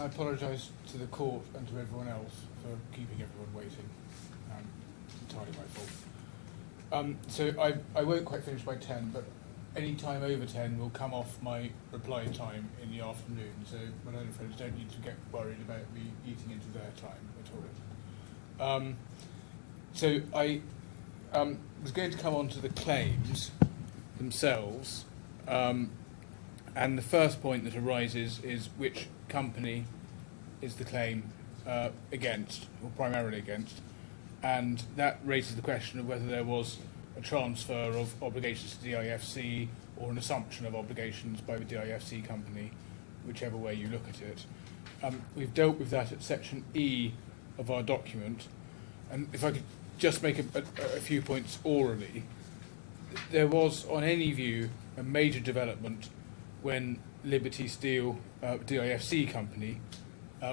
I apologise to the court and to everyone else for keeping everyone waiting. Entirely my fault. So I won't quite finish by 10, but any time over 10 will come off my reply time in the afternoon. So my learned friends don't need to get worried about me eating into their time at all. So I was going to come on to the claims themselves. And the first point that arises is which company is the claim against, or primarily against, and that raises the question of whether there was a transfer of obligations to the DIFC or an assumption of obligations by the DIFC company, whichever way you look at it. We've dealt with that at section E of our document, and if I could just make a few points orally, there was, on any view, a major development when Liberty Steel DIFC company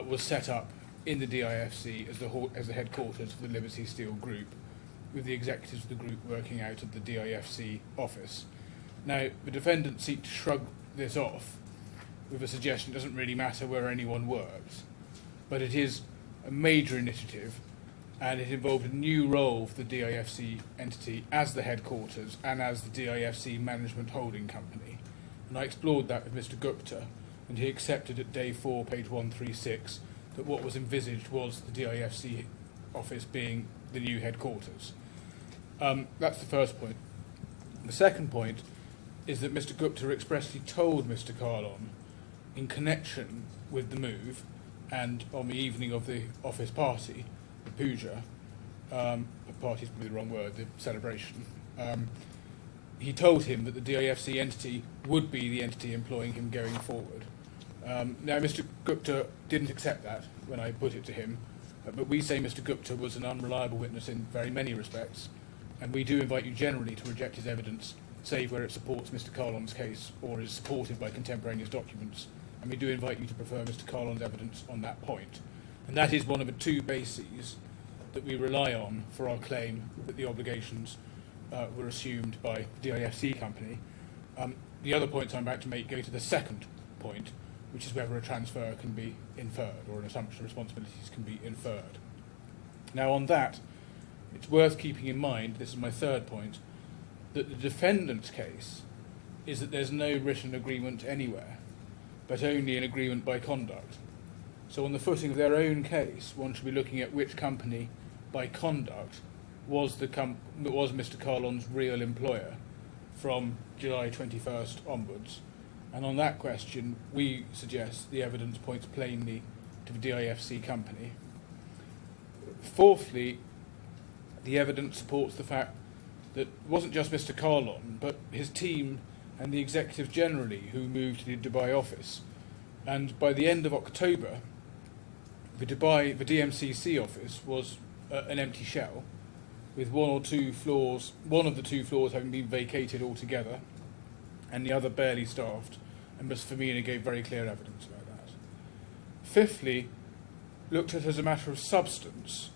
was set up in the DIFC as the headquarters of the Liberty Steel Group, with the executives of the group working out of the DIFC office. Now, the defendants seek to shrug this off with a suggestion it doesn't really matter where anyone works, but it is a major initiative, and it involved a new role for the DIFC entity as the headquarters and as the DIFC management holding company. And I explored that with Mr. Gupta, and he accepted at day 4, page 136, that what was envisaged was the DIFC office being the new headquarters. That's the first point. The second point is that Mr. Gupta expressly told Mr. Kahlon, in connection with the move, and on the evening of the office party, the puja, party is probably the wrong word, the celebration, he told him that the DIFC entity would be the entity employing him going forward. Now, Mr. Gupta didn't accept that when I put it to him, but we say Mr. Gupta was an unreliable witness in very many respects, and we do invite you generally to reject his evidence, save where it supports Mr. Kahlon's case or is supported by contemporaneous documents, and we do invite you to prefer Mr. Kahlon's evidence on that point. And that is one of the two bases that we rely on for our claim that the obligations were assumed by the DIFC company. The other points I'm about to make go to the second point, which is whether a transfer can be inferred or an assumption of responsibilities can be inferred. Now, on that, it's worth keeping in mind, this is my third point, that the defendant's case is that there's no written agreement anywhere, but only an agreement by conduct. So on the footing of their own case, one should be looking at which company, by conduct, was Mr. Kahlon's real employer from July 21st onwards. And on that question, we suggest the evidence points plainly to the DIFC company. Fourthly, the evidence supports the fact that it wasn't just Mr. Kahlon, but his team and the executives generally who moved to the Dubai office. And by the end of October, the DMCC office was an empty shell, with one of the two floors having been vacated altogether, and the other barely staffed, and Ms. Firmina gave very clear evidence about that. Fifthly, looked at as a matter of substance,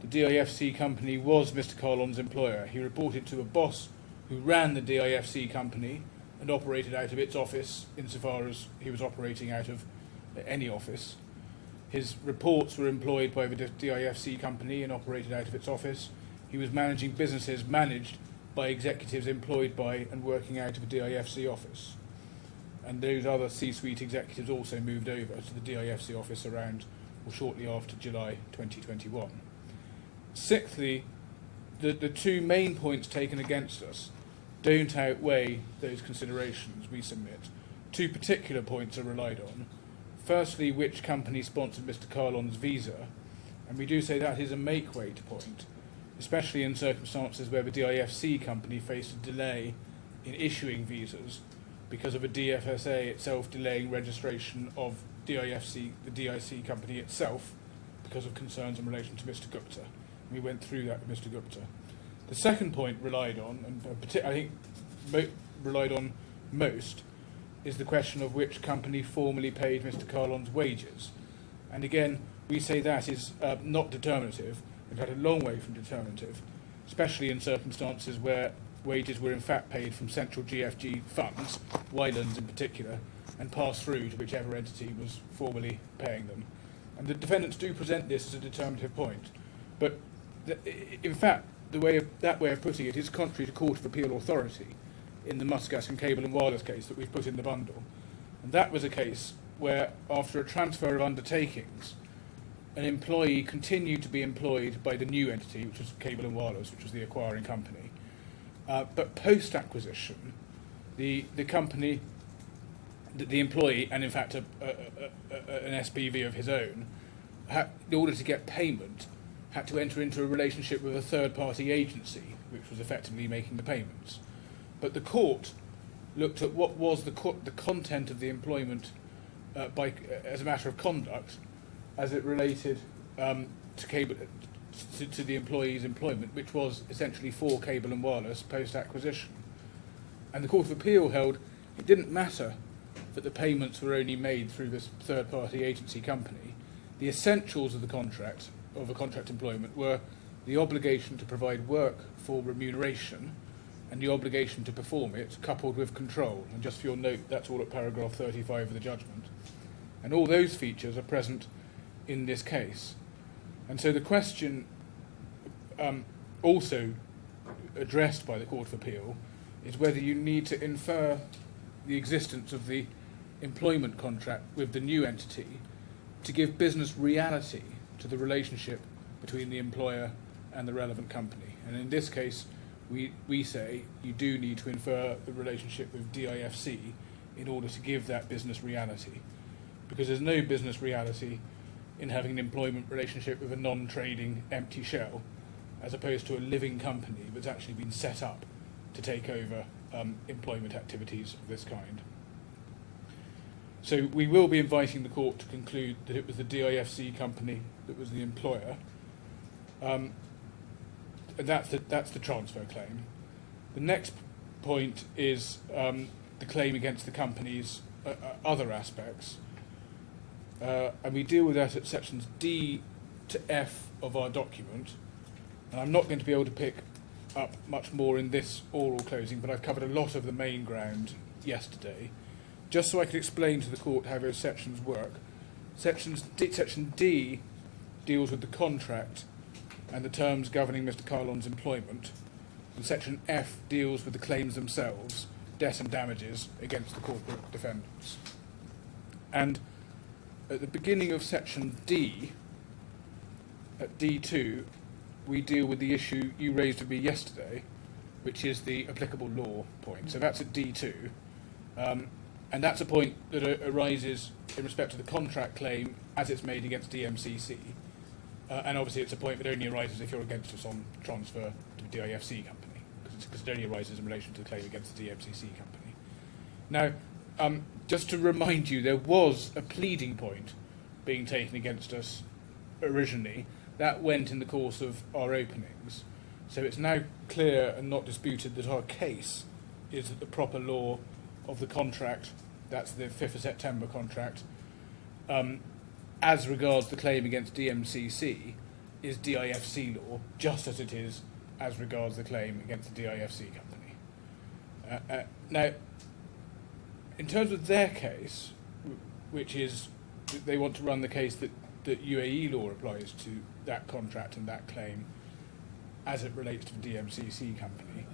the DIFC company was Mr. Kahlon's employer. He reported to a boss who ran the DIFC company and operated out of its office insofar as he was operating out of any office. His reports were employed by the DIFC company and operated out of its office. He was managing businesses managed by executives employed by and working out of the DIFC office. And those other C-suite executives also moved over to the DIFC office around or shortly after July 2021. Sixthly, the two main points taken against us don't outweigh those considerations we submit. Two particular points are relied on. Firstly, which company sponsored Mr. Kahlon's visa, and we do say that is a make-weight point, especially in circumstances where the DIFC company faced a delay in issuing visas because of a DFSA itself delaying registration of DIFC, the DIC company itself, because of concerns in relation to Mr. Gupta. We went through that with Mr. Gupta. The second point relied on, and I think relied on most, is the question of which company formally paid Mr. Kahlon's wages. And again, we say that is not determinative, in fact a long way from determinative, especially in circumstances where wages were in fact paid from central GFG funds, Wylands in particular, and pass through to whichever entity was formally paying them. And the defendants do present this as a determinative point, but in fact, that way of putting it is contrary to Court of Appeal authority in the Muscat and Cable and Wireless case that we've put in the bundle. And that was a case where, after a transfer of undertakings, an employee continued to be employed by the new entity, which was Cable and Wireless, which was the acquiring company. But post-acquisition, the company, the employee, and in fact an SPV of his own, in order to get payment, had to enter into a relationship with a third-party agency, which was effectively making the payments. But the court looked at what was the content of the employment as a matter of conduct, as it related to the employee's employment, which was essentially for Cable and Wireless post-acquisition. And the Court of Appeal held it didn't matter that the payments were only made through this third-party agency company. The essentials of the contract, of a contract employment, were the obligation to provide work for remuneration and the obligation to perform it, coupled with control. And just for your note, that's all at paragraph 35 of the judgment. And all those features are present in this case. And so the question also addressed by the Court of Appeal is whether you need to infer the existence of the employment contract with the new entity to give business reality to the relationship between the employer and the relevant company. And in this case, we say you do need to infer the relationship with DIFC in order to give that business reality, because there's no business reality in having an employment relationship with a non-trading empty shell, as opposed to a living company that's actually been set up to take over employment activities of this kind. So we will be inviting the court to conclude that it was the DIFC company that was the employer. And that's the transfer claim. The next point is the claim against the company's other aspects. And we deal with that at sections D to F of our document. And I'm not going to be able to pick up much more in this oral closing, but I've covered a lot of the main ground yesterday. Just so I could explain to the court how those sections work. Section D deals with the contract and the terms governing Mr. Kahlon's employment. And section F deals with the claims themselves, debt and damages against the corporate defendants. And at the beginning of section D, at D2, we deal with the issue you raised with me yesterday, which is the applicable law point. So that's at D2. And that's a point that arises in respect to the contract claim as it's made against DMCC. And obviously it's a point that only arises if you're against us on transfer to the DIFC company, because it only arises in relation to the claim against the DMCC company. Now, just to remind you, there was a pleading point being taken against us originally. That went in the course of our openings. So it's now clear and not disputed that our case is that the proper law of the contract, that's the 5th of September contract, as regards the claim against DMCC, is DIFC law, just as it is as regards the claim against the DIFC company. Now, in terms of their case, which is they want to run the case that UAE law applies to that contract and that claim as it relates to the DMCC company.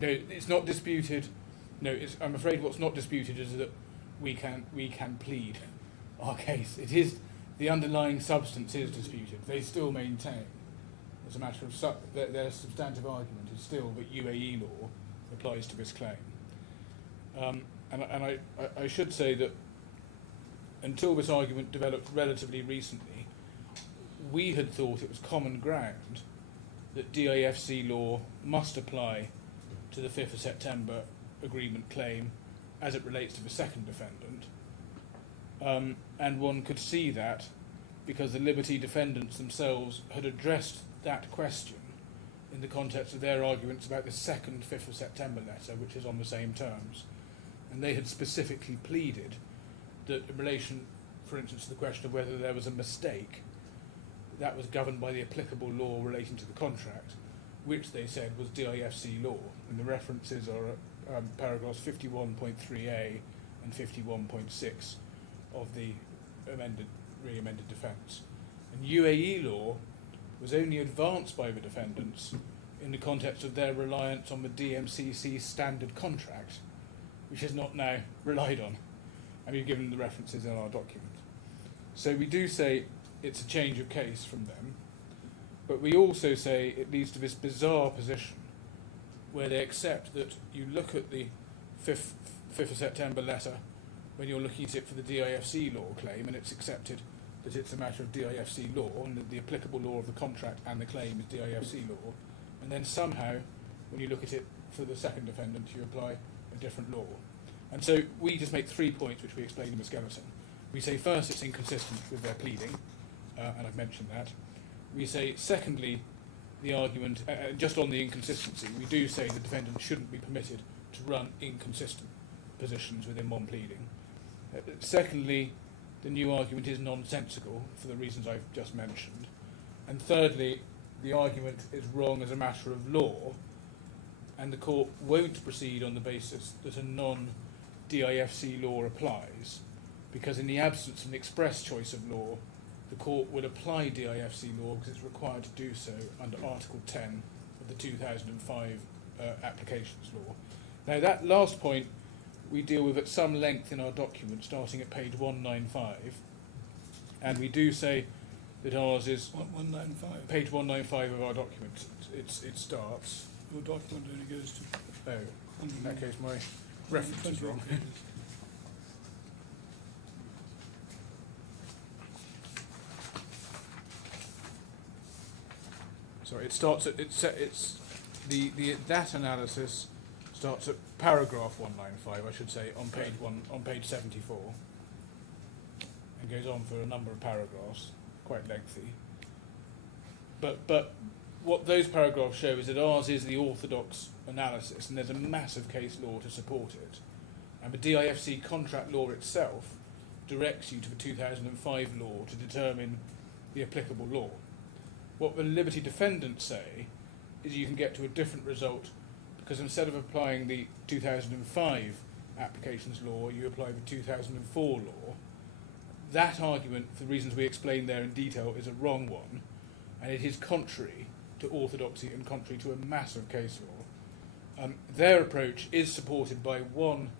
No, it's not disputed. No, I'm afraid what's not disputed is that we can plead our case. It is the underlying substance is disputed. They still maintain, as a matter of their substantive argument is still that UAE law applies to this claim. And I should say that until this argument developed relatively recently, we had thought it was common ground that DIFC law must apply to the 5th of September agreement claim as it relates to the second defendant. And one could see that because the Liberty defendants themselves had addressed that question in the context of their arguments about the second 5th of September letter, which is on the same terms. And they had specifically pleaded that in relation, for instance, to the question of whether there was a mistake, that was governed by the applicable law relating to the contract, which they said was DIFC law. And the references are paragraphs 51.3a and 51.6 of the re-amended defence. And UAE law was only advanced by the defendants in the context of their reliance on the DMCC standard contract, which is not now relied on. And we've given the references in our document. So we do say it's a change of case from them, but we also say it leads to this bizarre position where they accept that you look at the 5th of September letter when you're looking at it for the DIFC law claim, and it's accepted that it's a matter of DIFC law, and that the applicable law of the contract and the claim is DIFC law, and then somehow, when you look at it for the second defendant, you apply a different law. And so we just make 3 points, which we explain in the skeleton. We say, first, it's inconsistent with their pleading, and I've mentioned that. We say, secondly, the argument, just on the inconsistency, we do say the defendant shouldn't be permitted to run inconsistent positions within one pleading. Secondly, the new argument is nonsensical for the reasons I've just mentioned. And thirdly, the argument is wrong as a matter of law, and the court won't proceed on the basis that a non-DIFC law applies, because in the absence of an express choice of law, the court would apply DIFC law because it's required to do so under Article 10 of the 2005 Applications Law. Now, that last point we deal with at some length in our document, starting at page 195, and we do say that ours is 195. page 195 of our document. It starts. Your document only goes to. Oh, in that case, my reference is wrong. Sorry, it starts at it's that analysis starts at paragraph 195, I should say, on page 74, and goes on for a number of paragraphs, quite lengthy. But what those paragraphs show is that ours is the orthodox analysis, and there's a massive case law to support it. And the DIFC contract law itself directs you to the 2005 law to determine the applicable law. What the Liberty defendants say is you can get to a different result because instead of applying the 2005 applications law, you apply the 2004 law. That argument, for the reasons we explained there in detail, is a wrong one, and it is contrary to orthodoxy and contrary to a massive case law. Their approach is supported by one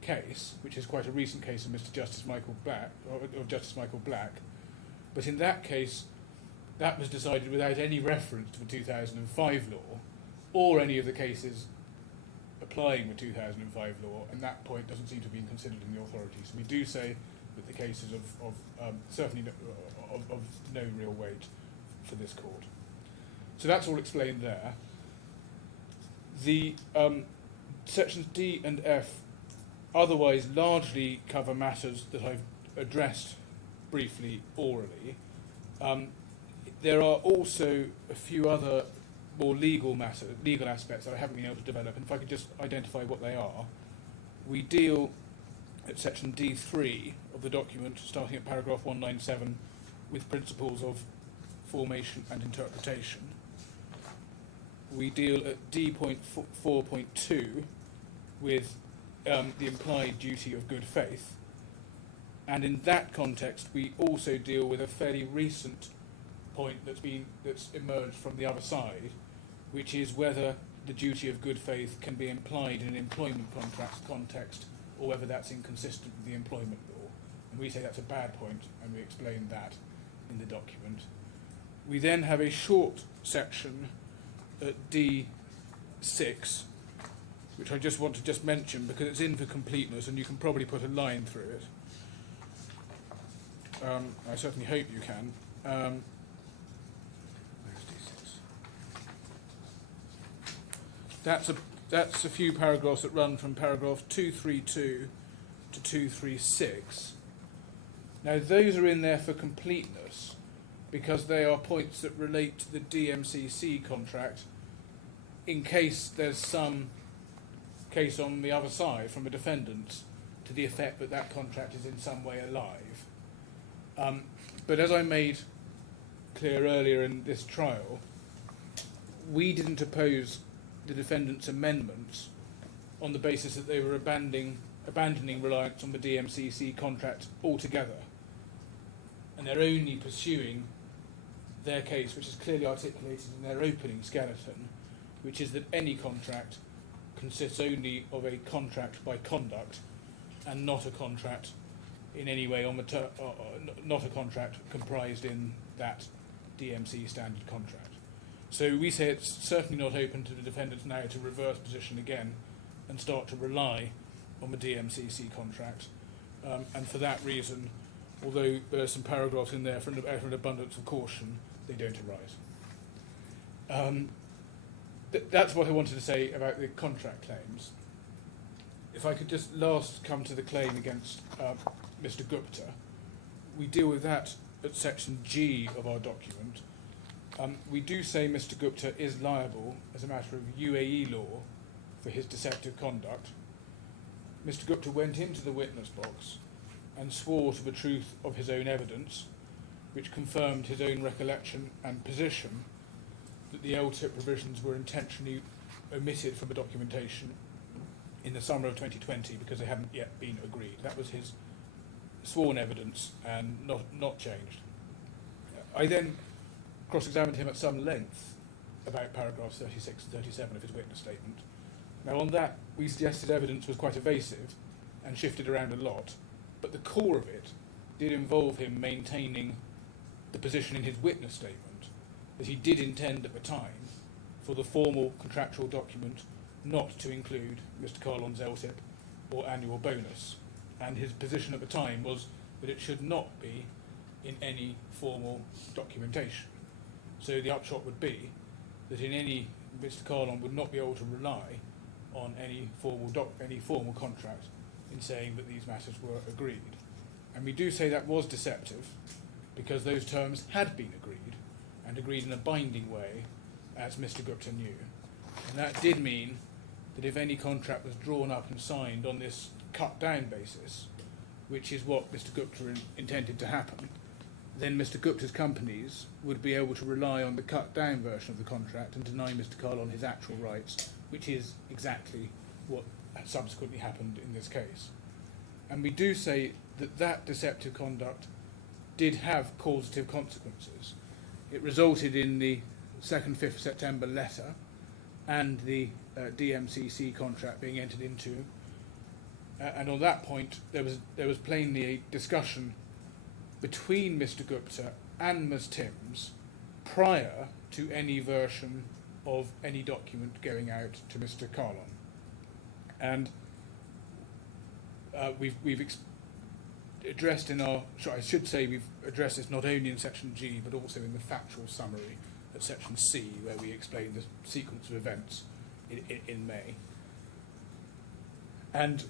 case, which is quite a recent case of Justice Michael Black, but in that case, that was decided without any reference to the 2005 law or any of the cases applying the 2005 law, and that point doesn't seem to have been considered in the authorities. So we do say that the cases of certainly of no real weight for this court. So that's all explained there. The sections D and F otherwise largely cover matters that I've addressed briefly orally. There are also a few other more legal aspects that I haven't been able to develop, and if I could just identify what they are. We deal at section D3 of the document, starting at paragraph 197, with principles of formation and interpretation. We deal at D.4.2 with the implied duty of good faith, and in that context we also deal with a fairly recent point that's emerged from the other side, which is whether the duty of good faith can be implied in an employment contract context or whether that's inconsistent with the employment law. And we say that's a bad point, and we explain that in the document. We then have a short section at D6, which I just want to mention because it's in for completeness and you can probably put a line through it. I certainly hope you can. That's a few paragraphs that run from paragraph 232 to 236. Now those are in there for completeness because they are points that relate to the DMCC contract in case there's some case on the other side from a defendant to the effect that that contract is in some way alive. But as I made clear earlier in this trial, we didn't oppose the defendant's amendments on the basis that they were abandoning reliance on the DMCC contract altogether. And they're only pursuing their case, which is clearly articulated in their opening skeleton, which is that any contract consists only of a contract by conduct and not a contract in any way not a contract comprised in that DMC standard contract. So we say it's certainly not open to the defendants now to reverse position again and start to rely on the DMCC contract. And for that reason, although there are some paragraphs in there out of an abundance of caution, they don't arise. That's what I wanted to say about the contract claims. If I could just last come to the claim against Mr. Gupta, we deal with that at section G of our document. We do say Mr. Gupta is liable as a matter of UAE law for his deceptive conduct. Mr. Gupta went into the witness box and swore to the truth of his own evidence, which confirmed his own recollection and position that the LTIP provisions were intentionally omitted from the documentation in the summer of 2020 because they hadn't yet been agreed. That was his sworn evidence and not changed. I then cross-examined him at some length about paragraphs 36 and 37 of his witness statement. Now on that, we suggested evidence was quite evasive and shifted around a lot, but the core of it did involve him maintaining the position in his witness statement that he did intend at the time for the formal contractual document not to include Mr. Kahlon's LTIP or annual bonus. And his position at the time was that it should not be in any formal documentation. So the upshot would be that Mr. Kahlon would not be able to rely on any formal contract in saying that these matters were agreed. And we do say that was deceptive because those terms had been agreed, and agreed in a binding way, as Mr. Gupta knew. And that did mean that if any contract was drawn up and signed on this cut-down basis, which is what Mr. Gupta intended to happen, then Mr. Gupta's companies would be able to rely on the cut-down version of the contract and deny Mr. Kahlon his actual rights, which is exactly what subsequently happened in this case. And we do say that that deceptive conduct did have causative consequences. It resulted in the 2nd 5th September letter and the DMCC contract being entered into. And on that point, there was plainly a discussion between Mr. Gupta and Ms. Timms prior to any version of any document going out to Mr. Kahlon. And we've addressed we've addressed this not only in section G but also in the factual summary at section C, where we explain the sequence of events in May. And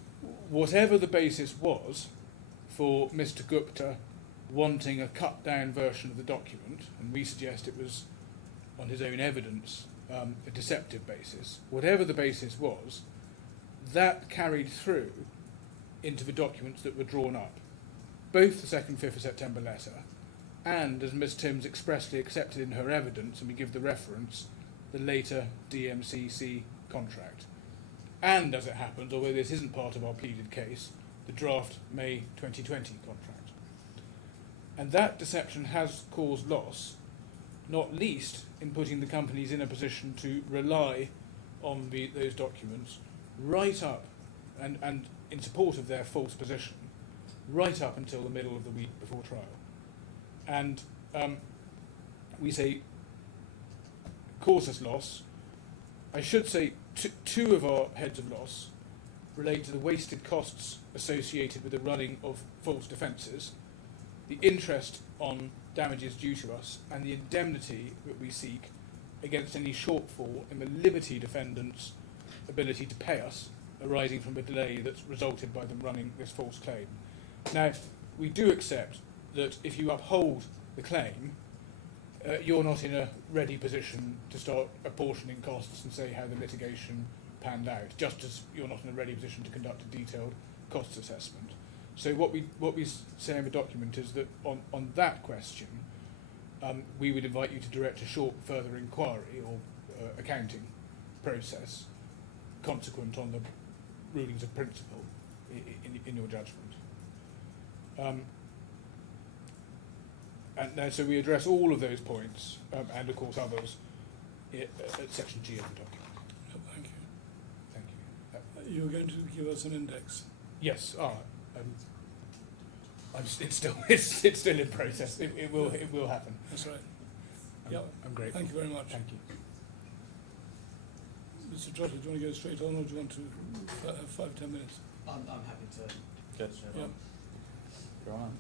whatever the basis was for Mr. Gupta wanting a cut-down version of the document, and we suggest it was on his own evidence, a deceptive basis, whatever the basis was, that carried through into the documents that were drawn up, both the 2nd 5th of September letter and, as Ms. Timms expressly accepted in her evidence, and we give the reference, the later DMCC contract. And, as it happens, although this isn't part of our pleaded case, the draft May 2020 contract. And that deception has caused loss, not least in putting the companies in a position to rely on those documents right up, and in support of their false position, right up until the middle of the week before trial. And we say causes loss. I should say two of our heads of loss relate to the wasted costs associated with the running of false defences, the interest on damages due to us, and the indemnity that we seek against any shortfall in the Liberty defendants' ability to pay us arising from a delay that's resulted by them running this false claim. Now, we do accept that if you uphold the claim, you're not in a ready position to start apportioning costs and say how the litigation panned out, just as you're not in a ready position to conduct a detailed costs assessment. So what we say in the document is that on that question, we would invite you to direct a short further inquiry or accounting process consequent on the rulings of principle in your judgment. And so we address all of those points, and of course others, at section G of the document. Yep, thank you. Thank you. You were going to give us an index. Yes. It's still in process. It will happen. That's right. Yep. I'm grateful. Thank you very much. Thank you. Mr. Trotter, do you want to go straight on, or do you want to have 5-10 minutes? I'm happy to Good. Yeah. Go on.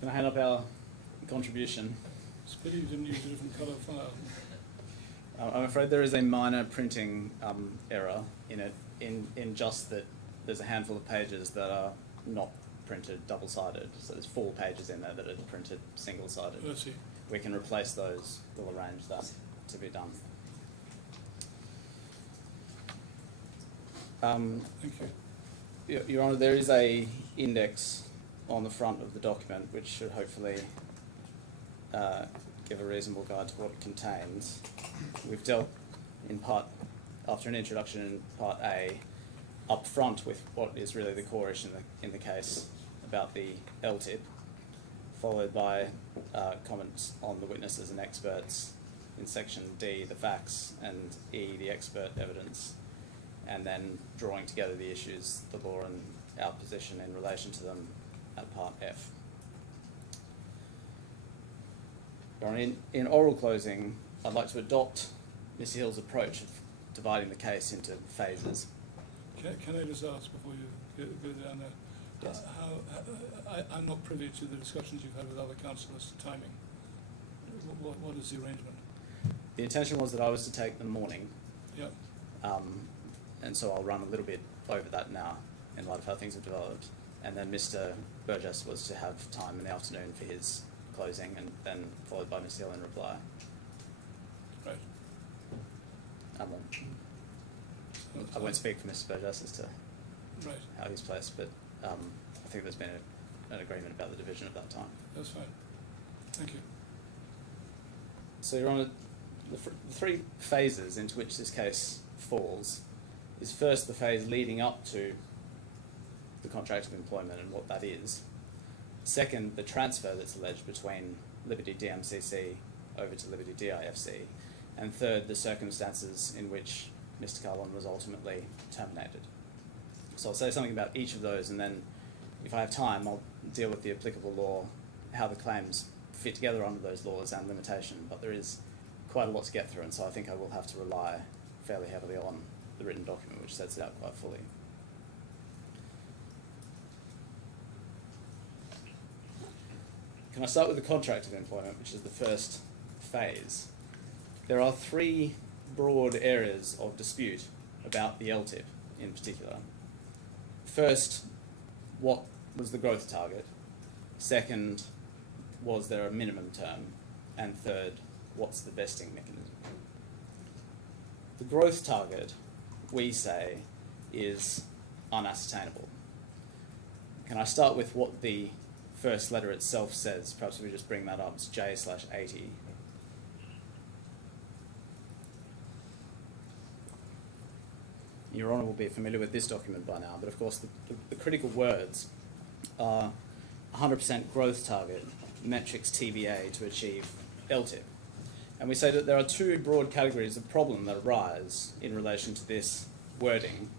Going to hand up our contribution. It's a pity you didn't use a different colour file. I'm afraid there is a minor printing error in it, in just that there's a handful of pages that are not printed double-sided. So there's 4 pages in there that are printed single-sided. Let's see. We can replace those. We'll arrange that to be done. Thank you. Your Honour, there is a index on the front of the document which should hopefully give a reasonable guide to what it contains. We've dealt in part, after an introduction in part A, up front with what is really the core issue in the case about the LTIP, followed by comments on the witnesses and experts in section D, the facts, and E, the expert evidence, and then drawing together the issues, the law and our position in relation to them at part F. In oral closing, I'd like to adopt Ms Hill's approach of dividing the case into phases. Can I just ask before you go down there? Yes. I'm not privy to the discussions you've had with other councillors to timing. What is the arrangement? The intention was that I was to take the morning, Yep. and so I'll run a little bit over that now in light of how things have developed. And then Mr Burgess was to have time in the afternoon for his closing, and then followed by Ms Hill in reply. Right. I won't speak for Mr Burgess as to Right. how he's placed, but I think there's been an agreement about the division at that time. That's fine. Thank you. So, Your Honour, the 3 phases into which this case falls is first the phase leading up to the contract of employment and what that is. Second, the transfer that's alleged between Liberty DMCC over to Liberty DIFC. And third, the circumstances in which Mr Kahlon was ultimately terminated. So I'll say something about each of those, and then if I have time, I'll deal with the applicable law, how the claims fit together under those laws and limitation. But there is quite a lot to get through, and so I think I will have to rely fairly heavily on the written document, which sets it out quite fully. Can I start with the contract of employment, which is the first phase? There are 3 broad areas of dispute about the LTIP in particular. First, what was the growth target? Second, was there a minimum term? And third, what's the vesting mechanism? The growth target, we say, is unascertainable. Can I start with what the first letter itself says? Perhaps we just bring that up. It's J/80. Your Honour will be familiar with this document by now, but of course the critical words are 100% growth target, metrics TBA to achieve LTIP. And we say that there are 2 broad categories of problem that arise in relation to this wording.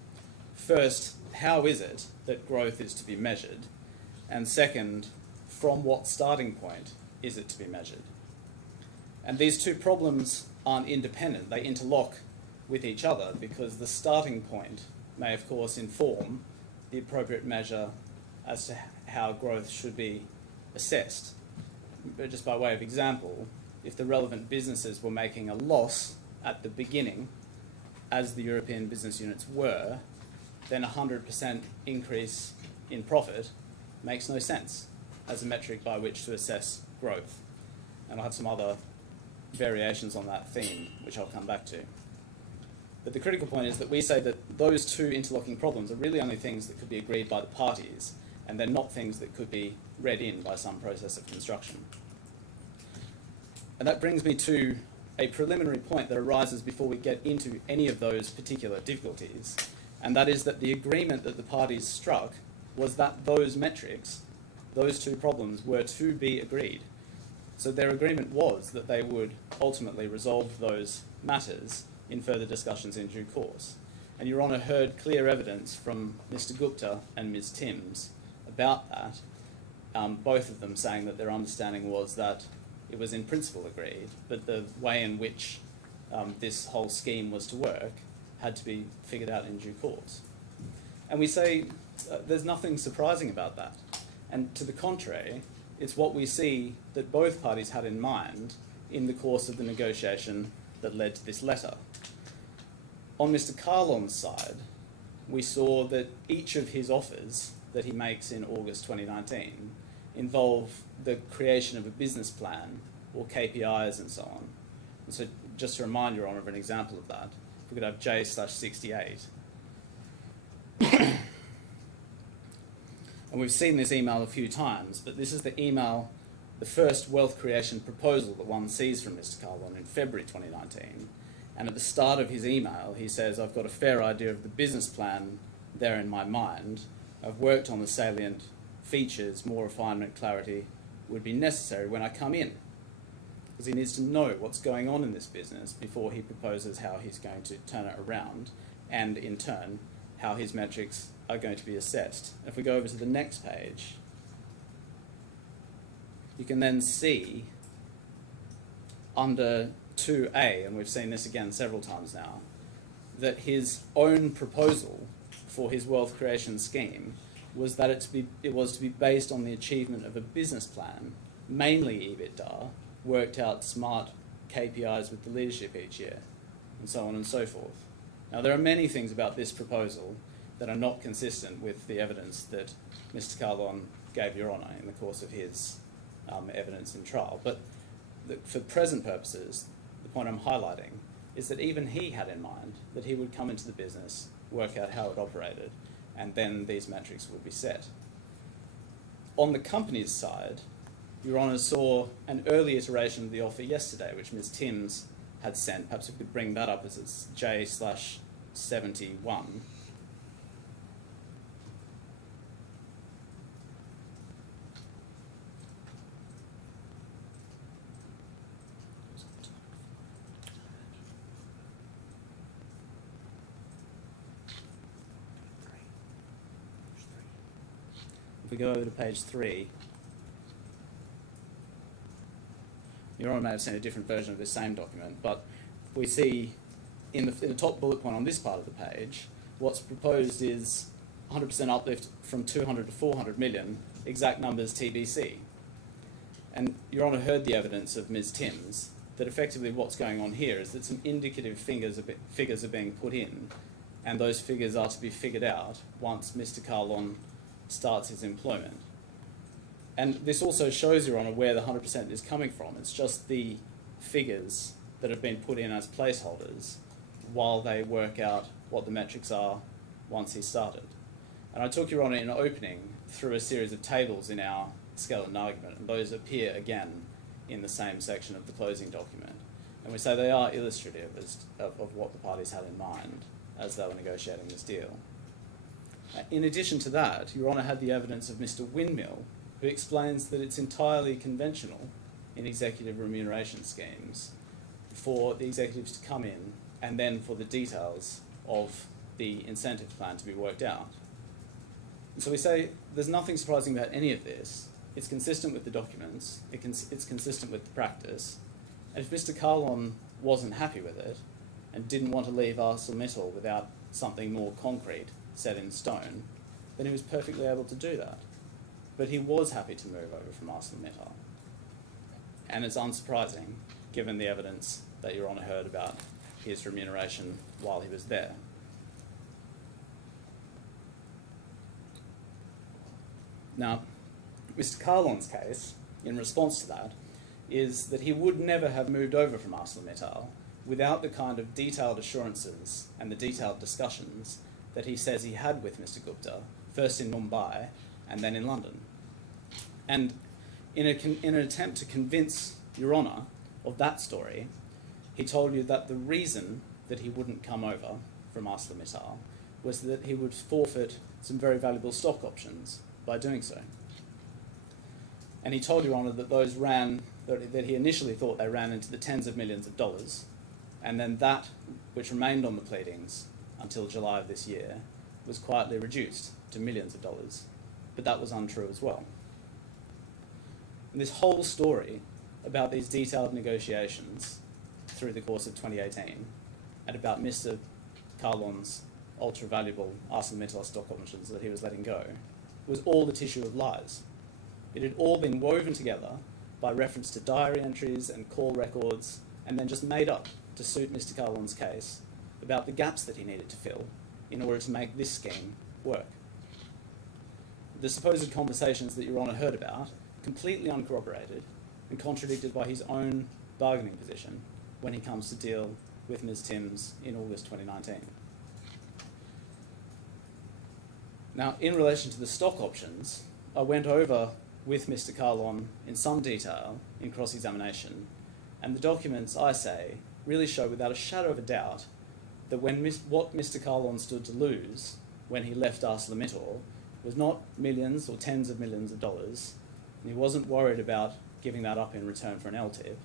First, how is it that growth is to be measured? And second, from what starting point is it to be measured? And these 2 problems aren't independent, they interlock with each other, because the starting point may of course inform the appropriate measure as to how growth should be assessed. But just by way of example, if the relevant businesses were making a loss at the beginning, as the European business units were, then 100% increase in profit makes no sense as a metric by which to assess growth. And I'll have some other variations on that theme, which I'll come back to. But the critical point is that we say that those 2 interlocking problems are really only things that could be agreed by the parties, and they're not things that could be read in by some process of construction. And that brings me to a preliminary point that arises before we get into any of those particular difficulties, and that is that the agreement that the parties struck was that those metrics, those two problems, were to be agreed. So their agreement was that they would ultimately resolve those matters in further discussions in due course. And Your Honour heard clear evidence from Mr Gupta and Ms Timms about that, both of them saying that their understanding was that it was in principle agreed, but the way in which this whole scheme was to work had to be figured out in due course. And we say there's nothing surprising about that. And to the contrary, it's what we see that both parties had in mind in the course of the negotiation that led to this letter. On Mr Kahlon's side, we saw that each of his offers that he makes in August 2019 involve the creation of a business plan or KPIs and so on. And so just to remind Your Honour of an example of that, if we could have J/68. And we've seen this email a few times, but this is the email, the first wealth creation proposal that one sees from Mr Kahlon in February 2019. And at the start of his email, he says, I've got a fair idea of the business plan there in my mind. I've worked on the salient features, more refinement, clarity would be necessary when I come in. Because he needs to know what's going on in this business before he proposes how he's going to turn it around, and in turn, how his metrics are going to be assessed. If we go over to the next page, you can then see under 2A, and we've seen this again several times now, that his own proposal for his wealth creation scheme was that it was to be based on the achievement of a business plan, mainly EBITDA, worked out smart KPIs with the leadership each year, and so on and so forth. Now, there are many things about this proposal that are not consistent with the evidence that Mr Kahlon gave Your Honour in the course of his evidence in trial. But for present purposes, the point I'm highlighting is that even he had in mind that he would come into the business, work out how it operated, and then these metrics would be set. On the company's side, Your Honour saw an early iteration of the offer yesterday, which Ms Timms had sent. Perhaps we could bring that up as it's J/71. If we go over to page 3, Your Honour may have seen a different version of this same document, but we see in the top bullet point on this part of the page, what's proposed is 100% uplift from 200 to 400 million, exact numbers TBC. And Your Honour heard the evidence of Ms Timms that effectively what's going on here is that some indicative figures are being put in, and those figures are to be figured out once Mr Kahlon starts his employment. And this also shows, Your Honour, where the 100% is coming from. It's just the figures that have been put in as placeholders while they work out what the metrics are once he started. And I took Your Honour in opening through a series of tables in our skeleton argument, and those appear again in the same section of the closing document. And we say they are illustrative of what the parties had in mind as they were negotiating this deal. In addition to that, Your Honour had the evidence of Mr Windmill, who explains that it's entirely conventional in executive remuneration schemes for the executives to come in and then for the details of the incentive plan to be worked out. And so we say there's nothing surprising about any of this. It's consistent with the documents, it's consistent with the practice, and if Mr Kahlon wasn't happy with it and didn't want to leave ArcelorMittal without something more concrete set in stone, then he was perfectly able to do that. But he was happy to move over from ArcelorMittal. And it's unsurprising, given the evidence that Your Honour heard about his remuneration while he was there. Now, Mr Kahlon's case, in response to that, is that he would never have moved over from ArcelorMittal without the kind of detailed assurances and the detailed discussions that he says he had with Mr Gupta, first in Mumbai and then in London. And in an attempt to convince Your Honour of that story, he told you that the reason that he wouldn't come over from ArcelorMittal was that he would forfeit some very valuable stock options by doing so. And he told Your Honour that those that he initially thought they ran into the tens of millions of dollars, and then that which remained on the pleadings until July of this year was quietly reduced to millions of dollars, but that was untrue as well. And this whole story about these detailed negotiations through the course of 2018 and about Mr. Kahlon's ultra-valuable ArcelorMittal stock options that he was letting go was all the tissue of lies. It had all been woven together by reference to diary entries and call records, and then just made up to suit Mr. Kahlon's case about the gaps that he needed to fill in order to make this scheme work. The supposed conversations that Your Honour heard about, completely uncorroborated and contradicted by his own bargaining position when he comes to deal with Ms. Timms in August 2019. Now, in relation to the stock options, I went over with Mr. Kahlon in some detail in cross-examination, and the documents, I say, really show without a shadow of a doubt that what Mr. Kahlon stood to lose when he left ArcelorMittal was not millions or tens of millions of dollars, and he wasn't worried about giving that up in return for an LTIP.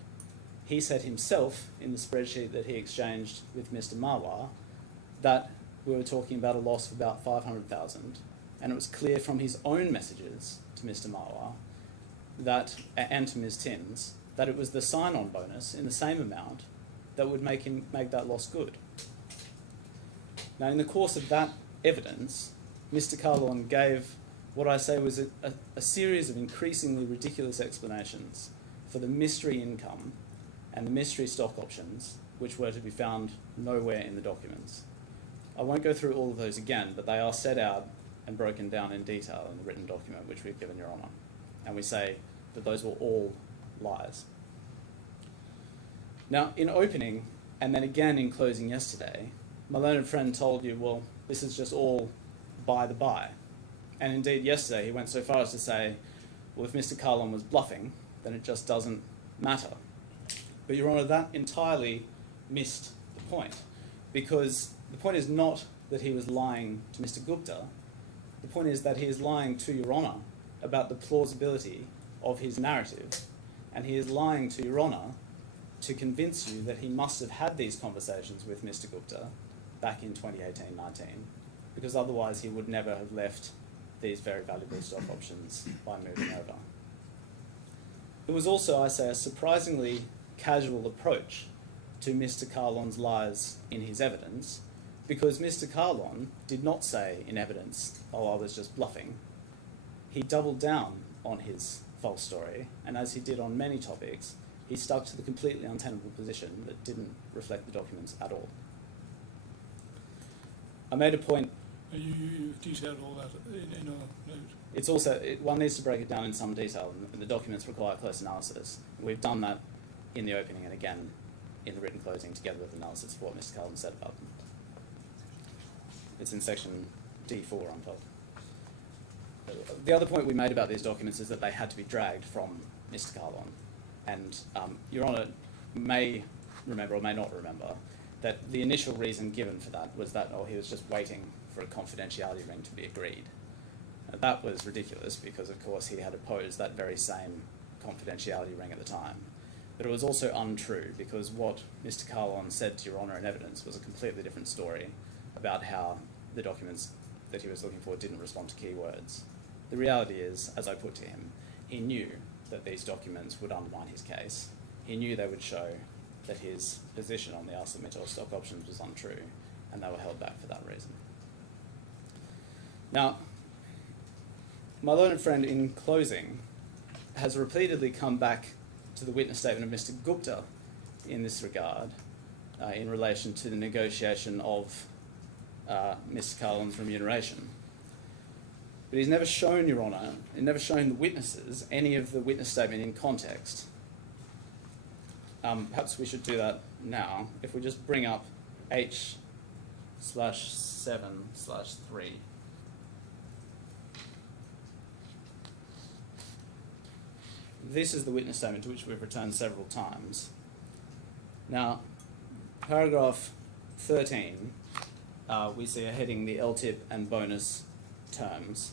He said himself in the spreadsheet that he exchanged with Mr. Marwar that we were talking about a loss of about $500,000, and it was clear from his own messages to Mr. Marwar that, and to Ms. Timms, that it was the sign-on bonus in the same amount that would make that loss good. Now, in the course of that evidence, Mr. Kahlon gave what I say was a series of increasingly ridiculous explanations for the mystery income and the mystery stock options, which were to be found nowhere in the documents. I won't go through all of those again, but they are set out and broken down in detail in the written document which we've given Your Honour. And we say that those were all lies. Now, in opening, and then again in closing yesterday, my learned friend told you, well, this is just all by the by. And indeed, yesterday he went so far as to say, well, if Mr. Kahlon was bluffing, then it just doesn't matter. But Your Honour, that entirely missed the point, because the point is not that he was lying to Mr. Gupta. The point is that he is lying to Your Honour about the plausibility of his narrative, and he is lying to Your Honour to convince you that he must have had these conversations with Mr. Gupta back in 2018-19, because otherwise he would never have left these very valuable stock options by moving over. It was also, I say, a surprisingly casual approach to Mr. Kahlon's lies in his evidence, because Mr. Kahlon did not say in evidence, oh, I was just bluffing. He doubled down on his false story, and as he did on many topics, he stuck to the completely untenable position that didn't reflect the documents at all. I made a point. You detailed all that in our note. It's also, one needs to break it down in some detail, and the documents require close analysis. We've done that in the opening and again in the written closing, together with analysis of what Mr. Kahlon said about them. It's in section D4, I'm told. The other point we made about these documents is that they had to be dragged from Mr. Kahlon. And Your Honour may remember or may not remember that the initial reason given for that was that, oh, he was just waiting for a confidentiality ring to be agreed. That was ridiculous because, of course, he had opposed that very same confidentiality ring at the time. But it was also untrue because what Mr. Kahlon said to Your Honour in evidence was a completely different story about how the documents that he was looking for didn't respond to keywords. The reality is, as I put to him, he knew that these documents would undermine his case. He knew they would show that his position on the ArcelorMittal stock options was untrue, and they were held back for that reason. Now, my learned friend, in closing, has repeatedly come back to the witness statement of Mr. Gupta in this regard, in relation to the negotiation of Mr. Kahlon's remuneration. But he's never shown, Your Honour, he's never shown the witnesses any of the witness statement in context. Perhaps we should do that now. If we just bring up H/7/3. This is the witness statement to which we've returned several times. Now, paragraph 13, we see a heading, the LTIP and bonus terms.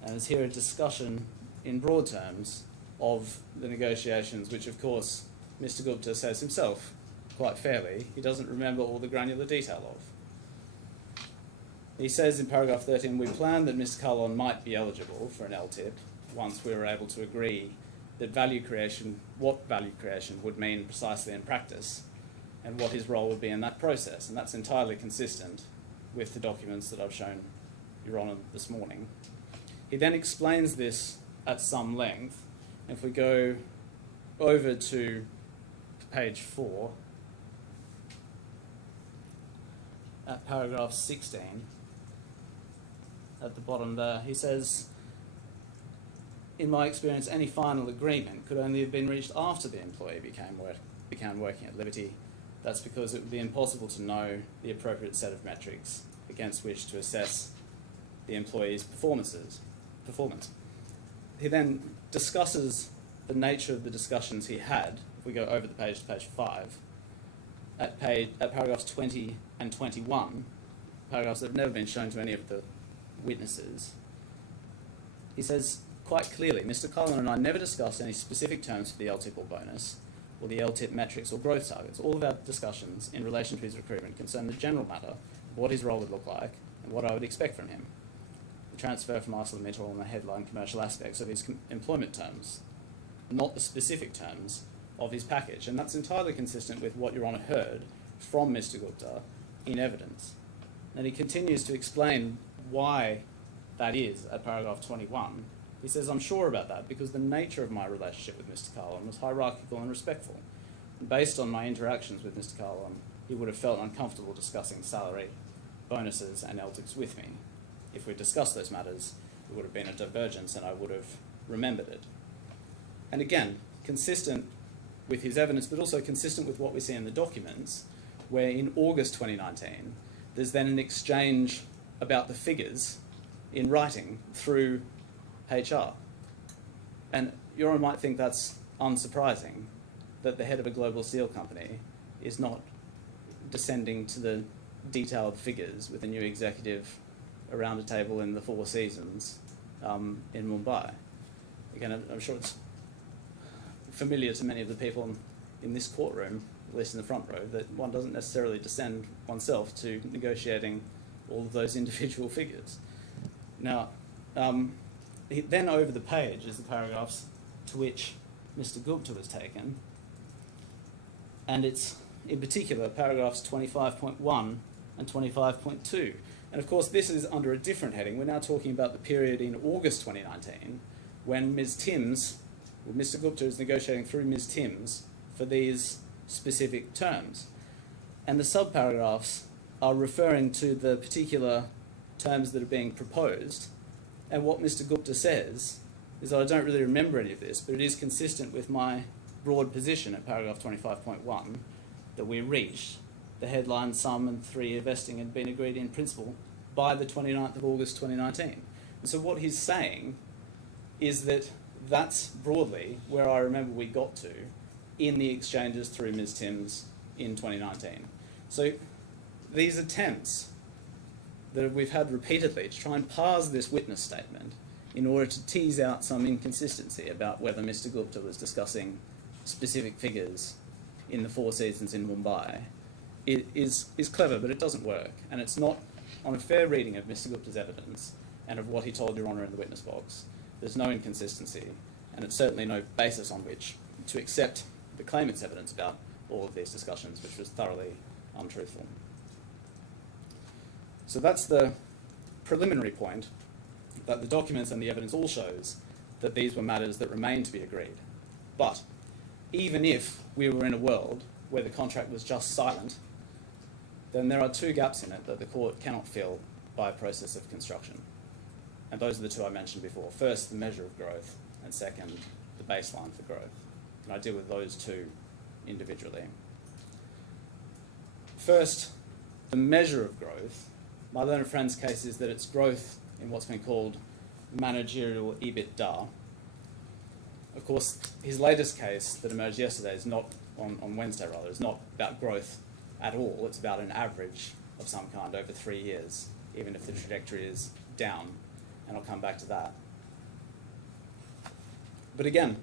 And there's here a discussion in broad terms of the negotiations, which of course Mr. Gupta says himself, quite fairly, he doesn't remember all the granular detail of. He says in paragraph 13, we planned that Mr. Kahlon might be eligible for an LTIP once we were able to agree that what value creation would mean precisely in practice, and what his role would be in that process. And that's entirely consistent with the documents that I've shown Your Honour this morning. He then explains this at some length. If we go over to page 4, at paragraph 16, at the bottom there, he says, in my experience, any final agreement could only have been reached after the employee began working at Liberty. That's because it would be impossible to know the appropriate set of metrics against which to assess the employee's performance. He then discusses the nature of the discussions he had. If we go over the page to page 5, at paragraphs 20 and 21, paragraphs that have never been shown to any of the witnesses, he says quite clearly, Mr. Kahlon and I never discussed any specific terms for the LTIP or bonus, or the LTIP metrics or growth targets. All of our discussions in relation to his recruitment concern the general matter of what his role would look like and what I would expect from him. The transfer from ArcelorMittal and the headline commercial aspects of his employment terms, not the specific terms of his package. And that's entirely consistent with what Your Honour heard from Mr. Gupta in evidence. And he continues to explain why that is at paragraph 21. He says, I'm sure about that because the nature of my relationship with Mr. Kahlon was hierarchical and respectful. And based on my interactions with Mr. Kahlon, he would have felt uncomfortable discussing salary, bonuses and LTIPs with me. If we discussed those matters, it would have been a divergence and I would have remembered it. And again, consistent with his evidence, but also consistent with what we see in the documents, where in August 2019, there's then an exchange about the figures in writing through HR. And Your Honour might think that's unsurprising, that the head of a global steel company is not descending to the detailed figures with a new executive around a table in the Four Seasons in Mumbai. Again, I'm sure it's familiar to many of the people in this courtroom, at least in the front row, that one doesn't necessarily descend oneself to negotiating all of those individual figures. Now, then over the page is the paragraphs to which Mr. Gupta was taken, and it's in particular paragraphs 25.1 and 25.2. And of course this is under a different heading. We're now talking about the period in August 2019 when Mr. Gupta is negotiating through Ms. Timms for these specific terms. And the subparagraphs are referring to the particular terms that are being proposed. And what Mr. Gupta says is that I don't really remember any of this, but it is consistent with my broad position at paragraph 25.1 that we reached the headline sum and 3-year vesting had been agreed in principle by the 29th of August 2019. And so what he's saying is that that's broadly where I remember we got to in the exchanges through Ms. Timms in 2019. So these attempts that we've had repeatedly to try and parse this witness statement in order to tease out some inconsistency about whether Mr. Gupta was discussing specific figures in the Four Seasons in Mumbai is clever, but it doesn't work. And it's not on a fair reading of Mr. Gupta's evidence and of what he told Your Honour in the witness box. There's no inconsistency, and it's certainly no basis on which to accept the claimant's evidence about all of these discussions, which was thoroughly untruthful. So that's the preliminary point, that the documents and the evidence all shows that these were matters that remained to be agreed. But even if we were in a world where the contract was just silent, then there are two gaps in it that the court cannot fill by a process of construction. And those are the two I mentioned before. First, the measure of growth, and second, the baseline for growth. And I deal with those two individually. First, the measure of growth. My learned friend's case is that it's growth in what's been called managerial EBITDA. Of course, his latest case that emerged yesterday is not on Wednesday rather, is not about growth at all. It's about an average of some kind over 3 years, even if the trajectory is down, and I'll come back to that. But again,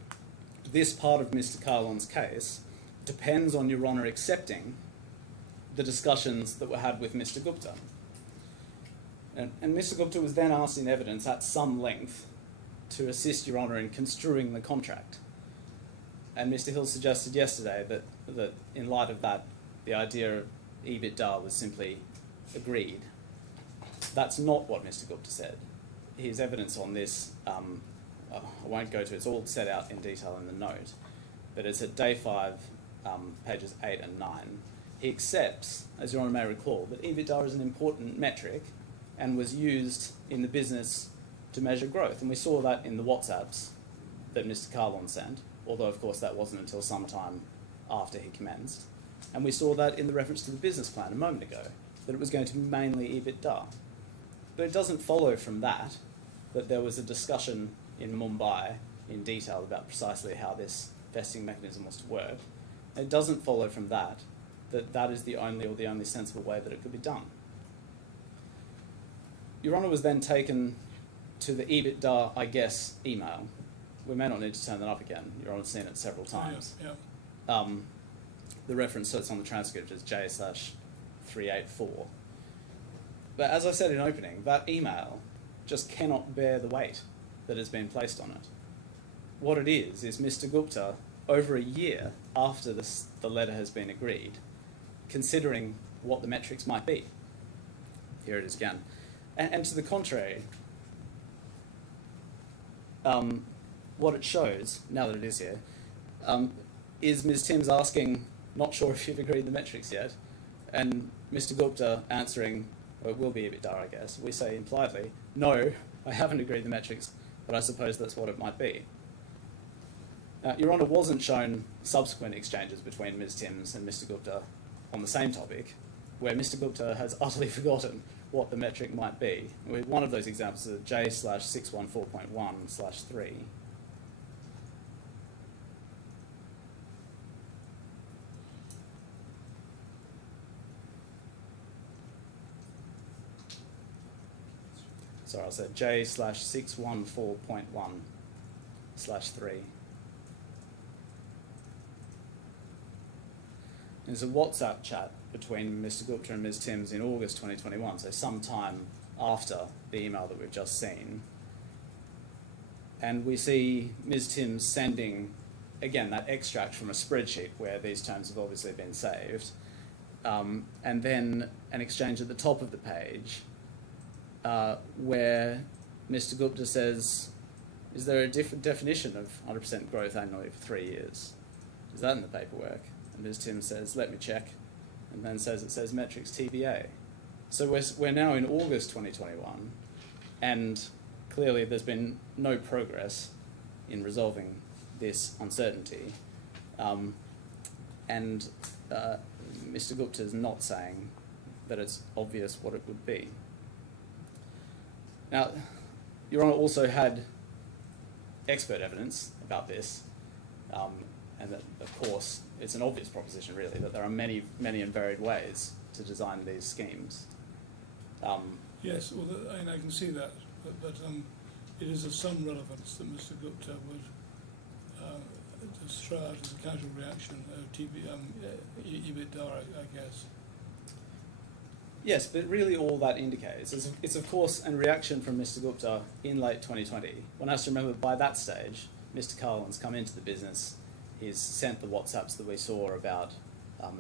this part of Mr. Kahlon's case depends on Your Honour accepting the discussions that were had with Mr. Gupta. And Mr. Gupta was then asked in evidence at some length to assist Your Honour in construing the contract. And Mr. Hill suggested yesterday that in light of that, the idea of EBITDA was simply agreed. That's not what Mr. Gupta said. His evidence on this, I won't go to, it's all set out in detail in the note, but it's at day 5, pages 8 and 9. He accepts, as Your Honour may recall, that EBITDA is an important metric and was used in the business to measure growth. And we saw that in the WhatsApps that Mr. Kahlon sent, although of course that wasn't until some time after he commenced. And we saw that in the reference to the business plan a moment ago, that it was going to be mainly EBITDA. But it doesn't follow from that there was a discussion in Mumbai in detail about precisely how this vesting mechanism was to work. And it doesn't follow from that that is the only sensible way that it could be done. Your Honour was then taken to the EBITDA, I guess, email. We may not need to turn that up again. Your Honour's seen it several times. Yeah. The reference that's on the transcript is J/384. But as I said in opening, that email just cannot bear the weight that has been placed on it. What it is Mr. Gupta, over a year after the letter has been agreed, considering what the metrics might be. Here it is again. And to the contrary, what it shows, now that it is here, is Ms. Timms asking, not sure if you've agreed the metrics yet, and Mr. Gupta answering, well, it will be EBITDA, I guess. We say impliedly, no, I haven't agreed the metrics, but I suppose that's what it might be. Your Honour wasn't shown subsequent exchanges between Ms. Timms and Mr. Gupta on the same topic, where Mr. Gupta has utterly forgotten what the metric might be. One of those examples is J/614.1/3. Sorry, I said J/614.1/3. There's a WhatsApp chat between Mr. Gupta and Ms. Timms in August 2021, so some time after the email that we've just seen. And we see Ms. Timms sending, again, that extract from a spreadsheet where these terms have obviously been saved, and then an exchange at the top of the page where Mr. Gupta says, is there a different definition of 100% growth annually for 3 years? Is that in the paperwork? And Ms. Timms says, let me check, and then says it says metrics TBA. So we're now in August 2021, and clearly there's been no progress in resolving this uncertainty. And Mr. Gupta is not saying that it's obvious what it would be. Now, Your Honour also had expert evidence about this, and that, of course, it's an obvious proposition, really, that there are many, many and varied ways to design these schemes. Yes, well, I can see that, but it is of some relevance that Mr. Gupta would just throw out as a casual reaction EBITDA, I guess. Yes, but really all that indicates is it's of course a reaction from Mr. Gupta in late 2020. One has to remember by that stage, Mr. Kahlon's come into the business. He's sent the WhatsApps that we saw about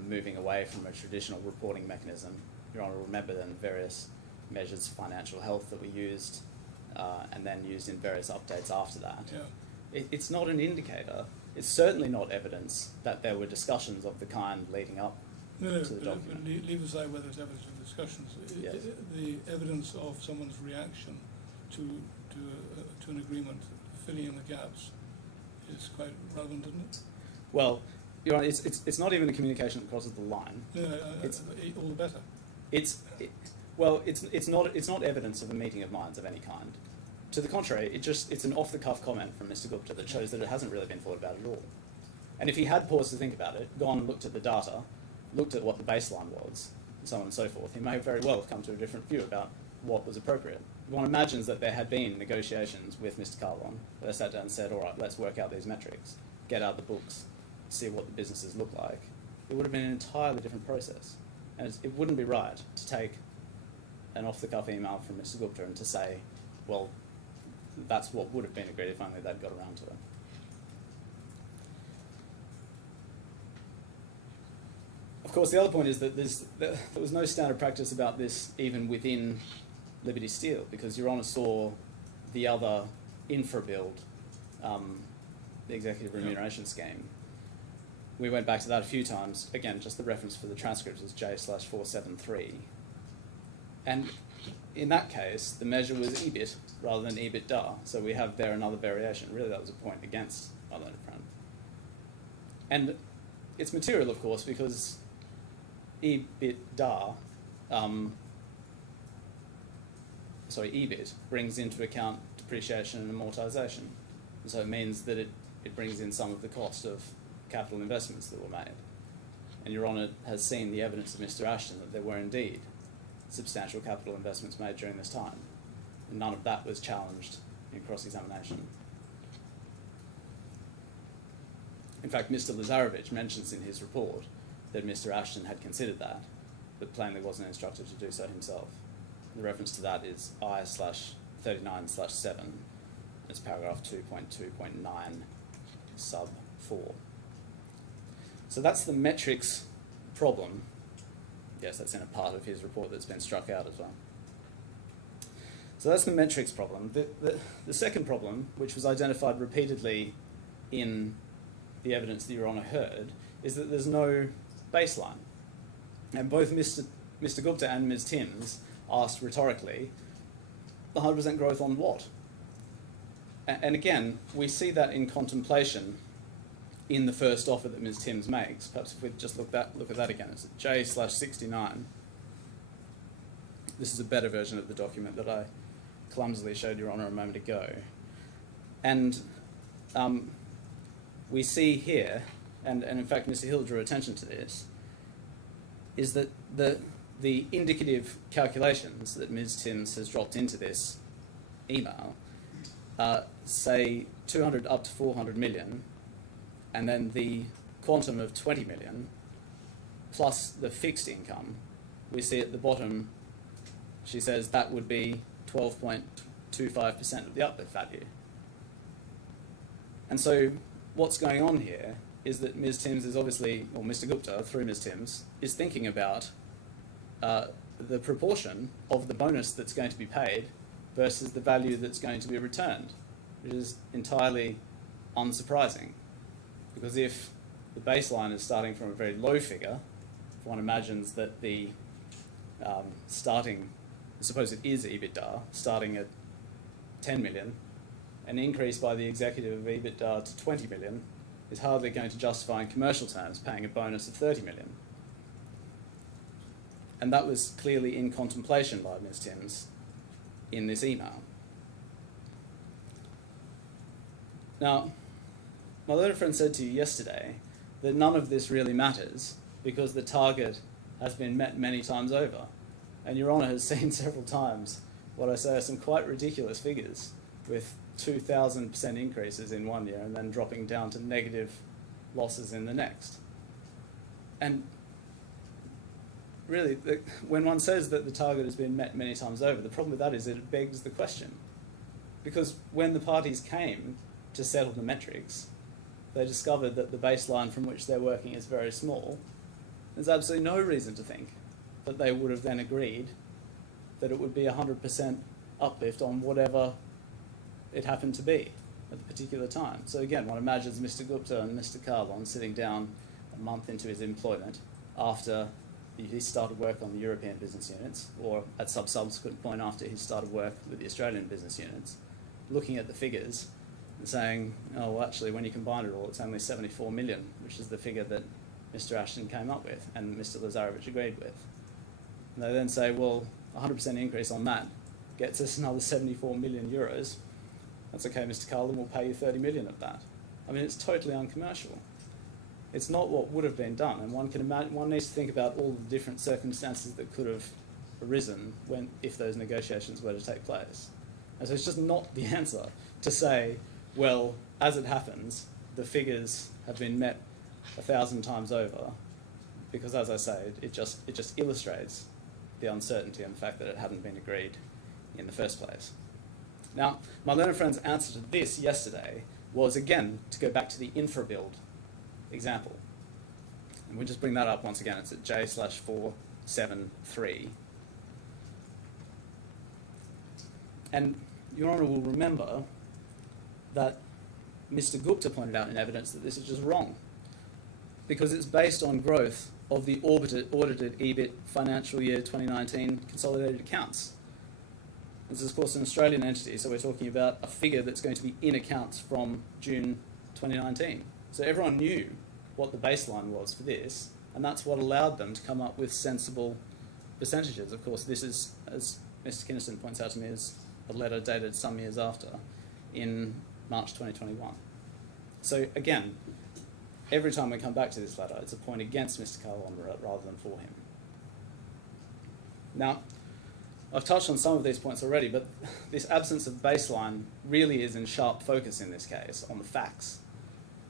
moving away from a traditional reporting mechanism. Your Honour will remember then various measures of financial health that we used and then used in various updates after that. Yeah. It's not an indicator. It's certainly not evidence that there were discussions of the kind leading up No, to the document. but leave aside whether it's evidence of discussions. Yes. The evidence of someone's reaction to an agreement, filling in the gaps, is quite relevant, isn't it? Well, Your Honour, it's not even a communication that crosses the line. No, It's- all the better. It's not evidence of a meeting of minds of any kind. To the contrary, it's an off-the-cuff comment from Mr. Gupta that shows that it hasn't really been thought about at all. And if he had paused to think about it, gone and looked at the data, looked at what the baseline was, and so on and so forth, he may very well have come to a different view about what was appropriate. One imagines that there had been negotiations with Mr. Kahlon. They sat down and said, all right, let's work out these metrics, get out the books, see what the businesses look like. It would have been an entirely different process. And it wouldn't be right to take an off-the-cuff email from Mr. Gupta and to say, well, that's what would have been agreed if only they'd got around to it. Of course, the other point is that there was no standard practice about this even within Liberty Steel, because Your Honour saw the other infra build, the executive remuneration scheme. We went back to that a few times. Again, just the reference for the transcripts is J/473. And in that case, the measure was EBIT rather than EBITDA. So we have there another variation. Really, that was a point against my learned friend. And it's material, of course, because EBITDA, EBIT brings into account depreciation and amortization. And so it means that it brings in some of the cost of capital investments that were made. And Your Honour has seen the evidence of Mr. Ashton that there were indeed substantial capital investments made during this time. And none of that was challenged in cross-examination. In fact, Mr. Lazarevic mentions in his report that Mr. Ashton had considered that, but plainly wasn't instructed to do so himself. The reference to that is I/39/7. It's paragraph 2.2.9 sub 4. So that's the metrics problem. Yes, that's in a part of his report that's been struck out as well. So that's the metrics problem. The second problem, which was identified repeatedly in the evidence that Your Honour heard, is that there's no baseline. And both Mr. Gupta and Ms. Timms asked rhetorically, 100% growth on what? And again, we see that in contemplation in the first offer that Ms. Timms makes. Perhaps if we just look at that again. It's at J/69. This is a better version of the document that I clumsily showed Your Honour a moment ago. And we see here, and in fact Mr. Hill drew attention to this, is that the indicative calculations that Ms. Timms has dropped into this email say 200 up to 400 million, and then the quantum of 20 million plus the fixed income. We see at the bottom, she says that would be 12.25% of the uplift value. And so what's going on here is that Ms. Timms is obviously, or Mr. Gupta, through Ms. Timms, is thinking about the proportion of the bonus that's going to be paid versus the value that's going to be returned, which is entirely unsurprising. Because if the baseline is starting from a very low figure, if one imagines that the suppose it is EBITDA, starting at 10 million, an increase by the executive of EBITDA to 20 million is hardly going to justify in commercial terms paying a bonus of 30 million. And that was clearly in contemplation by Ms. Timms in this email. Now, my learned friend said to you yesterday that none of this really matters because the target has been met many times over. And Your Honour has seen several times what I say are some quite ridiculous figures with 2,000% increases in one year and then dropping down to negative losses in the next. And really, when one says that the target has been met many times over, the problem with that is that it begs the question. Because when the parties came to settle the metrics, they discovered that the baseline from which they're working is very small. There's absolutely no reason to think that they would have then agreed that it would be 100% uplift on whatever it happened to be at the particular time. So again, one imagines Mr. Gupta and Mr. Kahlon sitting down a month into his employment after he started work on the European business units, or at some subsequent point after he started work with the Australian business units, looking at the figures and saying, oh, well, actually, when you combine it all, it's only 74 million, which is the figure that Mr. Ashton came up with and Mr. Lazarevic agreed with. And they then say, well, 100% increase on that gets us another 74 million euros. That's okay, Mr. Kahlon, we'll pay you 30 million of that. I mean, it's totally uncommercial. It's not what would have been done, and one can imagine. One needs to think about all the different circumstances that could have arisen if those negotiations were to take place. And so it's just not the answer to say, well, as it happens, the figures have been met 1,000 times over, because, as I say, it just illustrates the uncertainty and the fact that it hadn't been agreed in the first place. Now, my learned friend's answer to this yesterday was, again, to go back to the infra-build example. And we'll just bring that up once again. It's at J/473. And Your Honour will remember that Mr. Gupta pointed out in evidence that this is just wrong, because it's based on growth of the audited EBIT financial year 2019 consolidated accounts. This is, of course, an Australian entity, so we're talking about a figure that's going to be in accounts from June 2019. So everyone knew what the baseline was for this, and that's what allowed them to come up with sensible percentages. Of course, this is, as Mr. Kinnison points out to me, is a letter dated some years after, in March 2021. So again, every time we come back to this letter, it's a point against Mr. Kahlon rather than for him. Now, I've touched on some of these points already, but this absence of baseline really is in sharp focus in this case on the facts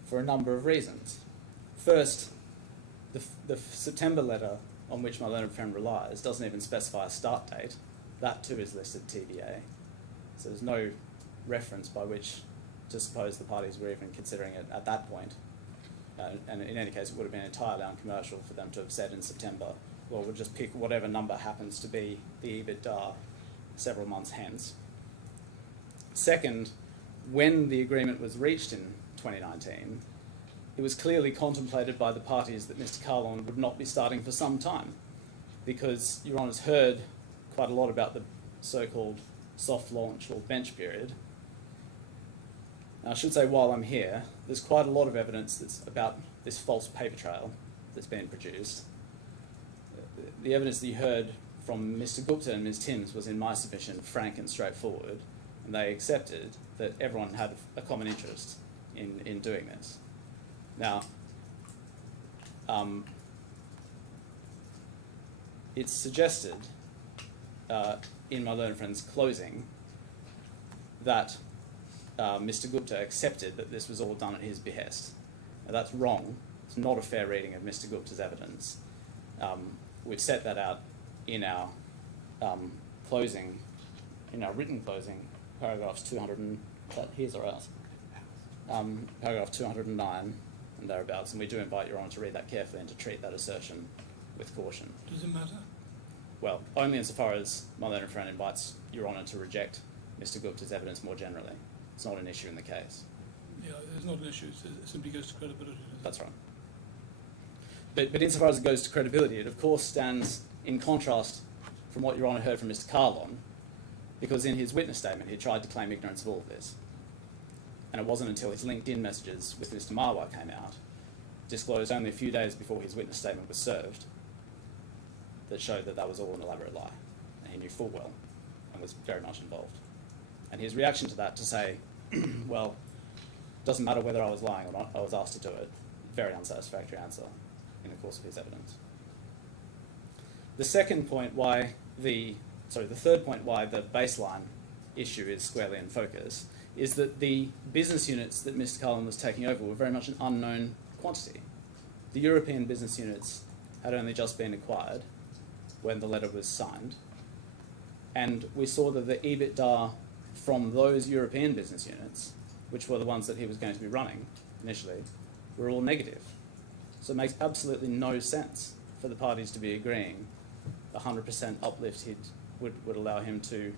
for a number of reasons. First, the September letter on which my learned friend relies doesn't even specify a start date. That too is listed TBA. So there's no reference by which to suppose the parties were even considering it at that point. And in any case, it would have been entirely uncommercial for them to have said in September, well, we'll just pick whatever number happens to be the EBITDA several months hence. Second, when the agreement was reached in 2019, it was clearly contemplated by the parties that Mr. Kahlon would not be starting for some time, because Your Honour's heard quite a lot about the so-called soft launch or bench period. Now, I should say, while I'm here, there's quite a lot of evidence that's about this false paper trail that's been produced. The evidence that you heard from Mr. Gupta and Ms. Timms was, in my submission, frank and straightforward, and they accepted that everyone had a common interest in doing this. Now, it's suggested in my learned friend's closing that Mr. Gupta accepted that this was all done at his behest. Now, that's wrong. It's not a fair reading of Mr. Gupta's evidence. We've set that out in our closing, in our written closing, paragraphs 200 and here's or else, paragraph 209 and thereabouts, and we do invite Your Honour to read that carefully and to treat that assertion with caution. Does it matter? Well, only insofar as my learned friend invites Your Honour to reject Mr. Gupta's evidence more generally. It's not an issue in the case. Yeah, it's not an issue. It simply goes to credibility. That's right. But insofar as it goes to credibility, it of course stands in contrast from what Your Honour heard from Mr. Kahlon, because in his witness statement he tried to claim ignorance of all of this. And it wasn't until his LinkedIn messages with Mr. Marwar came out, disclosed only a few days before his witness statement was served, that showed that that was all an elaborate lie. And he knew full well and was very much involved. And his reaction to that, to say, well, doesn't matter whether I was lying or not, I was asked to do it, very unsatisfactory answer in the course of his evidence. The third point why the baseline issue is squarely in focus is that the business units that Mr. Kahlon was taking over were very much an unknown quantity. The European business units had only just been acquired when the letter was signed, and we saw that the EBITDA from those European business units, which were the ones that he was going to be running initially, were all negative. So it makes absolutely no sense for the parties to be agreeing the 100% uplift would allow him to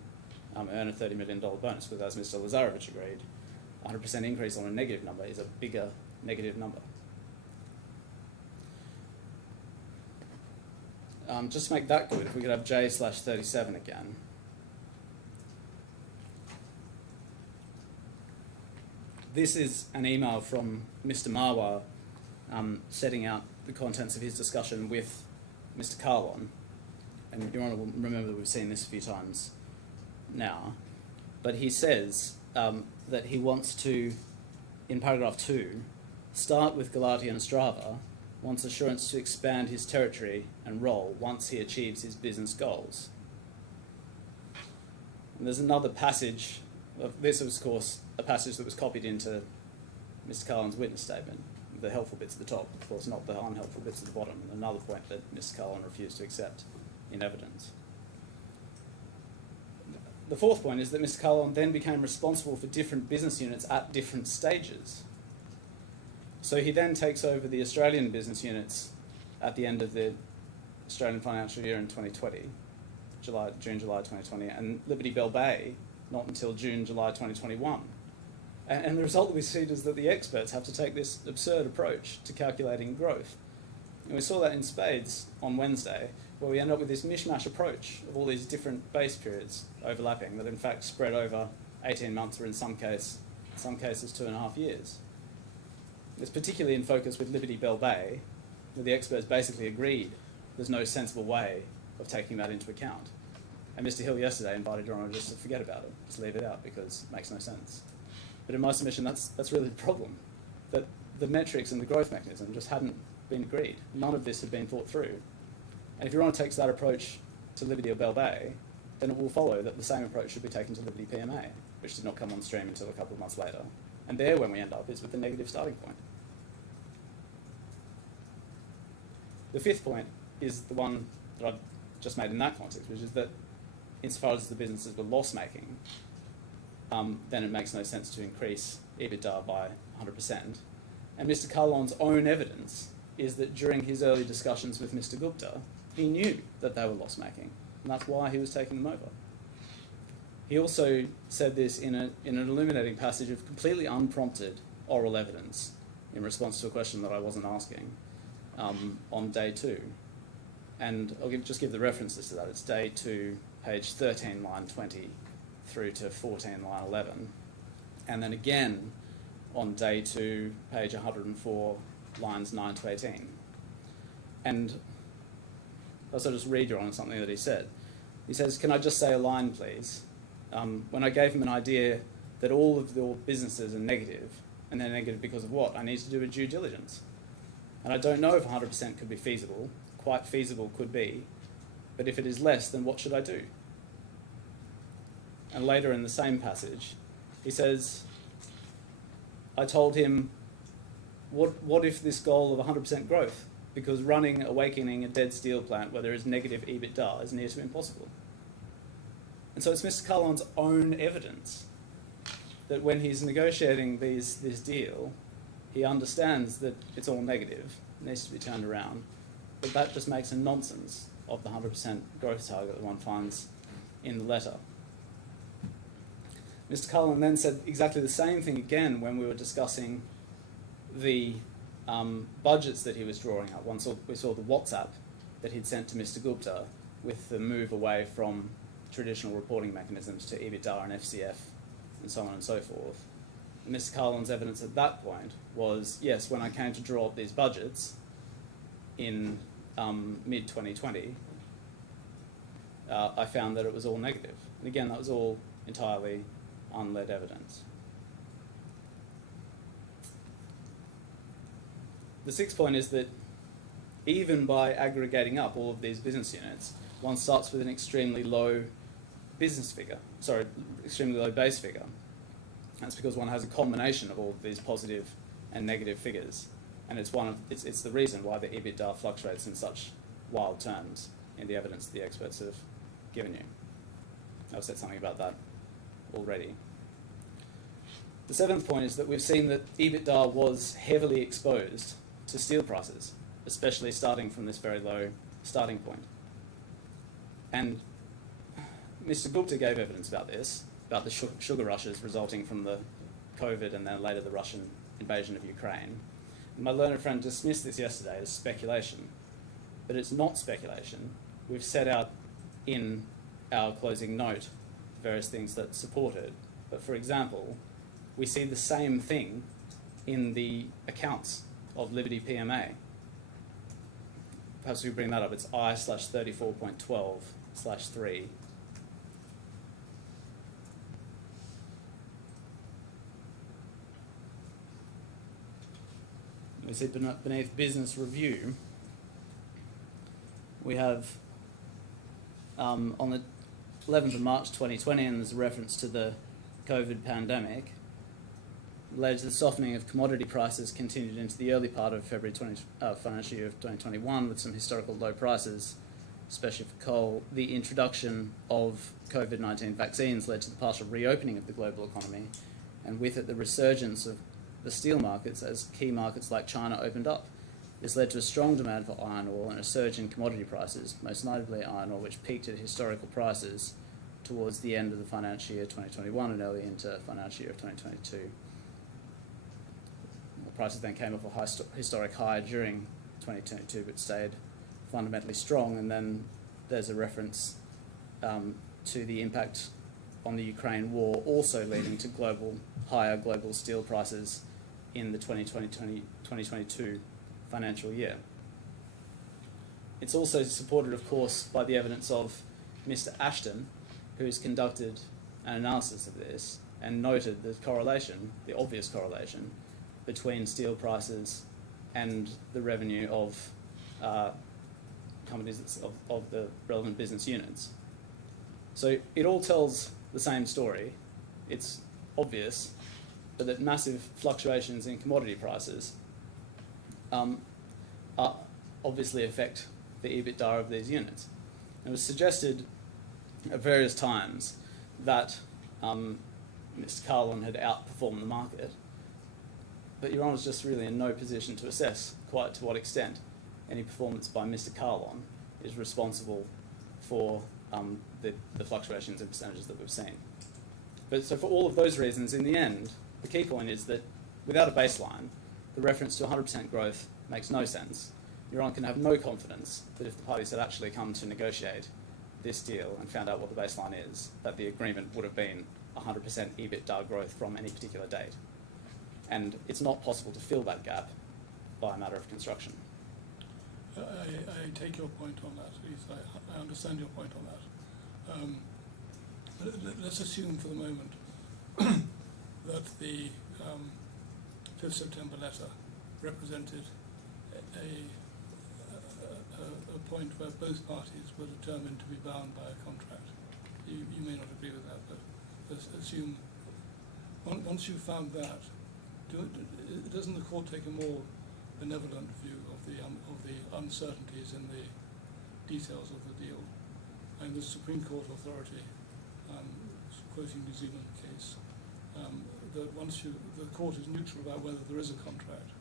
earn a $30 million bonus, because as Mr. Lazarovich agreed, 100% increase on a negative number is a bigger negative number. Just to make that good, if we could have J/37 again. This is an email from Mr. Marwar setting out the contents of his discussion with Mr. Kahlon. And Your Honour will remember that we've seen this a few times now. But he says that he wants to, in paragraph 2, start with Galati and Strava, wants assurance to expand his territory and role once he achieves his business goals. And there's another passage, this was of course a passage that was copied into Mr. Kahlon's witness statement, the helpful bits at the top, of course not the unhelpful bits at the bottom, another point that Mr. Kahlon refused to accept in evidence. The fourth point is that Mr. Kahlon then became responsible for different business units at different stages. So he then takes over the Australian business units at the end of the Australian financial year in 2020, June, July 2020, and Liberty Bell Bay not until June, July 2021. And the result that we see is that the experts have to take this absurd approach to calculating growth. And we saw that in spades on Wednesday, where we end up with this mishmash approach of all these different base periods overlapping that in fact spread over 18 months or in some cases 2.5 years. It's particularly in focus with Liberty Bell Bay, where the experts basically agreed there's no sensible way of taking that into account. And Mr. Hill yesterday invited Your Honour just to forget about it, just leave it out because it makes no sense. But in my submission, that's really the problem, that the metrics and the growth mechanism just hadn't been agreed. None of this had been thought through. And if Your Honour takes that approach to Liberty or Bell Bay, then it will follow that the same approach should be taken to Liberty PMA, which did not come on stream until a couple of months later. And there, when we end up, is with the negative starting point. The fifth point is the one that I've just made in that context, which is that insofar as the businesses were loss-making, then it makes no sense to increase EBITDA by 100%. And Mr. Kahlon's own evidence is that during his early discussions with Mr. Gupta, he knew that they were loss-making, and that's why he was taking them over. He also said this in an illuminating passage of completely unprompted oral evidence in response to a question that I wasn't asking on day 2. And I'll just give the references to that. It's day 2, page 13, line 20, through to 14, line 11. And then again on day 2, page 104, lines 9 to 18. And I'll also just read you on something that he said. He says, "Can I just say a line, please? When I gave him an idea that all of the businesses are negative, and they're negative because of what? I need to do a due diligence. And I don't know if 100% could be feasible. Quite feasible could be. But if it is less, then what should I do?" And later in the same passage, he says, I told him, what if this goal of 100% growth? Because awakening a dead steel plant where there is negative EBITDA is near to impossible. And so it's Mr. Kahlon's own evidence that when he's negotiating this deal, he understands that it's all negative, needs to be turned around, but that just makes a nonsense of the 100% growth target that one finds in the letter. Mr. Kahlon then said exactly the same thing again when we were discussing the budgets that he was drawing up. We saw the WhatsApp that he'd sent to Mr. Gupta with the move away from traditional reporting mechanisms to EBITDA and FCF and so on and so forth. And Mr. Kahlon's evidence at that point was, yes, when I came to draw up these budgets in mid-2020, I found that it was all negative. And again, that was all entirely unled evidence. The sixth point is that even by aggregating up all of these business units, one starts with an extremely low base figure. That's because one has a combination of all of these positive and negative figures, and it's the reason why the EBITDA fluctuates in such wild terms in the evidence that the experts have given you. I've said something about that already. The seventh point is that we've seen that EBITDA was heavily exposed to steel prices, especially starting from this very low starting point. And Mr. Gupta gave evidence about this, about the sugar rushes resulting from the COVID and then later the Russian invasion of Ukraine. And my learned friend dismissed this yesterday as speculation, but it's not speculation. We've set out in our closing note various things that support it. But for example, we see the same thing in the accounts of Liberty PMA. Perhaps we bring that up. It's I/34.12/3. We see beneath business review, we have on the 11th of March 2020, and there's a reference to the COVID pandemic, led to the softening of commodity prices continued into the early part of February financial year of 2021 with some historical low prices, especially for coal. The introduction of COVID-19 vaccines led to the partial reopening of the global economy, and with it the resurgence of the steel markets as key markets like China opened up. This led to a strong demand for iron ore and a surge in commodity prices, most notably iron ore, which peaked at historical prices towards the end of the financial year 2021 and early into financial year of 2022. The prices then came off a historic high during 2022 but stayed fundamentally strong, and then there's a reference to the impact on the Ukraine war also leading to higher global steel prices in the 2022 financial year. It's also supported, of course, by the evidence of Mr. Ashton, who has conducted an analysis of this and noted the correlation, the obvious correlation, between steel prices and the revenue of companies of the relevant business units. So it all tells the same story. It's obvious, but that massive fluctuations in commodity prices obviously affect the EBITDA of these units. It was suggested at various times that Mr. Kahlon had outperformed the market, but Your Honour is just really in no position to assess quite to what extent any performance by Mr. Kahlon is responsible for the fluctuations in percentages that we've seen. But so for all of those reasons, in the end, the key point is that without a baseline, the reference to 100% growth makes no sense. Your Honour can have no confidence that if the parties had actually come to negotiate this deal and found out what the baseline is, that the agreement would have been 100% EBITDA growth from any particular date. And it's not possible to fill that gap by a matter of construction. I take your point on that. I understand your point on that. Let's assume for the moment that the 5th September letter represented a point where both parties were determined to be bound by a contract. You may not agree with that, but let's assume once you've found that, doesn't the court take a more benevolent view of the uncertainties in the details of the deal? And the Supreme Court authority, quoting New Zealand case, that the court is neutral about whether there is a contract,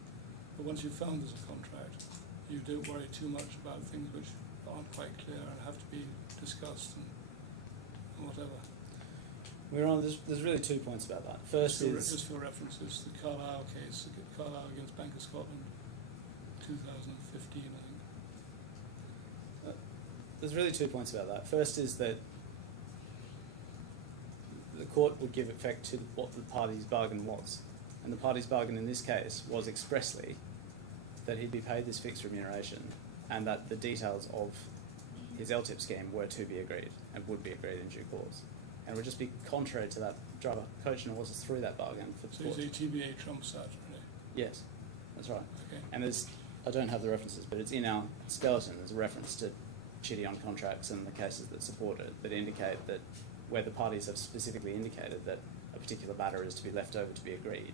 but once you've found there's a contract, you don't worry too much about things which aren't quite clear and have to be discussed and whatever. We're on. There's really 2 points about that. First is just for references, the Carlisle case, Carlisle against Bank of Scotland, 2015, I think. There's really 2 points about that. First is that the court would give effect to what the party's bargain was, and the party's bargain in this case was expressly that he'd be paid this fixed remuneration, and that the details of his LTIP scheme were to be agreed and would be agreed in due course. And it would just be contrary to that driver coach and was through that bargain for the So court. you say TBA trumps that, really? Yes, that's right. Okay. And I don't have the references, but it's in our skeleton. There's a reference to chitty on contracts and the cases that support it that indicate that where the parties have specifically indicated that a particular matter is to be left over to be agreed,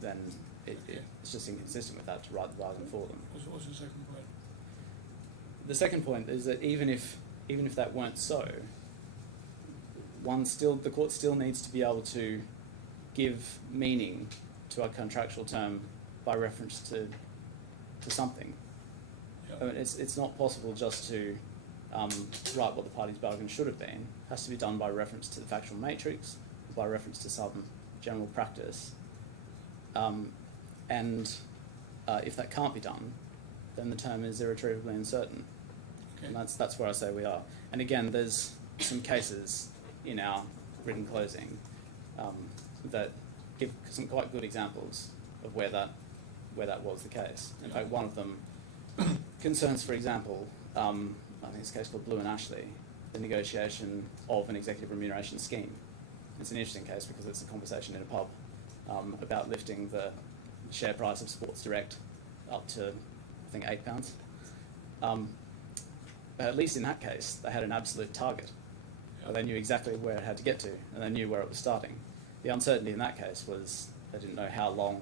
then it's just inconsistent with that to write the bargain for them. What's your second point? The second point is that even if that weren't so, the court still needs to be able to give meaning to a contractual term by reference to something. Yeah. I mean, it's not possible just to write what the party's bargain should have been. It has to be done by reference to the factual matrix, by reference to some general practice. And if that can't be done, then the term is irretrievably uncertain. Okay. And that's where I say we are. And again, there's some cases in our written closing that give some quite good examples of where that was the case. In fact, one of them concerns, for example, I think it's a case called Blue and Ashley, the negotiation of an executive remuneration scheme. It's an interesting case because it's a conversation in a pub about lifting the share price of Sports Direct up to, I think, £8. But at least in that case, they had an absolute target. They knew exactly where it had to get to, and they knew where it was starting. The uncertainty in that case was they didn't know how long,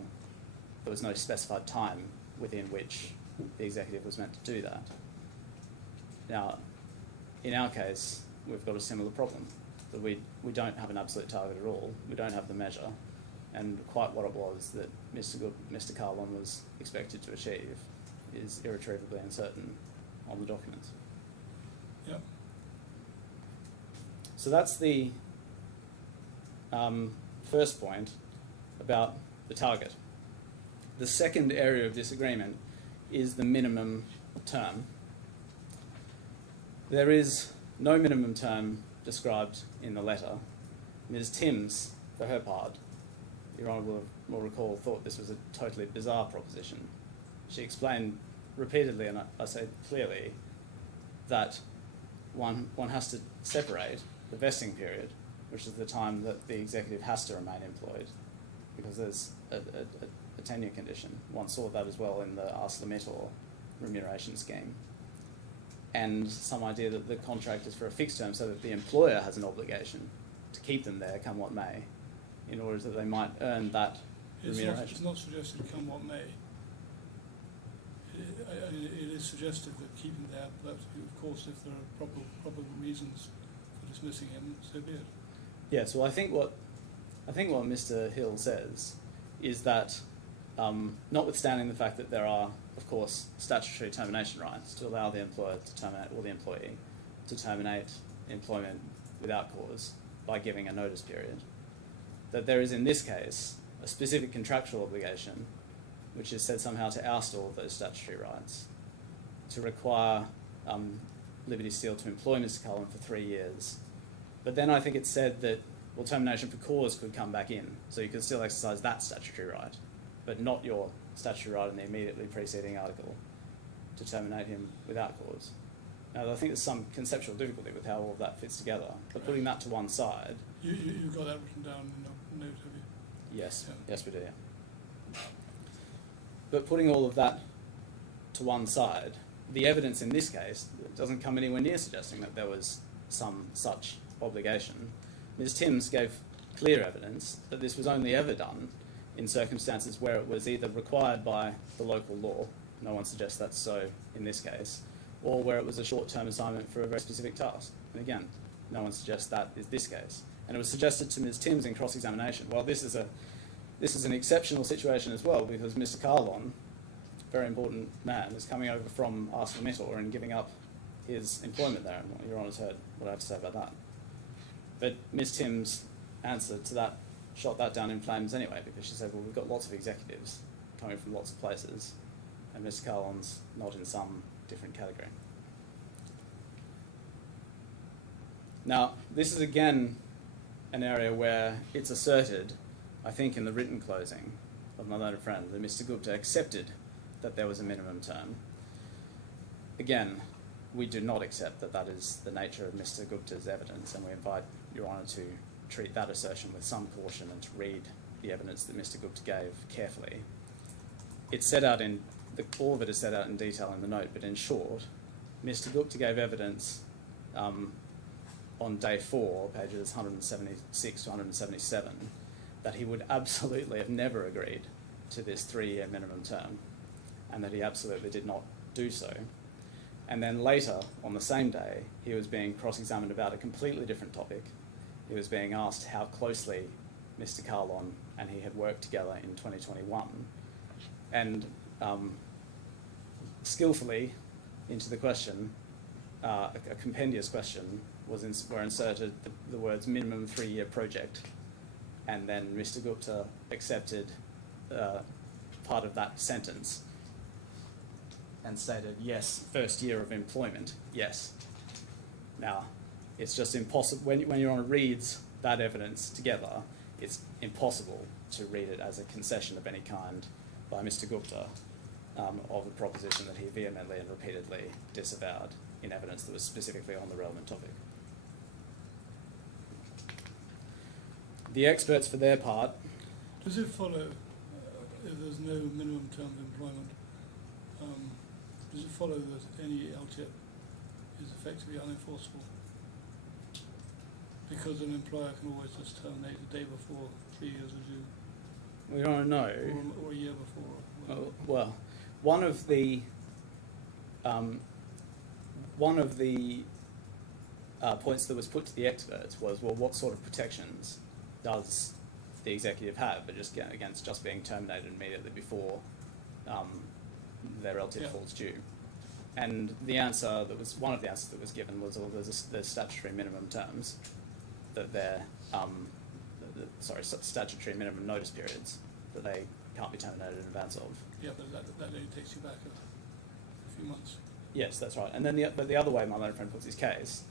there was no specified time within which the executive was meant to do that. Now, in our case, we've got a similar problem, that we don't have an absolute target at all, we don't have the measure, and quite what it was that Mr. Kahlon was expected to achieve is irretrievably uncertain on the documents. Yep. So that's the first point about the target. The second area of disagreement is the minimum term. There is no minimum term described in the letter. Ms. Timms, for her part, Your Honour will recall, thought this was a totally bizarre proposition. She explained repeatedly, and I say clearly, that one has to separate the vesting period, which is the time that the executive has to remain employed, because there's a tenure condition. One saw that as well in the ArcelorMittal remuneration scheme. And some idea that the contract is for a fixed term so that the employer has an obligation to keep them there come what may, in order that they might earn that remuneration. It's not suggested come what may. It is suggested that keep him there, but of course if there are proper reasons for dismissing him, so be it. Yes, well I think what Mr. Hill says is that notwithstanding the fact that there are, of course, statutory termination rights to allow the employer to terminate, or the employee to terminate employment without cause by giving a notice period, that there is in this case a specific contractual obligation which is said somehow to oust all of those statutory rights, to require Liberty Steel to employ Mr. Kahlon for 3 years. But then I think it said that, well, termination for cause could come back in, so you could still exercise that statutory right, but not your statutory right in the immediately preceding article to terminate him without cause. Now, I think there's some conceptual difficulty with how all of that fits together, but putting that to one side... You've got that written down in the note, have you? Yes, Yeah. yes we do, yeah. But putting all of that to one side, the evidence in this case doesn't come anywhere near suggesting that there was some such obligation. Ms. Timms gave clear evidence that this was only ever done in circumstances where it was either required by the local law, no one suggests that's so in this case, or where it was a short-term assignment for a very specific task. And again, no one suggests that is this case. And it was suggested to Ms. Timms in cross-examination, well, this is an exceptional situation as well, because Mr. Kahlon, very important man, is coming over from ArcelorMittal and giving up his employment there. And Your Honour's heard what I have to say about that. But Ms. Timms' answer to that shot that down in flames anyway, because she said, well, we've got lots of executives coming from lots of places, and Mr. Kahlon's not in some different category. Now, this is again an area where it's asserted, I think in the written closing of my learned friend, that Mr. Gupta accepted that there was a minimum term. Again, we do not accept that that is the nature of Mr. Gupta's evidence, and we invite Your Honour to treat that assertion with some caution and to read the evidence that Mr. Gupta gave carefully. It's set out in, all of it is set out in detail in the note, but in short, Mr. Gupta gave evidence on day 4, pages 176 to 177, that he would absolutely have never agreed to this 3-year minimum term, and that he absolutely did not do so. And then later, on the same day, he was being cross-examined about a completely different topic. He was being asked how closely Mr. Kahlon and he had worked together in 2021. And skillfully into the question, a compendious question, were inserted the words minimum 3-year project. And then Mr. Gupta accepted part of that sentence and stated, yes, first year of employment, yes. Now, it's just impossible, when Your Honour reads that evidence together, it's impossible to read it as a concession of any kind by Mr. Gupta of a proposition that he vehemently and repeatedly disavowed in evidence that was specifically on the relevant topic. The experts, for their part... Does it follow, if there's no minimum term of employment, does it follow that any LTIP is effectively unenforceable? Because an employer can always just terminate the day before 3 years are due. We don't know. Or a year before. Well, one of the points that was put to the experts was, well, what sort of protections does the executive have, but just against just being terminated immediately before their LTIP falls due? And the answer that was one of the answers that was given was, well, there's statutory minimum terms that they're statutory minimum notice periods that they can't be terminated in advance of. Yeah, but that only takes you back a few months. Yes, that's right. And then the other way my learned friend puts his case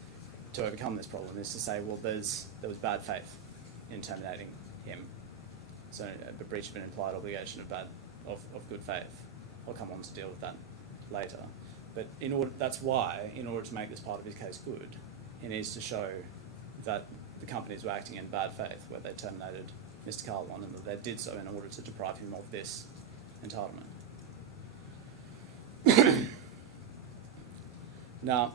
to overcome this problem is to say, well, there was bad faith in terminating him, so a breach of an implied obligation of good faith. I'll come on to deal with that later. But in order to make this part of his case good, he needs to show that the companies were acting in bad faith, where they terminated Mr. Kahlon, and that they did so in order to deprive him of this entitlement. Now,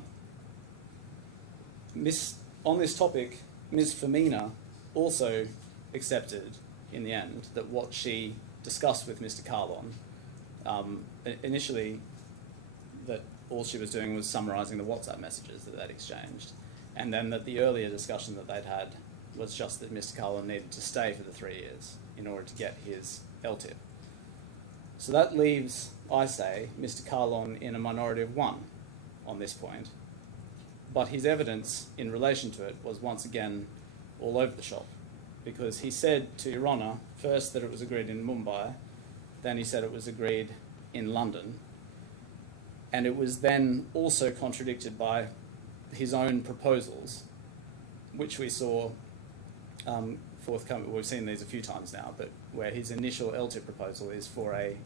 on this topic, Ms. Femina also accepted in the end that what she discussed with Mr. Kahlon, initially that all she was doing was summarising the WhatsApp messages that they'd exchanged, and then that the earlier discussion that they'd had was just that Mr. Kahlon needed to stay for the 3 years in order to get his LTIP. So that leaves, I say, Mr. Kahlon in a minority of one on this point, but his evidence in relation to it was once again all over the shop, because he said to Your Honour first that it was agreed in Mumbai, then he said it was agreed in London, and it was then also contradicted by his own proposals, which we saw forthcoming. We've seen these a few times now, but where his initial LTIP proposal is for a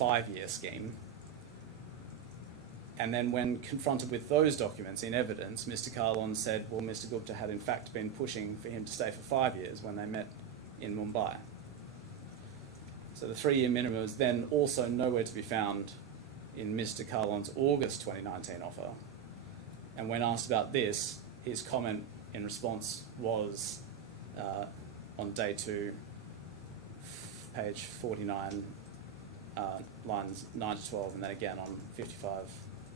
5-year scheme. And then when confronted with those documents in evidence, Mr. Kahlon said, well, Mr. Gupta had in fact been pushing for him to stay for 5 years when they met in Mumbai. So the 3-year minimum is then also nowhere to be found in Mr. Kahlon's August 2019 offer. And when asked about this, his comment in response was on day 2, page 49, lines 9 to 12, and then again on 55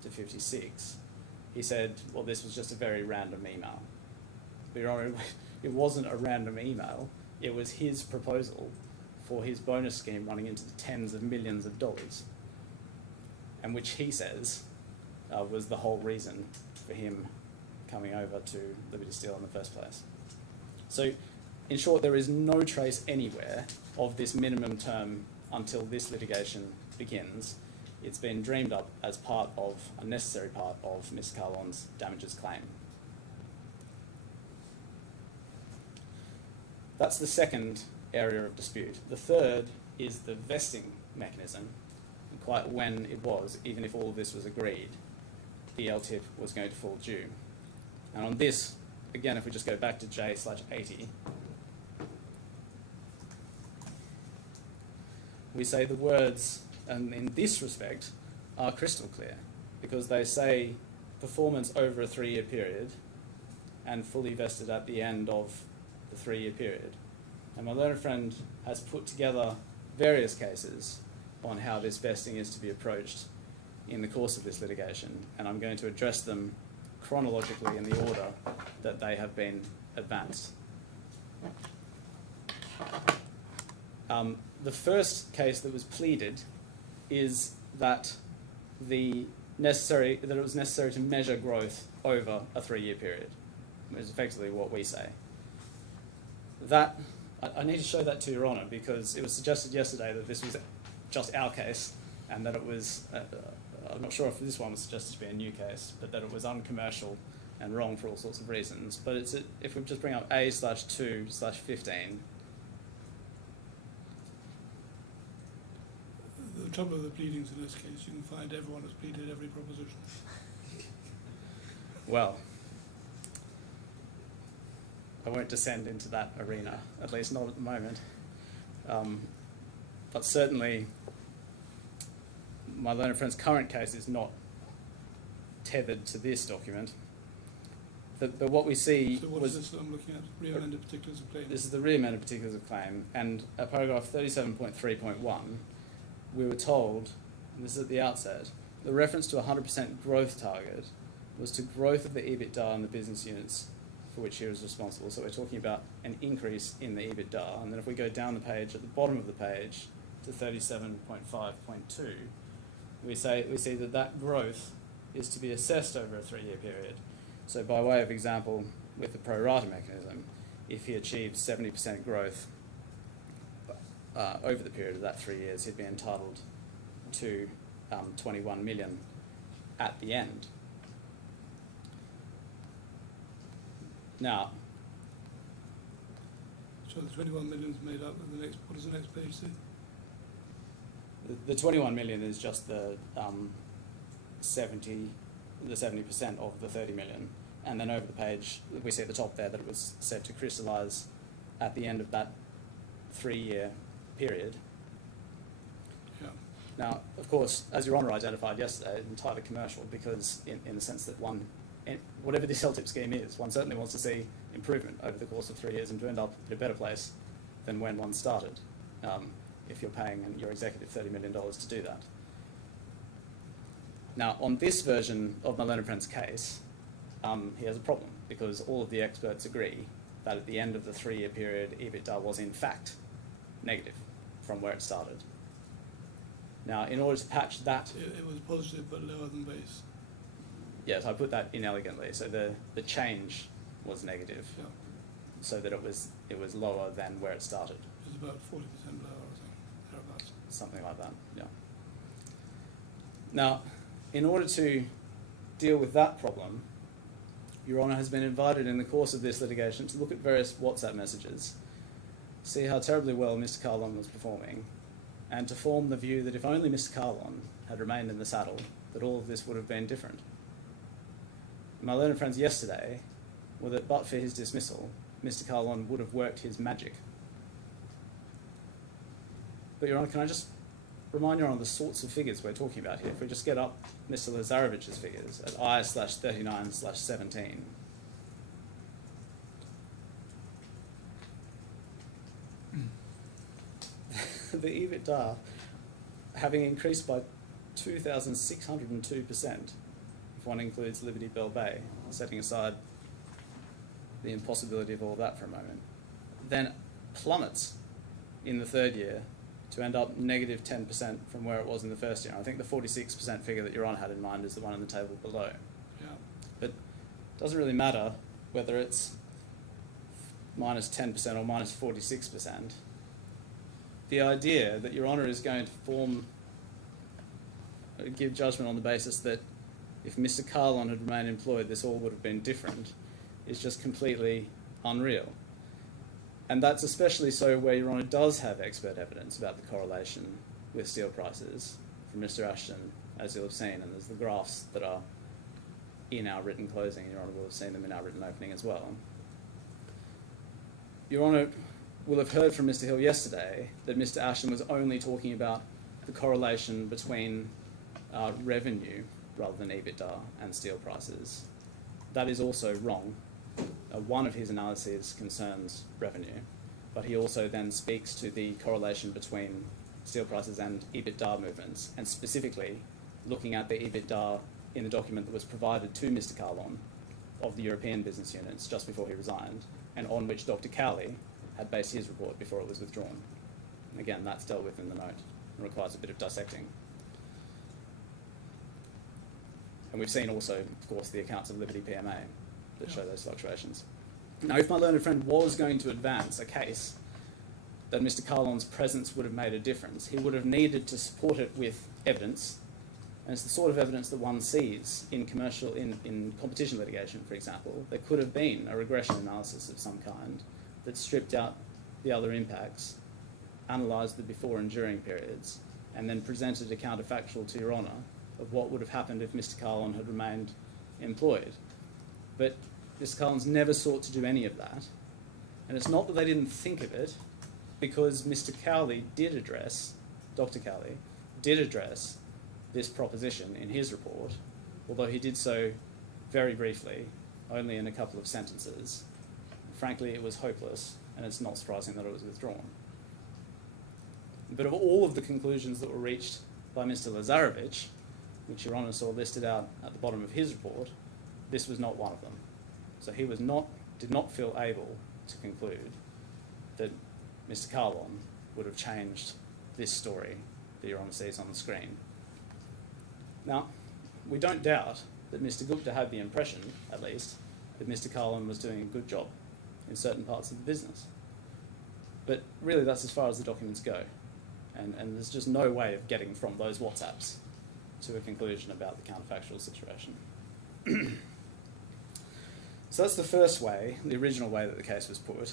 to 56. He said, well, this was just a very random email. But Your Honour, it wasn't a random email. It was his proposal for his bonus scheme running into the tens of millions of dollars, and which he says was the whole reason for him coming over to Liberty Steel in the first place. So, in short, there is no trace anywhere of this minimum term until this litigation begins. It's been dreamed up as a necessary part of Mr. Kahlon's damages claim. That's the second area of dispute. The third is the vesting mechanism, and quite when it was, even if all of this was agreed, the LTIP was going to fall due. And on this, again, if we just go back to J/80, we say the words, and in this respect, are crystal clear, because they say performance over a 3-year period and fully vested at the end of the 3-year period. And my learned friend has put together various cases on how this vesting is to be approached in the course of this litigation, and I'm going to address them chronologically in the order that they have been advanced. The first case that was pleaded is that it was necessary to measure growth over a 3-year period, which is effectively what we say. That, I need to show that to Your Honour, because it was suggested yesterday that this was just our case, and that it was, I'm not sure if this one was suggested to be a new case, but that it was uncommercial and wrong for all sorts of reasons. But it's if we just bring up A/2/15, the trouble with the pleadings in this case, you can find everyone has pleaded every proposition. well, I won't descend into that arena, at least not at the moment. but certainly my learned friend's current case is not tethered to this document. But what we see So what is this that I'm looking at? Re-amended particulars of claim. this is the re-amended particulars of claim, and at paragraph 37.3.1, we were told, and this is at the outset, the reference to 100% growth target was to growth of the EBITDA in the business units for which he was responsible. So we're talking about an increase in the EBITDA, and then if we go down the page, at the bottom of the page, to 37.5.2, we see that growth is to be assessed over a 3-year period. So by way of example, with the pro rata mechanism, if he achieves 70% growth over the period of that 3 years, he'd be entitled to 21 million at the end. Now, So the 21 million is made up of the next, what does the next page say? the 21 million is just the 70% of the 30 million. And then over the page, we see at the top there that it was set to crystallise at the end of that 3-year period. Yeah. Now, of course, as Your Honour identified yesterday, it's entirely commercial because in the sense that whatever this LTIP scheme is, one certainly wants to see improvement over the course of 3 years and to end up in a better place than when one started, if you're paying your executive $30 million to do that. Now, on this version of my learned friend's case, he has a problem because all of the experts agree that at the end of the 3-year period, EBITDA was in fact negative from where it started. Now, in order to patch that... It was positive but lower than base. Yes, I put that inelegantly. So the change was negative, Yeah. so that it was lower than where it started. It was about 40% lower or something, thereabouts. Something like that, yeah. Now, in order to deal with that problem, Your Honour has been invited in the course of this litigation to look at various WhatsApp messages, see how terribly well Mr. Kahlon was performing, and to form the view that if only Mr. Kahlon had remained in the saddle, that all of this would have been different. My learned friends yesterday were that but for his dismissal, Mr. Kahlon would have worked his magic. But Your Honour, can I just remind Your Honour the sorts of figures we're talking about here? If we just get up Mr. Lazarevich's figures at I/39/17. The EBITDA having increased by 2,602%, if one includes Liberty Bell Bay, setting aside the impossibility of all of that for a moment, then plummets in the 3rd year to end up negative 10% from where it was in the 1st year. I think the 46% figure that Your Honour had in mind is the one in the table below. Yeah. But it doesn't really matter whether it's minus 10% or minus 46%. The idea that Your Honour is going to give judgment on the basis that if Mr. Kahlon had remained employed, this all would have been different, is just completely unreal. And that's especially so where Your Honour does have expert evidence about the correlation with steel prices from Mr. Ashton, as you'll have seen, and there's the graphs that are in our written closing, and Your Honour will have seen them in our written opening as well. Your Honour will have heard from Mr. Hill yesterday that Mr. Ashton was only talking about the correlation between revenue rather than EBITDA and steel prices. That is also wrong. One of his analyses concerns revenue, but he also then speaks to the correlation between steel prices and EBITDA movements, and specifically looking at the EBITDA in the document that was provided to Mr. Kahlon of the European business units just before he resigned, and on which Dr. Cowley had based his report before it was withdrawn. And again, that's dealt with in the note and requires a bit of dissecting. And we've seen also, of course, the accounts of Liberty PMA that show those fluctuations. Now, if my learned friend was going to advance a case that Mr. Kahlon's presence would have made a difference, he would have needed to support it with evidence, and it's the sort of evidence that one sees in competition litigation, for example. There could have been a regression analysis of some kind that stripped out the other impacts, analysed the before and during periods, and then presented a counterfactual to Your Honour of what would have happened if Mr. Kahlon had remained employed. But Mr. Kahlon's never sought to do any of that. And it's not that they didn't think of it, because Mr. Cowley did address Dr. Kelly, did address this proposition in his report, although he did so very briefly, only in a couple of sentences. Frankly, it was hopeless, and it's not surprising that it was withdrawn. But of all of the conclusions that were reached by Mr. Lazarevich, which Your Honour saw listed out at the bottom of his report, this was not one of them. So he did not feel able to conclude that Mr. Kahlon would have changed this story that Your Honour sees on the screen. Now, we don't doubt that Mr. Gupta had the impression, at least, that Mr. Kahlon was doing a good job in certain parts of the business. But really, that's as far as the documents go. And there's just no way of getting from those WhatsApps to a conclusion about the counterfactual situation. So that's the first way, the original way that the case was put.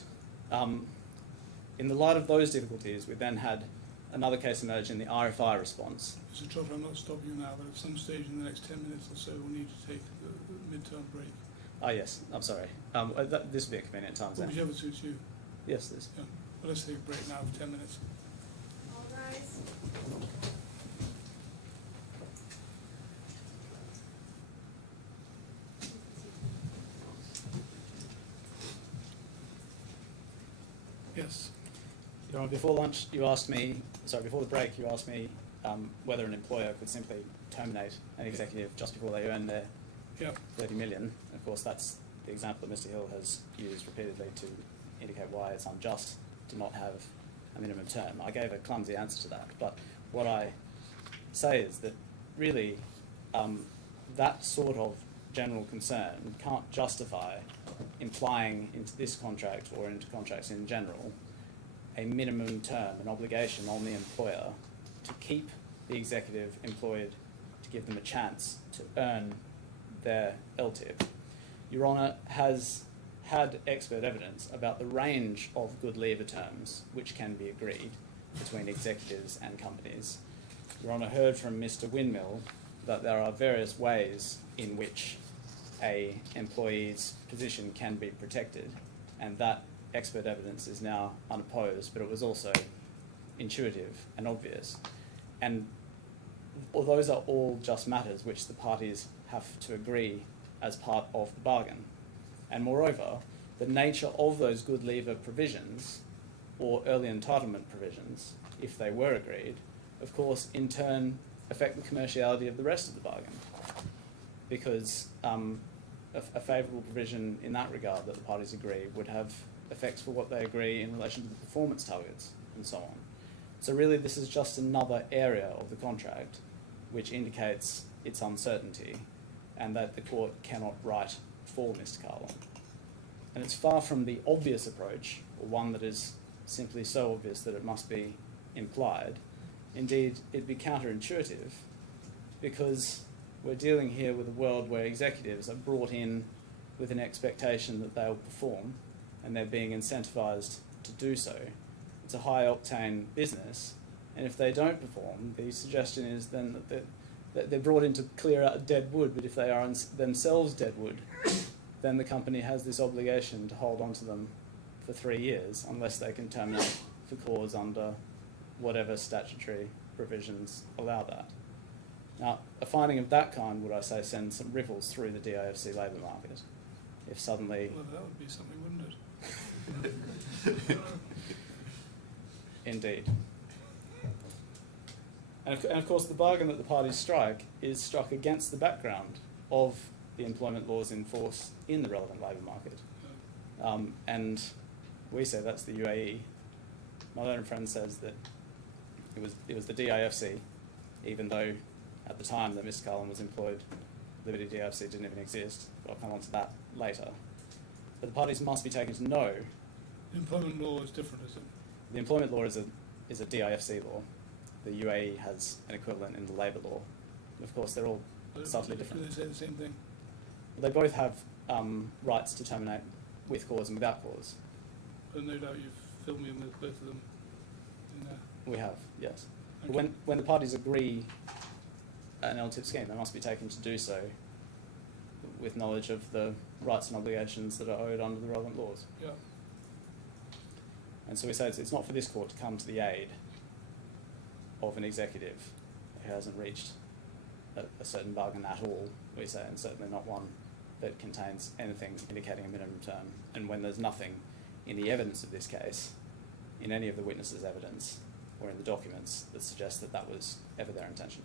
In the light of those difficulties, we then had another case emerge in the RFI response. Mr. Trotter, I'm not stopping you now, but at some stage in the next 10 minutes or so, we'll need to take the midterm break. Ah, yes, I'm sorry. This would be a convenient time then. Whichever suits you. Yes, this. Yeah. Well, let's take a break now for 10 minutes. All rise. Yes. Your Honour, before lunch, before the break, you asked me whether an employer could simply terminate an executive just before they earn their 30 million. Of course, that's the example that Mr. Hill has used repeatedly to indicate why it's unjust to not have a minimum term. I gave a clumsy answer to that, but what I say is that really that sort of general concern can't justify implying into this contract or into contracts in general a minimum term, an obligation on the employer to keep the executive employed, to give them a chance to earn their LTIP. Your Honour has had expert evidence about the range of good leaver terms which can be agreed between executives and companies. Your Honour heard from Mr. Windmill that there are various ways in which an employee's position can be protected, and that expert evidence is now unopposed, but it was also intuitive and obvious. And those are all just matters which the parties have to agree as part of the bargain. And moreover, the nature of those good leaver provisions or early entitlement provisions, if they were agreed, of course, in turn affect the commerciality of the rest of the bargain. Because a favourable provision in that regard that the parties agree would have effects for what they agree in relation to the performance targets and so on. So really this is just another area of the contract which indicates its uncertainty and that the court cannot write for Mr. Kahlon. And it's far from the obvious approach, or one that is simply so obvious that it must be implied. Indeed, it'd be counterintuitive because we're dealing here with a world where executives are brought in with an expectation that they'll perform and they're being incentivised to do so. It's a high-octane business, and if they don't perform, the suggestion is then that they're brought in to clear out dead wood, but if they are themselves dead wood, then the company has this obligation to hold on to them for 3 years unless they can terminate for cause under whatever statutory provisions allow that. Now, a finding of that kind, would I say, send some ripples through the DIFC labour market if suddenly... Well, that would be something, wouldn't it? Indeed. And of course, the bargain that the parties strike is struck against the background of the employment laws in force in the relevant labour market. And we say that's the UAE. My learned friend says that it was the DIFC, even though at the time that Mr. Kahlon was employed, Liberty DIFC didn't even exist. I'll come on to that later. But the parties must be taken to know. The employment law is different, is it? The employment law is a DIFC law. The UAE has an equivalent in the labour law. And of course, they're all subtly different. Do they say the same thing? They both have rights to terminate with cause and without cause. But no doubt you've filled me in with both of them. We have, yes. Okay. But when the parties agree an LTIP scheme, they must be taken to do so with knowledge of the rights and obligations that are owed under the relevant laws. Yeah. And so we say it's not for this court to come to the aid of an executive who hasn't reached a certain bargain at all, we say, and certainly not one that contains anything indicating a minimum term, and when there's nothing in the evidence of this case, in any of the witnesses' evidence, or in the documents that suggest that that was ever their intention.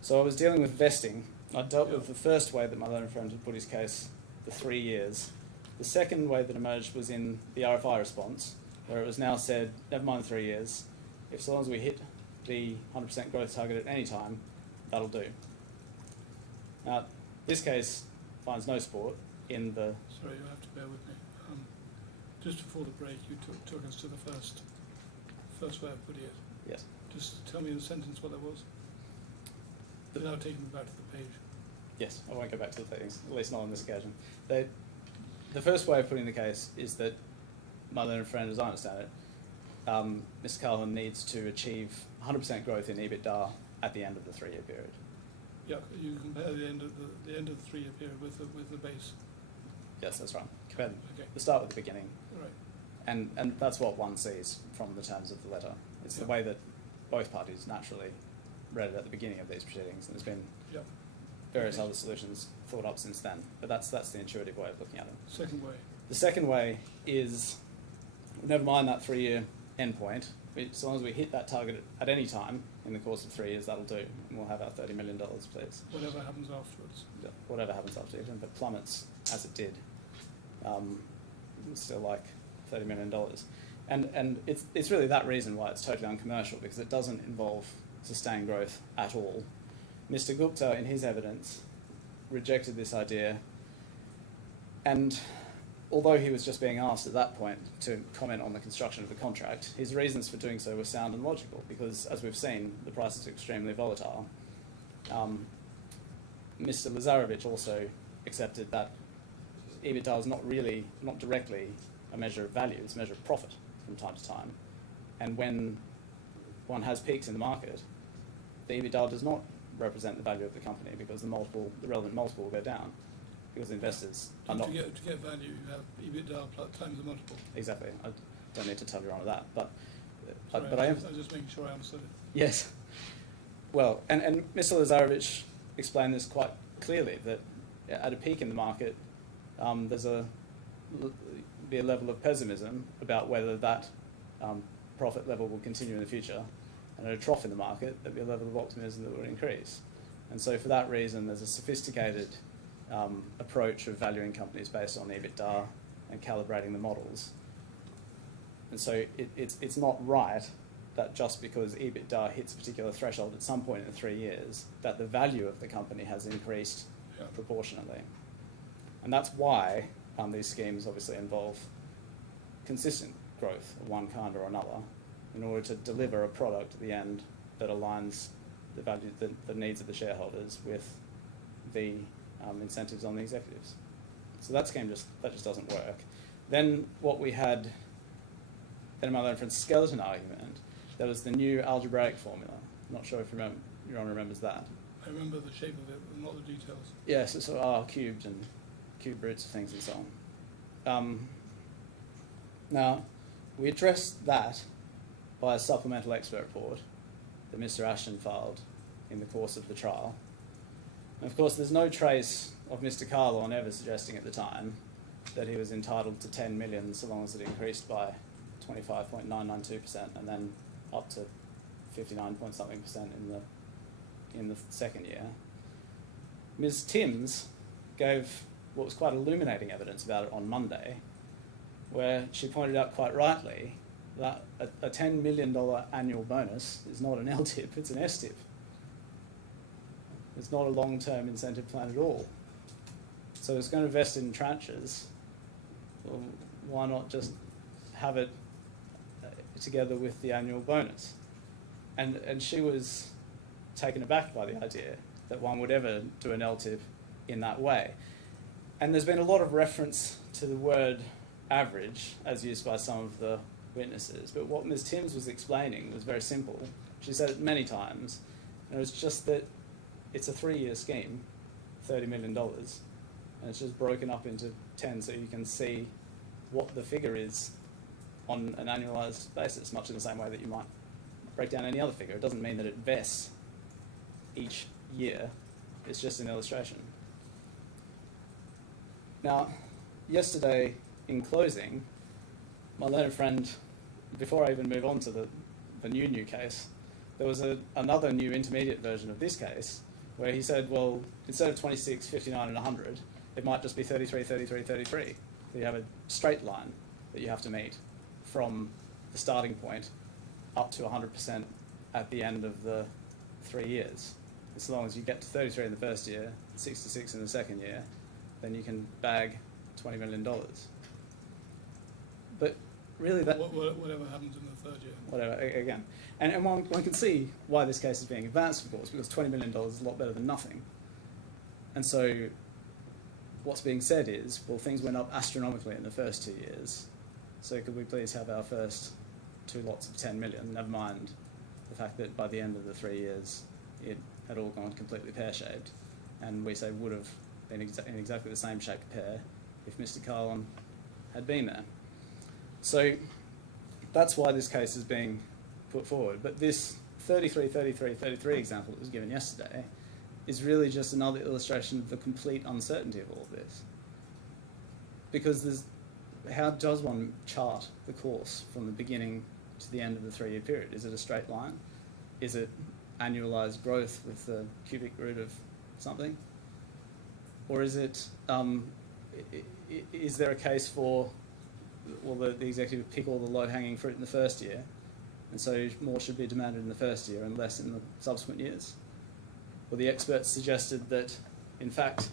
So I was dealing with vesting. I dealt with the first way that my learned friend had put his case, the 3 years. The second way that emerged was in the RFI response, where it was now said, never mind 3 years, if so long as we hit the 100% growth target at any time, that'll do. Now, this case finds no support in the... Sorry, you have to bear with me. Just before the break, you took us to the first way of putting it. Yes. Just tell me in a sentence what that was. Without taking me back to the page. Yes, I won't go back to the things, at least not on this occasion. The first way of putting the case is that my learned friend, as I understand it, Mr. Kahlon needs to achieve 100% growth in EBITDA at the end of the 3-year period. Yeah, you compare the end of the 3-year period with the base. Yes, that's right. Compare Okay. the start with the beginning. Right. And that's what one sees from the terms of the letter. It's the way that both parties naturally read it at the beginning of these proceedings, and there's been various other solutions thought up since then. But that's the intuitive way of looking at it. Second way. The second way is, never mind that 3-year endpoint, as long as we hit that target at any time in the course of 3 years, that'll do. And we'll have our $30 million, please. Whatever happens afterwards. Whatever happens after it, if it plummets as it did, it's still like $30 million. And it's really that reason why it's totally uncommercial, because it doesn't involve sustained growth at all. Mr. Gupta, in his evidence, rejected this idea, and although he was just being asked at that point to comment on the construction of the contract, his reasons for doing so were sound and logical, because, as we've seen, the price is extremely volatile. Mr. Lazarevic also accepted that EBITDA is not directly a measure of value, it's a measure of profit from time to time. And when one has peaks in the market, the EBITDA does not represent the value of the company, because the relevant multiple will go down, because investors are not... To get value, you have EBITDA times the multiple. Exactly. I don't need to tell you on that, but... Sorry, but I am... I'm just making sure I understood it. Yes. Well, and Mr. Lazarevic explained this quite clearly, that at a peak in the market, there's be a level of pessimism about whether that profit level will continue in the future, and at a trough in the market, there'd be a level of optimism that would increase. And so for that reason, there's a sophisticated approach of valuing companies based on EBITDA and calibrating the models. And so it's not right that just because EBITDA hits a particular threshold at some point in 3 years, that the value of the company has increased proportionately. And that's why these schemes obviously involve consistent growth of one kind or another, in order to deliver a product at the end that aligns the value, the needs of the shareholders with the incentives on the executives. So that scheme just doesn't work. Then what we had, in my learned friend's skeleton argument, there was the new algebraic formula. I'm not sure if Your Honour remembers that. I remember the shape of it, but not the details. Yes, it's sort of R cubed and cube roots of things and so on. Now, we addressed that by a supplemental expert report that Mr. Ashton filed in the course of the trial. And of course, there's no trace of Mr. Kahlon ever suggesting at the time that he was entitled to 10 million so long as it increased by 25.992% and then up to 59-point-something% in the second year. Ms. Timms gave what was quite illuminating evidence about it on Monday, where she pointed out quite rightly that a $10 million annual bonus is not an LTIP, it's an STIP. It's not a long-term incentive plan at all. So it's going to vest in tranches. Well, why not just have it together with the annual bonus? And she was taken aback by the idea that one would ever do an LTIP in that way. And there's been a lot of reference to the word average as used by some of the witnesses, but what Ms. Timms was explaining was very simple. She said it many times, and it was just that it's a 3-year scheme, $30 million, and it's just broken up into 10 so you can see what the figure is on an annualised basis, much in the same way that you might break down any other figure. It doesn't mean that it vests each year. It's just an illustration. Now, yesterday, in closing, my learned friend, before I even move on to the new case, there was another new intermediate version of this case where he said, well, instead of 26, 59 and 100, it might just be 33, 33, 33. So you have a straight line that you have to meet from the starting point up to 100% at the end of the 3 years. As long as you get to 33 in the first year, 66 in the second year, then you can bag $20 million. But really that... Whatever happens in the third year. Whatever, again. And one can see why this case is being advanced, of course, because $20 million is a lot better than nothing. And so what's being said is, well, things went up astronomically in the first 2 years, so could we please have our first 2 lots of 10 million, never mind the fact that by the end of the 3 years it had all gone completely pear-shaped, and we say would have been in exactly the same shaped pear if Mr. Kahlon had been there. So that's why this case is being put forward. But this 33, 33, 33 example that was given yesterday is really just another illustration of the complete uncertainty of all of this. Because how does one chart the course from the beginning to the end of the 3 year period? Is it a straight line? Is it annualized growth with the cubic root of something? Or is it, is there a case for, well, the executive pick all the low-hanging fruit in the first year, and so more should be demanded in the first year and less in the subsequent years? Well, the experts suggested that, in fact,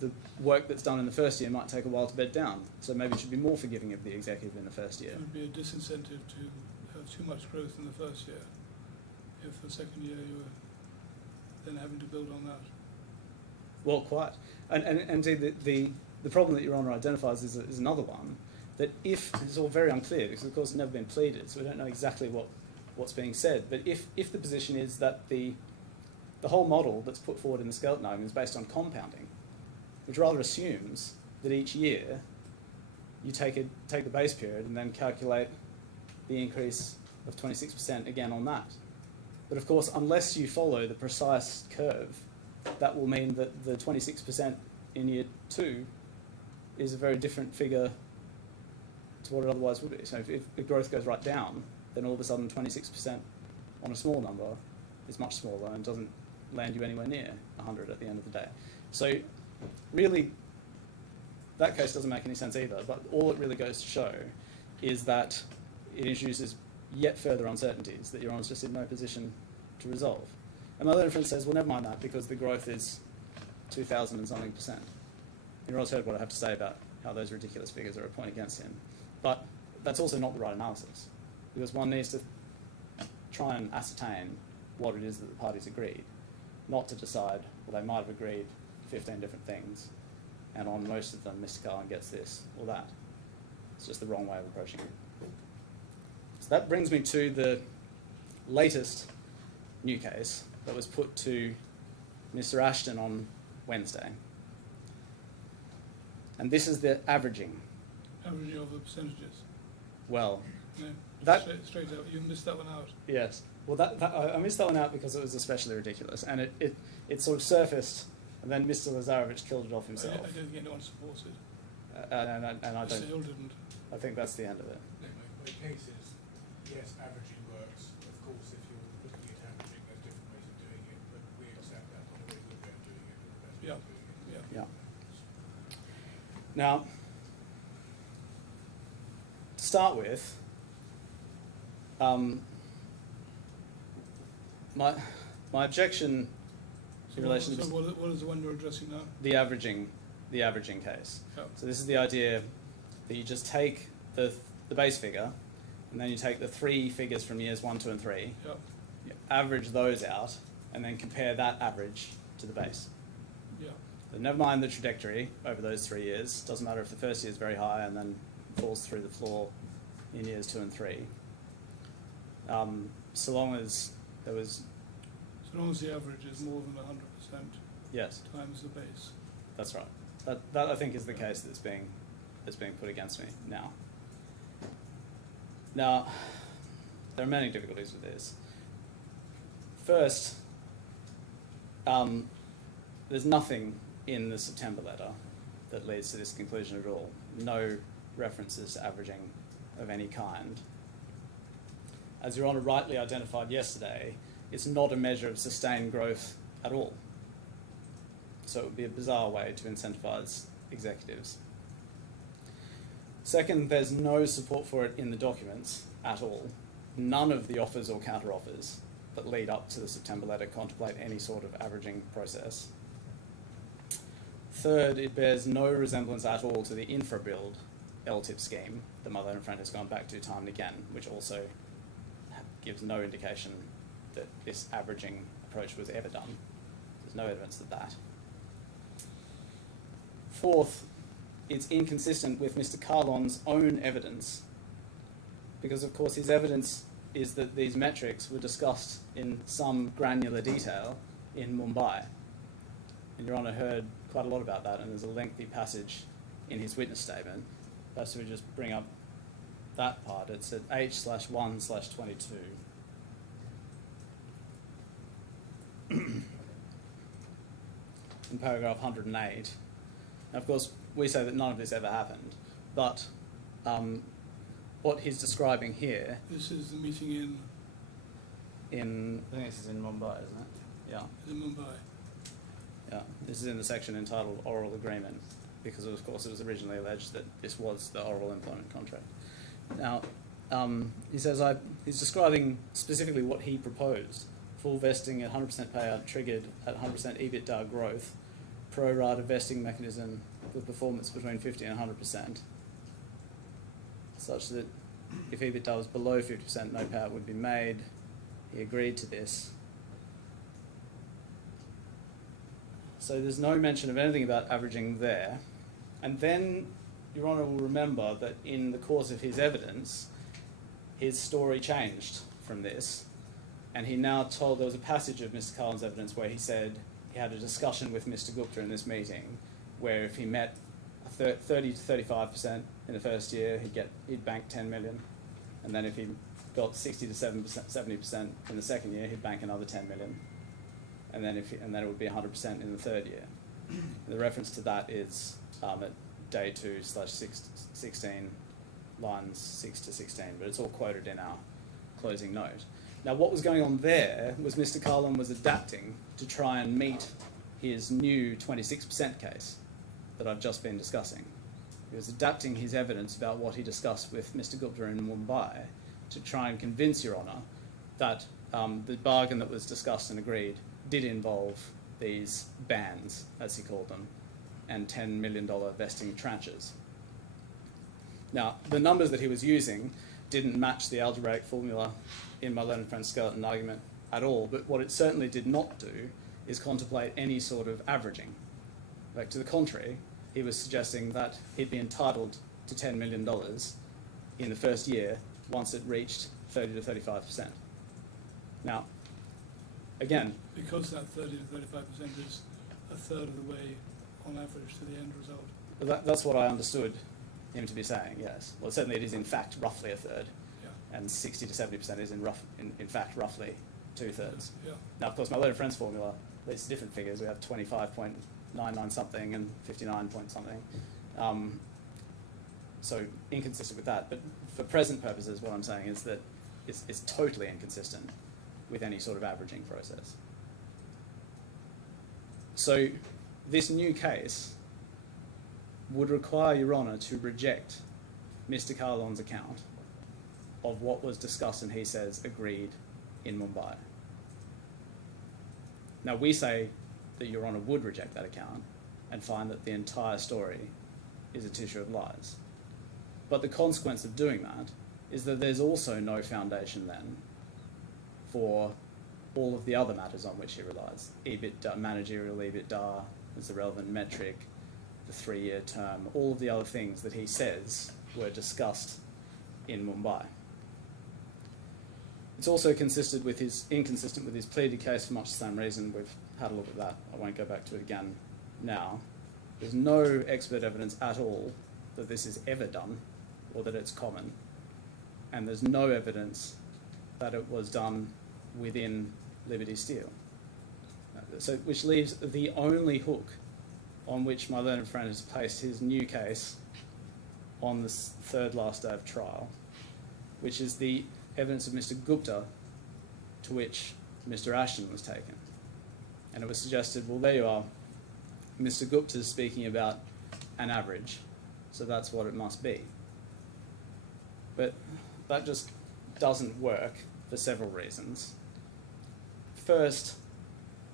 the work that's done in the first year might take a while to bed down, so maybe it should be more forgiving of the executive in the first year. It would be a disincentive to have too much growth in the first year, if the second year you were then having to build on that. Well, quite. And indeed, the problem that Your Honour identifies is another one, that if, it's all very unclear, because of course it's never been pleaded, so we don't know exactly what's being said, but if the position is that the whole model that's put forward in the skeleton argument is based on compounding, which rather assumes that each year you take the base period and then calculate the increase of 26% again on that. But of course, unless you follow the precise curve, that will mean that the 26% in year 2 is a very different figure to what it otherwise would be. So if the growth goes right down, then all of a sudden 26% on a small number is much smaller and doesn't land you anywhere near 100 at the end of the day. So really, that case doesn't make any sense either, but all it really goes to show is that it introduces yet further uncertainties that Your Honour's just in no position to resolve. And my learned friend says, well, never mind that, because the growth is 2,000 and something %. Your Honour's heard what I have to say about how those ridiculous figures are a point against him. But that's also not the right analysis, because one needs to try and ascertain what it is that the parties agreed, not to decide, well, they might have agreed 15 different things, and on most of them, Mr. Kahlon gets this or that. It's just the wrong way of approaching it. So that brings me to the latest new case that was put to Mr. Ashton on Wednesday. And this is the averaging. Averaging of the percentages. Well, No, that straight out. You missed that one out. yes. Well, I missed that one out because it was especially ridiculous, and it sort of surfaced, and then Mr. Lazarevich killed it off himself. I don't think anyone supports it. And I Mr. don't. Hill didn't. I think that's the end of it. No, my case is, yes, averaging works. Of course, if you're looking at averaging, there's different ways of doing it, but we accept that's not a very good way of doing it, but the best way of doing it. Yeah. Now, to start with, my objection in relation to So what is the one you're addressing now? the averaging case. Yeah. So this is the idea that you just take the base figure, and then you take the 3 figures from years 1, 2, and 3, Yeah. you average those out, and then compare that average to the base. Yeah. So never mind the trajectory over those 3 years. Doesn't matter if the first year is very high and then falls through the floor in years 2 and 3. So long as there was, So long as the average is more than 100% yes, times the base. that's right. That I think is the case that's being put against me now. Now, there are many difficulties with this. First, there's nothing in the September letter that leads to this conclusion at all. No references to averaging of any kind. As Your Honour rightly identified yesterday, it's not a measure of sustained growth at all. So it would be a bizarre way to incentivise executives. Second, there's no support for it in the documents at all. None of the offers or counter-offers that lead up to the September letter contemplate any sort of averaging process. Third, it bears no resemblance at all to the infra-build LTIP scheme that my learned friend has gone back to time and again, which also gives no indication that this averaging approach was ever done. There's no evidence of that. Fourth, it's inconsistent with Mr. Kahlon's own evidence, because of course his evidence is that these metrics were discussed in some granular detail in Mumbai. And Your Honour heard quite a lot about that, and there's a lengthy passage in his witness statement. So we just bring up that part. It's at H/1/22. In paragraph 108. Now, of course, we say that none of this ever happened, but what he's describing here... This is the meeting I think this is in Mumbai, isn't it? Yeah. in Mumbai. Yeah, this is in the section entitled Oral Agreement, because of course it was originally alleged that this was the oral employment contract. Now, he says he's describing specifically what he proposed: full vesting at 100% payout triggered at 100% EBITDA growth, pro rata vesting mechanism with performance between 50 and 100%, such that if EBITDA was below 50%, no payout would be made. He agreed to this. So there's no mention of anything about averaging there. And then Your Honour will remember that in the course of his evidence, his story changed from this. And he now told, there was a passage of Mr. Kahlon's evidence where he said he had a discussion with Mr. Gupta in this meeting, where if he met 30 to 35% in the first year, he'd bank 10 million. And then if he got 60 to 70% in the second year, he'd bank another 10 million. And then it would be 100% in the third year. The reference to that is at day 2/16, lines 6 to 16, but it's all quoted in our closing note. Now, what was going on there was Mr. Kahlon was adapting to try and meet his new 26% case that I've just been discussing. He was adapting his evidence about what he discussed with Mr. Gupta in Mumbai to try and convince Your Honour that the bargain that was discussed and agreed did involve these bands, as he called them, and $10 million vesting tranches. Now, the numbers that he was using didn't match the algebraic formula in my learned friend's skeleton argument at all, but what it certainly did not do is contemplate any sort of averaging. Like, to the contrary, he was suggesting that he'd be entitled to $10 million in the first year once it reached 30 to 35%. Now, again... Because that 30 to 35% is a third of the way on average to the end result. That's what I understood him to be saying, yes. Well, certainly it is in fact roughly a third. Yeah. And 60 to 70% is in fact roughly 2/3. Yeah. Now, of course, my learned friend's formula leads to different figures. We have 25.99 something and 59 point something. So inconsistent with that. But for present purposes, what I'm saying is that it's totally inconsistent with any sort of averaging process. So this new case would require Your Honour to reject Mr. Kahlon's account of what was discussed and he says agreed in Mumbai. Now, we say that Your Honour would reject that account and find that the entire story is a tissue of lies. But the consequence of doing that is that there's also no foundation then for all of the other matters on which he relies. EBITDA, managerial EBITDA is the relevant metric, the 3-year term, all of the other things that he says were discussed in Mumbai. It's also inconsistent with his pleaded case for much the same reason. We've had a look at that. I won't go back to it again now. There's no expert evidence at all that this is ever done or that it's common. and there's no evidence that it was done within Liberty Steel. So, which leaves the only hook on which my learned friend has placed his new case on the third last day of trial, which is the evidence of Mr. Gupta to which Mr. Ashton was taken. And it was suggested, well, there you are, Mr. Gupta's speaking about an average, so that's what it must be. But that just doesn't work for several reasons. First,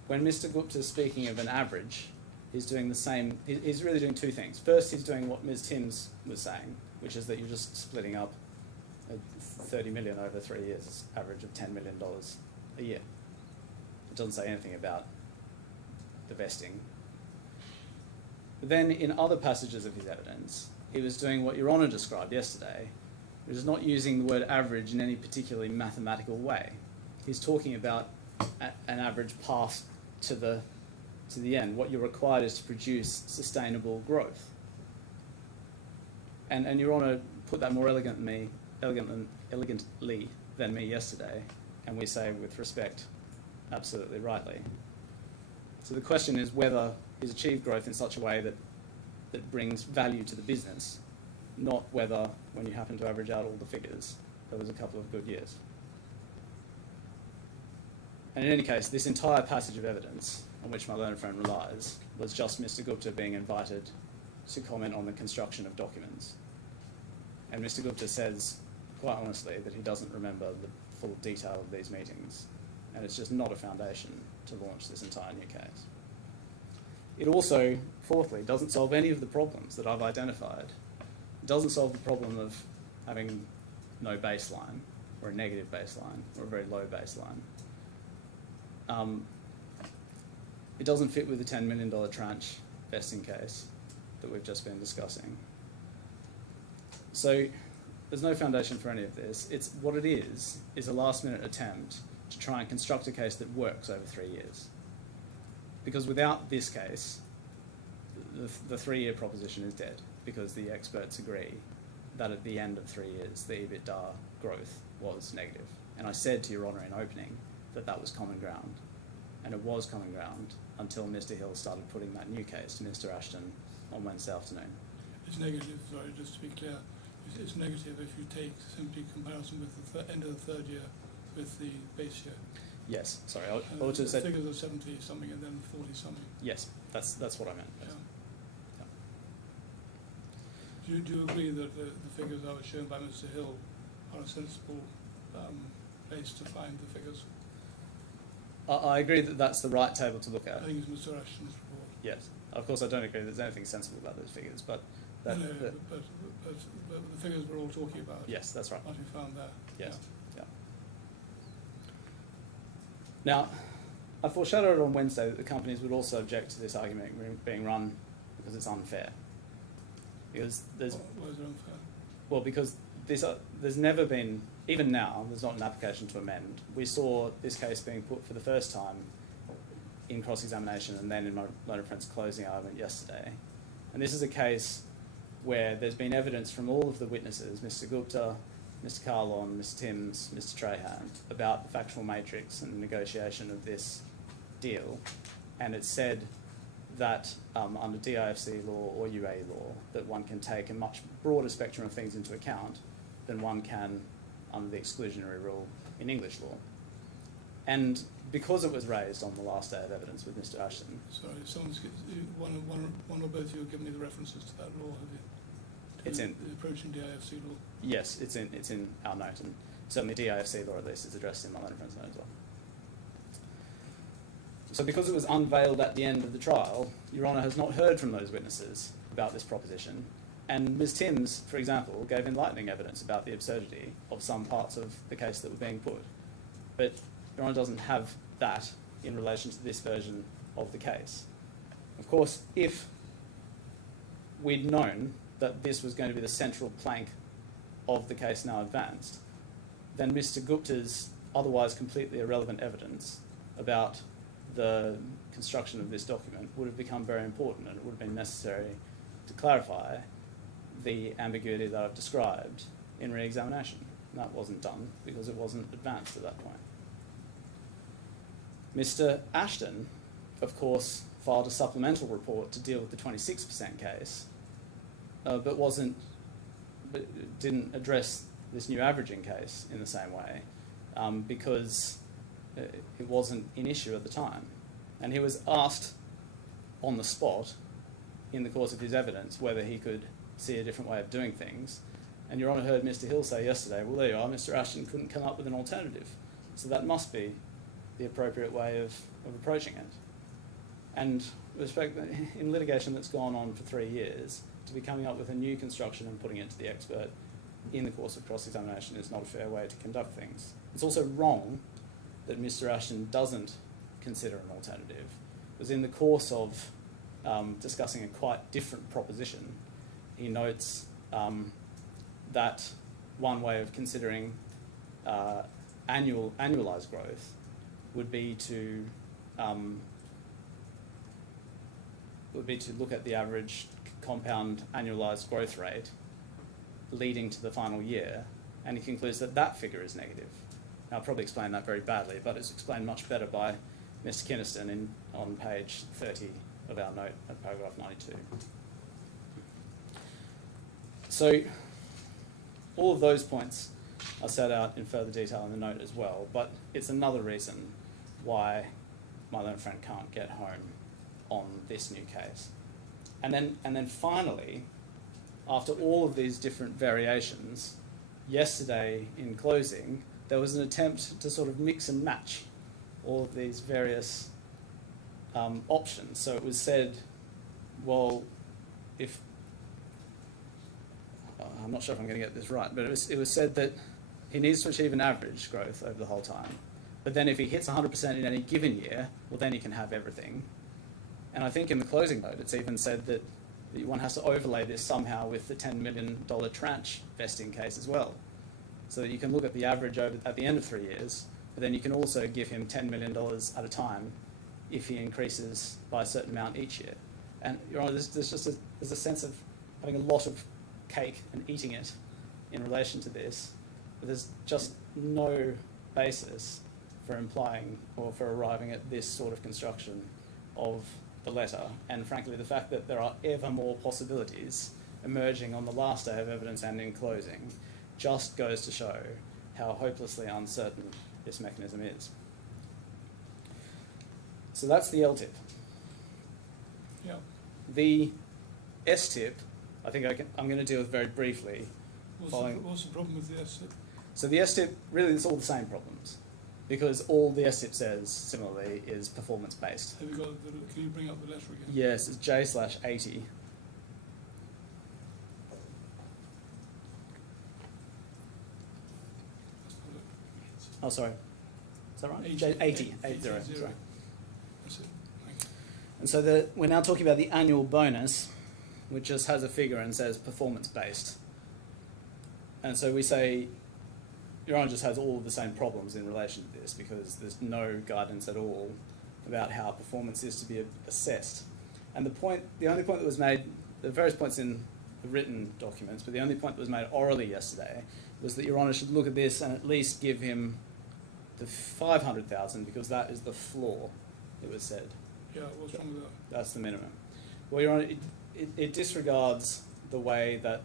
when Mr. Gupta is speaking of an average, he's doing the same, he's really doing two things. First, he's doing what Ms. Timms was saying, which is that you're just splitting up 30 million over 3 years, average of $10 million a year. It doesn't say anything about the vesting. But then in other passages of his evidence, he was doing what Your Honour described yesterday, which is not using the word average in any particularly mathematical way. He's talking about an average path to the end. What you're required is to produce sustainable growth. And Your Honour put that more elegantly than me yesterday, and we say with respect, absolutely rightly. So the question is whether he's achieved growth in such a way that brings value to the business, not whether, when you happen to average out all the figures, there was a couple of good years. And in any case, this entire passage of evidence on which my learned friend relies was just Mr. Gupta being invited to comment on the construction of documents. And Mr. Gupta says, quite honestly, that he doesn't remember the full detail of these meetings, and it's just not a foundation to launch this entire new case. It also, fourthly, doesn't solve any of the problems that I've identified. It doesn't solve the problem of having no baseline, or a negative baseline, or a very low baseline. It doesn't fit with the $10 million tranche vesting case that we've just been discussing. So there's no foundation for any of this. It's what it is a last-minute attempt to try and construct a case that works over 3 years. Because without this case, the 3-year proposition is dead, because the experts agree that at the end of 3 years, the EBITDA growth was negative. And I said to Your Honour in opening that that was common ground. And it was common ground until Mr. Hill started putting that new case to Mr. Ashton on Wednesday afternoon. It's negative, sorry, just to be clear. It's negative if you take simply comparison with the end of the third year with the base year. Yes, sorry, I would have said... figures of 70 something and then 40 something. Yes, that's what I meant. Yes. Yeah. Do you agree that the figures that were shown by Mr. Hill are a sensible place to find the figures? I agree that that's the right table to look at. I think it's Mr. Ashton's report. Yes, of course I don't agree there's anything sensible about those figures, but... But the figures we're all talking about. Yes, that's right. What you found there. Yes, yeah. Now, I foreshadowed on Wednesday that the companies would also object to this argument being run because it's unfair. Because there's... Why is it unfair? Well, because there's never been, even now, there's not an application to amend. We saw this case being put for the first time in cross-examination and then in my learned friend's closing argument yesterday. And this is a case where there's been evidence from all of the witnesses, Mr. Gupta, Mr. Kahlon, Mr. Timms, Mr. Trahan, about the factual matrix and the negotiation of this deal. And it's said that under DIFC law or UAE law, that one can take a much broader spectrum of things into account than one can under the exclusionary rule in English law. And because it was raised on the last day of evidence with Mr. Ashton... Sorry, one or both of you have given me the references to that law, have you? It's in the approach in DIFC law. Yes, it's in our note, and certainly DIFC law at least is addressed in my learned friend's note as well. So because it was unveiled at the end of the trial, Your Honour has not heard from those witnesses about this proposition, and Ms. Timms, for example, gave enlightening evidence about the absurdity of some parts of the case that were being put. But Your Honour doesn't have that in relation to this version of the case. Of course, if we'd known that this was going to be the central plank of the case now advanced, then Mr. Gupta's otherwise completely irrelevant evidence about the construction of this document would have become very important, and it would have been necessary to clarify the ambiguity that I've described in re-examination. And that wasn't done because it wasn't advanced at that point. Mr. Ashton, of course, filed a supplemental report to deal with the 26% case, but didn't address this new averaging case in the same way because it wasn't an issue at the time. And he was asked on the spot, in the course of his evidence, whether he could see a different way of doing things. And Your Honour heard Mr. Hill say yesterday, well, there you are, Mr. Ashton couldn't come up with an alternative. So that must be the appropriate way of approaching it. And with respect, in litigation that's gone on for 3 years, to be coming up with a new construction and putting it to the expert in the course of cross-examination is not a fair way to conduct things. It's also wrong that Mr. Ashton doesn't consider an alternative, because in the course of discussing a quite different proposition, he notes that one way of considering annualised growth would be to look at the average compound annualised growth rate leading to the final year, and he concludes that that figure is negative. Now, I'll probably explain that very badly, but it's explained much better by Mr. Kynaston on page 30 of our note at paragraph 92. So all of those points are set out in further detail in the note as well, but it's another reason why my learned friend can't get home on this new case. And then finally, after all of these different variations, yesterday in closing, there was an attempt to sort of mix and match all of these various options. So it was said, well, if I'm not sure if I'm going to get this right, but it was said that he needs to achieve an average growth over the whole time. But then if he hits 100% in any given year, well, then he can have everything. And I think in the closing note, it's even said that one has to overlay this somehow with the $10 million tranche vesting case as well. So that you can look at the average at the end of 3 years, but then you can also give him $10 million at a time if he increases by a certain amount each year. And Your Honour, there's a sense of having a lot of cake and eating it in relation to this, but there's just no basis for implying or for arriving at this sort of construction of the letter. And frankly, the fact that there are ever more possibilities emerging on the last day of evidence and in closing just goes to show how hopelessly uncertain this mechanism is. So that's the LTIP. Yeah. The STIP, I think I'm going to deal with very briefly. What's the problem with the STIP? So the STIP, really, it's all the same problems, because all the STIP says, similarly, is performance-based. Have you got can you bring up the letter again? Yes, it's J/80. Oh, sorry. Is that right? 80. 80. 80. 80. Sorry. That's it. Thank you. And so we're now talking about the annual bonus, which just has a figure and says performance-based. And so we say, Your Honour just has all of the same problems in relation to this, because there's no guidance at all about how performance is to be assessed. And the only point that was made, there are various points in the written documents, but the only point that was made orally yesterday was that Your Honour should look at this and at least give him the 500,000, because that is the floor, it was said. Yeah, what's wrong with that? That's the minimum. Well, Your Honour, it disregards the way that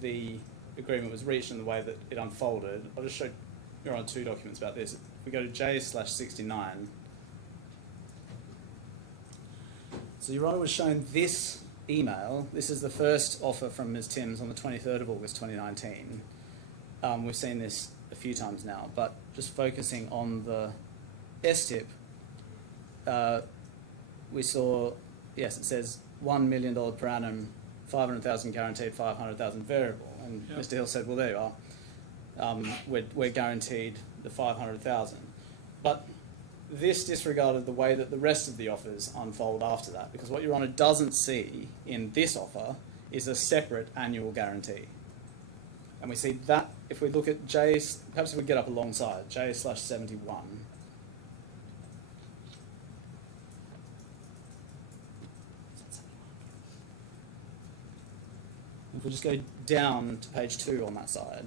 the agreement was reached and the way that it unfolded. I'll just show Your Honour 2 documents about this. If we go to J/69. So Your Honour was shown this email. This is the first offer from Ms. Timms on the 23rd of August 2019. We've seen this a few times now, but just focusing on the STIP, we saw, yes, it says $1 million per annum, 500,000 guaranteed, 500,000 variable. And Yep. Mr. Hill said, well, there you are. We're guaranteed the 500,000. But this disregarded the way that the rest of the offers unfold after that, because what Your Honour doesn't see in this offer is a separate annual guarantee. And we see that if we look at perhaps if we get up alongside J/71. If we just go down to page 2 on that side.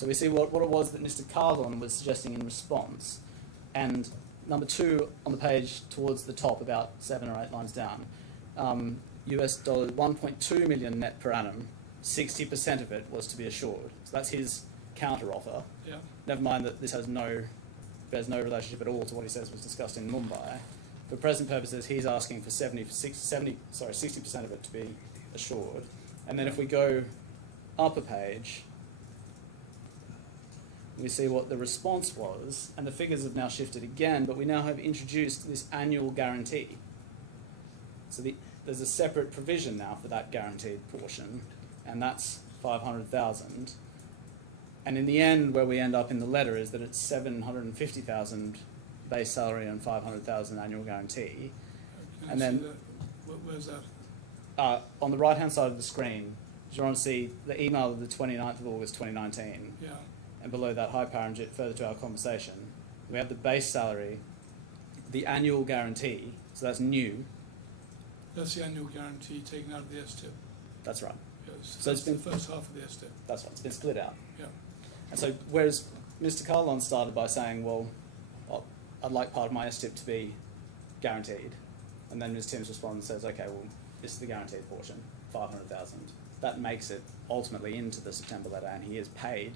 So we see what it was that Mr. Kahlon was suggesting in response. And number 2 on the page towards the top, about 7 or 8 lines down, US dollars 1.2 million net per annum, 60% of it was to be assured. So that's his counter offer. Yeah. Never mind that this bears no relationship at all to what he says was discussed in Mumbai. For present purposes, he's asking for 60% of it to be assured. And then if we go up a page, we see what the response was, and the figures have now shifted again, but we now have introduced this annual guarantee. So there's a separate provision now for that guaranteed portion, and that's 500,000. And in the end, where we end up in the letter is that it's 750,000 base salary and 500,000 annual guarantee. Can And I then- see that? Where's that? On the right-hand side of the screen, you want to see the email of the 29th of August 2019. Yeah. And below that, hi Paramjit, further to our conversation, we have the base salary, the annual guarantee, so that's new. That's the annual guarantee taken out of the STIP. That's right. Yes. So it's That's been- the first half of the STIP. That's right. It's been split out. Yeah. And so, whereas Mr. Kahlon started by saying, well, I'd like part of my STIP to be guaranteed, and then Ms. Timms responds and says, okay, well, this is the guaranteed portion, 500,000. That makes it ultimately into the September letter, and he is paid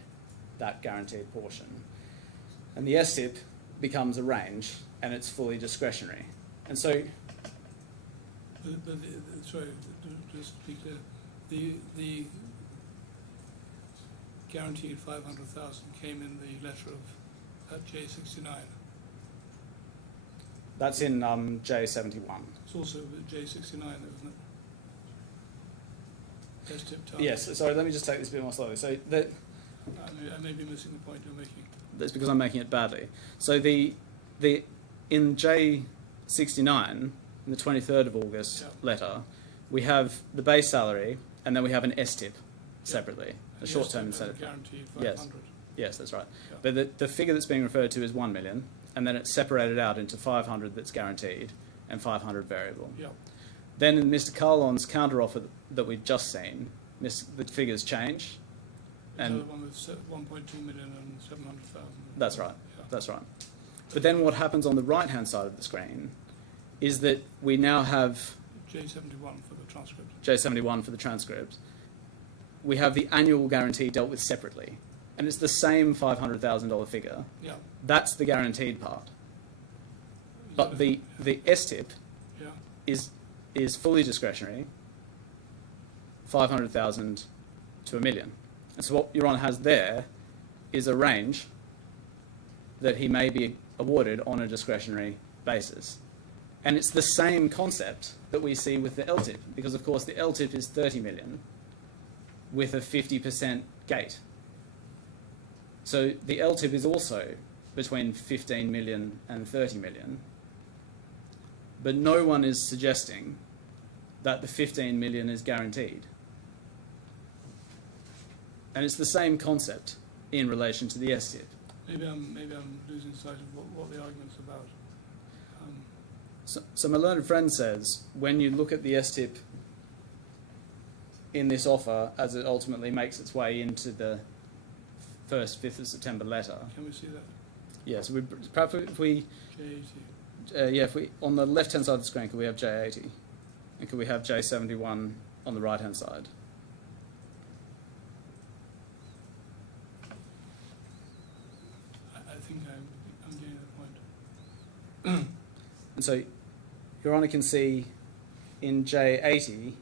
that guaranteed portion. And the STIP becomes a range, and it's fully discretionary. And so, Sorry, just to be clear, the guaranteed 500,000 came in the letter of at J69. that's in J71. It's also at J69, isn't it? STIP target. Yes, sorry, let me just take this a bit more slowly. So I may be missing the point you're making. that's because I'm making it badly. So in J69, in the 23rd of August Yeah. letter, we have the base salary, and then we have an STIP separately, a And short-term the STIP incentive. guaranteed Yes. 500. Yes, that's right. Yeah. But the figure that's being referred to is 1 million, and then it's separated out into 500 that's guaranteed and 500 variable. Yeah. Then in Mr. Kahlon's counteroffer that we've just seen, the figures change. And And the one with 1.2 million and 700,000. that's right. Yeah. That's right. But then what happens on the right-hand side of the screen is that we now have J71 for the transcript. J71 for the transcript. We have the annual guarantee dealt with separately. And it's the same $500,000 figure. Yeah. That's the guaranteed part. But the STIP Yeah. is fully discretionary, 500,000 to $1 million. And so what Your Honour has there is a range that he may be awarded on a discretionary basis. And it's the same concept that we see with the LTIP, because of course the LTIP is 30 million with a 50% gate. So the LTIP is also between 15 million and 30 million, but no one is suggesting that the 15 million is guaranteed. And it's the same concept in relation to the STIP. Maybe I'm losing sight of what the argument's about. So my learned friend says, when you look at the STIP in this offer as it ultimately makes its way into the 5th of September letter. Can we see that? Yes, perhaps if we, J80. if we, on the left-hand side of the screen, could we have J80? And could we have J71 on the right-hand side? I think I'm getting the point. And so, Your Honour can see in J80,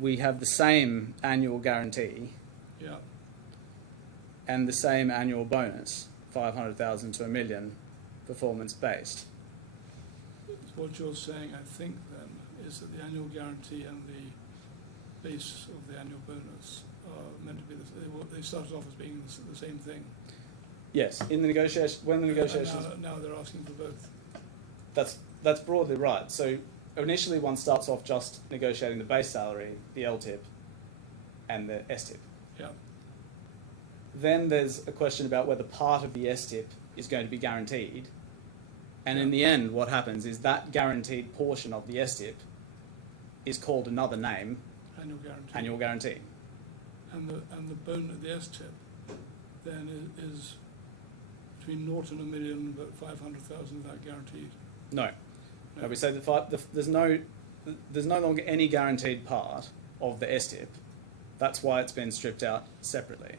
we have the same annual guarantee Yeah. and the same annual bonus, 500,000 to $1 million, performance-based. What you're saying, I think, then, is that the annual guarantee and the base of the annual bonus are meant to be they started off as being the same thing. Yes, in the negotiation, when the negotiations, Now they're asking for both. that's broadly right. So initially one starts off just negotiating the base salary, the LTIP, and the STIP. Yeah. Then there's a question about whether part of the STIP is going to be guaranteed. And in the end, what happens is that guaranteed portion of the STIP is called another name, Annual guarantee. annual guarantee. And the STIP then is between 0 and 1 million, but 500,000 is that guaranteed? No. No, we say there's no longer any guaranteed part of the STIP. That's why it's been stripped out separately.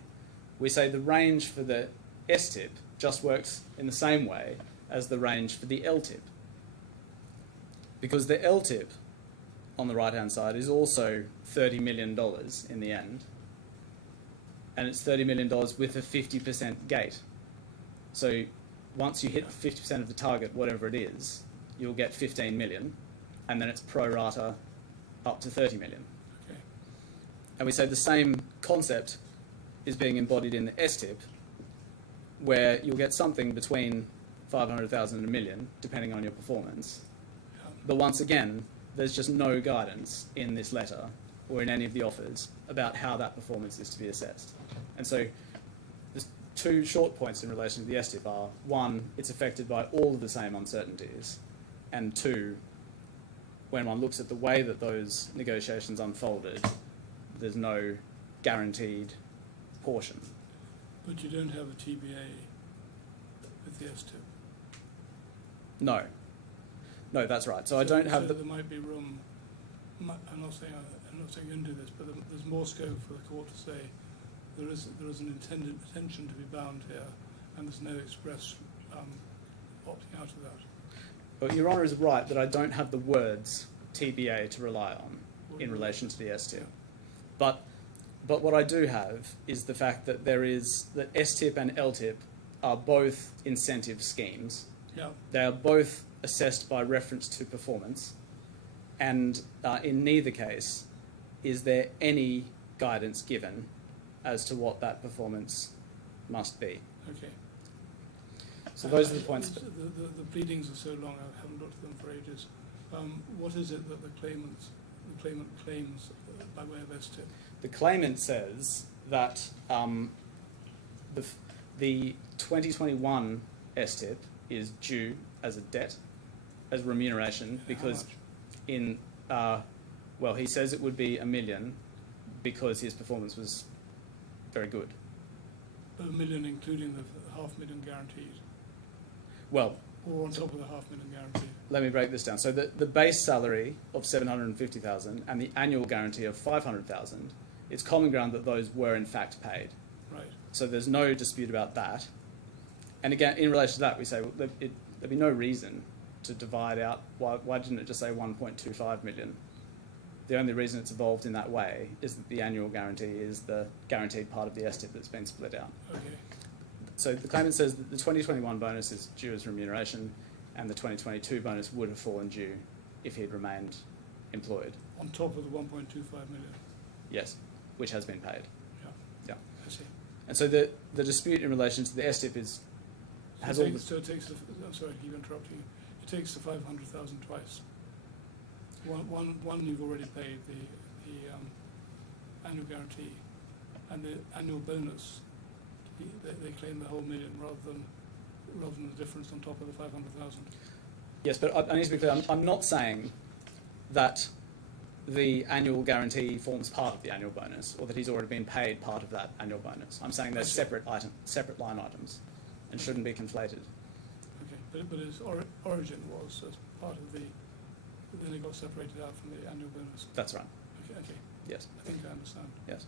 We say the range for the STIP just works in the same way as the range for the LTIP. Because the LTIP on the right-hand side is also $30 million in the end. And it's $30 million with a 50% gate. So once you hit 50% of the target, whatever it is, you'll get 15 million, and then it's pro rata up to 30 million. Okay. And we say the same concept is being embodied in the STIP, where you'll get something between 500,000 and a million, depending on your performance. Yeah. But once again, there's just no guidance in this letter or in any of the offers about how that performance is to be assessed. And so there's two short points in relation to the STIP are, one, it's affected by all of the same uncertainties, and two, when one looks at the way that those negotiations unfolded, there's no guaranteed portion. But you don't have a TBA with the STIP? No. No, that's right. So I don't have the... There might be room, I'm not saying you can do this, but there's more scope for the court to say there is an intention to be bound here, and there's no express opting out of that. But Your Honour is right that I don't have the words TBA to rely on in relation to the STIP. But what I do have is the fact that that STIP and LTIP are both incentive schemes. Yeah. They are both assessed by reference to performance, and in neither case is there any guidance given as to what that performance must be. Okay. So those are the points. The pleadings are so long, I haven't looked at them for ages. What is it that the claimant claims by way of STIP? The claimant says that the 2021 STIP is due as a debt, as remuneration, because he says it would be $1 million because his performance was very good. But $1 million including the $500,000 guaranteed? Well, or on top of the $500,000 guarantee? Let me break this down. So the base salary of $750,000 and the annual guarantee of $500,000, it's common ground that those were in fact paid. Right. So there's no dispute about that. And again, in relation to that, we say there'd be no reason to divide out. Why didn't it just say 1.25 million? The only reason it's evolved in that way is that the annual guarantee is the guaranteed part of the STIP that's been split out. Okay. So the claimant says that the 2021 bonus is due as remuneration, and the 2022 bonus would have fallen due if he'd remained employed. On top of the 1.25 million? Yes, which has been paid. Yeah. Yeah. I see. And so the dispute in relation to the STIP I'm sorry, I keep interrupting you. It takes the 500,000 twice. One you've already paid the annual guarantee, and the annual bonus. They claim the whole million rather than the difference on top of the 500,000. Yes, but I need to be clear. I'm not saying that the annual guarantee forms part of the annual bonus, or that he's already been paid part of that annual bonus. I'm saying they're separate line items, and shouldn't be conflated. Okay, but his origin was as part of the. Then it got separated out from the annual bonus. That's right. Okay. Yes. I think I understand. Yes.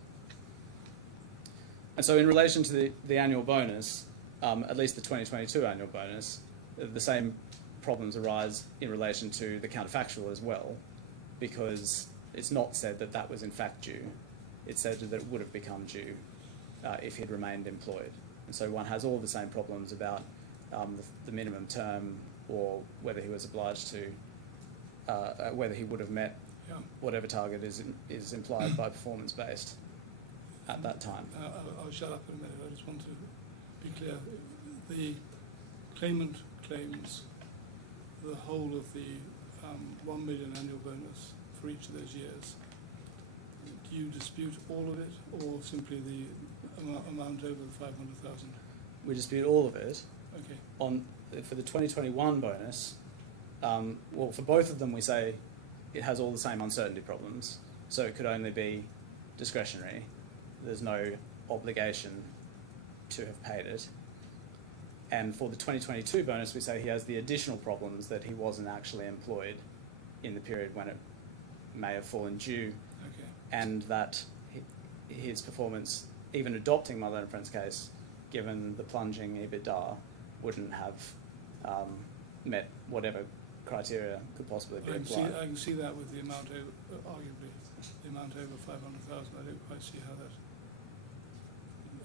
And so in relation to the annual bonus, at least the 2022 annual bonus, the same problems arise in relation to the counterfactual as well, because it's not said that that was in fact due. It's said that it would have become due if he'd remained employed. And so one has all the same problems about the minimum term, or whether he was obliged to, whether he would have met whatever target is implied by performance-based at that time. I'll shut up in a minute. I just want to be clear. The claimant claims the whole of the 1 million annual bonus for each of those years. Do you dispute all of it, or simply the amount over the 500,000? We dispute all of it. Okay. For the 2021 bonus, well, for both of them we say it has all the same uncertainty problems, so it could only be discretionary. There's no obligation to have paid it. And for the 2022 bonus, we say he has the additional problems that he wasn't actually employed in the period when it may have fallen due, Okay. and that his performance, even adopting my learned friend's case, given the plunging EBITDA, wouldn't have met whatever criteria could possibly be applied. I can see that with the amount over, arguably, the amount over 500,000. I don't quite see how that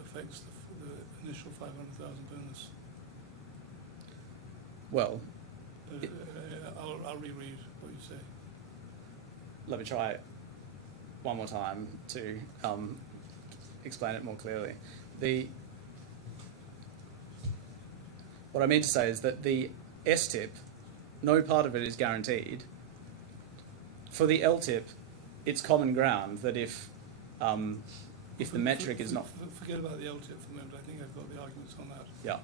affects the initial 500,000 bonus. Well, I'll reread what you say. let me try it one more time to explain it more clearly. What I mean to say is that the STIP, no part of it is guaranteed. For the LTIP, it's common ground that if the metric is not... Forget about the LTIP for a moment. I think I've got the arguments on that. Yeah.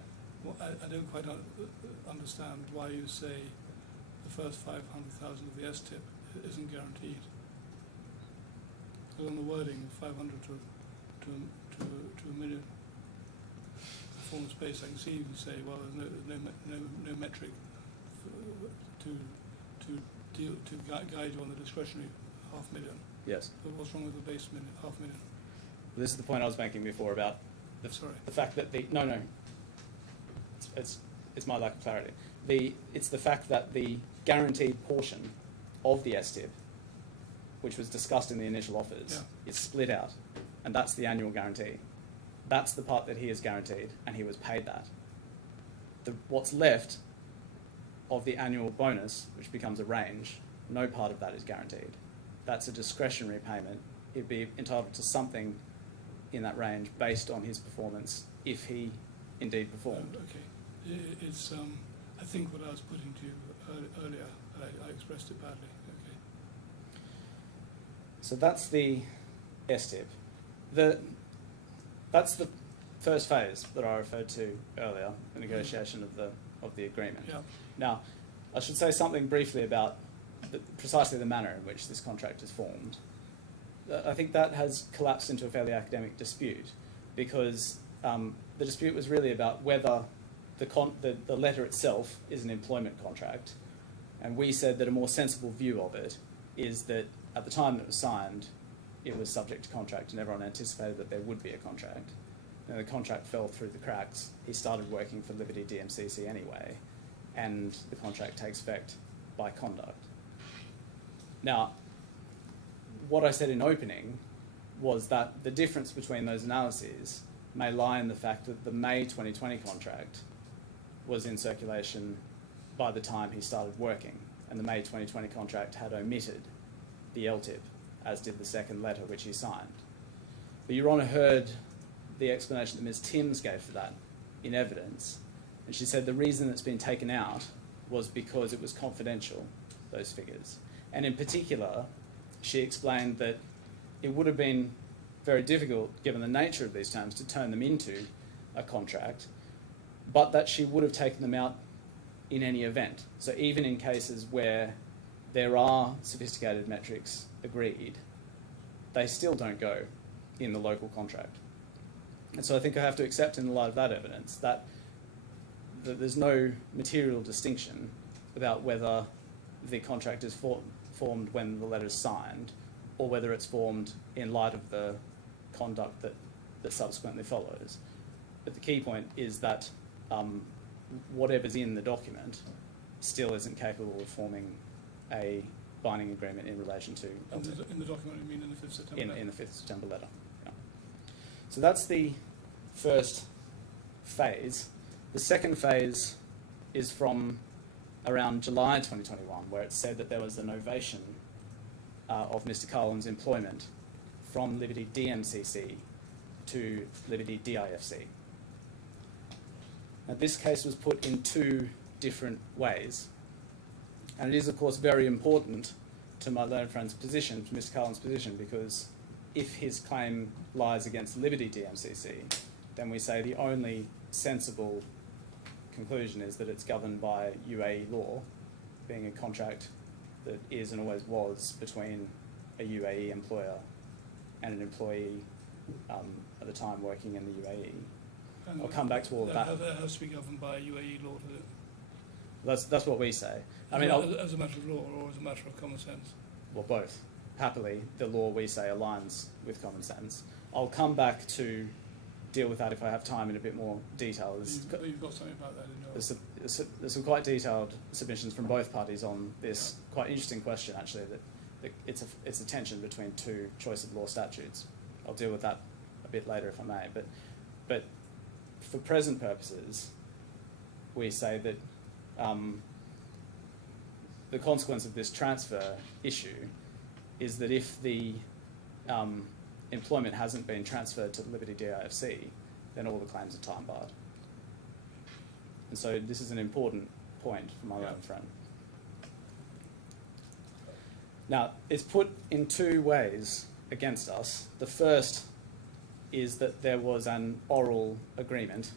Well, I don't quite understand why you say the first 500,000 of the STIP isn't guaranteed. Because on the wording, 500 to a million performance base, I can see you can say, well, there's no metric to guide you on the discretionary $500,000. Yes. But what's wrong with the base $500,000? This is the point I was making before about the fact that it's my lack of clarity. It's the fact that the guaranteed portion of the STIP, which was discussed in the initial offers, is split out, and that's the annual guarantee. That's the part that he is guaranteed, and he was paid that. What's left of the annual bonus, which becomes a range, no part of that is guaranteed. That's a discretionary payment. He'd be entitled to something in that range based on his performance, if he indeed performed. Okay. It's, I think what I was putting to you earlier, I expressed it badly. Okay. So that's the STIP. That's the first phase that I referred to earlier, the negotiation of the agreement. Yeah. Now, I should say something briefly about precisely the manner in which this contract is formed. I think that has collapsed into a fairly academic dispute, because the dispute was really about whether the letter itself is an employment contract, and we said that a more sensible view of it is that at the time it was signed, it was subject to contract, and everyone anticipated that there would be a contract. And the contract fell through the cracks. He started working for Liberty DMCC anyway, and the contract takes effect by conduct. Now, what I said in opening was that the difference between those analyses may lie in the fact that the May 2020 contract was in circulation by the time he started working, and the May 2020 contract had omitted the LTIP, as did the second letter which he signed. But Your Honour heard the explanation that Ms. Timms gave for that in evidence, and she said the reason it's been taken out was because it was confidential, those figures. And in particular, she explained that it would have been very difficult, given the nature of these terms, to turn them into a contract, but that she would have taken them out in any event. So even in cases where there are sophisticated metrics agreed, they still don't go in the local contract. And so I think I have to accept, in the light of that evidence, that there's no material distinction about whether the contract is formed when the letter is signed, or whether it's formed in light of the conduct that subsequently follows. But the key point is that whatever's in the document still isn't capable of forming a binding agreement in relation to... In the document, you mean in the 5th September letter? In the 5th September letter, yeah. So that's the first phase. The second phase is from around July 2021, where it said that there was an ovation of Mr. Kahlon's employment from Liberty DMCC to Liberty DIFC. Now, this case was put in two different ways, and it is, of course, very important to my learned friend's position, to Mr. Kahlon's position, because if his claim lies against Liberty DMCC, then we say the only sensible conclusion is that it's governed by UAE law, being a contract that is and always was between a UAE employer and an employee at the time working in the UAE. And I'll come back to all of that. That has to be governed by UAE law, does it? That's what we say. I mean, as a matter of law or as a matter of common sense? well, both. Happily, the law we say aligns with common sense. I'll come back to deal with that if I have time in a bit more detail. You've got something about that in your... There's some quite detailed submissions from both parties on this quite interesting question, actually, that it's a tension between two choice of law statutes. I'll deal with that a bit later if I may. But for present purposes, we say that the consequence of this transfer issue is that if the employment hasn't been transferred to the Liberty DIFC, then all the claims are time barred. And so this is an important point for my own friend. Now, it's put in two ways against us. The first is that there was an oral agreement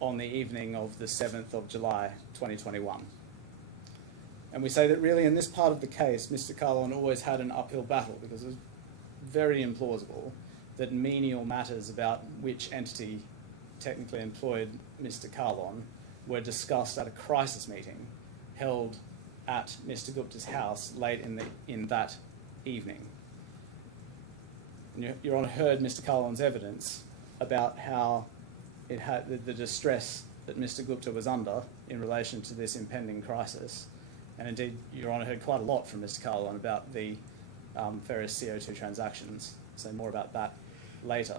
on the evening of the 7th of July 2021. And we say that really in this part of the case, Mr. Kahlon always had an uphill battle because it was very implausible that menial matters about which entity technically employed Mr. Kahlon were discussed at a crisis meeting held at Mr. Gupta's house late in that evening. And Your Honour heard Mr. Kahlon's evidence about how it had the distress that Mr. Gupta was under in relation to this impending crisis. And indeed, Your Honour heard quite a lot from Mr. Kahlon about the various CO2 transactions, so more about that later.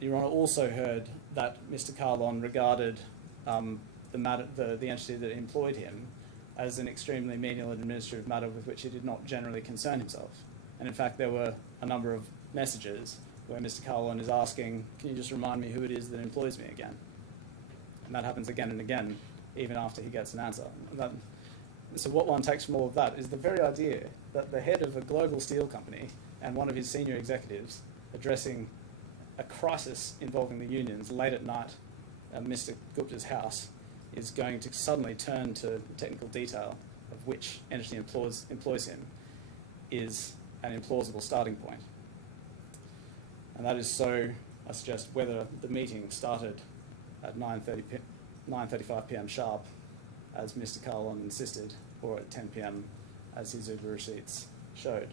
Your Honour also heard that Mr. Kahlon regarded the entity that employed him as an extremely menial administrative matter with which he did not generally concern himself. And in fact, there were a number of messages where Mr. Kahlon is asking, can you just remind me who it is that employs me again? And that happens again and again, even after he gets an answer. So what one takes from all of that is the very idea that the head of a global steel company and one of his senior executives addressing a crisis involving the unions late at night at Mr. Gupta's house is going to suddenly turn to technical detail of which entity employs him is an implausible starting point. And that is so, I suggest, whether the meeting started at 9:35 p.m. sharp, as Mr. Kahlon insisted, or at 10 p.m. as his Uber receipts showed.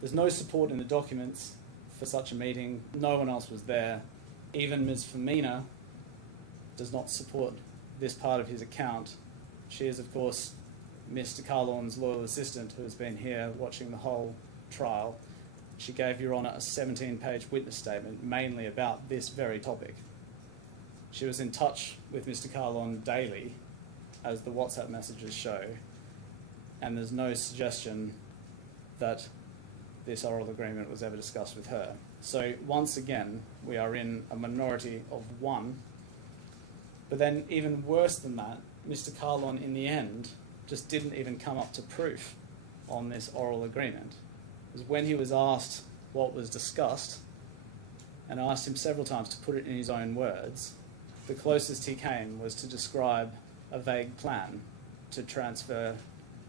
There's no support in the documents for such a meeting. No one else was there. Even Ms. Femina does not support this part of his account. She is, of course, Mr. Kahlon's loyal assistant who has been here watching the whole trial. She gave Your Honour a 17-page witness statement mainly about this very topic. She was in touch with Mr. Kahlon daily, as the WhatsApp messages show, and there's no suggestion that this oral agreement was ever discussed with her. So once again, we are in a minority of one. But then even worse than that, Mr. Kahlon in the end just didn't even come up to proof on this oral agreement. Because when he was asked what was discussed, and I asked him several times to put it in his own words, the closest he came was to describe a vague plan to transfer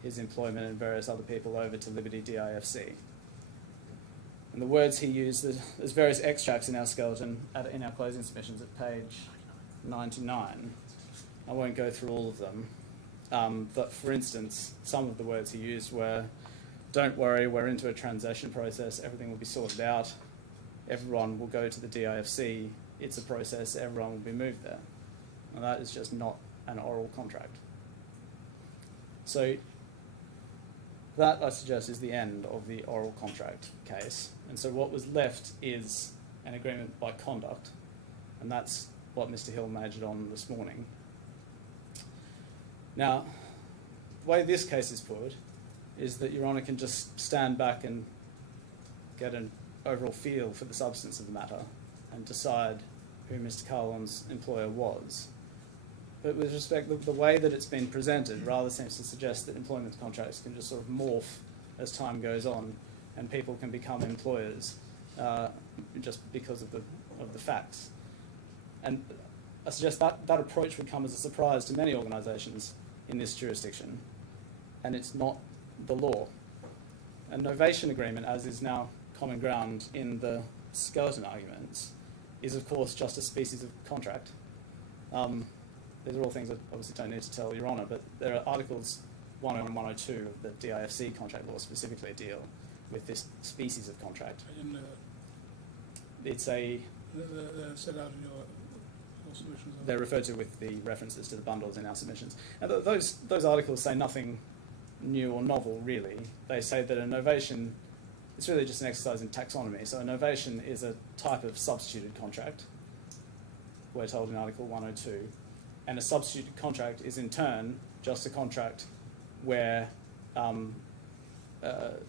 his employment and various other people over to Liberty DIFC. And the words he used, there's various extracts in our skeleton, in our closing submissions at page 99. I won't go through all of them. But for instance, some of the words he used were, don't worry, we're into a transition process, everything will be sorted out, everyone will go to the DIFC, it's a process, everyone will be moved there. And that is just not an oral contract. So that, I suggest, is the end of the oral contract case. And so what was left is an agreement by conduct, and that's what Mr. Hill majored on this morning. Now, the way this case is put is that Your Honour can just stand back and get an overall feel for the substance of the matter and decide who Mr. Kahlon's employer was. But with respect, the way that it's been presented rather seems to suggest that employment contracts can just sort of morph as time goes on and people can become employers just because of the facts. And I suggest that approach would come as a surprise to many organisations in this jurisdiction, and it's not the law. A novation agreement, as is now common ground in the skeleton arguments, is, of course, just a species of contract. These are all things that obviously don't need to tell Your Honour, but there are Articles 101 and 102 of the DIFC contract law specifically deal with this species of contract. I didn't know that. It's a... They're set out in your submissions. They're referred to with the references to the bundles in our submissions. Now, those articles say nothing new or novel, really. They say that a novation, it's really just an exercise in taxonomy. So a novation is a type of substituted contract, we're told in Article 102. And a substituted contract is, in turn, just a contract where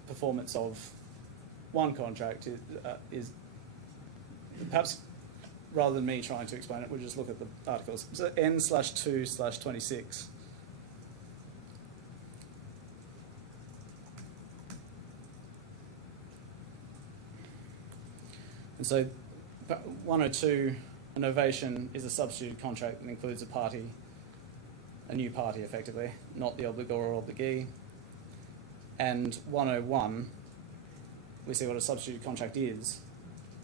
performance of one contract is perhaps, rather than me trying to explain it, we'll just look at the articles. So N/2/26. And so 102, a novation is a substituted contract that includes a party, a new party effectively, not the obligor or obligee. And 101, we see what a substituted contract is.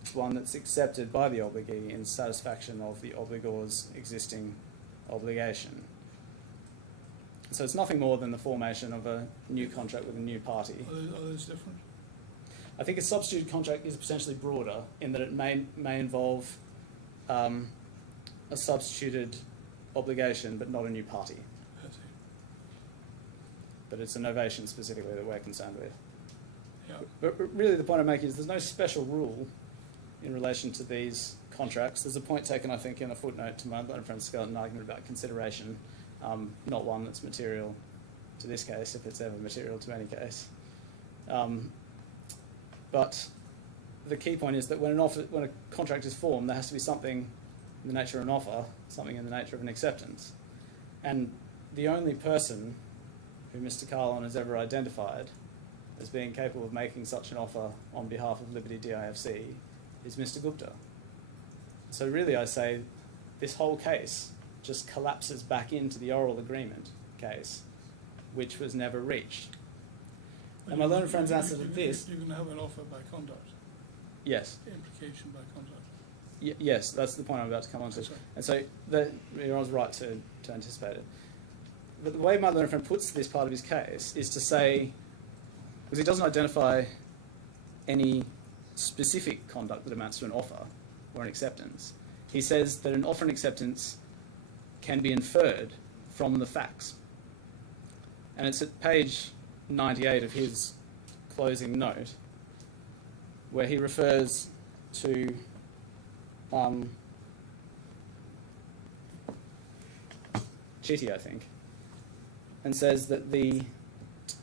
It's one that's accepted by the obligee in satisfaction of the obligor's existing obligation. So it's nothing more than the formation of a new contract with a new party. Are those different? I think a substituted contract is potentially broader in that it may involve a substituted obligation but not a new party. I see. But it's a novation specifically that we're concerned with. Yeah. But really the point I'm making is there's no special rule in relation to these contracts. There's a point taken, I think, in a footnote to my friend's skeleton argument about consideration, not one that's material to this case, if it's ever material to any case. But the key point is that when a contract is formed, there has to be something in the nature of an offer, something in the nature of an acceptance. And the only person who Mr. Kahlon has ever identified as being capable of making such an offer on behalf of Liberty DIFC is Mr. Gupta. So really I say this whole case just collapses back into the oral agreement case, which was never reached. And my learned friend's answer to this... You can have an offer by conduct. Yes. Implication by conduct. Yes, that's the point I'm about to come on to. Sorry. And so you're always right to anticipate it. But the way my learned friend puts this part of his case is to say, because he doesn't identify any specific conduct that amounts to an offer or an acceptance, he says that an offer and acceptance can be inferred from the facts. And it's at page 98 of his closing note where he refers to Chitty, I think, and says that the...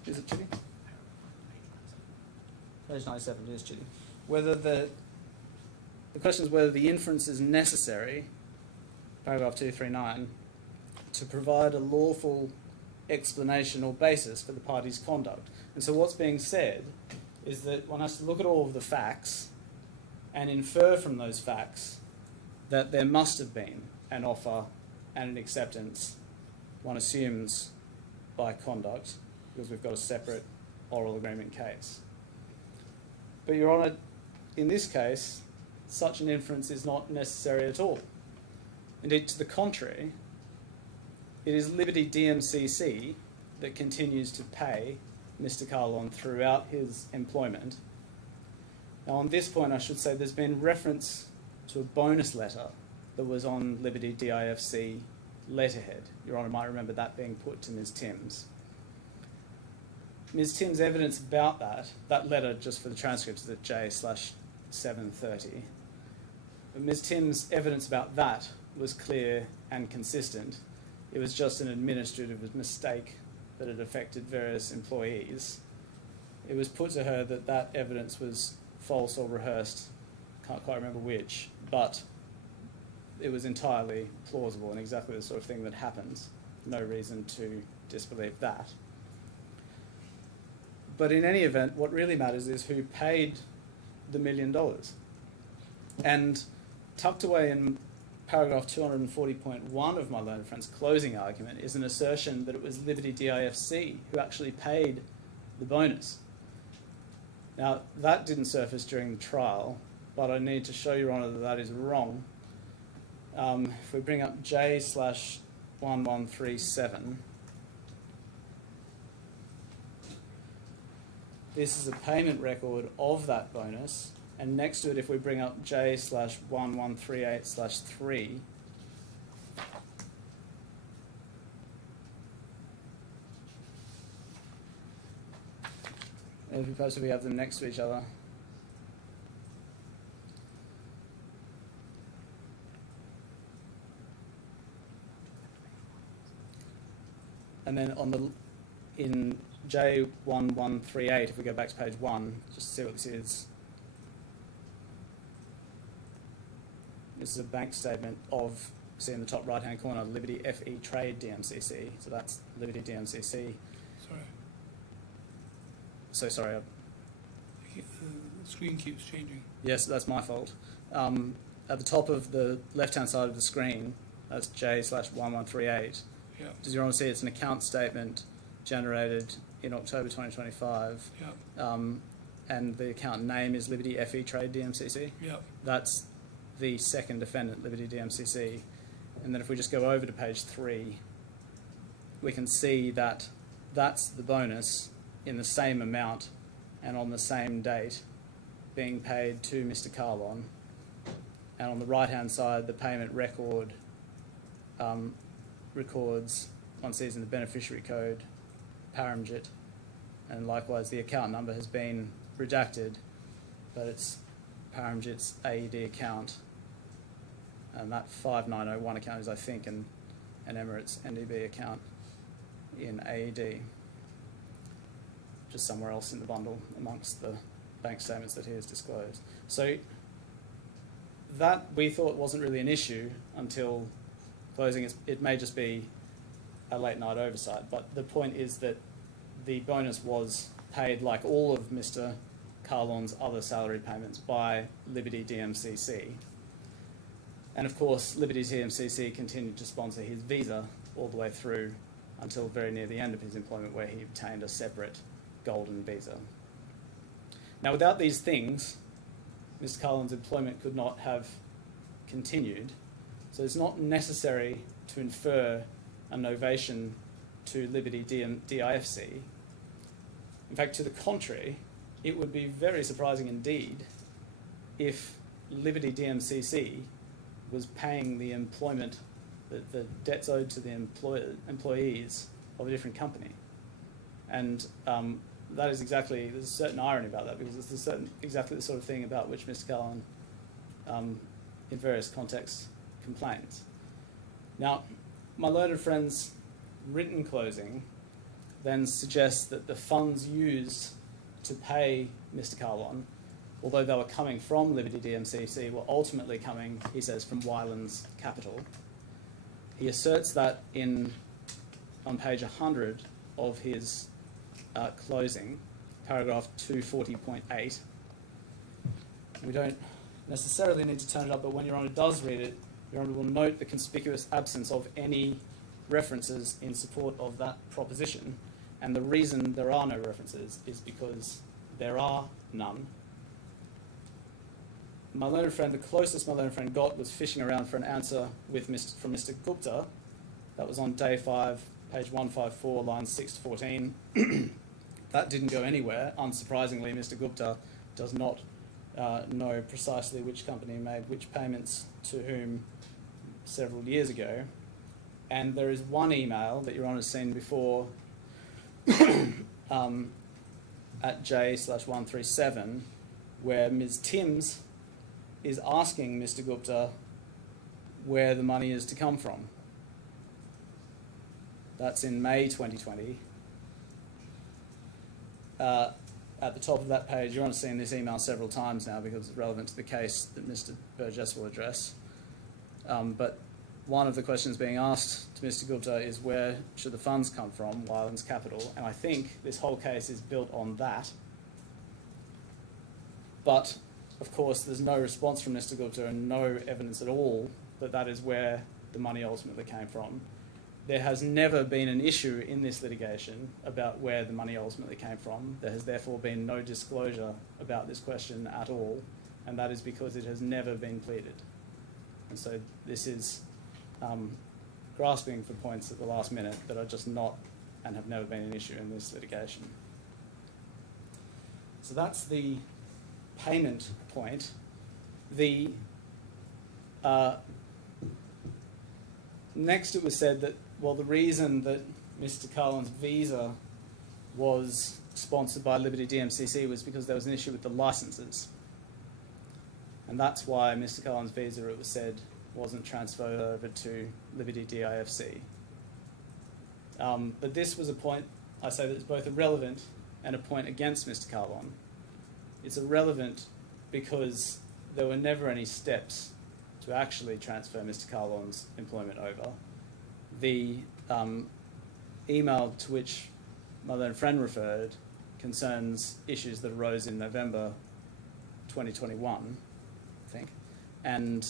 Is it Chitty? Page 97, it is Chitty. Whether the question is whether the inference is necessary, paragraph 239, to provide a lawful explanation or basis for the party's conduct. And so what's being said is that one has to look at all of the facts and infer from those facts that there must have been an offer and an acceptance, one assumes, by conduct, because we've got a separate oral agreement case. But, Your Honour, in this case, such an inference is not necessary at all. Indeed, to the contrary, it is Liberty DMCC that continues to pay Mr. Kahlon throughout his employment. Now, on this point, I should say there's been reference to a bonus letter that was on Liberty DIFC letterhead. Your Honour might remember that being put to Ms. Timms. Ms. Timms' evidence about that letter, just for the transcripts, is at J/730. But Ms. Timms' evidence about that was clear and consistent. It was just an administrative mistake that had affected various employees. It was put to her that that evidence was false or rehearsed, can't quite remember which, but it was entirely plausible and exactly the sort of thing that happens. No reason to disbelieve that. But in any event, what really matters is who paid the $1 million. And tucked away in paragraph 240.1 of my learned friend's closing argument is an assertion that it was Liberty DIFC who actually paid the bonus. Now, that didn't surface during the trial, but I need to show Your Honour that that is wrong. If we bring up J/1137, this is a payment record of that bonus, and next to it, if we bring up J/1138/3, as opposed to we have them next to each other. And then in J1138, if we go back to page 1, just to see what this is. This is a bank statement of, see in the top right-hand corner, Liberty FE Trade DMCC. So that's Liberty DMCC. Sorry. So sorry. The screen keeps changing. Yes, that's my fault. At the top of the left-hand side of the screen, that's J/1138. Yeah. Does Your Honour see it's an account statement generated in October 2025? Yeah. And the account name is Liberty FE Trade DMCC? Yeah. That's the second defendant, Liberty DMCC. And then if we just go over to page 3, we can see that that's the bonus in the same amount and on the same date being paid to Mr. Kahlon. And on the right-hand side, the payment record records, one sees in the beneficiary code, Paramjit, and likewise the account number has been redacted, but it's Paramjit's AED account, and that 5901 account is, I think, an Emirates NDB account in AED, just somewhere else in the bundle amongst the bank statements that he has disclosed. So that we thought wasn't really an issue until closing. It may just be a late night oversight, but the point is that the bonus was paid, like all of Mr. Kahlon's other salary payments, by Liberty DMCC. And of course, Liberty DMCC continued to sponsor his visa all the way through until very near the end of his employment, where he obtained a separate golden visa. Now, without these things, Mr. Kahlon's employment could not have continued. So it's not necessary to infer a novation to Liberty DIFC. In fact, to the contrary, it would be very surprising indeed if Liberty DMCC was paying the employment, the debts owed to the employees of a different company. And that is exactly, there's a certain irony about that, because it's exactly the sort of thing about which Mr. Kahlon, in various contexts, complains. Now, my learned friend's written closing then suggests that the funds used to pay Mr. Kahlon, although they were coming from Liberty DMCC, were ultimately coming, he says, from Wyland's capital. He asserts that on page 100 of his closing, paragraph 240.8. We don't necessarily need to turn it up, but when Your Honour does read it, Your Honour will note the conspicuous absence of any references in support of that proposition. And the reason there are no references is because there are none. My learned friend, the closest my learned friend got was fishing around for an answer from Mr. Gupta. That was on day 5, page 154, lines 6 to 14. That didn't go anywhere. Unsurprisingly, Mr. Gupta does not know precisely which company made which payments to whom several years ago. And there is one email that Your Honour has seen before at J/137, where Ms. Timms is asking Mr. Gupta where the money is to come from. That's in May 2020. At the top of that page, Your Honour's seen this email several times now because it's relevant to the case that Mr. Burgess will address. But one of the questions being asked to Mr. Gupta is where should the funds come from, Wyland's capital, and I think this whole case is built on that. But, of course, there's no response from Mr. Gupta and no evidence at all that that is where the money ultimately came from. There has never been an issue in this litigation about where the money ultimately came from. There has therefore been no disclosure about this question at all, and that is because it has never been pleaded. And so this is grasping for points at the last minute that are just not and have never been an issue in this litigation. So that's the payment point. The next it was said that, well, the reason that Mr. Kahlon's visa was sponsored by Liberty DMCC was because there was an issue with the licenses. And that's why Mr. Kahlon's visa, it was said, wasn't transferred over to Liberty DIFC. But this was a point, I say, that's both irrelevant and a point against Mr. Kahlon. It's irrelevant because there were never any steps to actually transfer Mr. Kahlon's employment over. The email to which my learned friend referred concerns issues that arose in November 2021, I think, and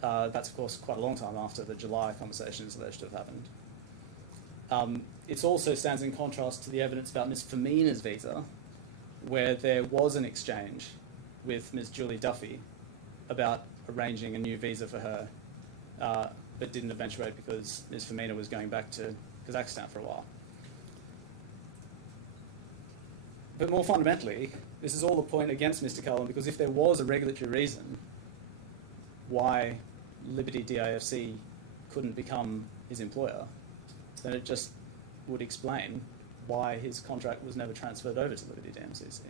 that's, of course, quite a long time after the July conversation is alleged to have happened. It also stands in contrast to the evidence about Ms. Femina's visa, where there was an exchange with Ms. Julie Duffy about arranging a new visa for her, but didn't eventuate because Ms. Femina was going back to Kazakhstan for a while. But more fundamentally, this is all a point against Mr. Kahlon, because if there was a regulatory reason why Liberty DIFC couldn't become his employer, then it just would explain why his contract was never transferred over to Liberty DMCC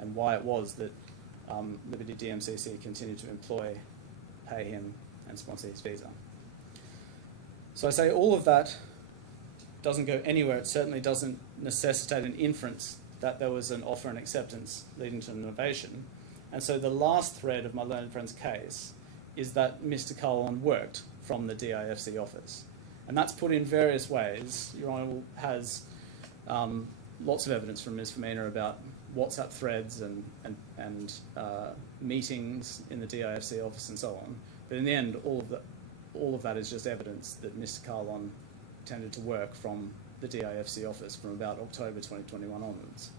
and why it was that Liberty DMCC continued to employ, pay him, and sponsor his visa. So I say all of that doesn't go anywhere. It certainly doesn't necessitate an inference that there was an offer and acceptance leading to an innovation. And so the last thread of my learned friend's case is that Mr. Kahlon worked from the DIFC office. And that's put in various ways. Your Honour has lots of evidence from Ms. Femina about WhatsApp threads and meetings in the DIFC office and so on. But in the end, all of that is just evidence that Mr. Kahlon tended to work from the DIFC office from about October 2021 onwards.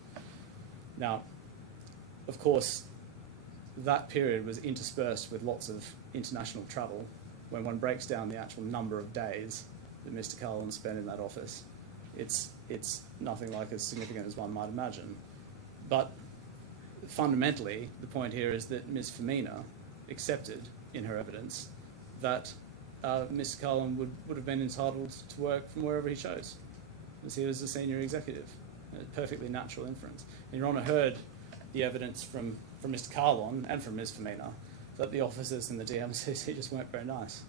Now, of course, that period was interspersed with lots of international travel. When one breaks down the actual number of days that Mr. Kahlon spent in that office, it's nothing like as significant as one might imagine. But fundamentally, the point here is that Ms. Femina accepted in her evidence that Mr. Kahlon would have been entitled to work from wherever he chose, as he was a senior executive. A perfectly natural inference. And Your Honour heard the evidence from Mr. Kahlon and from Ms. Femina that the officers in the DMCC just weren't very nice.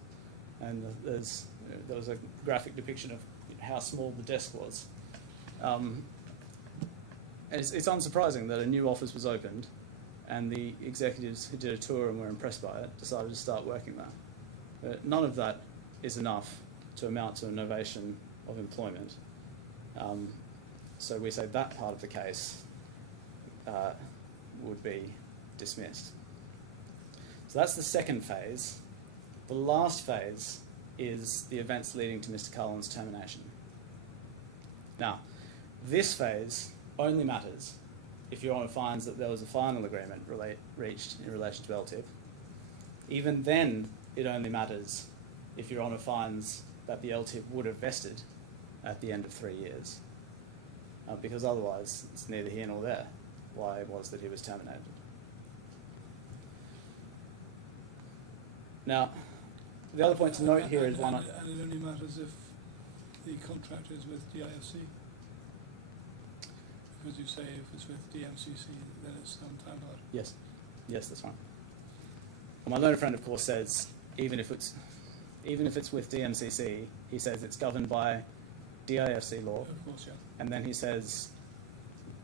And there was a graphic depiction of how small the desk was. It's unsurprising that a new office was opened and the executives who did a tour and were impressed by it decided to start working there. But none of that is enough to amount to an innovation of employment. So we say that part of the case would be dismissed. So that's the second phase. The last phase is the events leading to Mr. Kahlon's termination. Now, this phase only matters if Your Honour finds that there was a final agreement reached in relation to LTIP. Even then, it only matters if Your Honour finds that the LTIP would have vested at the end of 3 years. Because otherwise, it's neither here nor there why it was that he was terminated. Now, the other point to note here is one... And it only matters if the contract is with DIFC? Because you say if it's with DMCC, then it's time barred. Yes, that's right. Well, my learned friend, of course, says even if it's with DMCC, he says it's governed by DIFC law. Of course, yeah. And then he says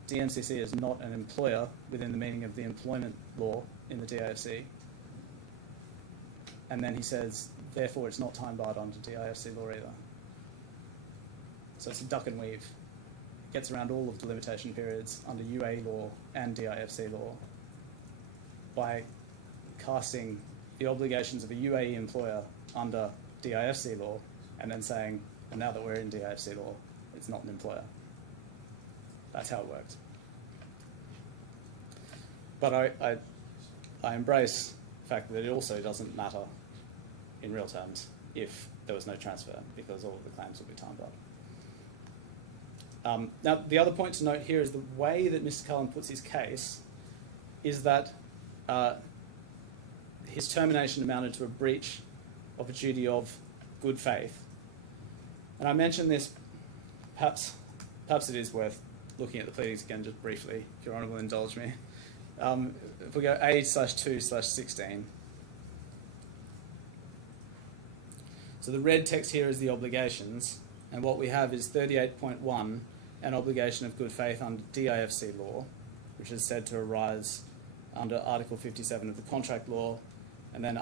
DMCC is not an employer within the meaning of the employment law in the DIFC. And then he says, therefore, it's not time barred under DIFC law either. So it's a duck and weave. It gets around all of the limitation periods under UAE law and DIFC law by casting the obligations of a UAE employer under DIFC law and then saying, and now that we're in DIFC law, it's not an employer. That's how it works. But I embrace the fact that it also doesn't matter in real terms if there was no transfer, because all of the claims will be timed up. Now, the other point to note here is the way that Mr. Kahlon puts his case is that his termination amounted to a breach of a duty of good faith. And I mentioned this, perhaps it is worth looking at the pleadings again just briefly, if Your Honour will indulge me. If we go A/2/16. So the red text here is the obligations, and what we have is 38.1, an obligation of good faith under DIFC law, which is said to arise under Article 57 of the Contract Law, and then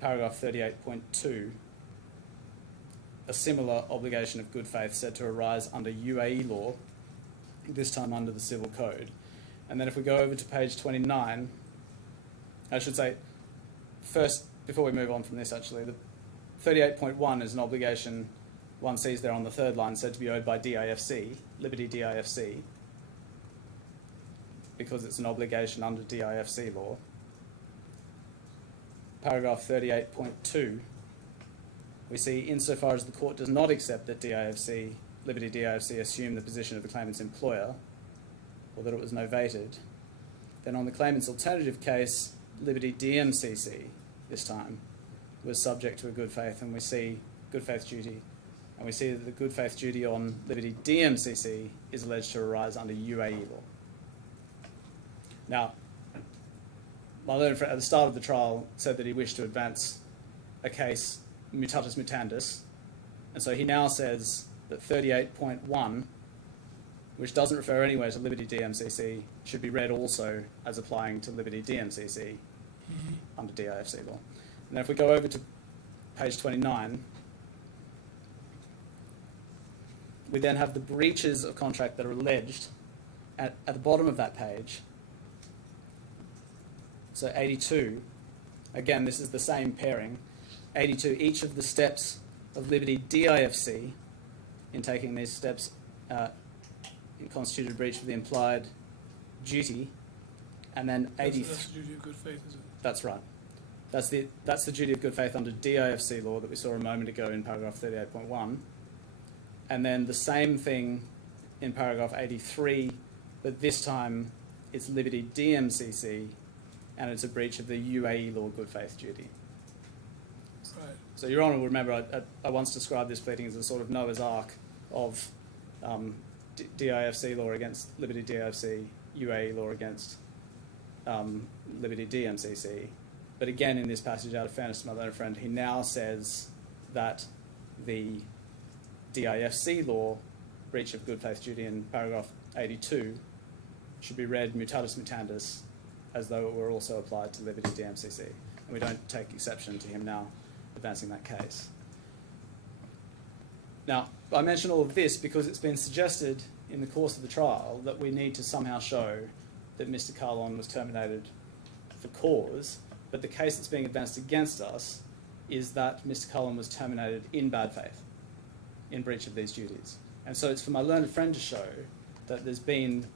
paragraph 38.2, a similar obligation of good faith said to arise under UAE law, this time under the Civil Code. And then if we go over to page 29, I should say, first, before we move on from this actually, the 38.1 is an obligation one sees there on the third line said to be owed by DIFC, Liberty DIFC, because it's an obligation under DIFC law. Paragraph 38.2, we see insofar as the court does not accept that Liberty DIFC assumed the position of the claimant's employer, or that it was novated, then on the claimant's alternative case, Liberty DMCC, this time, was subject to a good faith, and we see good faith duty, and we see that the good faith duty on Liberty DMCC is alleged to arise under UAE law. Now, my learned friend at the start of the trial said that he wished to advance a case mutatis mutandis, and so he now says that 38.1, which doesn't refer anywhere to Liberty DMCC, should be read also as applying to Liberty DMCC under DIFC law. And then if we go over to page 29, we then have the breaches of contract that are alleged at the bottom of that page. So 82, again, this is the same pairing. 82, each of the steps of Liberty DIFC in taking these steps constituted a breach of the implied duty, and then 80. That's the duty of good faith, is it? That's right. That's the duty of good faith under DIFC law that we saw a moment ago in paragraph 38.1, and then the same thing in paragraph 83, but this time it's Liberty DMCC, and it's a breach of the UAE law good faith duty. Right. So Your Honour will remember I once described this pleading as a sort of Noah's Ark of DIFC law against Liberty DIFC, UAE law against Liberty DMCC. But again, in this passage, out of fairness to my learned friend, he now says that the DIFC law, breach of good faith duty in paragraph 82, should be read mutatis mutandis as though it were also applied to Liberty DMCC. And we don't take exception to him now advancing that case. Now, I mention all of this because it's been suggested in the course of the trial that we need to somehow show that Mr. Kahlon was terminated for cause, but the case that's being advanced against us is that Mr. Kahlon was terminated in bad faith, in breach of these duties. And so it's for my learned friend to show that there's been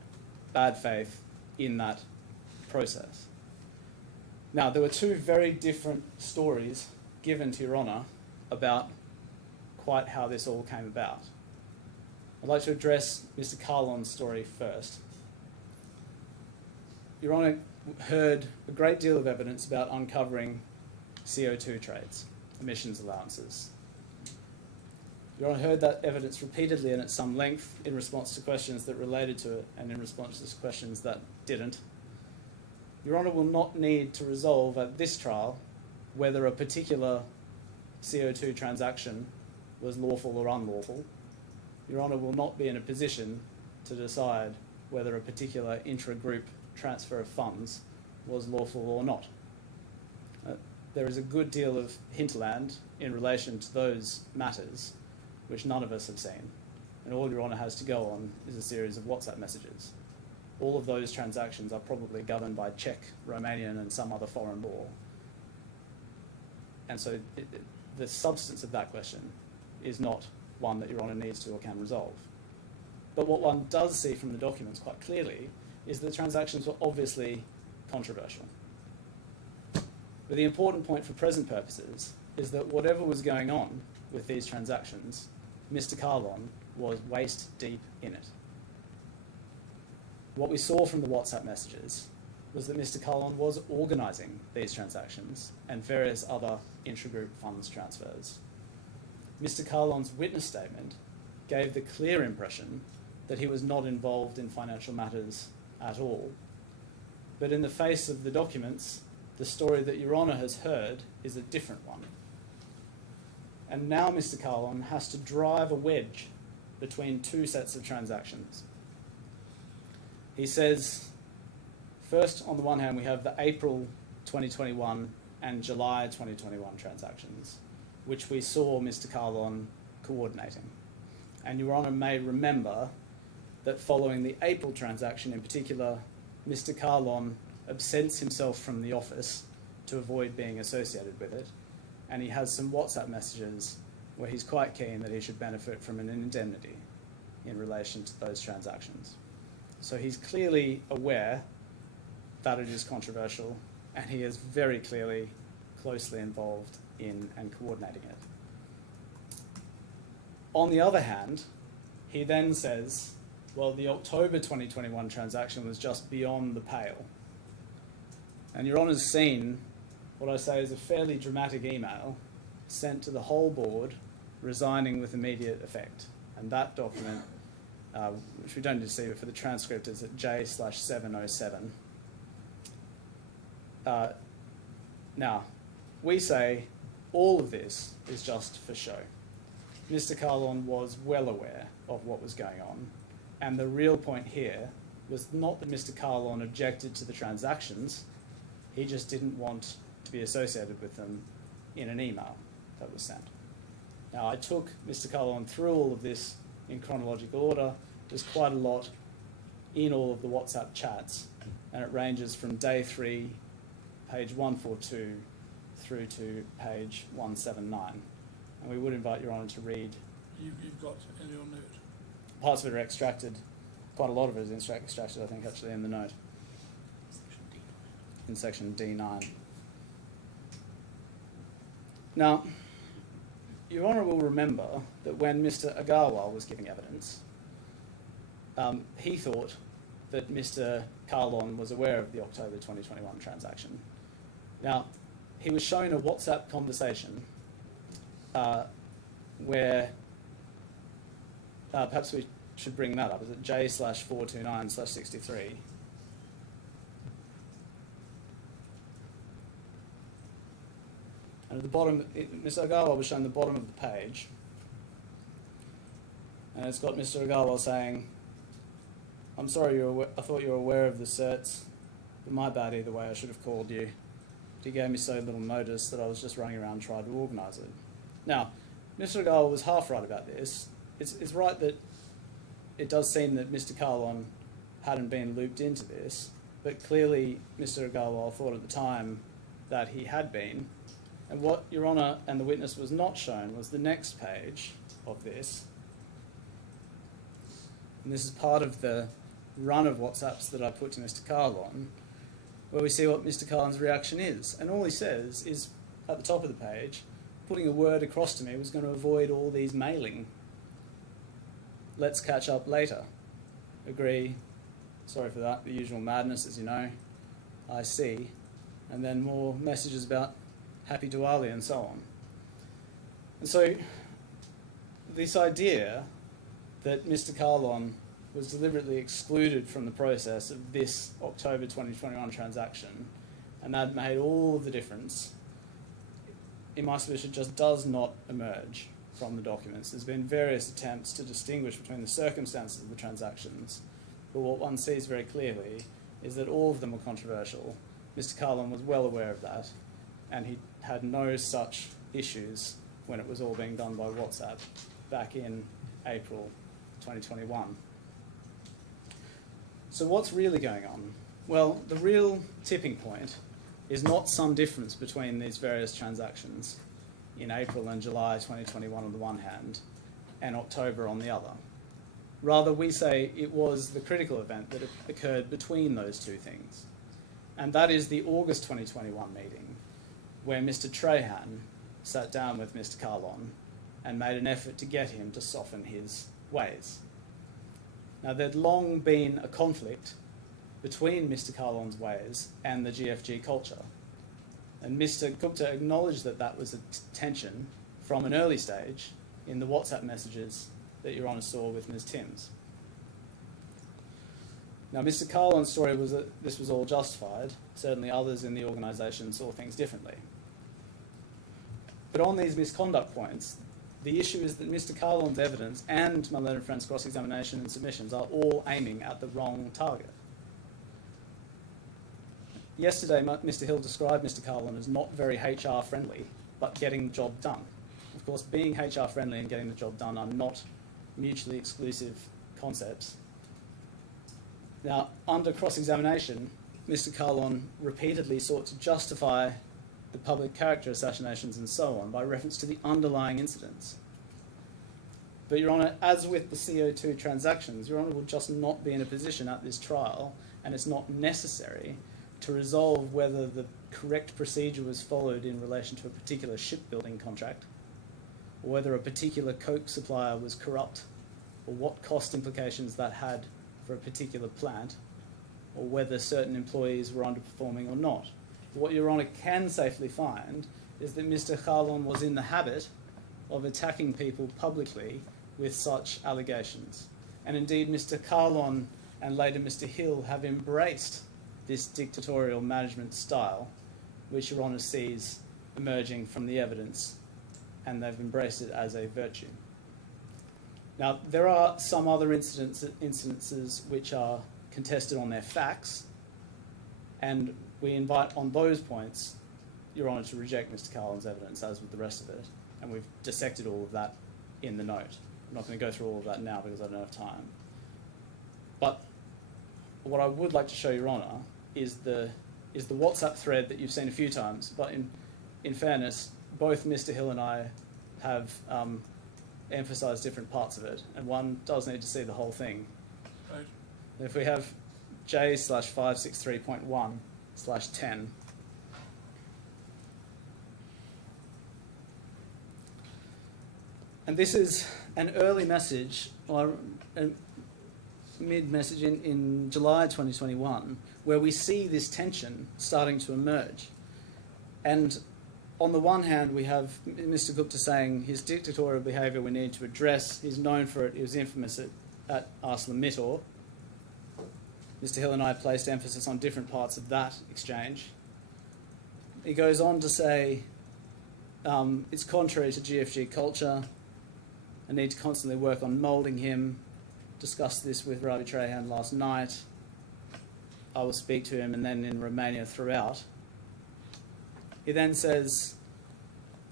bad faith in that process. Now, there were two very different stories given to Your Honour about quite how this all came about. I'd like to address Mr. Kahlon's story first. Your Honour heard a great deal of evidence about uncovering CO2 trades, emissions allowances. Your Honour heard that evidence repeatedly and at some length in response to questions that related to it and in response to questions that didn't. Your Honour will not need to resolve at this trial whether a particular CO2 transaction was lawful or unlawful. Your Honour will not be in a position to decide whether a particular intra-group transfer of funds was lawful or not. There is a good deal of hinterland in relation to those matters which none of us have seen, and all Your Honour has to go on is a series of WhatsApp messages. All of those transactions are probably governed by Czech, Romanian and some other foreign law. And so the substance of that question is not one that Your Honour needs to or can resolve. But what one does see from the documents quite clearly is that the transactions were obviously controversial. But the important point for present purposes is that whatever was going on with these transactions, Mr. Kahlon was waist deep in it. What we saw from the WhatsApp messages was that Mr. Kahlon was organising these transactions and various other intragroup funds transfers. Mr. Kahlon's witness statement gave the clear impression that he was not involved in financial matters at all. But in the face of the documents, the story that Your Honour has heard is a different one. And now Mr. Kahlon has to drive a wedge between two sets of transactions. He says, first, on the one hand, we have the April 2021 and July 2021 transactions, which we saw Mr. Kahlon coordinating. And Your Honour may remember that following the April transaction in particular, Mr. Kahlon absents himself from the office to avoid being associated with it, and he has some WhatsApp messages where he's quite keen that he should benefit from an indemnity in relation to those transactions. So he's clearly aware that it is controversial, and he is very clearly closely involved in and coordinating it. On the other hand, he then says, well, the October 2021 transaction was just beyond the pale. And Your Honour's seen what I say is a fairly dramatic email sent to the whole board, resigning with immediate effect. And that document, which we don't need to see, but for the transcript, is at J/707. Now, we say all of this is just for show. Mr. Kahlon was well aware of what was going on, and the real point here was not that Mr. Kahlon objected to the transactions, he just didn't want to be associated with them in an email that was sent. Now, I took Mr. Kahlon through all of this in chronological order. There's quite a lot in all of the WhatsApp chats, and it ranges from day 3, page 142, through to page 179. And we would invite Your Honour to read. You've got in your note. Parts of it are extracted. Quite a lot of it is extracted, I think, actually, in the note. In section D9. Now, Your Honour will remember that when Mr. Agarwal was giving evidence, he thought that Mr. Kahlon was aware of the October 2021 transaction. Now, he was shown a WhatsApp conversation where, perhaps we should bring that up, is it J/429/63? And at the bottom, Mr. Agarwal was shown the bottom of the page, and it's got Mr. Agarwal saying, "I'm sorry, I thought you were aware of the certs, but my bad either way, I should have called you. You gave me so little notice that I was just running around trying to organise it." Now, Mr. Agarwal was half right about this. It's right that it does seem that Mr. Kahlon hadn't been looped into this, but clearly Mr. Agarwal thought at the time that he had been. And what Your Honour and the witness was not shown was the next page of this. And this is part of the run of WhatsApps that I put to Mr. Kahlon, where we see what Mr. Kahlon's reaction is. And all he says is, at the top of the page, putting a word across to me was going to avoid all these mailing. Let's catch up later. Agree. Sorry for that. The usual madness, as you know. I see. And then more messages about Happy Diwali and so on. And so this idea that Mr. Kahlon was deliberately excluded from the process of this October 2021 transaction, and that made all of the difference, in my submission, just does not emerge from the documents. There's been various attempts to distinguish between the circumstances of the transactions, but what one sees very clearly is that all of them were controversial. Mr. Kahlon was well aware of that, and he had no such issues when it was all being done by WhatsApp back in April 2021. So what's really going on? Well, the real tipping point is not some difference between these various transactions in April and July 2021 on the one hand, and October on the other. Rather, we say it was the critical event that occurred between those two things. And that is the August 2021 meeting, where Mr. Trahan sat down with Mr. Kahlon and made an effort to get him to soften his ways. Now, there'd long been a conflict between Mr. Kahlon's ways and the GFG culture, and Mr. Gupta acknowledged that that was a tension from an early stage in the WhatsApp messages that Your Honour saw with Ms. Timms. Now, Mr. Kahlon's story was that this was all justified. Certainly others in the organisation saw things differently. But on these misconduct points, the issue is that Mr. Kahlon's evidence and my learned friend's cross-examination and submissions are all aiming at the wrong target. Yesterday, Mr. Hill described Mr. Kahlon as not very HR friendly, but getting the job done. Of course, being HR friendly and getting the job done are not mutually exclusive concepts. Now, under cross-examination, Mr. Kahlon repeatedly sought to justify the public character assassinations and so on by reference to the underlying incidents. But, Your Honour, as with the CO2 transactions, Your Honour will just not be in a position at this trial, and it's not necessary to resolve whether the correct procedure was followed in relation to a particular shipbuilding contract, or whether a particular coke supplier was corrupt, or what cost implications that had for a particular plant, or whether certain employees were underperforming or not. What Your Honour can safely find is that Mr. Kahlon was in the habit of attacking people publicly with such allegations. And indeed, Mr. Kahlon and later Mr. Hill have embraced this dictatorial management style, which Your Honour sees emerging from the evidence, and they've embraced it as a virtue. Now, there are some other incidences which are contested on their facts, and we invite on those points Your Honour to reject Mr. Kahlon's evidence, as with the rest of it, and we've dissected all of that in the note. I'm not going to go through all of that now because I don't have time. But what I would like to show Your Honour is the WhatsApp thread that you've seen a few times, but in fairness, both Mr. Hill and I have emphasised different parts of it, and one does need to see the whole thing. Right. If we have J/563.1/10, and this is an early message, or a mid-message in July 2021, where we see this tension starting to emerge. And on the one hand, we have Mr. Gupta saying his dictatorial behaviour we need to address. He's known for it. He was infamous at ArcelorMittal. Mr. Hill and I placed emphasis on different parts of that exchange. He goes on to say it's contrary to GFG culture. I need to constantly work on moulding him. Discussed this with Ravi Trahan last night. I will speak to him, and then in Romania throughout. He then says,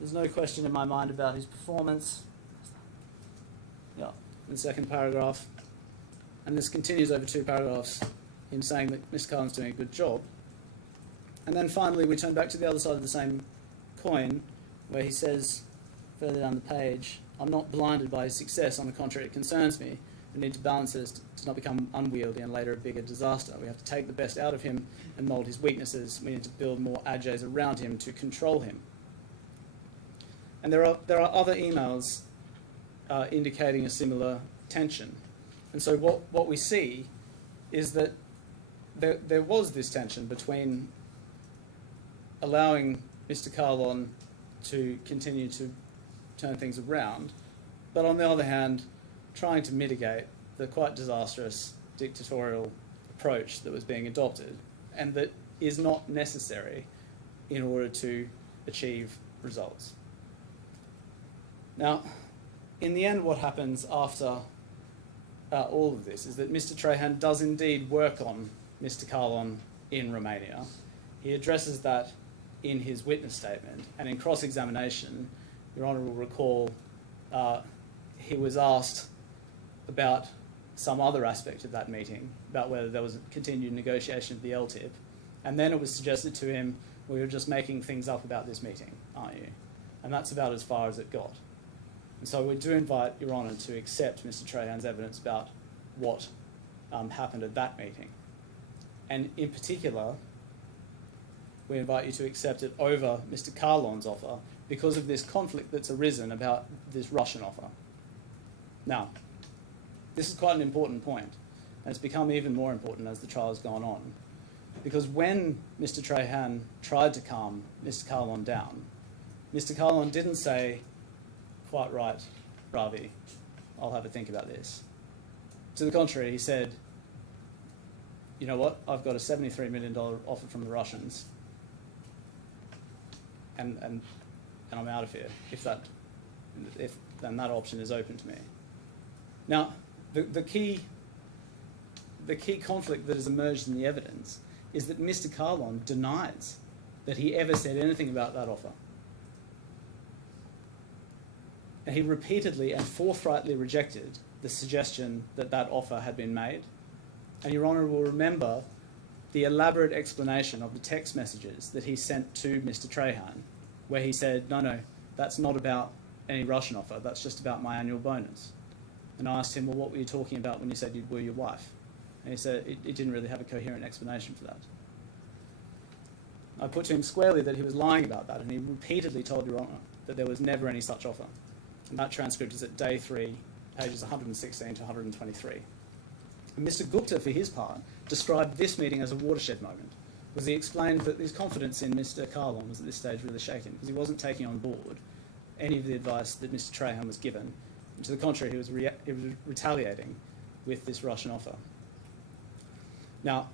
there's no question in my mind about his performance. Yeah, in the second paragraph. And this continues over 2 paragraphs, him saying that Mr. Kahlon's doing a good job. And then finally we turn back to the other side of the same coin, where he says, further down the page, I'm not blinded by his success. On the contrary, it concerns me. We need to balance it to not become unwieldy and later a bigger disaster. We have to take the best out of him and mould his weaknesses. We need to build more adjs around him to control him. And there are other emails indicating a similar tension. And so what we see is that there was this tension between allowing Mr. Kahlon to continue to turn things around, but on the other hand, trying to mitigate the quite disastrous dictatorial approach that was being adopted and that is not necessary in order to achieve results. Now, in the end, what happens after all of this is that Mr. Trahan does indeed work on Mr. Kahlon in Romania. He addresses that in his witness statement, and in cross-examination, Your Honour will recall he was asked about some other aspect of that meeting, about whether there was a continued negotiation of the LTIP, and then it was suggested to him, well, you're just making things up about this meeting, aren't you? And that's about as far as it got. And so we do invite Your Honour to accept Mr. Trahan's evidence about what happened at that meeting. And in particular, we invite you to accept it over Mr. Kahlon's offer because of this conflict that's arisen about this Russian offer. Now, this is quite an important point, and it's become even more important as the trial has gone on, because when Mr. Trahan tried to calm Mr. Kahlon down, Mr. Kahlon didn't say, "Quite right, Ravi, I'll have a think about this." To the contrary, he said, "You know what, I've got a $73 million offer from the Russians, and I'm out of here, if then that option is open to me." Now, the key conflict that has emerged in the evidence is that Mr. Kahlon denies that he ever said anything about that offer. And he repeatedly and forthrightly rejected the suggestion that that offer had been made. And Your Honour will remember the elaborate explanation of the text messages that he sent to Mr. Trahan, where he said, no, that's not about any Russian offer, that's just about my annual bonus. And I asked him, well, what were you talking about when you said you were your wife? And he said it didn't really have a coherent explanation for that. I put to him squarely that he was lying about that, and he repeatedly told Your Honour that there was never any such offer. And that transcript is at day 3, pages 116 to 123. And Mr. Gupta, for his part, described this meeting as a watershed moment, because he explained that his confidence in Mr. Kahlon was at this stage really shaken, because he wasn't taking on board any of the advice that Mr. Trahan was given. And to the contrary, he was retaliating with this Russian offer. Now,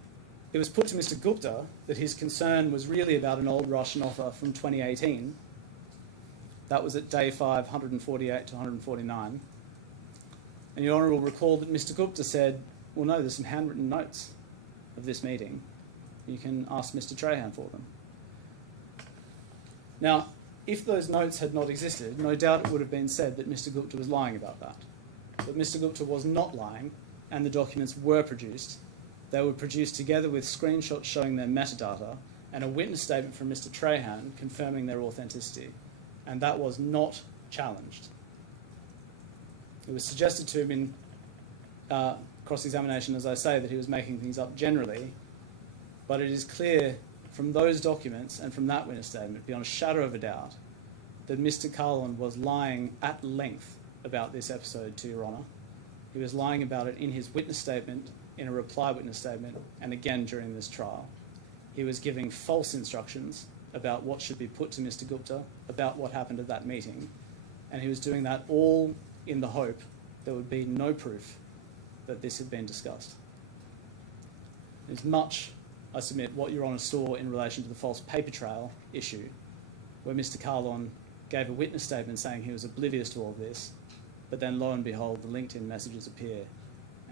it was put to Mr. Gupta that his concern was really about an old Russian offer from 2018. That was at day 5, 148 to 149. And Your Honour will recall that Mr. Gupta said, well, no, there's some handwritten notes of this meeting. You can ask Mr. Trahan for them. Now, if those notes had not existed, no doubt it would have been said that Mr. Gupta was lying about that. But Mr. Gupta was not lying, and the documents were produced. They were produced together with screenshots showing their metadata and a witness statement from Mr. Trahan confirming their authenticity. And that was not challenged. It was suggested to him in cross-examination, as I say, that he was making things up generally, but it is clear from those documents and from that witness statement, beyond a shadow of a doubt, that Mr. Kahlon was lying at length about this episode to Your Honour. He was lying about it in his witness statement, in a reply witness statement, and again during this trial. He was giving false instructions about what should be put to Mr. Gupta, about what happened at that meeting, and he was doing that all in the hope there would be no proof that this had been discussed. It's much, I submit, what Your Honour saw in relation to the false paper trail issue, where Mr. Kahlon gave a witness statement saying he was oblivious to all this, but then lo and behold, the LinkedIn messages appear,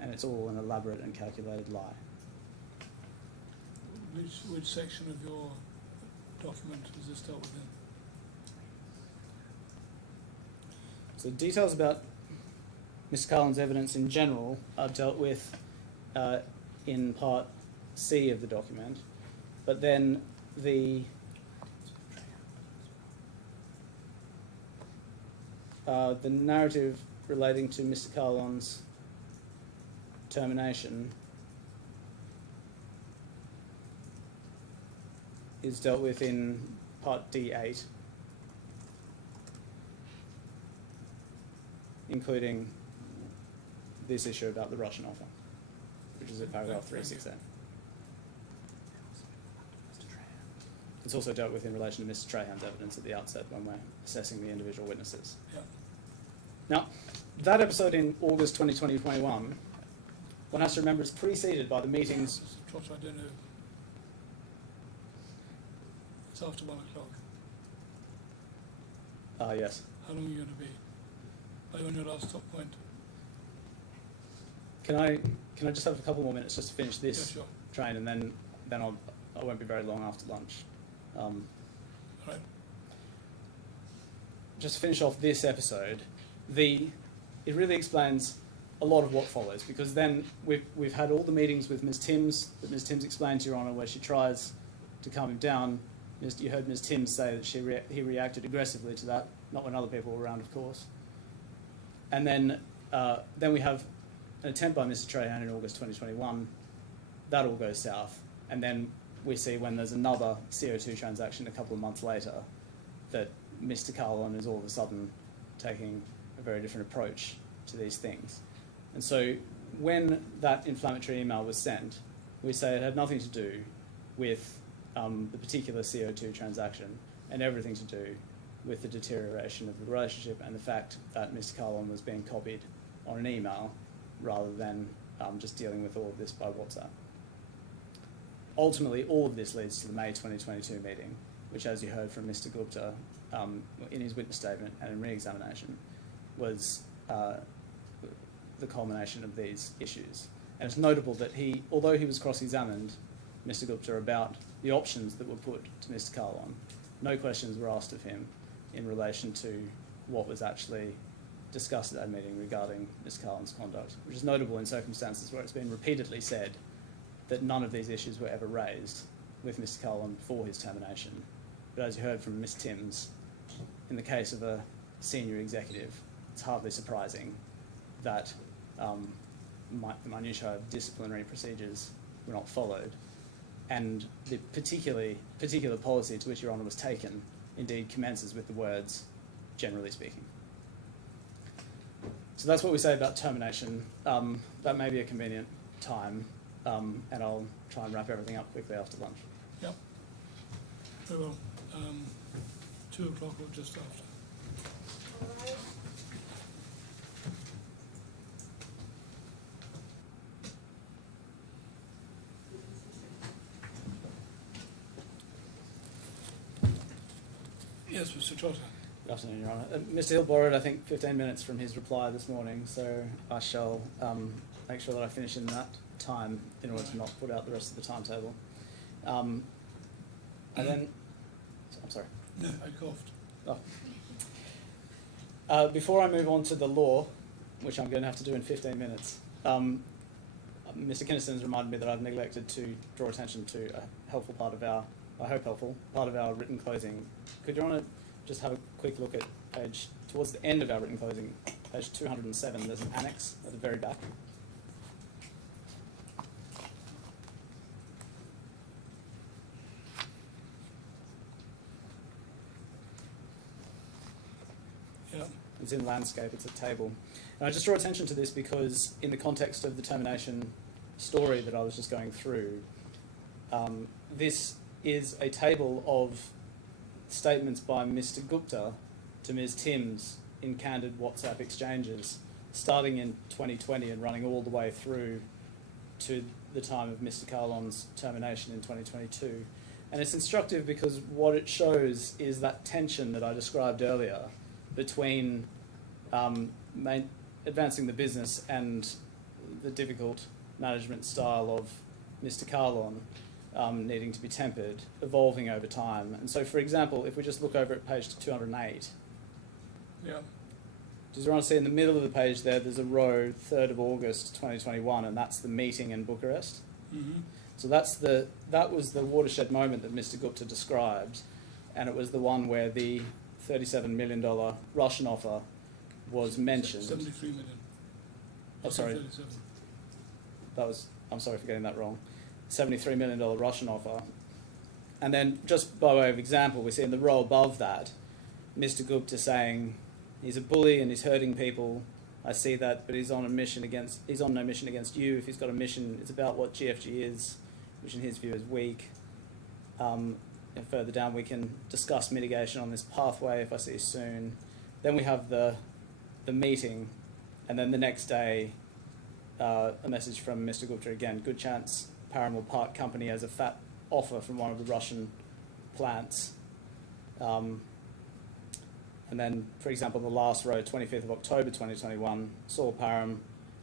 and it's all an elaborate and calculated lie. Which section of your document is this dealt with in? So details about Mr. Kahlon's evidence in general are dealt with in part C of the document, but then the narrative relating to Mr. Kahlon's termination is dealt with in part D8, including this issue about the Russian offer, which is at paragraph 368. It's also dealt with in relation to Mr. Trahan's evidence at the outset when we're assessing the individual witnesses. Yeah. Now, that episode in August 2021, one has to remember, is preceded by the meetings. Trotter, I don't know. It's after 1 o'clock. Yes. How long are you going to be? Are you on your last stop point? Can I just have a couple more minutes just to finish this Yeah, sure. train, and then I won't be very long after lunch. Right. Just to finish off this episode, it really explains a lot of what follows, because then we've had all the meetings with Ms. Timms that Ms. Timms explained to Your Honour, where she tries to calm him down. You heard Ms. Timms say that he reacted aggressively to that, not when other people were around, of course. And then we have an attempt by Mr. Trahan in August 2021. That all goes south. And then we see when there's another CO2 transaction a couple of months later that Mr. Kahlon is all of a sudden taking a very different approach to these things. And so when that inflammatory email was sent, we say it had nothing to do with the particular CO2 transaction and everything to do with the deterioration of the relationship and the fact that Mr. Kahlon was being copied on an email rather than just dealing with all of this by WhatsApp. Ultimately, all of this leads to the May 2022 meeting, which, as you heard from Mr. Gupta in his witness statement and in re-examination, was the culmination of these issues. And it's notable that although he was cross-examined, Mr. Gupta, about the options that were put to Mr. Kahlon, no questions were asked of him in relation to what was actually discussed at that meeting regarding Mr. Kahlon's conduct, which is notable in circumstances where it's been repeatedly said that none of these issues were ever raised with Mr. Kahlon before his termination. But as you heard from Ms. Timms, in the case of a senior executive, it's hardly surprising that the minutiae of disciplinary procedures were not followed, and the particular policy to which Your Honour was taken indeed commences with the words, generally speaking. So that's what we say about termination. That may be a convenient time, and I'll try and wrap everything up quickly after lunch. Yep. Very well. 2 o'clock or just after. All rise. Yes, Mr. Trotter. Good afternoon, Your Honour. Mr. Hill borrowed, I think, 15 minutes from his reply this morning, so I shall make sure that I finish in that time in order to not put out the rest of the timetable. And then, I'm sorry. No, I coughed. Oh. Before I move on to the law, which I'm going to have to do in 15 minutes, Mr. Kinniston has reminded me that I've neglected to draw attention to a helpful part of our, I hope helpful, part of our written closing. Could Your Honour just have a quick look at towards the end of our written closing, page 207, there's an annex at the very back. Yeah. It's in landscape, it's a table. And I just draw attention to this because in the context of the termination story that I was just going through, this is a table of statements by Mr. Gupta to Ms. Timms in candid WhatsApp exchanges, starting in 2020 and running all the way through to the time of Mr. Kahlon's termination in 2022. And it's instructive because what it shows is that tension that I described earlier between advancing the business and the difficult management style of Mr. Kahlon needing to be tempered, evolving over time. And so, for example, if we just look over at page 208, Yeah. does everyone see in the middle of the page there's a row, 3rd of August 2021, and that's the meeting in Bucharest. Mm-hmm. So that was the watershed moment that Mr. Gupta described, and it was the one where the $37 million Russian offer was mentioned. 73 million. Oh, sorry. 37. I'm sorry for getting that wrong. $73 million Russian offer. And then, just by way of example, we see in the row above that, Mr. Gupta saying he's a bully and he's hurting people. I see that, but he's on no mission against you. If he's got a mission, it's about what GFG is, which in his view is weak. And further down, we can discuss mitigation on this pathway if I see you soon. Then we have the meeting, and then the next day, a message from Mr. Gupta again. Good chance Param will part company as a fat offer from one of the Russian plants. And then, for example, the last row, 25th of October 2021, Saul Param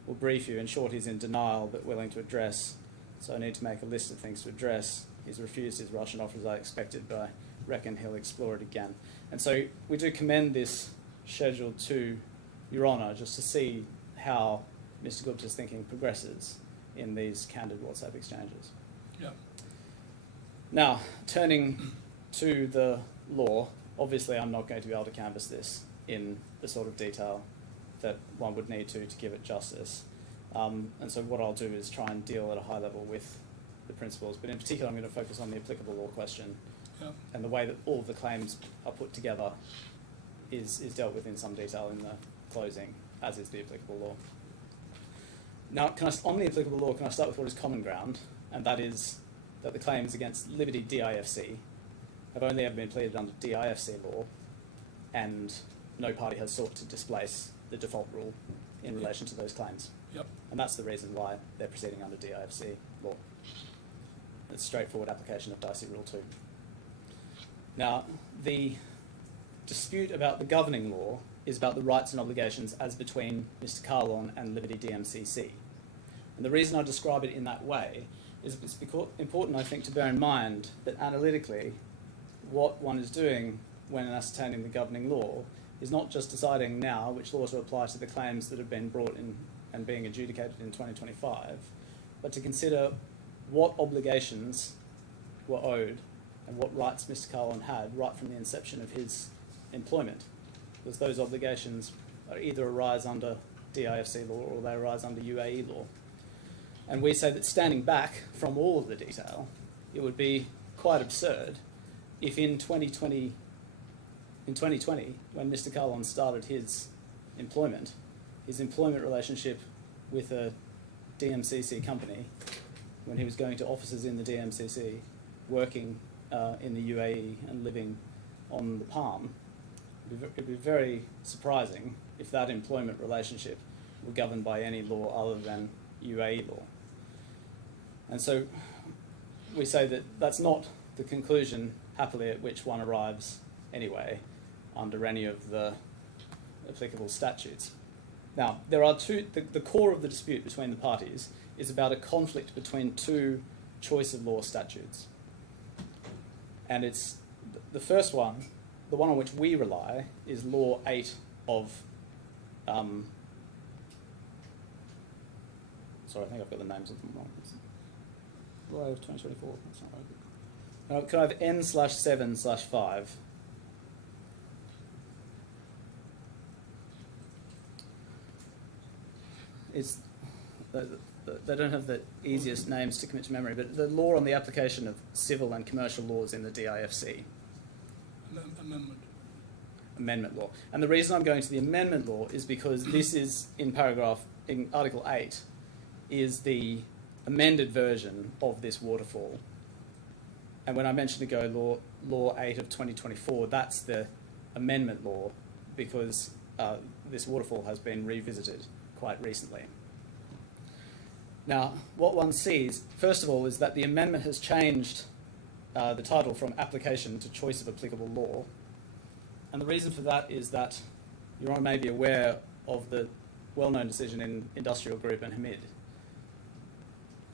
will brief you. In short, he's in denial but willing to address. So I need to make a list of things to address. He's refused his Russian offer as I expected, but I reckon he'll explore it again. And so we do commend this schedule to Your Honour just to see how Mr. Gupta's thinking progresses in these candid WhatsApp exchanges. Yeah. Now, turning to the law, obviously I'm not going to be able to canvass this in the sort of detail that one would need to give it justice. And so what I'll do is try and deal at a high level with the principles, but in particular I'm going to focus on the applicable law question Yeah. and the way that all of the claims are put together is dealt with in some detail in the closing, as is the applicable law. Now, on the applicable law, can I start with what is common ground, and that is that the claims against Liberty DIFC have only ever been pleaded under DIFC law, and no party has sought to displace the default rule in relation to those claims. Yep. And that's the reason why they're proceeding under DIFC law. It's a straightforward application of DICE Rule 2. Now, the dispute about the governing law is about the rights and obligations as between Mr. Kahlon and Liberty DMCC. And the reason I describe it in that way is it's important, I think, to bear in mind that analytically, what one is doing when ascertaining the governing law is not just deciding now which law to apply to the claims that have been brought in and being adjudicated in 2025, but to consider what obligations were owed and what rights Mr. Kahlon had right from the inception of his employment, because those obligations either arise under DIFC law or they arise under UAE law. And we say that standing back from all of the detail, it would be quite absurd if in 2020, when Mr. Kahlon started his employment relationship with a DMCC company, when he was going to offices in the DMCC, working in the UAE and living on the Palm, it'd be very surprising if that employment relationship were governed by any law other than UAE law. And so we say that that's not the conclusion, happily, at which one arrives anyway, under any of the applicable statutes. Now, there are the core of the dispute between the parties is about a conflict between two choice of law statutes. And it's the first one, the one on which we rely, is Law 8 of, sorry, I think I've got the names of them wrong. Law 8 of 2024, that's not right. Can I have N/7/5? It's, they don't have the easiest names to commit to memory, but the law on the application of civil and commercial laws in the DIFC. Amendment law. And the reason I'm going to the amendment law is because this is in Article 8, is the amended version of this waterfall. And when I mentioned ago Law 8 of 2024, that's the amendment law because this waterfall has been revisited quite recently. Now, what one sees, first of all, is that the amendment has changed the title from application to choice of applicable law. And the reason for that is that Your Honour may be aware of the well-known decision in Industrial Group and Hamid.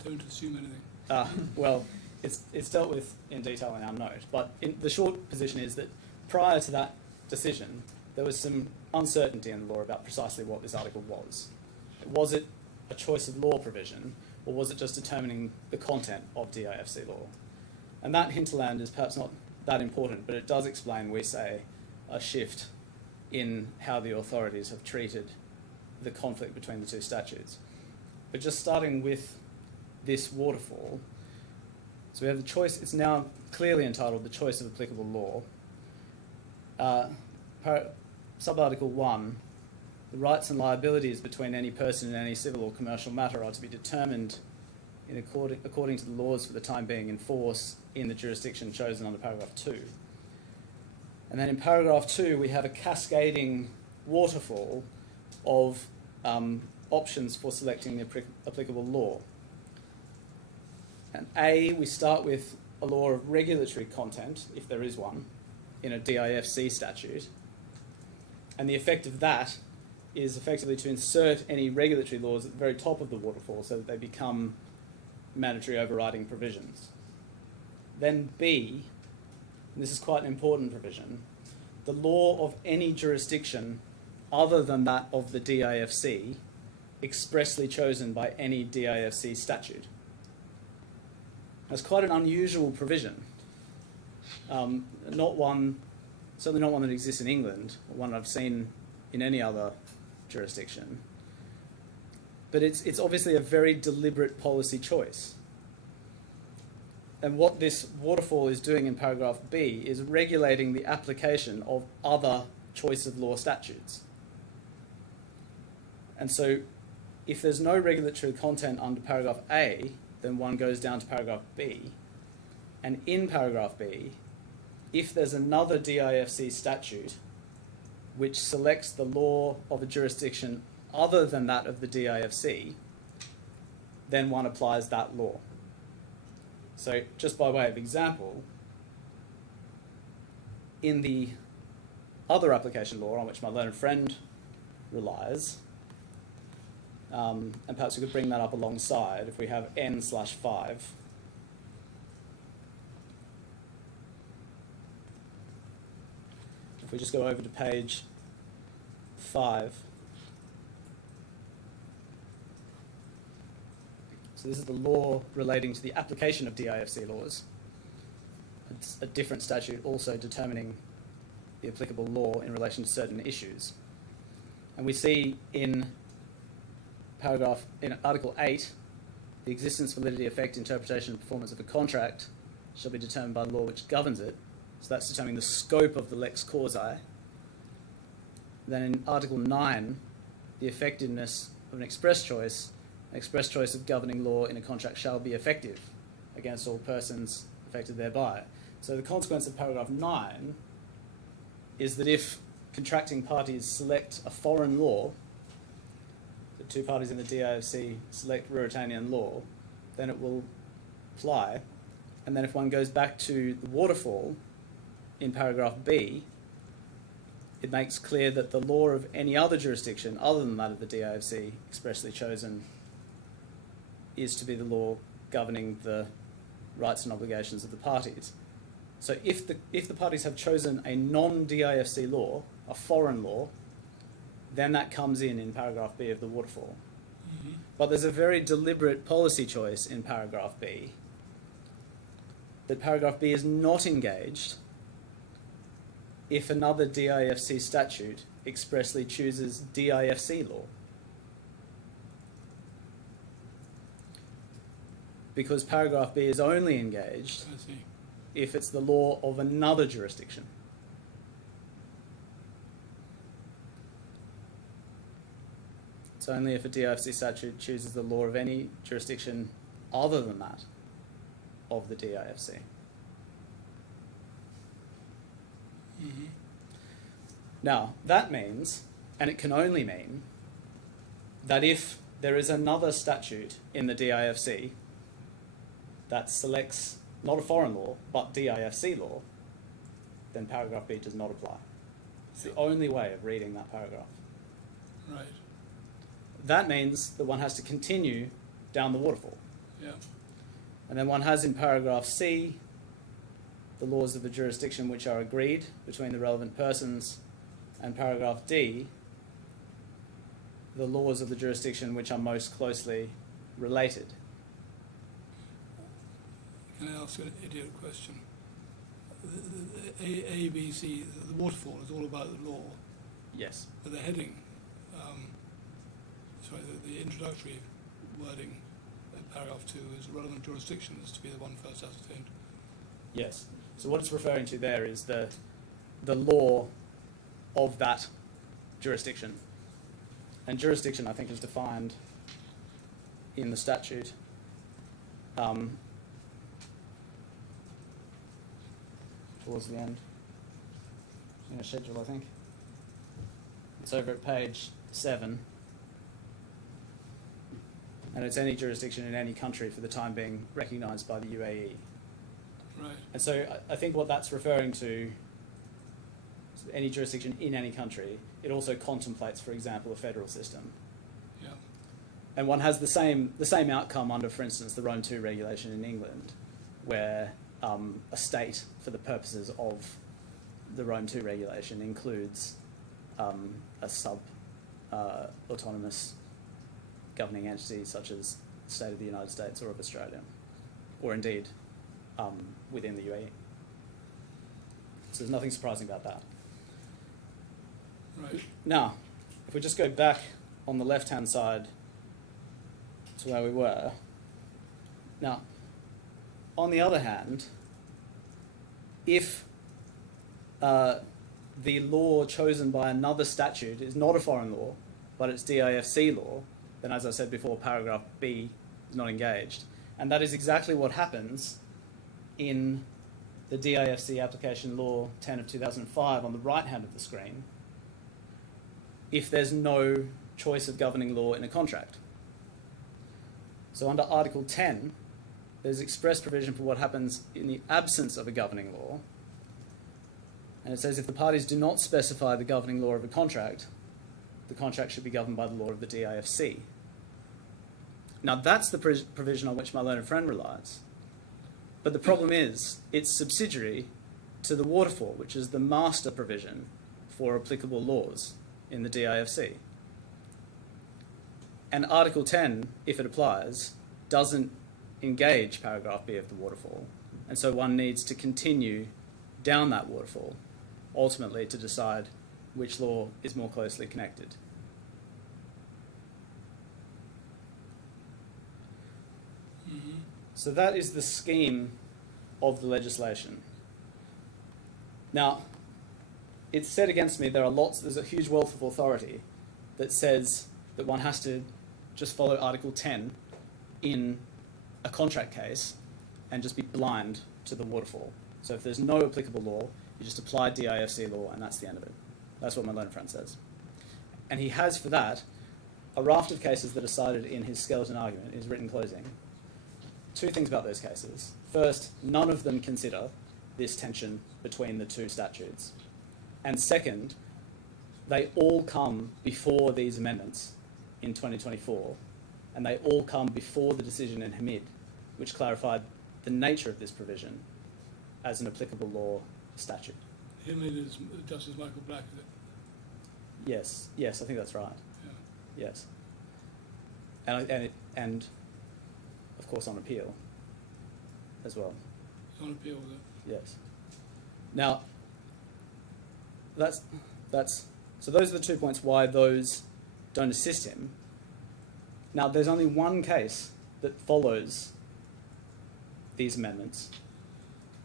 Don't assume anything. Well, it's dealt with in detail in our note, but the short position is that prior to that decision, there was some uncertainty in the law about precisely what this article was. Was it a choice of law provision, or was it just determining the content of DIFC law? And that hinterland is perhaps not that important, but it does explain, we say, a shift in how the authorities have treated the conflict between the two statutes. But just starting with this waterfall, so we have the choice, it's now clearly entitled the choice of applicable law. Subarticle 1, the rights and liabilities between any person in any civil or commercial matter are to be determined according to the laws for the time being in force in the jurisdiction chosen under paragraph 2. And then in paragraph 2, we have a cascading waterfall of options for selecting the applicable law. And A, we start with a law of regulatory content, if there is one, in a DIFC statute. And the effect of that is effectively to insert any regulatory laws at the very top of the waterfall so that they become mandatory overriding provisions. Then B, and this is quite an important provision, the law of any jurisdiction other than that of the DIFC expressly chosen by any DIFC statute. That's quite an unusual provision. Certainly not one that exists in England, or one I've seen in any other jurisdiction. But it's obviously a very deliberate policy choice. And what this waterfall is doing in paragraph B is regulating the application of other choice of law statutes. And so if there's no regulatory content under paragraph A, then one goes down to paragraph B. And in paragraph B, if there's another DIFC statute which selects the law of a jurisdiction other than that of the DIFC, then one applies that law. So just by way of example, in the other application law on which my learned friend relies, and perhaps we could bring that up alongside if we have N/5. If we just go over to page 5. So this is the law relating to the application of DIFC laws. It's a different statute also determining the applicable law in relation to certain issues. And we see in Article 8, the existence, validity, effect, interpretation, and performance of a contract shall be determined by the law which governs it. So that's determining the scope of the lex causae. Then in Article 9, the effectiveness of an express choice of governing law in a contract shall be effective against all persons affected thereby. So the consequence of paragraph 9 is that if contracting parties select a foreign law, the two parties in the DIFC select Ruritanian law, then it will apply. And then if one goes back to the waterfall in paragraph B, it makes clear that the law of any other jurisdiction other than that of the DIFC expressly chosen is to be the law governing the rights and obligations of the parties. So if the parties have chosen a non-DIFC law, a foreign law, then that comes in paragraph B of the waterfall. Mm-hmm. But there's a very deliberate policy choice in paragraph B, that paragraph B is not engaged if another DIFC statute expressly chooses DIFC law. Because paragraph B is only engaged I see. if it's the law of another jurisdiction. It's only if a DIFC statute chooses the law of any jurisdiction other than that of the DIFC. Mm-hmm. Now, that means, and it can only mean, that if there is another statute in the DIFC that selects not a foreign law, but DIFC law, then paragraph B does not apply. It's the only way of reading that paragraph. Right. That means that one has to continue down the waterfall. Yeah. And then one has in paragraph C the laws of the jurisdiction which are agreed between the relevant persons, and paragraph D the laws of the jurisdiction which are most closely related. Can I ask an idiot question? A, B, C, the waterfall is all about the law, Yes. but the heading, the introductory wording, paragraph 2, is relevant jurisdiction is to be the one first ascertained. Yes. So what it's referring to there is the law of that jurisdiction. And jurisdiction, I think, is defined in the statute. Towards the end. In a schedule, I think. It's over at page 7. And it's any jurisdiction in any country for the time being recognised by the UAE. Right. And so I think what that's referring to, any jurisdiction in any country, it also contemplates, for example, a federal system. Yeah. And one has the same outcome under, for instance, the Rome II regulation in England, where a state, for the purposes of the Rome II regulation, includes a sub-autonomous governing entity such as the state of the United States or of Australia, or indeed within the UAE. So there's nothing surprising about that. Right. Now, if we just go back on the left-hand side to where we were. Now, on the other hand, if the law chosen by another statute is not a foreign law, but it's DIFC law, then as I said before, paragraph B is not engaged. And that is exactly what happens in the DIFC application law 10 of 2005 on the right hand of the screen, if there's no choice of governing law in a contract. So under Article 10, there's express provision for what happens in the absence of a governing law. And it says if the parties do not specify the governing law of a contract, the contract should be governed by the law of the DIFC. Now that's the provision on which my learned friend relies. But the problem is, it's subsidiary to the waterfall, which is the master provision for applicable laws in the DIFC. And Article 10, if it applies, doesn't engage paragraph B of the waterfall. And so one needs to continue down that waterfall, ultimately to decide which law is more closely connected. So that is the scheme of the legislation. Now, it's said against me, there's a huge wealth of authority that says that one has to just follow Article 10 in a contract case and just be blind to the waterfall. So if there's no applicable law, you just apply DIFC law and that's the end of it. That's what my learned friend says. And he has for that a raft of cases that are cited in his skeleton argument, his written closing. Two things about those cases. First, none of them consider this tension between the two statutes. And second, they all come before these amendments in 2024, and they all come before the decision in Hamid, which clarified the nature of this provision as an applicable law statute. Hamid is Justice Michael Black, is it? Yes, I think that's right. Yeah. Yes. And of course on appeal as well. It's on appeal, is it? Yes. Now, so those are the 2 points why those don't assist him. Now, there's only one case that follows these amendments.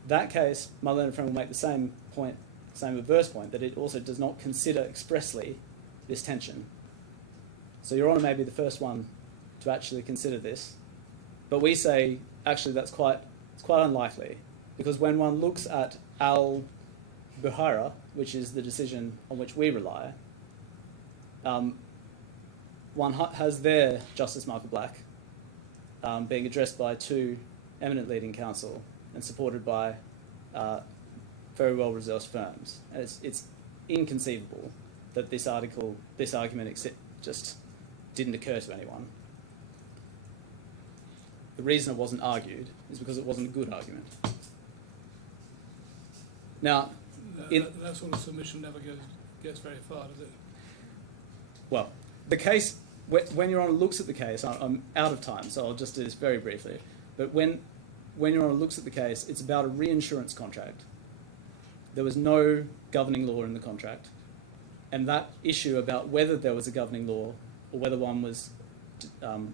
That case, my learned friend will make the same point, same reverse point, that it also does not consider expressly this tension. So Your Honour may be the first one to actually consider this, but we say actually it's quite unlikely, because when one looks at al-Buhaira, which is the decision on which we rely, one has there Justice Michael Black being addressed by two eminent leading counsel and supported by very well-resourced firms. And it's inconceivable that this argument just didn't occur to anyone. The reason it wasn't argued is because it wasn't a good argument. Now, that sort of submission never gets very far, does it? Well, the case, when Your Honour looks at the case, I'm out of time, so I'll just do this very briefly. But when Your Honour looks at the case, it's about a reinsurance contract. There was no governing law in the contract. And that issue about whether there was a governing law or whether one was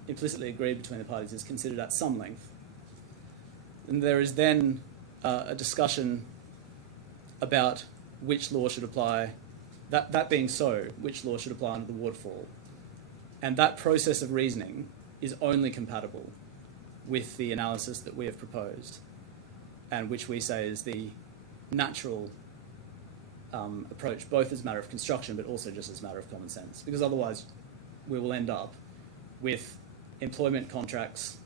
implicitly agreed between the parties is considered at some length. And there is then a discussion about which law should apply, that being so, which law should apply under the waterfall. And that process of reasoning is only compatible with the analysis that we have proposed, and which we say is the natural approach, both as a matter of construction, but also just as a matter of common sense. Because otherwise, we will end up with employment contracts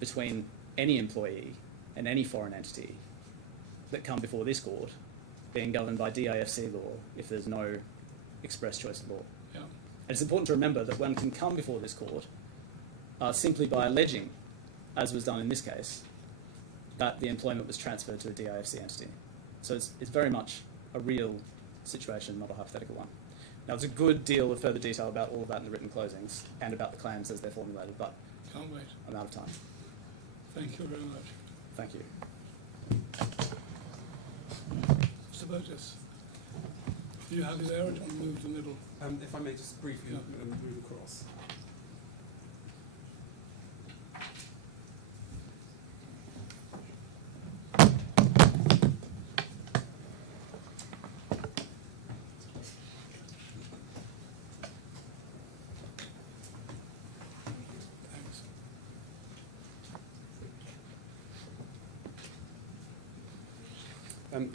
between any employee and any foreign entity that come before this court being governed by DIFC law if there's no express choice of law. Yeah. And it's important to remember that one can come before this court simply by alleging, as was done in this case, that the employment was transferred to a DIFC entity. So it's very much a real situation, not a hypothetical one. Now, there's a good deal of further detail about all of that in the written closings and about the claims as they're formulated, but Can't wait. I'm out of time. Thank you very much. Thank you. Mr. Burgess, are you happy there or do you want to move to the middle? If I may just briefly move across.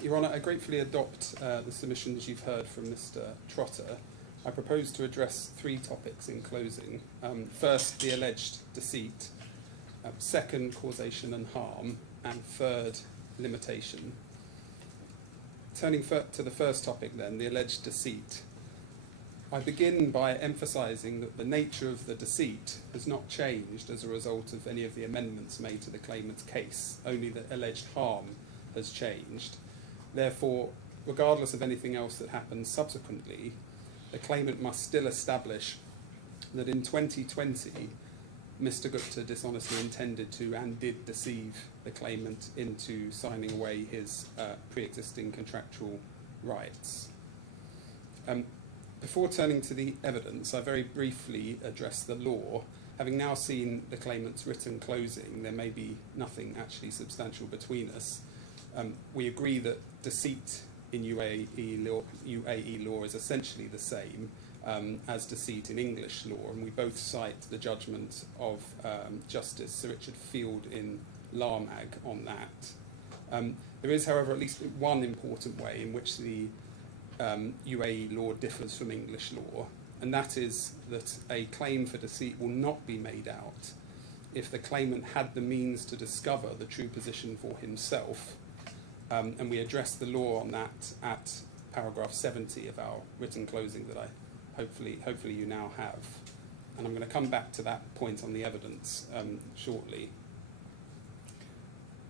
Your Honour, I gratefully adopt the submissions you've heard from Mr. Trotter. I propose to address 3 topics in closing. First, the alleged deceit. Second, causation and harm. And third, limitation. Turning to the first topic then, the alleged deceit. I begin by emphasising that the nature of the deceit has not changed as a result of any of the amendments made to the claimant's case. Only the alleged harm has changed. Therefore, regardless of anything else that happens subsequently, the claimant must still establish that in 2020, Mr. Gupta dishonestly intended to and did deceive the claimant into signing away his pre-existing contractual rights. Before turning to the evidence, I very briefly address the law. Having now seen the claimant's written closing, there may be nothing actually substantial between us. We agree that deceit in UAE law is essentially the same as deceit in English law, and we both cite the judgment of Justice Sir Richard Field in Larmag on that. There is, however, at least one important way in which the UAE law differs from English law, and that is that a claim for deceit will not be made out if the claimant had the means to discover the true position for himself, and we address the law on that at paragraph 70 of our written closing that I hopefully you now have, and I'm going to come back to that point on the evidence shortly.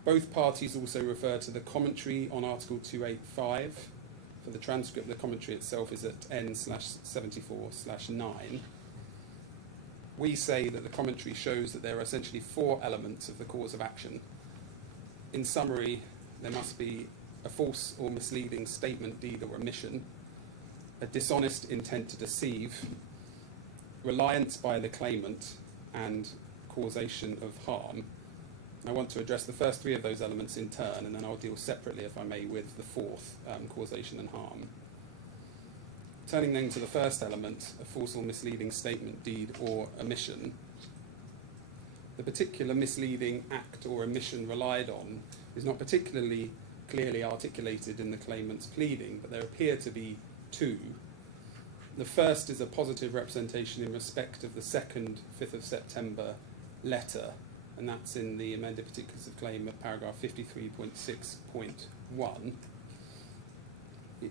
Both parties also refer to the commentary on Article 285. For the transcript, the commentary itself is at N/74/9. We say that the commentary shows that there are essentially 4 elements of the cause of action. In summary, there must be a false or misleading statement, deed or omission, a dishonest intent to deceive, reliance by the claimant, and causation of harm. I want to address the first 3 of those elements in turn, and then I'll deal separately, if I may, with the 4th, causation and harm. Turning then to the first element, a false or misleading statement, deed or omission. The particular misleading act or omission relied on is not particularly clearly articulated in the claimant's pleading, but there appear to be 2. The first is a positive representation in respect of the second 5th of September letter, and that's in the amended particulars of claim at paragraph 53.6.1.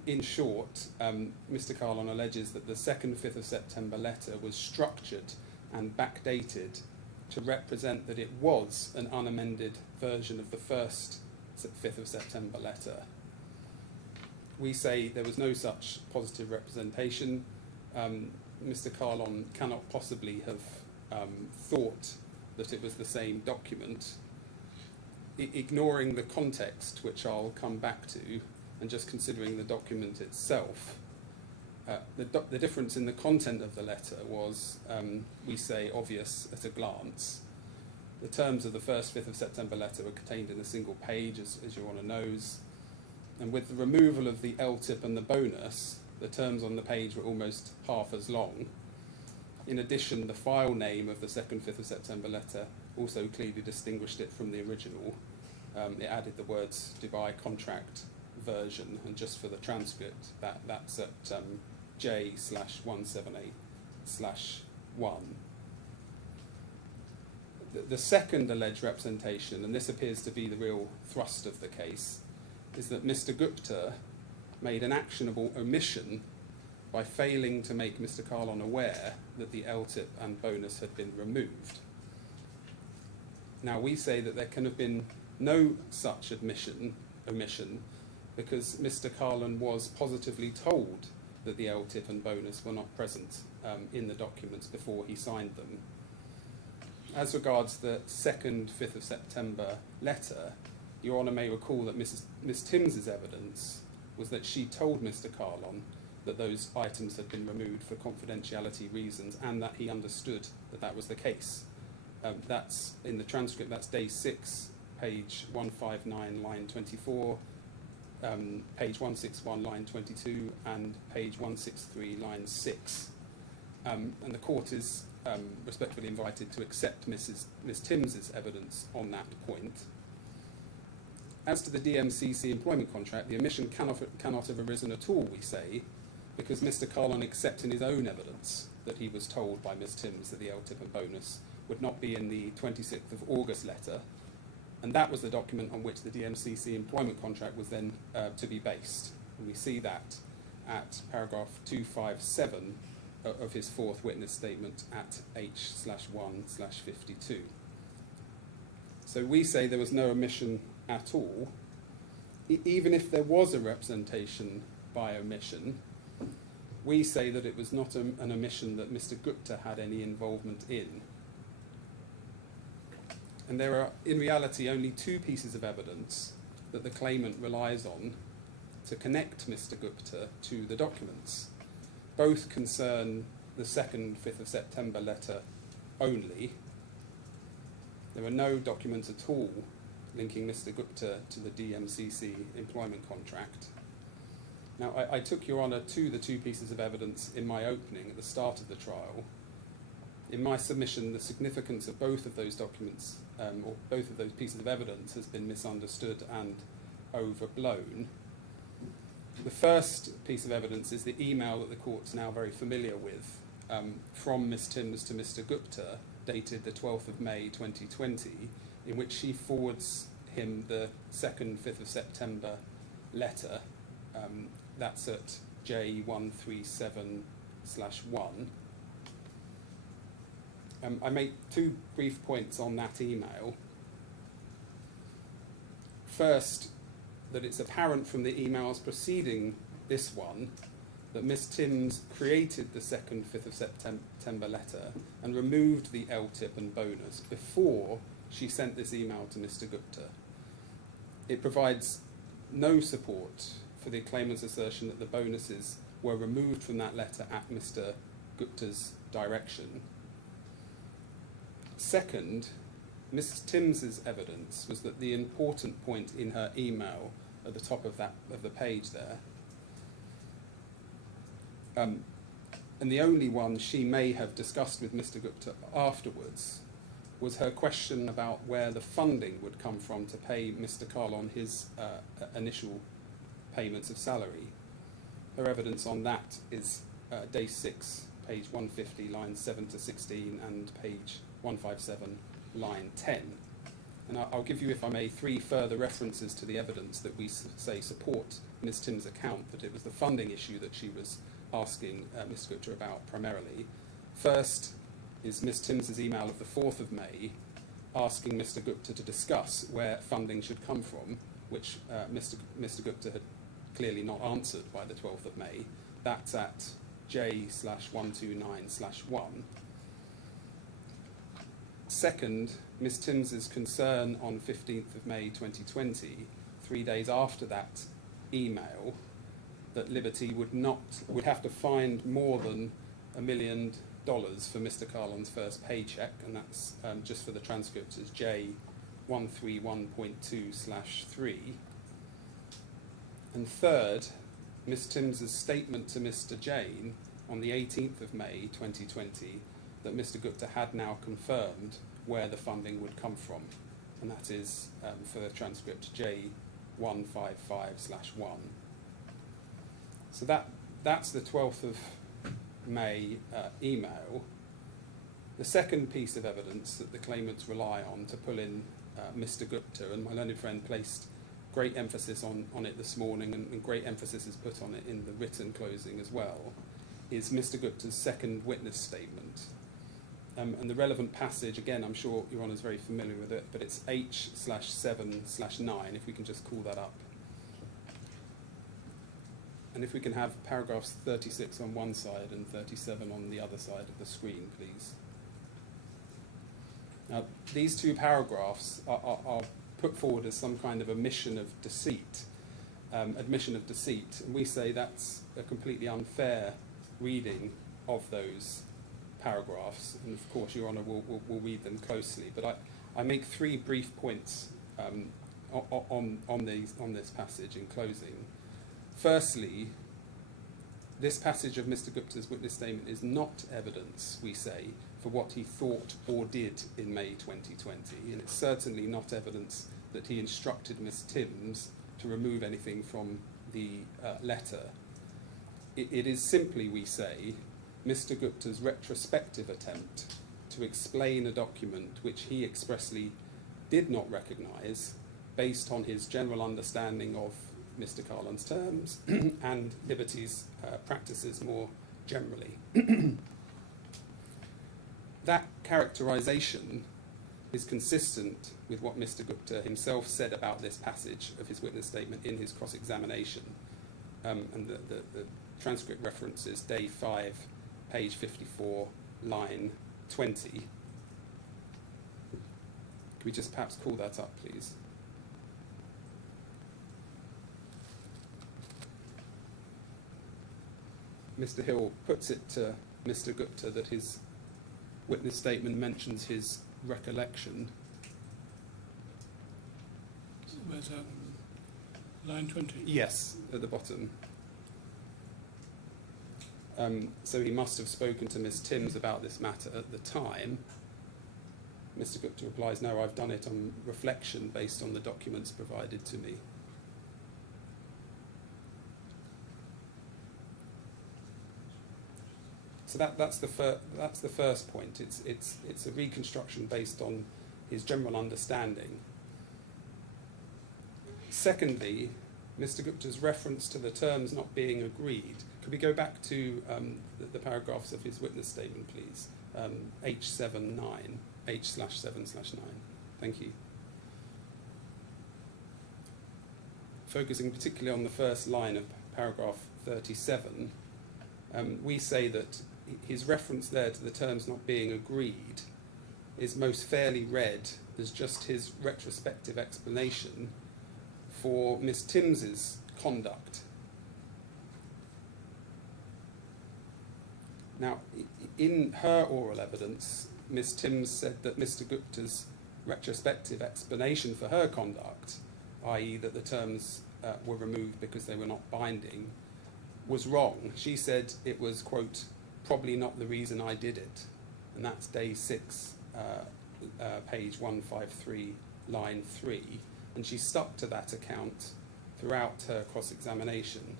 In short, Mr. Kahlon alleges that the second 5th of September letter was structured and backdated to represent that it was an unamended version of the first 5th of September letter. We say there was no such positive representation. Mr. Kahlon cannot possibly have thought that it was the same document. Ignoring the context, which I'll come back to, and just considering the document itself, the difference in the content of the letter was, we say, obvious at a glance. The terms of the first 5th of September letter were contained in a single page, as Your Honour knows, and with the removal of the LTIP and the bonus, the terms on the page were almost half as long. In addition, the file name of the second 5th of September letter also clearly distinguished it from the original. It added the words Dubai contract version, and just for the transcript, that's at J/178/1. The second alleged representation, and this appears to be the real thrust of the case, is that Mr. Gupta made an actionable omission by failing to make Mr. Kahlon aware that the LTIP and bonus had been removed. Now, we say that there can have been no such omission because Mr. Kahlon was positively told that the LTIP and bonus were not present in the documents before he signed them. As regards the second 5th of September letter, Your Honour may recall that Ms. Timms' evidence was that she told Mr. Kahlon that those items had been removed for confidentiality reasons and that he understood that that was the case. That's in the transcript, that's day 6, page 159, line 24, page 161, line 22, and page 163, line 6. And the court is respectfully invited to accept Ms. Timms' evidence on that point. As to the DMCC employment contract, the omission cannot have arisen at all, we say, because Mr. Kahlon accepts in his own evidence that he was told by Ms. Timms that the LTIP and bonus would not be in the 26th of August letter, and that was the document on which the DMCC employment contract was then to be based. And we see that at paragraph 257 of his fourth witness statement at H/1/52. So we say there was no omission at all. Even if there was a representation by omission, we say that it was not an omission that Mr. Gupta had any involvement in. And there are, in reality, only two pieces of evidence that the claimant relies on to connect Mr. Gupta to the documents. Both concern the 2nd, 5th of September letter only. There are no documents at all linking Mr. Gupta to the DMCC employment contract. Now, I took Your Honour to the two pieces of evidence in my opening at the start of the trial. In my submission, the significance of both of those documents, or both of those pieces of evidence, has been misunderstood and overblown. The first piece of evidence is the email that the court's now very familiar with from Ms. Timms to Mr. Gupta, dated the 12th of May 2020, in which she forwards him the 2nd, 5th of September letter. That's at J137/1. I make two brief points on that email. First, that it's apparent from the emails preceding this one that Ms. Timms created the 2nd, 5th of September letter and removed the LTIP and bonus before she sent this email to Mr. Gupta. It provides no support for the claimant's assertion that the bonuses were removed from that letter at Mr. Gupta's direction. Second, Ms. Timms's evidence was that the important point in her email at the top of the page there, and the only one she may have discussed with Mr. Gupta afterwards, was her question about where the funding would come from to pay Mr. Kahlon his initial payments of salary. Her evidence on that is day 6, page 150, lines 7 to 16, and page 157, line 10. And I'll give you, if I may, 3 further references to the evidence that we say support Ms. Timms' account that it was the funding issue that she was asking Mr. Gupta about primarily. First is Ms. Timms' email of the 4th of May asking Mr. Gupta to discuss where funding should come from, which Mr. Gupta had clearly not answered by the 12th of May. That's at J/129/1. Second, Ms. Timms's concern on 15th of May 2020, 3 days after that email, that Liberty would have to find more than $1 million for Mr. Kahlon's first paycheck, and that's just for the transcripts as J131.2/3. And third, Ms. Timms's statement to Mr. Jain on the 18th of May 2020 that Mr. Gupta had now confirmed where the funding would come from, and that is for the transcript J155/1. So that's the 12th of May email. The second piece of evidence that the claimants rely on to pull in Mr. Gupta, and my learned friend placed great emphasis on it this morning, and great emphasis is put on it in the written closing as well, is Mr. Gupta's second witness statement. And the relevant passage, again, I'm sure Your Honour is very familiar with it, but it's H/7/9, if we can just call that up. And if we can have paragraphs 36 on one side and 37 on the other side of the screen, please. Now, these two paragraphs are put forward as some kind of admission of deceit, and we say that's a completely unfair reading of those paragraphs, and of course Your Honour will read them closely. But I make 3 brief points on this passage in closing. Firstly, this passage of Mr. Gupta's witness statement is not evidence, we say, for what he thought or did in May 2020, and it's certainly not evidence that he instructed Miss Timms to remove anything from the letter. It is simply, we say, Mr. Gupta's retrospective attempt to explain a document which he expressly did not recognise based on his general understanding of Mr. Kahlon's terms and Liberty's practices more generally. That characterisation is consistent with what Mr. Gupta himself said about this passage of his witness statement in his cross-examination. And the transcript references day 5, page 54, line 20. Could we just perhaps call that up, please? Mr. Hill puts it to Mr. Gupta that his witness statement mentions his recollection. Where's that? Line 20? Yes, at the bottom. So he must have spoken to Miss Timms about this matter at the time. Mr. Gupta replies, no, I've done it on reflection based on the documents provided to me. So that's the first point. It's a reconstruction based on his general understanding. Secondly, Mr. Gupta's reference to the terms not being agreed. Could we go back to the paragraphs of his witness statement, please? H7/9. Thank you. Focusing particularly on the first line of paragraph 37, we say that his reference there to the terms not being agreed is most fairly read as just his retrospective explanation for Miss Timms's conduct. Now, in her oral evidence, Miss Timms said that Mr. Gupta's retrospective explanation for her conduct, i.e. that the terms were removed because they were not binding, was wrong. She said it was, quote, probably not the reason I did it. And that's day 6, page 153, line 3. And she stuck to that account throughout her cross-examination.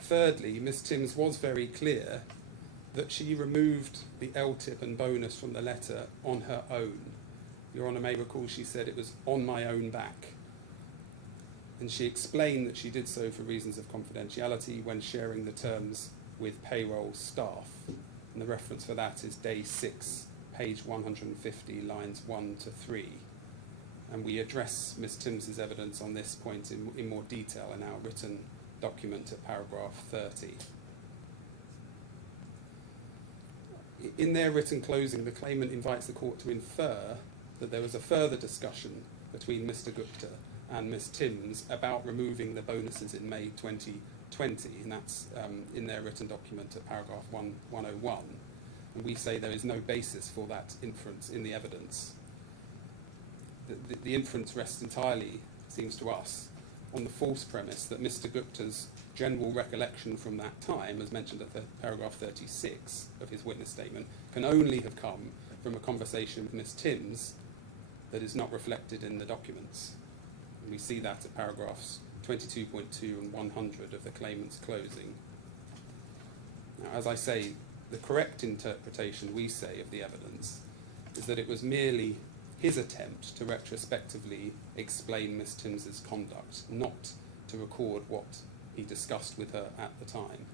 Thirdly, Miss Timms was very clear that she removed the LTIP and bonus from the letter on her own. Your Honour may recall she said it was on my own back. And she explained that she did so for reasons of confidentiality when sharing the terms with payroll staff. And the reference for that is day 6, page 150, lines 1 to 3. And we address Miss Timms's evidence on this point in more detail in our written document at paragraph 30. In their written closing, the claimant invites the court to infer that there was a further discussion between Mr. Gupta and Miss Timms about removing the bonuses in May 2020, and that's in their written document at paragraph 101. And we say there is no basis for that inference in the evidence. The inference rests entirely, seems to us, on the false premise that Mr. Gupta's general recollection from that time, as mentioned at the paragraph 36 of his witness statement, can only have come from a conversation with Miss Timms that is not reflected in the documents. And we see that at paragraphs 22.2 and 100 of the claimant's closing. Now, as I say, the correct interpretation, we say, of the evidence is that it was merely his attempt to retrospectively explain Miss Timms's conduct, not to record what he discussed with her at the time.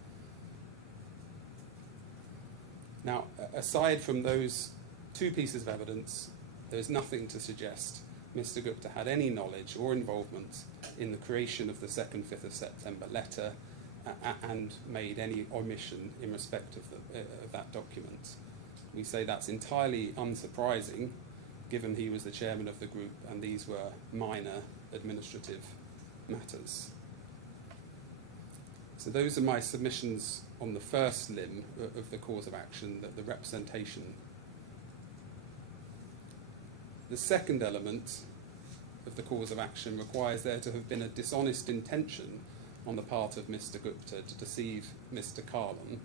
Now, aside from those two pieces of evidence, there is nothing to suggest Mr. Gupta had any knowledge or involvement in the creation of the 2nd 5th of September letter and made any omission in respect of that document. We say that's entirely unsurprising, given he was the chairman of the group and these were minor administrative matters. So those are my submissions on the first limb of the cause of action, the representation. The second element of the cause of action requires there to have been a dishonest intention on the part of Mr. Gupta to deceive Mr. Kahlon.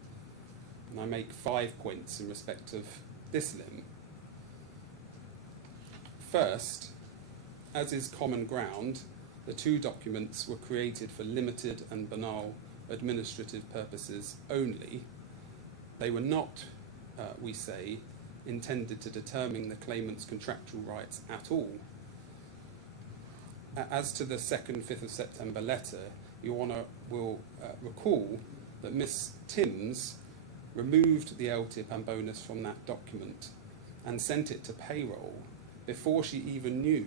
And I make 5 points in respect of this limb. First, as is common ground, the two documents were created for limited and banal administrative purposes only. They were not, we say, intended to determine the claimant's contractual rights at all. As to the 2nd, 5th of September letter, Your Honour will recall that Miss Timms removed the LTIP and bonus from that document and sent it to payroll before she even knew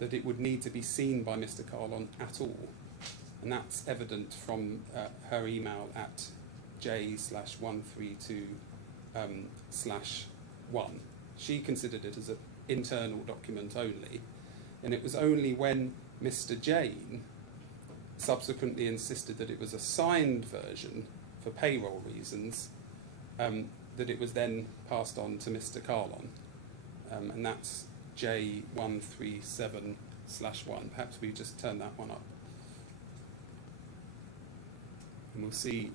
that it would need to be seen by Mr. Kahlon at all. And that's evident from her email at J/132/1. She considered it as an internal document only. And it was only when Mr. Jane subsequently insisted that it was a signed version for payroll reasons that it was then passed on to Mr. Kahlon. And that's J137/1. Perhaps we just turn that one up. And we'll see,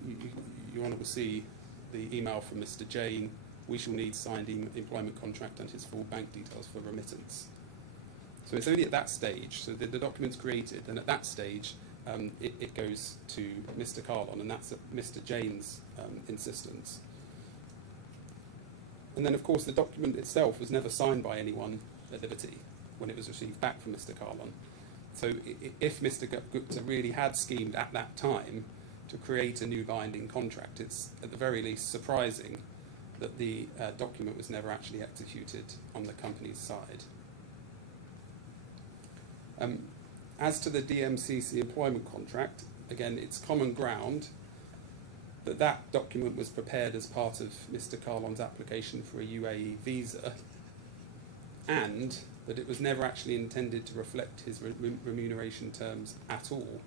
Your Honour will see the email from Mr. Jane. We shall need signed employment contract and his full bank details for remittance. So it's only at that stage, so the document's created, and at that stage it goes to Mr. Kahlon, and that's at Mr. Jane's insistence. And then, of course, the document itself was never signed by anyone at Liberty when it was received back from Mr. Kahlon. So if Mr. Gupta really had schemed at that time to create a new binding contract, it's at the very least surprising that the document was never actually executed on the company's side. As to the DMCC employment contract, again, it's common ground that that document was prepared as part of Mr. Kahlon's application for a UAE visa, and that it was never actually intended to reflect his remuneration terms at all.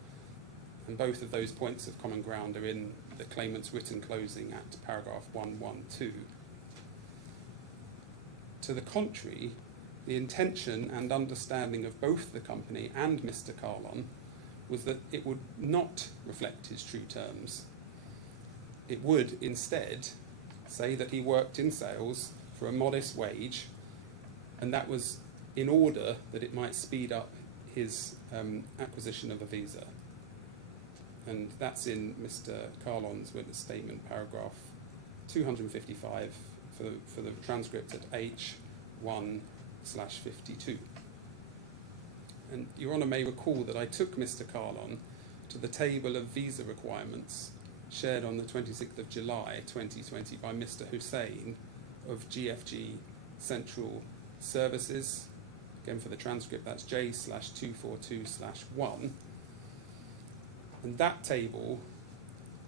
And both of those points of common ground are in the claimant's written closing at paragraph 112. To the contrary, the intention and understanding of both the company and Mr. Kahlon was that it would not reflect his true terms. It would instead say that he worked in sales for a modest wage, and that was in order that it might speed up his acquisition of a visa. And that's in Mr. Kahlon's witness statement, paragraph 255 for the transcript at H1/52. And Your Honour may recall that I took Mr. Kahlon to the table of visa requirements shared on the 26th of July 2020 by Mr. Hussain of GFG Central Services. Again, for the transcript, that's J/242/1. And that table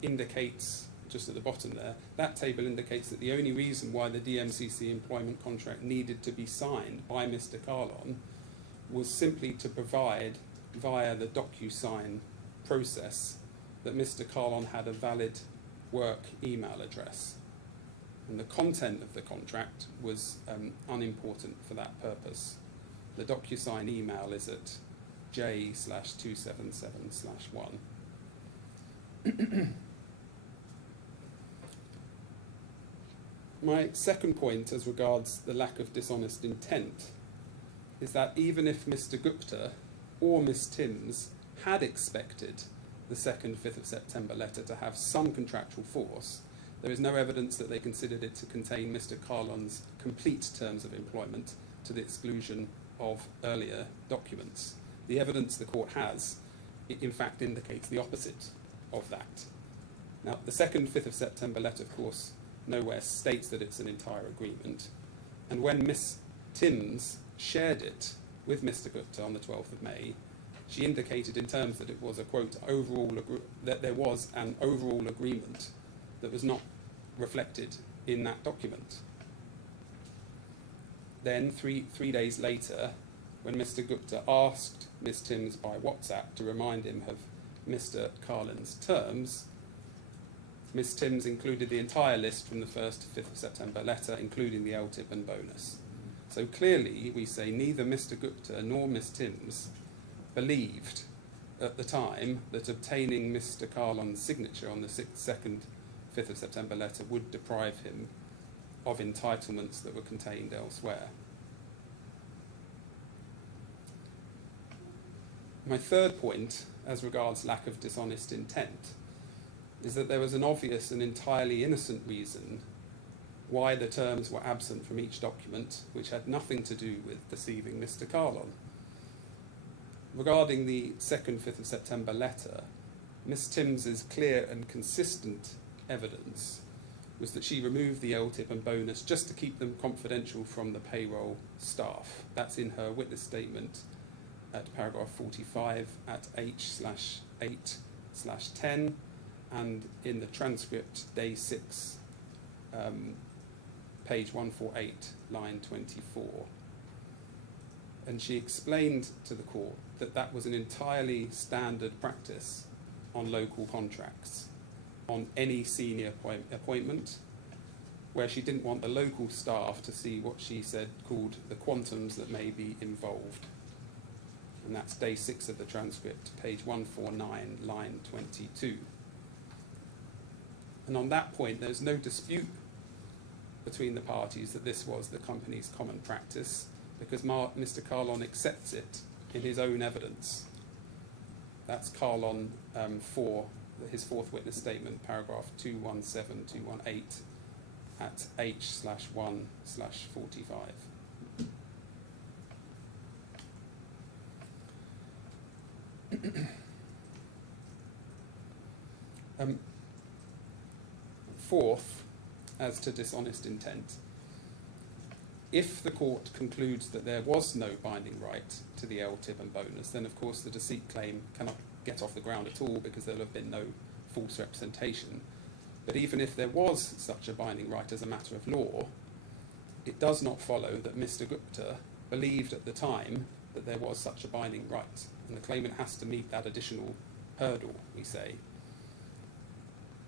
indicates, just at the bottom there, that table indicates that the only reason why the DMCC employment contract needed to be signed by Mr. Kahlon was simply to provide, via the DocuSign process, that Mr. Kahlon had a valid work email address. And the content of the contract was unimportant for that purpose. The DocuSign email is at J/277/1. My second point as regards the lack of dishonest intent is that even if Mr. Gupta or Miss Timms had expected the 2nd, 5th of September letter to have some contractual force, there is no evidence that they considered it to contain Mr. Kahlon's complete terms of employment to the exclusion of earlier documents. The evidence the court has, in fact, indicates the opposite of that. Now, the 2nd, 5th of September letter, of course, nowhere states that it's an entire agreement. And when Miss Timms shared it with Mr. Gupta on the 12th of May, she indicated in terms that it was a, quote, that there was an overall agreement that was not reflected in that document. Then, three days later, when Mr. Gupta asked Miss Timms by WhatsApp to remind him of Mr. Kahlon's terms, Miss Timms included the entire list from the 1st to 5th of September letter, including the LTIP and bonus. So clearly, we say neither Mr. Gupta nor Miss Timms believed at the time that obtaining Mr. Kahlon's signature on the 2nd, 5th of September letter would deprive him of entitlements that were contained elsewhere. My third point, as regards lack of dishonest intent, is that there was an obvious and entirely innocent reason why the terms were absent from each document, which had nothing to do with deceiving Mr. Kahlon. Regarding the 2nd, 5th of September letter, Miss Timms' clear and consistent evidence was that she removed the LTIP and bonus just to keep them confidential from the payroll staff. That's in her witness statement at paragraph 45 at H/8/10, and in the transcript, day 6, page 148, line 24. And she explained to the court that that was an entirely standard practice on local contracts, on any senior appointment, where she didn't want the local staff to see what she said called the quantums that may be involved. And that's day 6 of the transcript, page 149, line 22. And on that point, there's no dispute between the parties that this was the company's common practice, because Mr. Kahlon accepts it in his own evidence. That's Kahlon 4, his fourth witness statement, paragraph 217-218 at H/1/45. Fourth, as to dishonest intent, if the court concludes that there was no binding right to the LTIP and bonus, then of course the deceit claim cannot get off the ground at all, because there will have been no false representation. But even if there was such a binding right as a matter of law, it does not follow that Mr. Gupta believed at the time that there was such a binding right, and the claimant has to meet that additional hurdle, we say.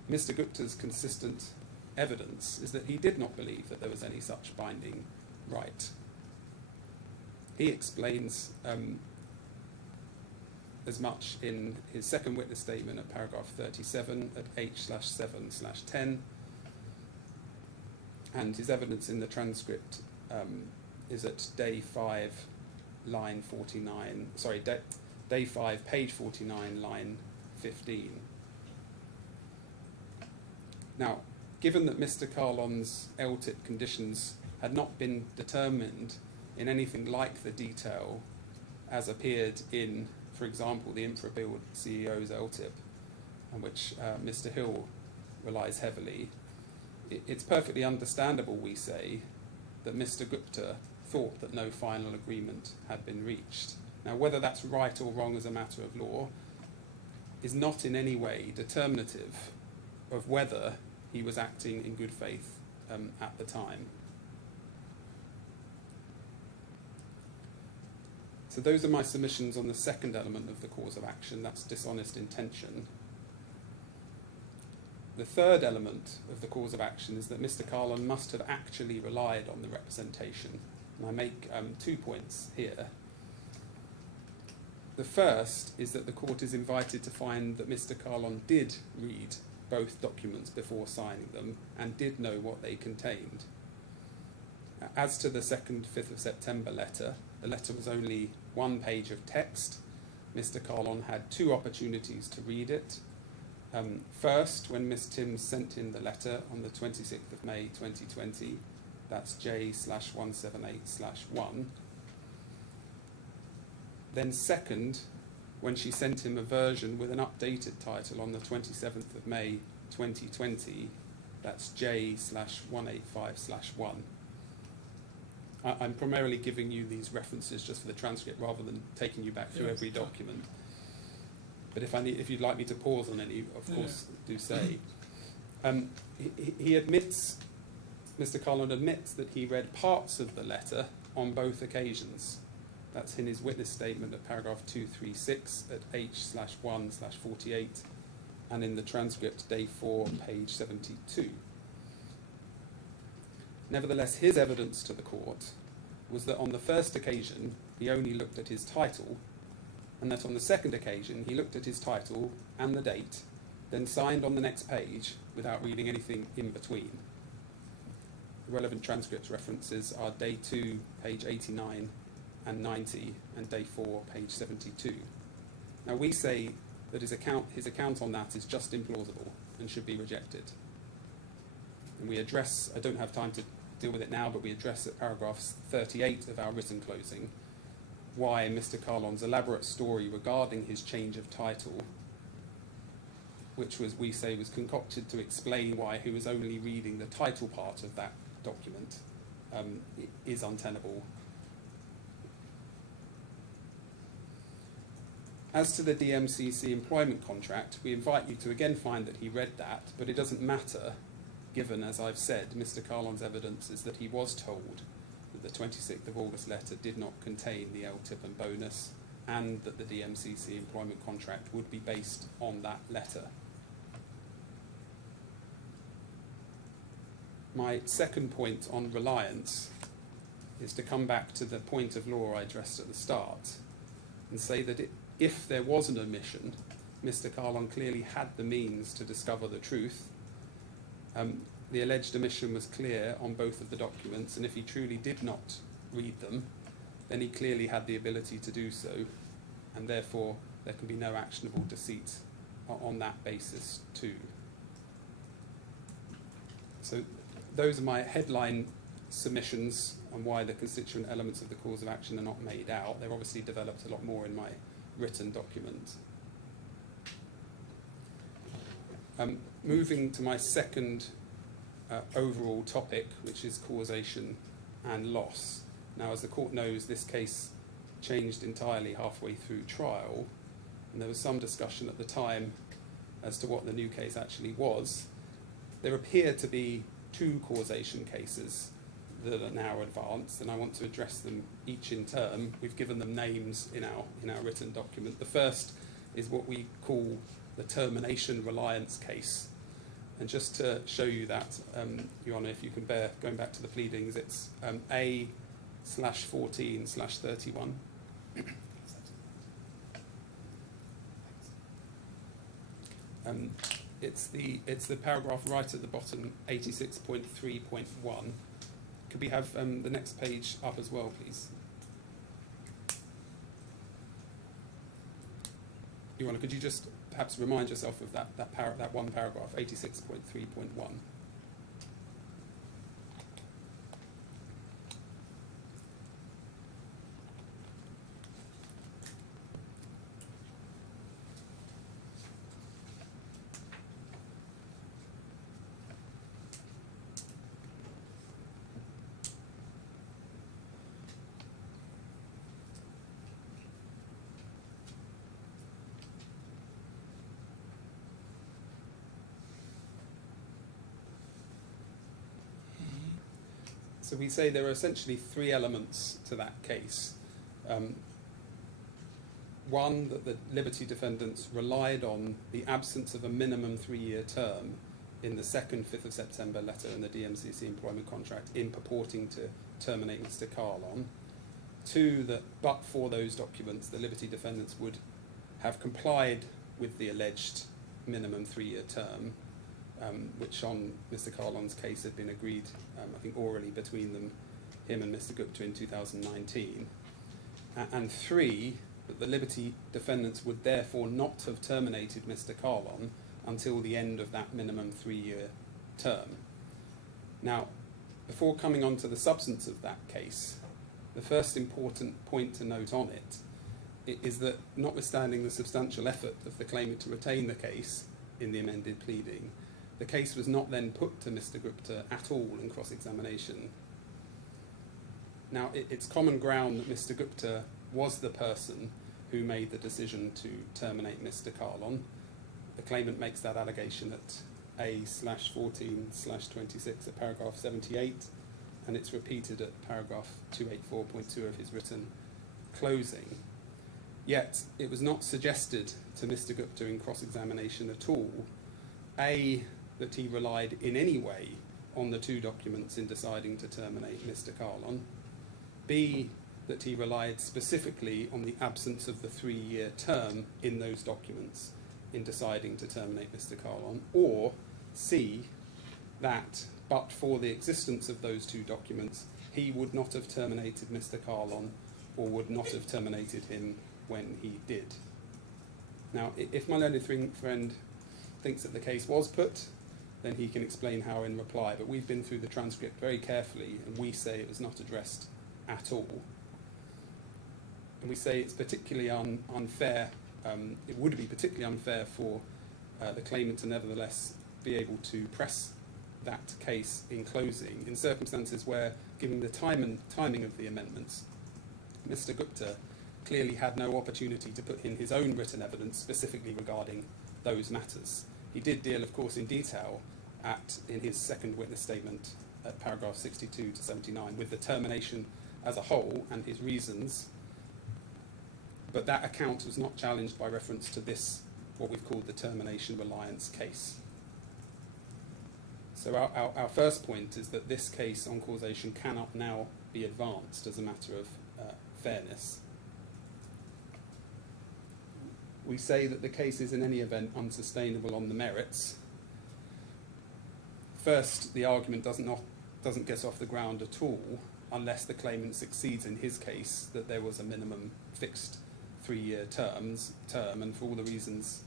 Mr. Gupta's consistent evidence is that he did not believe that there was any such binding right. He explains as much in his second witness statement at paragraph 37 at H/7/10, and his evidence in the transcript is at day 5, line 49, sorry, day 5, page 49, line 15. Now, given that Mr. Kahlon's LTIP conditions had not been determined in anything like the detail as appeared in, for example, the infra-billed CEO's LTIP, on which Mr. Hill relies heavily, it's perfectly understandable, we say, that Mr. Gupta thought that no final agreement had been reached. Now, whether that's right or wrong as a matter of law is not in any way determinative of whether he was acting in good faith at the time. So those are my submissions on the second element of the cause of action, that's dishonest intention. The third element of the cause of action is that Mr. Kahlon must have actually relied on the representation. And I make 2 points here. The first is that the court is invited to find that Mr. Kahlon did read both documents before signing them and did know what they contained. As to the 2nd, 5th of September letter, the letter was only 1 page of text. Mr. Kahlon had 2 opportunities to read it. First, when Ms. Timms sent in the letter on the 26th of May 2020, that's J/178/1. Then second, when she sent him a version with an updated title on the 27th of May 2020, that's J/185/1. I'm primarily giving you these references just for the transcript rather than taking you back through every document. But if you'd like me to pause on any, of course, do say. He admits, Mr. Kahlon admits that he read parts of the letter on both occasions. That's in his witness statement at paragraph 236 at H/1/48 and in the transcript day 4, page 72. Nevertheless, his evidence to the court was that on the first occasion he only looked at his title, and that on the second occasion he looked at his title and the date, then signed on the next page without reading anything in between. The relevant transcript references are day 2, page 89 and 90, and day 4, page 72. Now, we say that his account on that is just implausible and should be rejected. And we address, I don't have time to deal with it now, but we address at paragraph 38 of our written closing why Mr. Kahlon's elaborate story regarding his change of title, which was, we say, was concocted to explain why he was only reading the title part of that document, is untenable. As to the DMCC employment contract, we invite you to again find that he read that, but it doesn't matter, given, as I've said, Mr. Kahlon's evidence is that he was told that the 26th of August letter did not contain the LTIP and bonus, and that the DMCC employment contract would be based on that letter. My second point on reliance is to come back to the point of law I addressed at the start and say that if there was an omission, Mr. Kahlon clearly had the means to discover the truth. The alleged omission was clear on both of the documents, and if he truly did not read them, then he clearly had the ability to do so, and therefore there can be no actionable deceit on that basis too. So those are my headline submissions on why the constituent elements of the cause of action are not made out. They're obviously developed a lot more in my written document. Moving to my second overall topic, which is causation and loss. Now, as the court knows, this case changed entirely halfway through trial, and there was some discussion at the time as to what the new case actually was. There appear to be two causation cases that are now advanced, and I want to address them each in turn. We've given them names in our written document. The first is what we call the termination reliance case. And just to show you that, Your Honour, if you can bear going back to the pleadings, it's A/14/31. It's the paragraph right at the bottom, 86.3.1. Could we have the next page up as well, please? Your Honour, could you just perhaps remind yourself of that one paragraph, 86.3.1. So we say there are essentially three elements to that case. One, that the Liberty defendants relied on the absence of a minimum 3-year term in the second 5th of September letter in the DMCC employment contract in purporting to terminate Mr. Kahlon. Two, that but for those documents, the Liberty defendants would have complied with the alleged minimum 3-year term, which on Mr. Kahlon's case had been agreed, I think orally between him and Mr. Gupta in 2019. And three, that the Liberty defendants would therefore not have terminated Mr. Kahlon until the end of that minimum 3-year term. Now, before coming on to the substance of that case, the first important point to note on it is that notwithstanding the substantial effort of the claimant to retain the case in the amended pleading, the case was not then put to Mr. Gupta at all in cross-examination. Now, it's common ground that Mr. Gupta was the person who made the decision to terminate Mr. Kahlon. The claimant makes that allegation at A/14/26 at paragraph 78, and it's repeated at paragraph 284.2 of his written closing. Yet, it was not suggested to Mr. Gupta in cross-examination at all, A, that he relied in any way on the two documents in deciding to terminate Mr. Kahlon, B, that he relied specifically on the absence of the 3-year term in those documents in deciding to terminate Mr. Kahlon, or C, that but for the existence of those two documents, he would not have terminated Mr. Kahlon or would not have terminated him when he did. Now, if my learned friend thinks that the case was put, then he can explain how in reply. But we've been through the transcript very carefully, and we say it was not addressed at all. And we say it's particularly unfair, it would be particularly unfair for the claimant to nevertheless be able to press that case in closing in circumstances where, given the timing of the amendments, Mr. Gupta clearly had no opportunity to put in his own written evidence specifically regarding those matters. He did deal, of course, in detail in his second witness statement at paragraph 62 to 79 with the termination as a whole and his reasons, but that account was not challenged by reference to this, what we've called the termination reliance case. So our first point is that this case on causation cannot now be advanced as a matter of fairness. We say that the case is in any event unsustainable on the merits. First, the argument doesn't get off the ground at all unless the claimant succeeds in his case that there was a minimum fixed 3-year term, and for all the reasons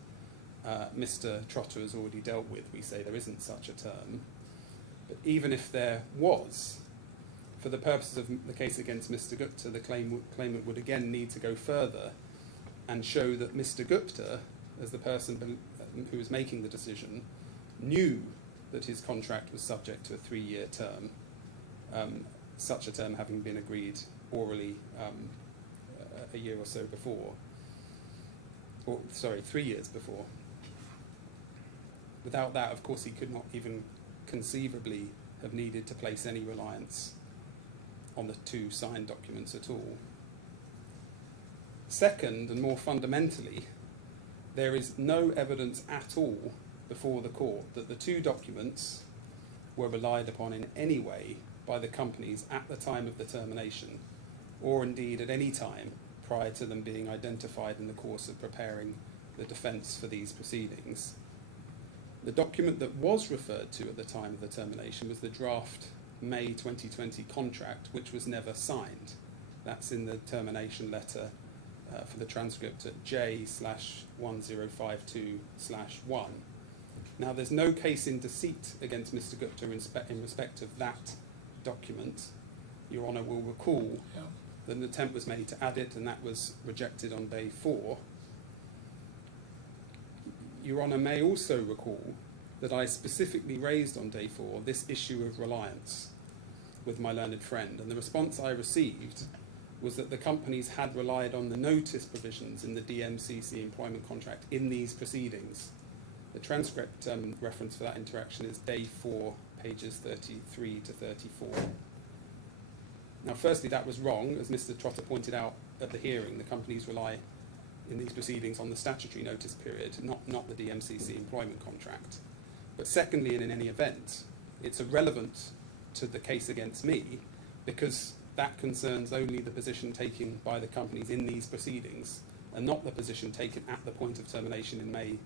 Mr. Trotter has already dealt with, we say there isn't such a term. But even if there was, for the purposes of the case against Mr. Gupta, the claimant would again need to go further and show that Mr. Gupta, as the person who was making the decision, knew that his contract was subject to a 3-year term, such a term having been agreed orally a year or so before, 3 years before. Without that, of course, he could not even conceivably have needed to place any reliance on the 2 signed documents at all. Second, and more fundamentally, there is no evidence at all before the court that the 2 documents were relied upon in any way by the companies at the time of the termination, or indeed at any time prior to them being identified in the course of preparing the defence for these proceedings. The document that was referred to at the time of the termination was the draft May 2020 contract, which was never signed. That's in the termination letter for the transcript at J/1052/1. Now, there's no case in deceit against Mr. Gupta in respect of that document. Your Honour will recall that an attempt was made to add it, and that was rejected on day 4. Your Honour may also recall that I specifically raised on day 4 this issue of reliance with my learned friend, and the response I received was that the companies had relied on the notice provisions in the DMCC employment contract in these proceedings. The transcript reference for that interaction is day 4, pages 33 to 34. Now, firstly, that was wrong. As Mr. Trotter pointed out at the hearing, the companies rely in these proceedings on the statutory notice period, not the DMCC employment contract. But secondly, and in any event, it's irrelevant to the case against me because that concerns only the position taken by the companies in these proceedings and not the position taken at the point of termination in May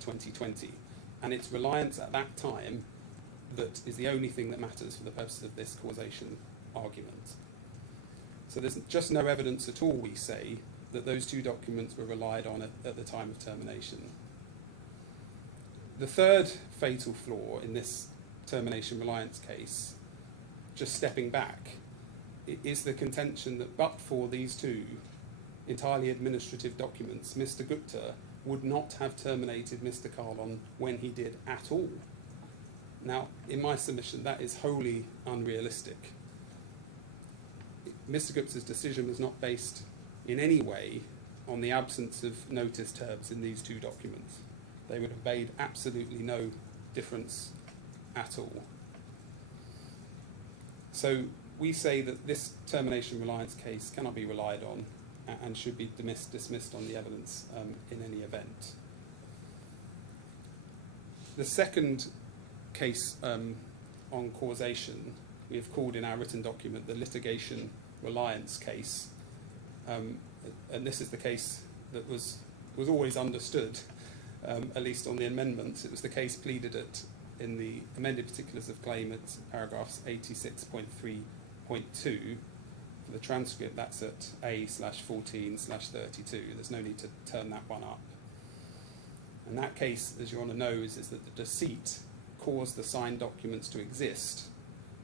2020. And it's reliance at that time that is the only thing that matters for the purposes of this causation argument. So there's just no evidence at all, we say, that those 2 documents were relied on at the time of termination. The third fatal flaw in this termination reliance case, just stepping back, is the contention that but for these 2 entirely administrative documents, Mr. Gupta would not have terminated Mr. Kahlon when he did at all. Now, in my submission, that is wholly unrealistic. Mr. Gupta's decision was not based in any way on the absence of notice terms in these 2 documents. They would have made absolutely no difference at all. So we say that this termination reliance case cannot be relied on and should be dismissed on the evidence in any event. The second case on causation we have called in our written document the litigation reliance case, and this is the case that was always understood, at least on the amendments. It was the case pleaded in the amended particulars of claim at paragraphs 86.3.2. For the transcript, that's at A/14/32. There's no need to turn that one up. And that case, as Your Honour knows, is that the deceit caused the signed documents to exist,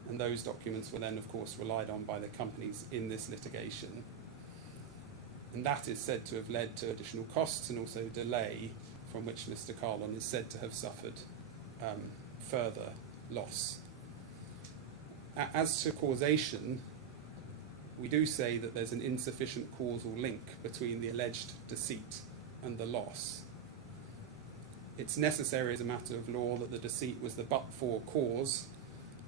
and those documents were then, of course, relied on by the companies in this litigation. And that is said to have led to additional costs and also delay, from which Mr. Kahlon is said to have suffered further loss. As to causation, we do say that there's an insufficient causal link between the alleged deceit and the loss. It's necessary as a matter of law that the deceit was the but-for cause,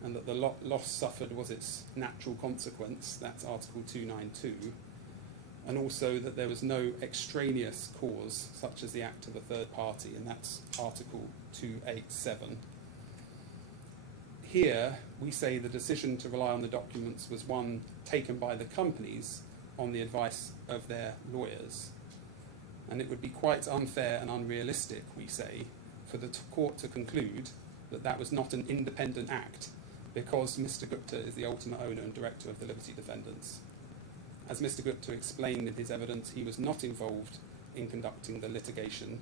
and that the loss suffered was its natural consequence. That's Article 292. And also that there was no extraneous cause, such as the act of a third party, and that's Article 287. Here, we say the decision to rely on the documents was one taken by the companies on the advice of their lawyers. And it would be quite unfair and unrealistic, we say, for the court to conclude that that was not an independent act because Mr. Gupta is the ultimate owner and director of the Liberty Defendants. As Mr. Gupta explained in his evidence, he was not involved in conducting the litigation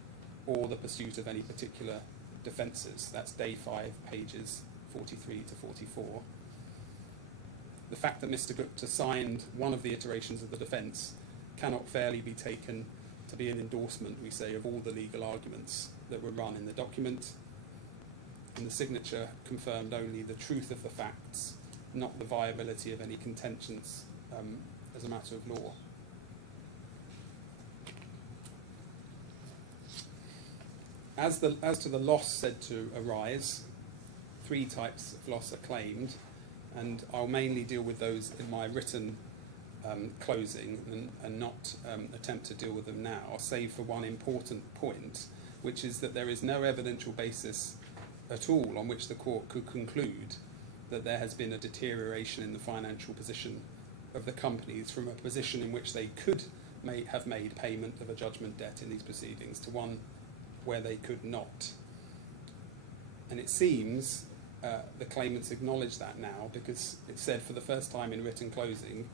or the pursuit of any particular defences. That's day 5, pages 43 to 44. The fact that Mr. Gupta signed one of the iterations of the defence cannot fairly be taken to be an endorsement, we say, of all the legal arguments that were run in the document, and the signature confirmed only the truth of the facts, not the viability of any contentions as a matter of law. As to the loss said to arise, 3 types of loss are claimed, and I'll mainly deal with those in my written closing and not attempt to deal with them now, save for one important point, which is that there is no evidential basis at all on which the court could conclude that there has been a deterioration in the financial position of the companies from a position in which they could have made payment of a judgment debt in these proceedings to one where they could not. And it seems the claimants acknowledge that now, because it said for the first time in written closing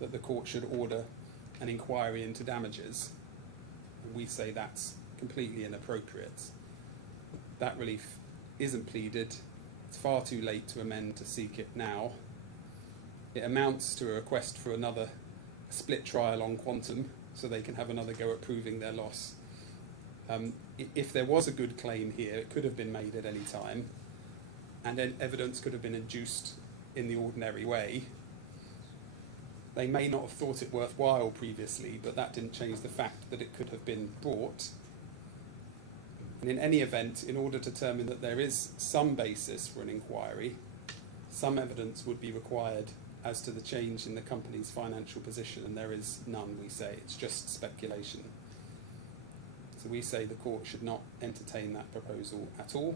that the court should order an inquiry into damages. And we say that's completely inappropriate. That relief isn't pleaded. It's far too late to amend to seek it now. It amounts to a request for another split trial on quantum so they can have another go at proving their loss. If there was a good claim here, it could have been made at any time, and then evidence could have been adduced in the ordinary way. They may not have thought it worthwhile previously, but that didn't change the fact that it could have been brought. And in any event, in order to determine that there is some basis for an inquiry, some evidence would be required as to the change in the company's financial position, and there is none, we say. It's just speculation. So we say the court should not entertain that proposal at all.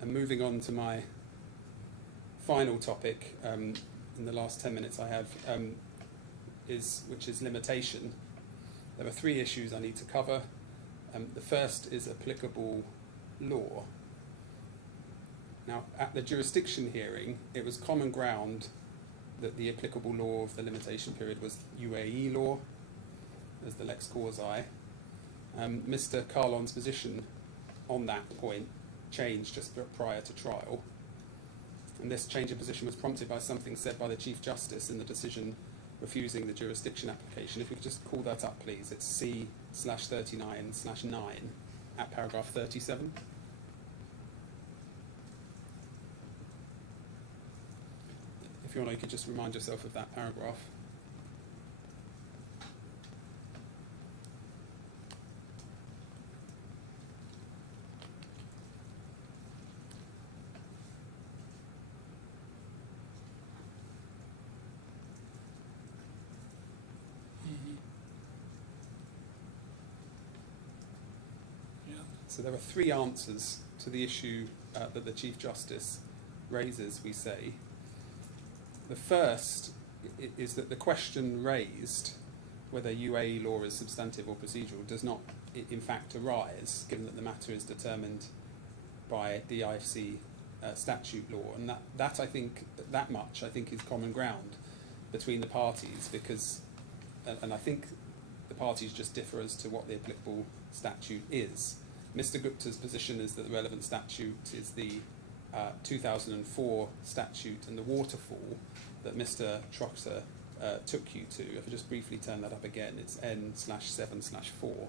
And moving on to my final topic in the last 10 minutes I have, which is limitation. There are 3 issues I need to cover. The first is applicable law. Now, at the jurisdiction hearing, it was common ground that the applicable law of the limitation period was UAE law, as the lex causae. Mr. Kahlon's position on that point changed just prior to trial. And this change of position was prompted by something said by the Chief Justice in the decision refusing the jurisdiction application. If we could just call that up, please. It's C/39/9 at paragraph 37. If you want, you could just remind yourself of that paragraph. So there are 3 answers to the issue that the Chief Justice raises, we say. The first is that the question raised, whether UAE law is substantive or procedural, does not in fact arise, given that the matter is determined by the IFC statute law. And that I think, that much I think is common ground between the parties, because and I think the parties just differ as to what the applicable statute is. Mr. Gupta's position is that the relevant statute is the 2004 statute and the waterfall that Mr. Trotter took you to. If I just briefly turn that up again, it's N/7/4.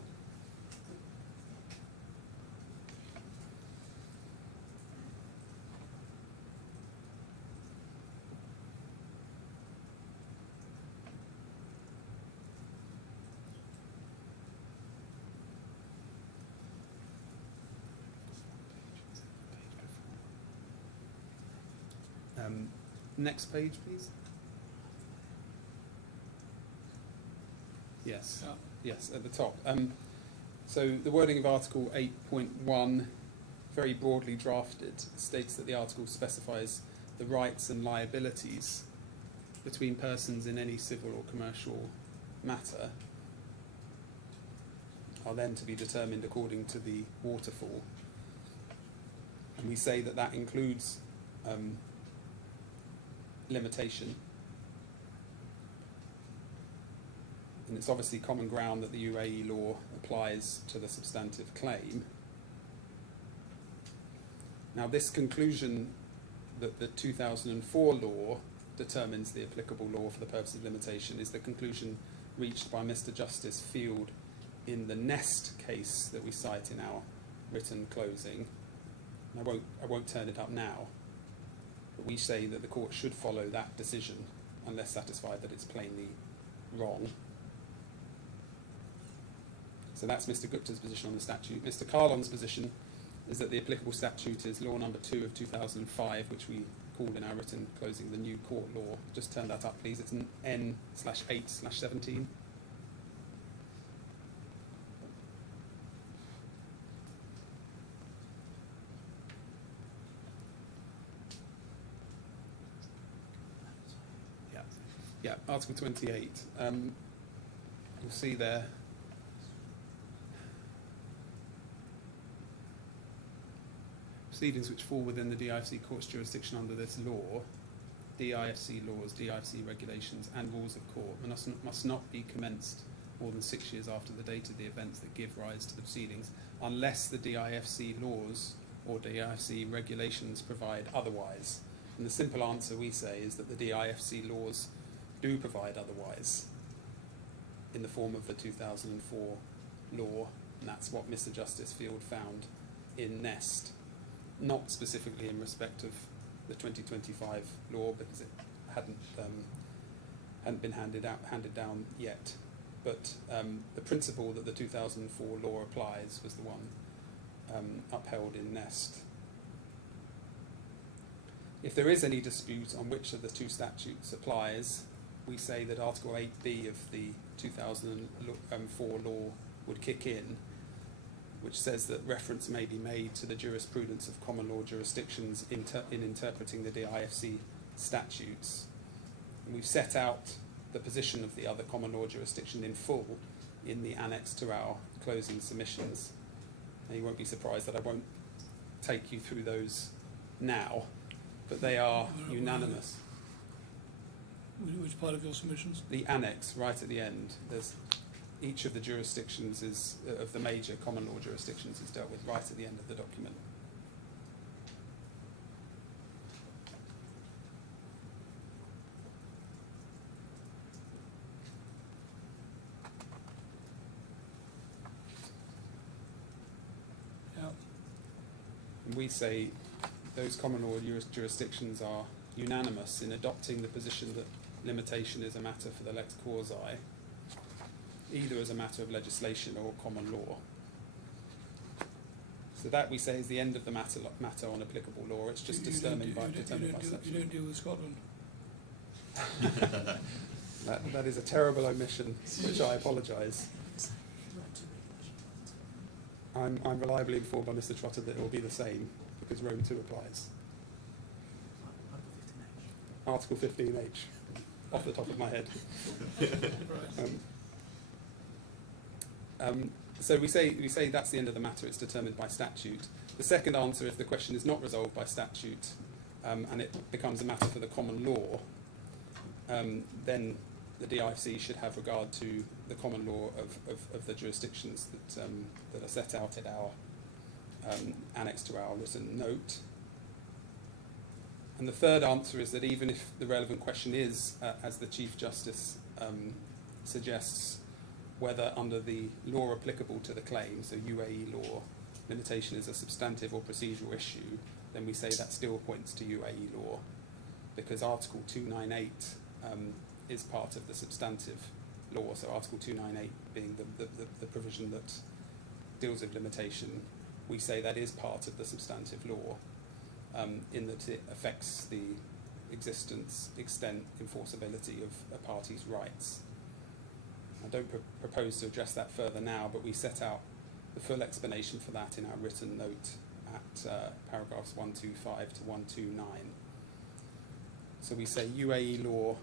Next page, please. Yes, Yeah. yes, at the top. So the wording of Article 8.1, very broadly drafted, states that the article specifies the rights and liabilities between persons in any civil or commercial matter are then to be determined according to the waterfall. And we say that that includes limitation. And it's obviously common ground that the UAE law applies to the substantive claim. Now, this conclusion that the 2004 law determines the applicable law for the purpose of limitation is the conclusion reached by Mr. Justice Field in the Nest case that we cite in our written closing. And I won't turn it up now, but we say that the court should follow that decision unless satisfied that it's plainly wrong. So that's Mr. Gupta's position on the statute. Mr. Kahlon's position is that the applicable statute is Law Number 2 of 2005, which we called in our written closing the new court law. Just turn that up, please. It's an N/8/17. Yeah, Article 28. You'll see there. Proceedings which fall within the DIFC court's jurisdiction under this law, DIFC laws, DIFC regulations and rules of court must not be commenced more than 6 years after the date of the events that give rise to the proceedings, unless the DIFC laws or DIFC regulations provide otherwise. And the simple answer we say is that the DIFC laws do provide otherwise in the form of the 2004 law, and that's what Mr. Justice Field found in Nest. Not specifically in respect of the 2025 law because it hadn't been handed down yet, but the principle that the 2004 law applies was the one upheld in Nest. If there is any dispute on which of the two statutes applies, we say that Article 8b of the 2004 law would kick in, which says that reference may be made to the jurisprudence of common law jurisdictions in interpreting the DIFC statutes. And we've set out the position of the other common law jurisdiction in full in the annex to our closing submissions. And you won't be surprised that I won't take you through those now, but they are unanimous. Which part of your submissions? The annex, right at the end, there's each of the jurisdictions is of the major common law jurisdictions is dealt with right at the end of the document. Yeah. And we say those common law jurisdictions are unanimous in adopting the position that limitation is a matter for the lex causae, either as a matter of legislation or common law. So that we say is the end of the matter on applicable law. It's just determined by statute. You don't deal with Scotland. That is a terrible omission, which I apologise. I'm reliably informed by Mr. Trotter that it will be the same because Rome 2 applies. Article 15H, off the top of my head. So we say that's the end of the matter. It's determined by statute. The second answer, if the question is not resolved by statute and it becomes a matter for the common law, then the DIC should have regard to the common law of the jurisdictions that are set out in our annex to our written note. And the third answer is that even if the relevant question is, as the Chief Justice suggests, whether under the law applicable to the claim, so UAE law, limitation is a substantive or procedural issue, then we say that still points to UAE law, because Article 298 is part of the substantive law. So Article 298 being the provision that deals with limitation, we say that is part of the substantive law, in that it affects the existence, extent, enforceability of a party's rights. I don't propose to address that further now, but we set out the full explanation for that in our written note at paragraphs 125 to 129. So we say UAE law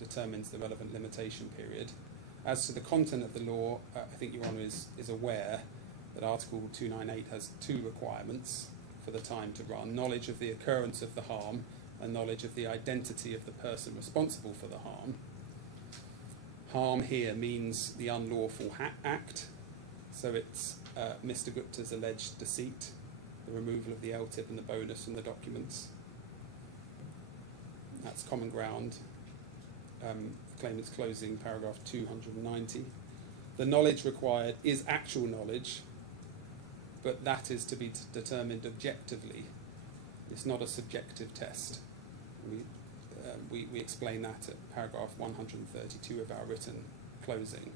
determines the relevant limitation period. As to the content of the law, I think Your Honour is aware that Article 298 has two requirements for the time to run: knowledge of the occurrence of the harm and knowledge of the identity of the person responsible for the harm. Harm here means the unlawful act, so it's Mr. Gupta's alleged deceit, the removal of the LTIP and the bonus from the documents. That's common ground. Claimant's closing, paragraph 290. The knowledge required is actual knowledge, but that is to be determined objectively. It's not a subjective test. We explain that at paragraph 132 of our written closing.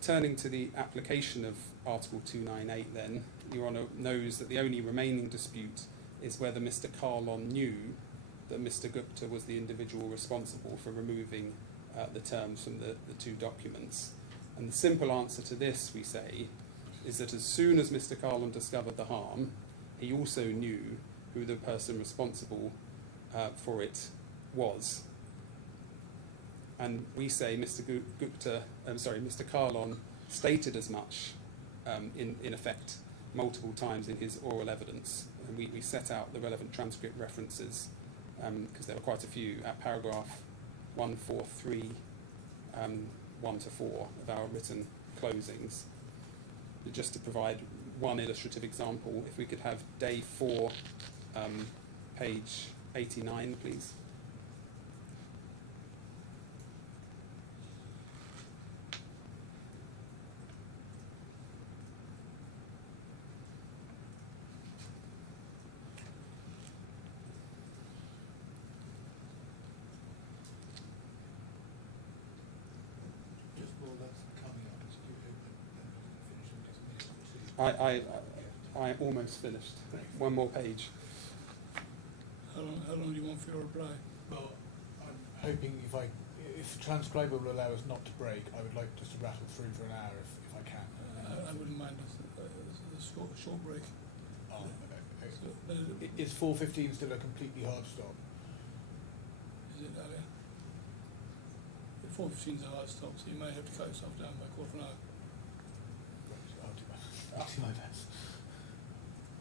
Turning to the application of Article 298 then, Your Honour knows that the only remaining dispute is whether Mr. Kahlon knew that Mr. Gupta was the individual responsible for removing the terms from the two documents. And the simple answer to this, we say, is that as soon as Mr. Kahlon discovered the harm, he also knew who the person responsible for it was. And we say Mr. Kahlon stated as much, in effect, multiple times in his oral evidence. And we set out the relevant transcript references, because there were quite a few, at paragraph 143, 1 to 4 of our written closings. Just to provide one illustrative example, if we could have day 4, page 89, please. I almost finished. One more page. How long do you want for your reply? Well, I'm hoping if the transcriber will allow us not to break, I would like just to rattle through for an hour if I can. I wouldn't mind a short break. Oh, okay. So, Is 4:15 still a completely hard stop? is it earlier? 4:15 is a hard stop, so you may have to cut yourself down by a quarter of an hour. I'll do my best.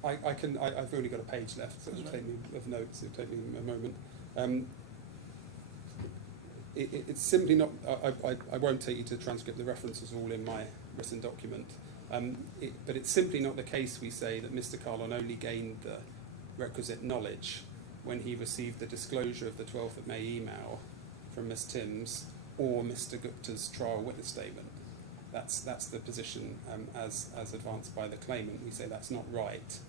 I've only got a page left, so it'll take me of notes. It'll take me a moment. It's simply not. I won't take you to transcript. The references are all in my written document. But it's simply not the case, we say, that Mr. Kahlon only gained the requisite knowledge when he received the disclosure of the 12th of May email from Ms. Timms or Mr. Gupta's trial witness statement. That's the position as advanced by the claimant. We say that's not right.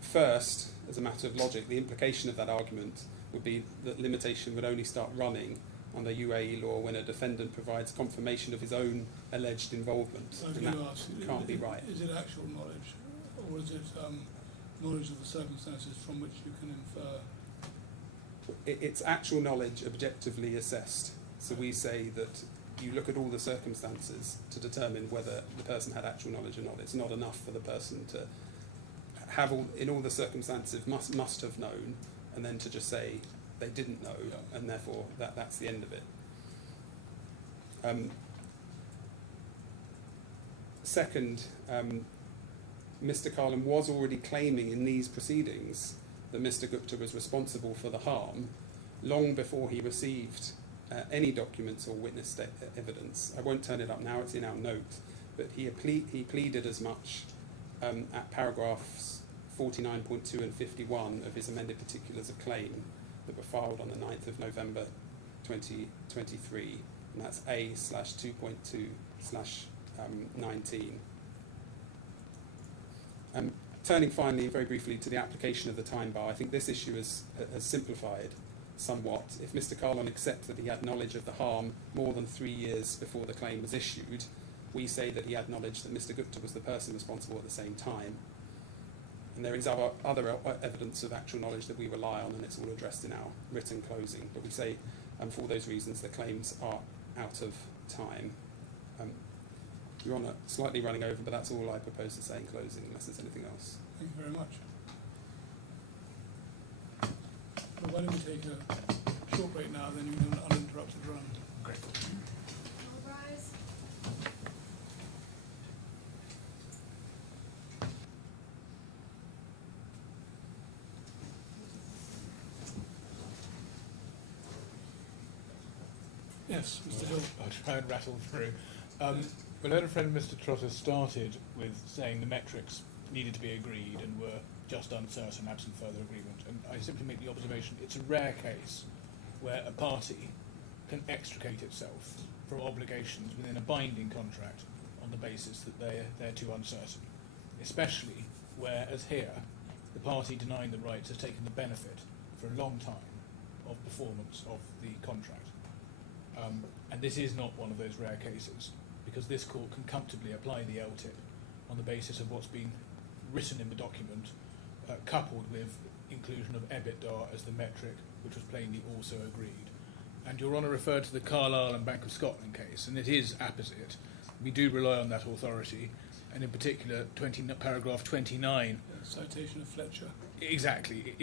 First, as a matter of logic, the implication of that argument would be that limitation would only start running under UAE law when a defendant provides confirmation of his own alleged involvement. I was And going that to ask, can't be right. Is it actual knowledge, or is it knowledge of the circumstances from which you can infer? It's actual knowledge objectively assessed. So we say that you look at all the circumstances to determine whether the person had actual knowledge or not. It's not enough for the person to have in all the circumstances must have known, and then to just say they didn't know, and therefore that's the end of it. Second, Mr. Kahlon was already claiming in these proceedings that Mr. Gupta was responsible for the harm, long before he received any documents or witness evidence. I won't turn it up now, it's in our note, but he pleaded as much at paragraphs 49.2 and 51 of his amended particulars of claim that were filed on the 9th of November 2023, and that's A/2.2/19. Turning finally very briefly to the application of the time bar, I think this issue has simplified somewhat. If Mr. Kahlon accepts that he had knowledge of the harm more than 3 years before the claim was issued, we say that he had knowledge that Mr. Gupta was the person responsible at the same time. And there is other evidence of actual knowledge that we rely on, and it's all addressed in our written closing. But we say, for those reasons, the claims are out of time. Your Honour, slightly running over, but that's all I propose to say in closing, unless there's anything else. Thank you very much. Well, why don't we take a short break now, then you can have an uninterrupted run. Great. All rise. Yes, Mr. Hill. I'll try and rattle through. My learned friend Mr. Trotter started with saying the metrics needed to be agreed and were just uncertain absent further agreement. And I simply make the observation it's a rare case where a party can extricate itself from obligations within a binding contract on the basis that they're too uncertain, especially where, as here, the party denying the rights has taken the benefit for a long time of performance of the contract. And this is not one of those rare cases, because this court can comfortably apply the LTIP on the basis of what's been written in the document, coupled with inclusion of EBITDA as the metric, which was plainly also agreed. And Your Honour referred to the Carlisle and Bank of Scotland case, and it is apposite. We do rely on that authority, and in particular, paragraph 29. Citation of Fletcher. Exactly.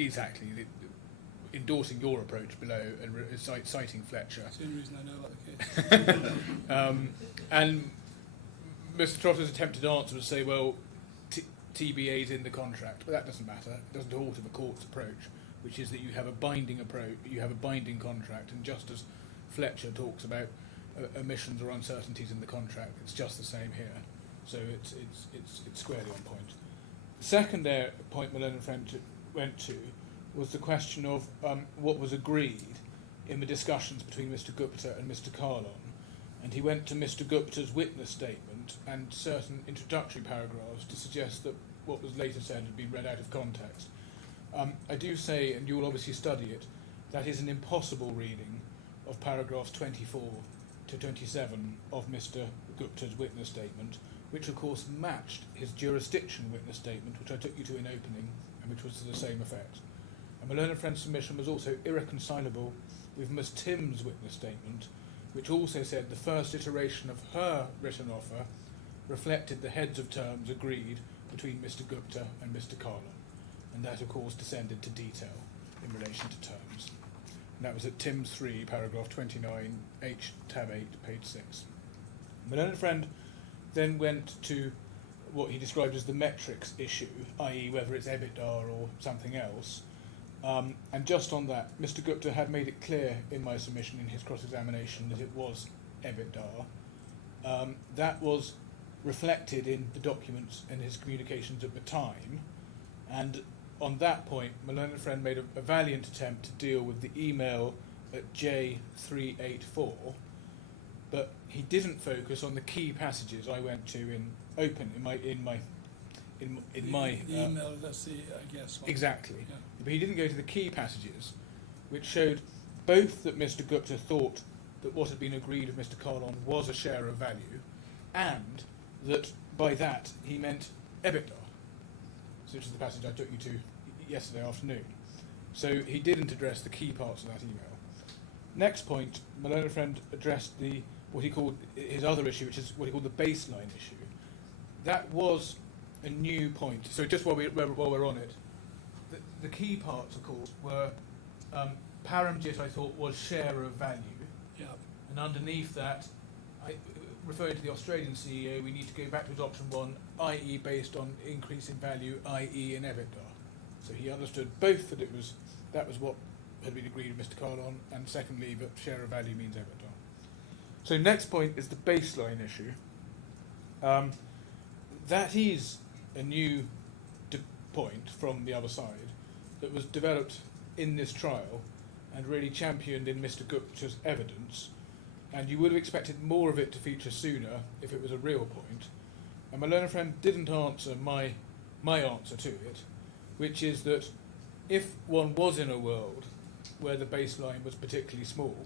Endorsing your approach below and citing Fletcher. That's the only reason I know about the case. And Mr. Trotter's attempted answer was to say, well, TBA's in the contract, but that doesn't matter. It doesn't alter the court's approach, which is that you have a binding approach, you have a binding contract, and just as Fletcher talks about omissions or uncertainties in the contract, it's just the same here. So it's squarely on point. The second point my learned friend went to was the question of what was agreed in the discussions between Mr. Gupta and Mr. Kahlon. And he went to Mr. Gupta's witness statement and certain introductory paragraphs to suggest that what was later said had been read out of context. I do say, and you will obviously study it, that is an impossible reading of paragraphs 24 to 27 of Mr. Gupta's witness statement, which of course matched his jurisdiction witness statement, which I took you to in opening, and which was to the same effect. And my learned friend's submission was also irreconcilable with Ms. Tim's witness statement, which also said the first iteration of her written offer reflected the heads of terms agreed between Mr. Gupta and Mr. Kahlon, and that of course descended to detail in relation to terms. And that was at Tim's 3, paragraph 29, H, tab 8, page 6. My learned friend then went to what he described as the metrics issue, i.e. whether it's EBITDA or something else. And just on that, Mr. Gupta had made it clear in my submission in his cross-examination that it was EBITDA. That was reflected in the documents and his communications at the time, and on that point, my learned friend made a valiant attempt to deal with the email at J384, but he didn't focus on the key passages I went to in my the email, that's the, I guess. One. Exactly. Yeah. But he didn't go to the key passages, which showed both that Mr. Gupta thought that what had been agreed with Mr. Kahlon was a share of value, and that by that he meant EBITDA, which is the passage I took you to yesterday afternoon. So he didn't address the key parts of that email. Next point, my learned friend addressed what he called his other issue, which is what he called the baseline issue. That was a new point. So just while we're on it, the key parts, of course, were Paramjit, I thought, was share of value. Yeah. And underneath that, referring to the Australian CEO, we need to go back to option 1, i.e. based on increase in value, i.e. in EBITDA. So he understood both that that was what had been agreed with Mr. Kahlon, and secondly, that share of value means EBITDA. So next point is the baseline issue. That is a new point from the other side that was developed in this trial and really championed in Mr. Gupta's evidence, and you would have expected more of it to feature sooner if it was a real point. And my learned friend didn't answer my answer to it, which is that if one was in a world where the baseline was particularly small,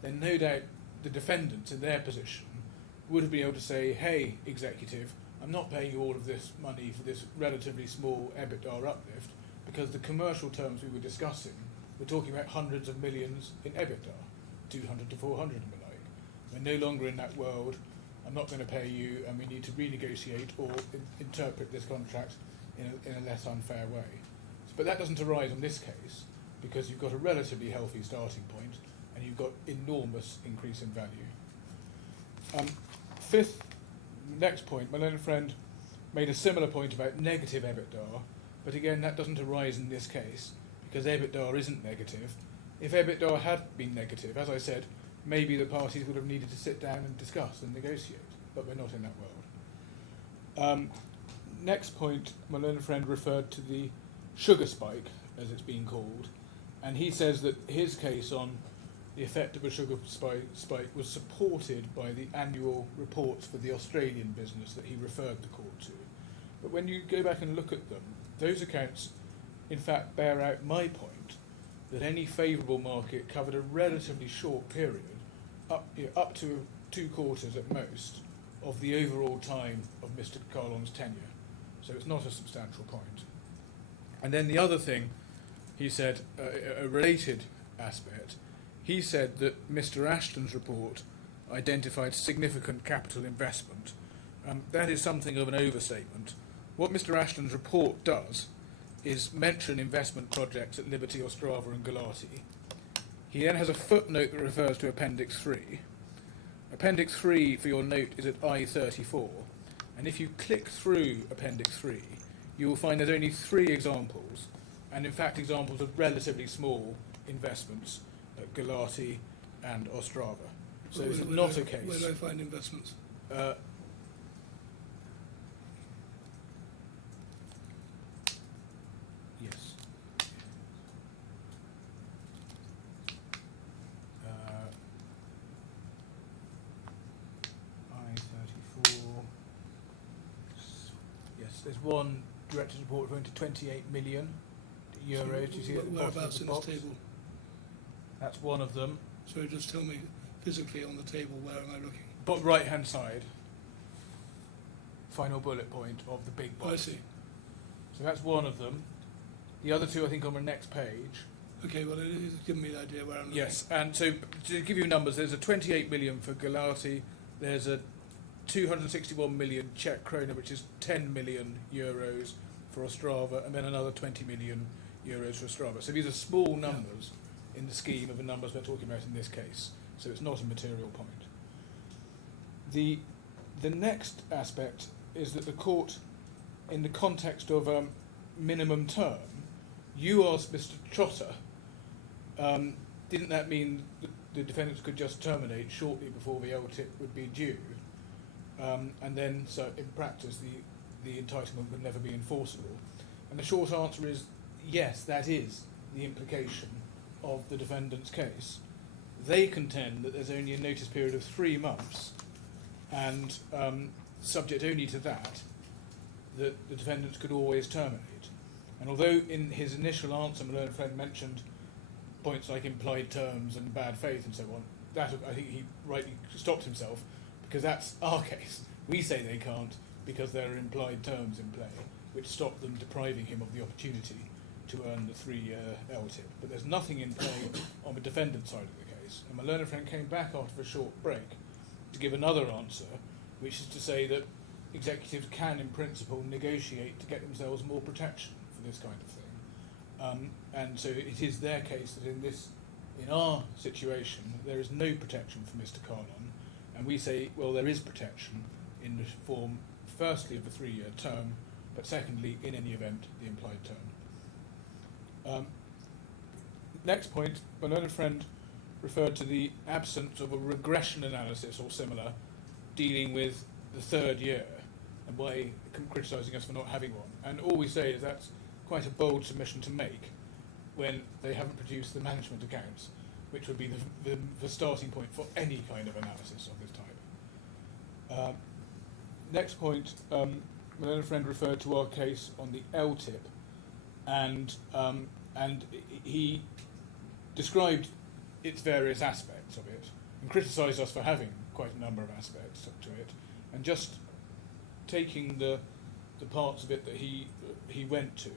then no doubt the defendants in their position would have been able to say, hey, executive, I'm not paying you all of this money for this relatively small EBITDA uplift, because the commercial terms we were discussing were talking about hundreds of millions in EBITDA, 200 to 400 and the like. We're no longer in that world. I'm not going to pay you, and we need to renegotiate or interpret this contract in a less unfair way. But that doesn't arise in this case, because you've got a relatively healthy starting point and you've got enormous increase in value. Fifth, next point, my learned friend made a similar point about negative EBITDA, but again that doesn't arise in this case because EBITDA isn't negative. If EBITDA had been negative, as I said, maybe the parties would have needed to sit down and discuss and negotiate, but we're not in that world. Next point, my learned friend referred to the sugar spike, as it's been called, and he says that his case on the effect of a sugar spike was supported by the annual reports for the Australian business that he referred the court to. But when you go back and look at them, those accounts in fact bear out my point that any favourable market covered a relatively short period, up to 2 quarters at most, of the overall time of Mr. Kahlon's tenure. So it's not a substantial point. And then the other thing, he said, a related aspect, he said that Mr. Ashton's report identified significant capital investment. That is something of an overstatement. What Mr. Ashton's report does is mention investment projects at Liberty, Ostrava and Galati. He then has a footnote that refers to Appendix 3. Appendix 3, for your note, is at I-34. And if you click through Appendix 3, you will find there's only 3 examples, and in fact examples of relatively small investments at Galati and Ostrava. So it's not a case. Where do I find investments? Yes. I-34. Yes, there's one director's report referring to 28 million euros. You see at the bottom of Whereabouts the in this box? table? That's one of them. So just tell me physically on the table, where am I looking? But right hand side, final bullet point of the big box. I see. So that's one of them. The other 2 I think on the next page. Okay, well, it is giving me the idea where I'm looking. Yes, and so to give you numbers, there's a 28 million for Galati, there's a 261 million Czech krona, which is 10 million euros for Ostrava, and then another 20 million euros for Ostrava. So these are small numbers in the scheme of the numbers we're talking about in this case. So it's not a material point. The next aspect is that the court, in the context of minimum term, you asked Mr. Trotter, didn't that mean that the defendants could just terminate shortly before the LTIP would be due? And then, so in practice, the entitlement would never be enforceable. And the short answer is yes, that is the implication of the defendant's case. They contend that there's only a notice period of 3 months, and subject only to that, that the defendants could always terminate. And although in his initial answer, my learned friend mentioned points like implied terms and bad faith and so on, that I think he rightly stopped himself, because that's our case. We say they can't because there are implied terms in play, which stop them depriving him of the opportunity to earn the 3-year LTIP. But there's nothing in play on the defendant's side of the case. And my learned friend came back after a short break to give another answer, which is to say that executives can, in principle, negotiate to get themselves more protection for this kind of thing. And so it is their case that in our situation, there is no protection for Mr. Kahlon, and we say, well, there is protection in the form, firstly, of the 3-year term, but secondly, in any event, the implied term. Next point, my learned friend referred to the absence of a regression analysis or similar dealing with the third year and why criticising us for not having one. And all we say is that's quite a bold submission to make when they haven't produced the management accounts, which would be the starting point for any kind of analysis of this type. Next point, my learned friend referred to our case on the LTIP, and he described its various aspects of it and criticised us for having quite a number of aspects to it, and just taking the parts of it that he went to.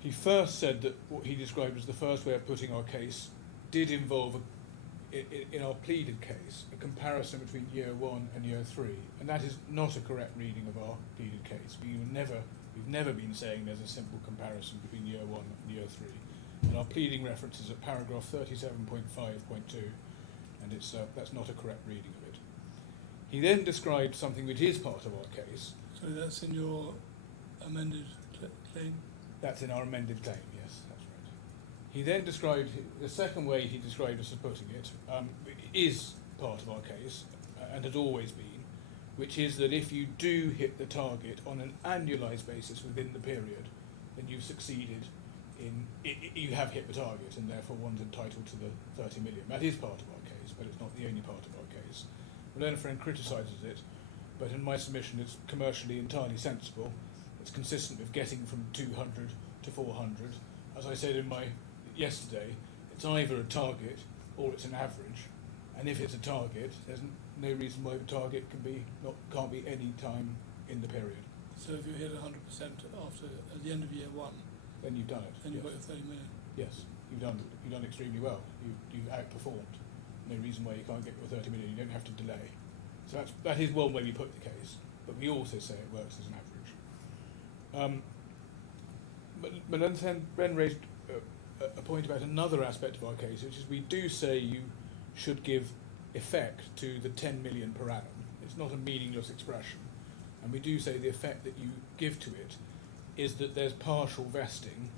He first said that what he described as the first way of putting our case did involve, in our pleaded case, a comparison between year 1 and year 3, and that is not a correct reading of our pleaded case. We've never been saying there's a simple comparison between year 1 and year 3. And our pleading references at paragraph 37.5.2, and that's not a correct reading of it. He then described something which is part of our case. So that's in your amended claim? That's in our amended claim, yes, that's right. He then described, the second way he described us as putting it, is part of our case, and had always been, which is that if you do hit the target on an annualised basis within the period, then you've succeeded you have hit the target, and therefore one's entitled to the 30 million. That is part of our case, but it's not the only part of our case. My learned friend criticises it, but in my submission it's commercially entirely sensible. It's consistent with getting from 200 to 400. As I said yesterday, it's either a target or it's an average, and if it's a target, there's no reason why the target can't be any time in the period. So if you hit 100% at the end of year 1, then you've done it. then you've yes. got your 30 million. Yes, you've done extremely well. You've outperformed. No reason why you can't get your 30 million. You don't have to delay. So that is one way we put the case, but we also say it works as an average. But then Ben raised a point about another aspect of our case, which is we do say you should give effect to the 10 million per annum. It's not a meaningless expression, and we do say the effect that you give to it is that there's partial vesting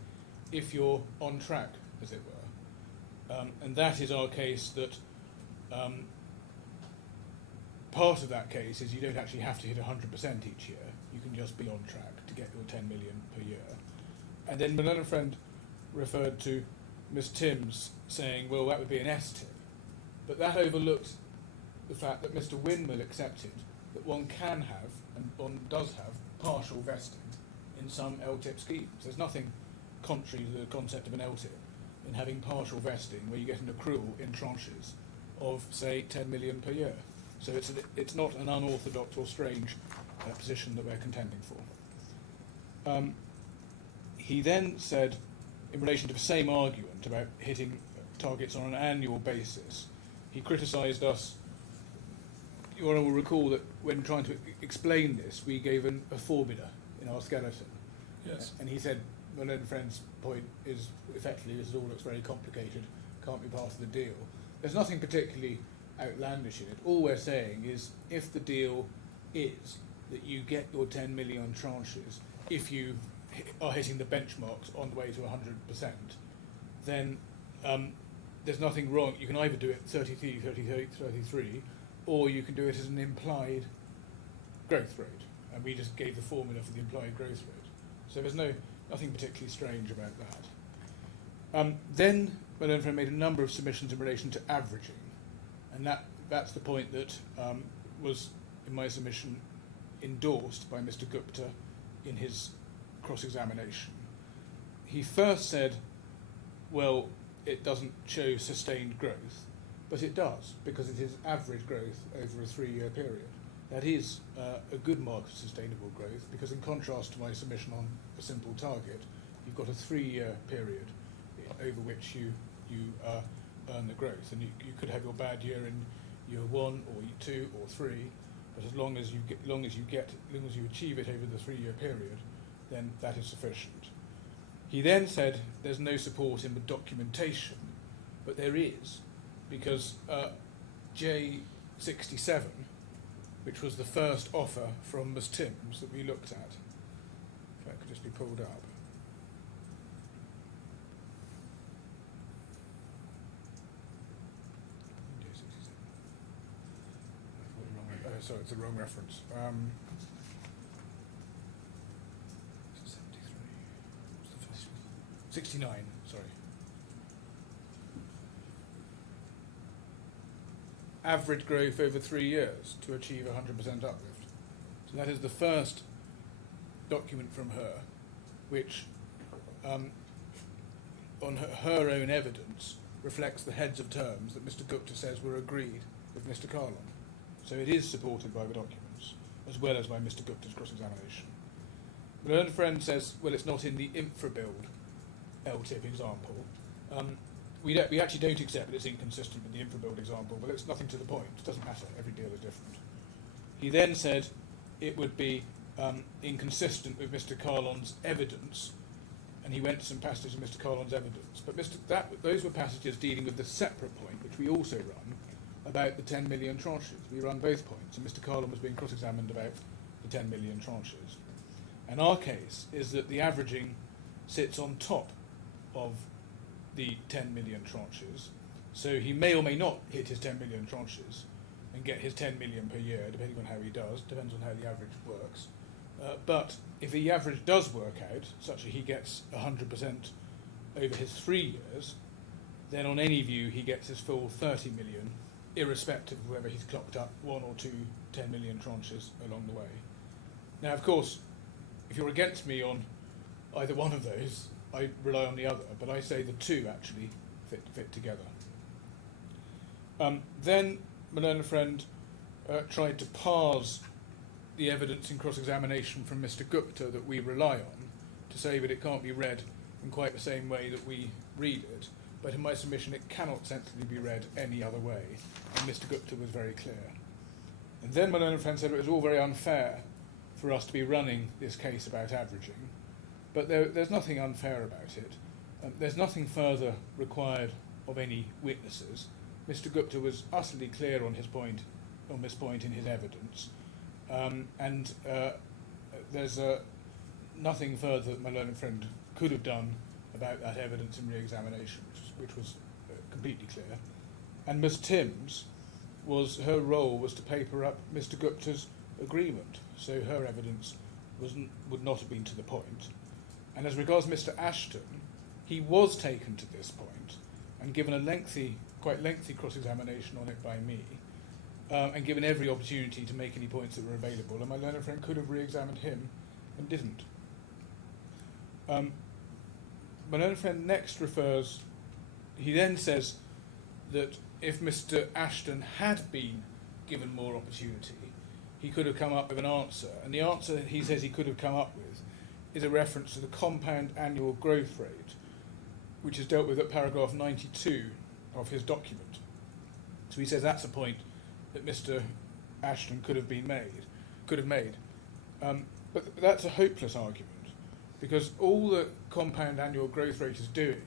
if you're on track, as it were. And that is our case that part of that case is you don't actually have to hit 100% each year. You can just be on track to get your 10 million per year. And then my learned friend referred to Ms. Timms saying, well, that would be an S-tip. But that overlooked the fact that Mr. Windmill accepted that one can have, and one does have, partial vesting in some LTIP schemes. There's nothing contrary to the concept of an LTIP in having partial vesting where you get an accrual in tranches of, say, 10 million per year. So it's not an unorthodox or strange position that we're contending for. He then said, in relation to the same argument about hitting targets on an annual basis, he criticised us. You all will recall that when trying to explain this, we gave a formula in our skeleton. Yes. And he said, my learned friend's point is effectively this all looks very complicated, can't be part of the deal. There's nothing particularly outlandish in it. All we're saying is if the deal is that you get your 10 million tranches, if you are hitting the benchmarks on the way to 100%, then there's nothing wrong. You can either do it 33, 33, or you can do it as an implied growth rate. And we just gave the formula for the implied growth rate. So there's nothing particularly strange about that. Then my learned friend made a number of submissions in relation to averaging. And that's the point that was, in my submission, endorsed by Mr. Gupta in his cross-examination. He first said, well, it doesn't show sustained growth, but it does, because it is average growth over a 3-year period. That is a good mark of sustainable growth, because in contrast to my submission on a simple target, you've got a 3-year period over which you earn the growth, and you could have your bad year in year 1 or 2 or 3, but as long as you achieve it over the 3-year period, then that is sufficient. He then said there's no support in the documentation, but there is, because J67, which was the first offer from Ms. Timms that we looked at, if that could just be pulled up. sorry, it's the wrong reference. 73. What's the first one? 69, sorry. Average growth over 3 years to achieve 100% uplift. So that is the first document from her, which, on her own evidence, reflects the heads of terms that Mr. Gupta says were agreed with Mr. Kahlon. So it is supported by the documents, as well as by Mr. Gupta's cross-examination. The learned friend says, well, it's not in the infra-build LTIP example. We actually don't accept that it's inconsistent with the infra-build example, but it's nothing to the point. It doesn't matter. Every deal is different. He then said it would be inconsistent with Mr. Kahlon's evidence, and he went to some passages of Mr. Kahlon's evidence. But those were passages dealing with the separate point, which we also run, about the 10 million tranches. We run both points, and Mr. Kahlon was being cross-examined about the 10 million tranches. And our case is that the averaging sits on top of the 10 million tranches, so he may or may not hit his 10 million tranches and get his 10 million per year, depending on how he does, depends on how the average works. But if the average does work out, such that he gets 100% over his 3 years, then on any view he gets his full 30 million, irrespective of whether he's clocked up 1 or 2 10 million tranches along the way. Now, of course, if you're against me on either one of those, I rely on the other, but I say the two actually fit together. Then my learned friend tried to parse the evidence in cross-examination from Mr. Gupta that we rely on to say that it can't be read in quite the same way that we read it, but in my submission it cannot sensibly be read any other way, and Mr. Gupta was very clear. And then my learned friend said it was all very unfair for us to be running this case about averaging, but there's nothing unfair about it. There's nothing further required of any witnesses. Mr. Gupta was utterly clear on this point in his evidence, and there's nothing further that my learned friend could have done about that evidence in re-examination, which was completely clear. And Ms. Timms, her role was to paper up Mr. Gupta's agreement, so her evidence would not have been to the point. And as regards Mr. Ashton, he was taken to this point and given a quite lengthy cross-examination on it by me, and given every opportunity to make any points that were available, and my learned friend could have re-examined him and didn't. My learned friend next he then says that if Mr. Ashton had been given more opportunity, he could have come up with an answer, and the answer he says he could have come up with is a reference to the compound annual growth rate, which is dealt with at paragraph 92 of his document. So he says that's a point that Mr. Ashton could have made. But that's a hopeless argument, because all the compound annual growth rate is doing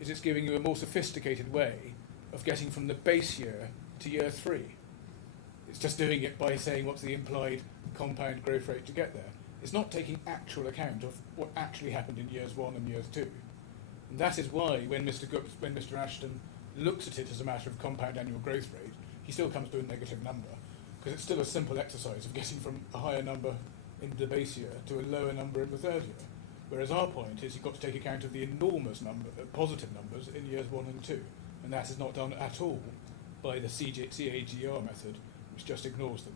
is it's giving you a more sophisticated way of getting from the base year to year 3. It's just doing it by saying what's the implied compound growth rate to get there. It's not taking actual account of what actually happened in years 1 and years 2. And that is why when Mr. Ashton looks at it as a matter of compound annual growth rate, he still comes to a negative number, because it's still a simple exercise of getting from a higher number in the base year to a lower number in the 3rd year. Whereas our point is you've got to take account of the enormous positive numbers in years 1 and 2, and that is not done at all by the CAGR method, which just ignores them.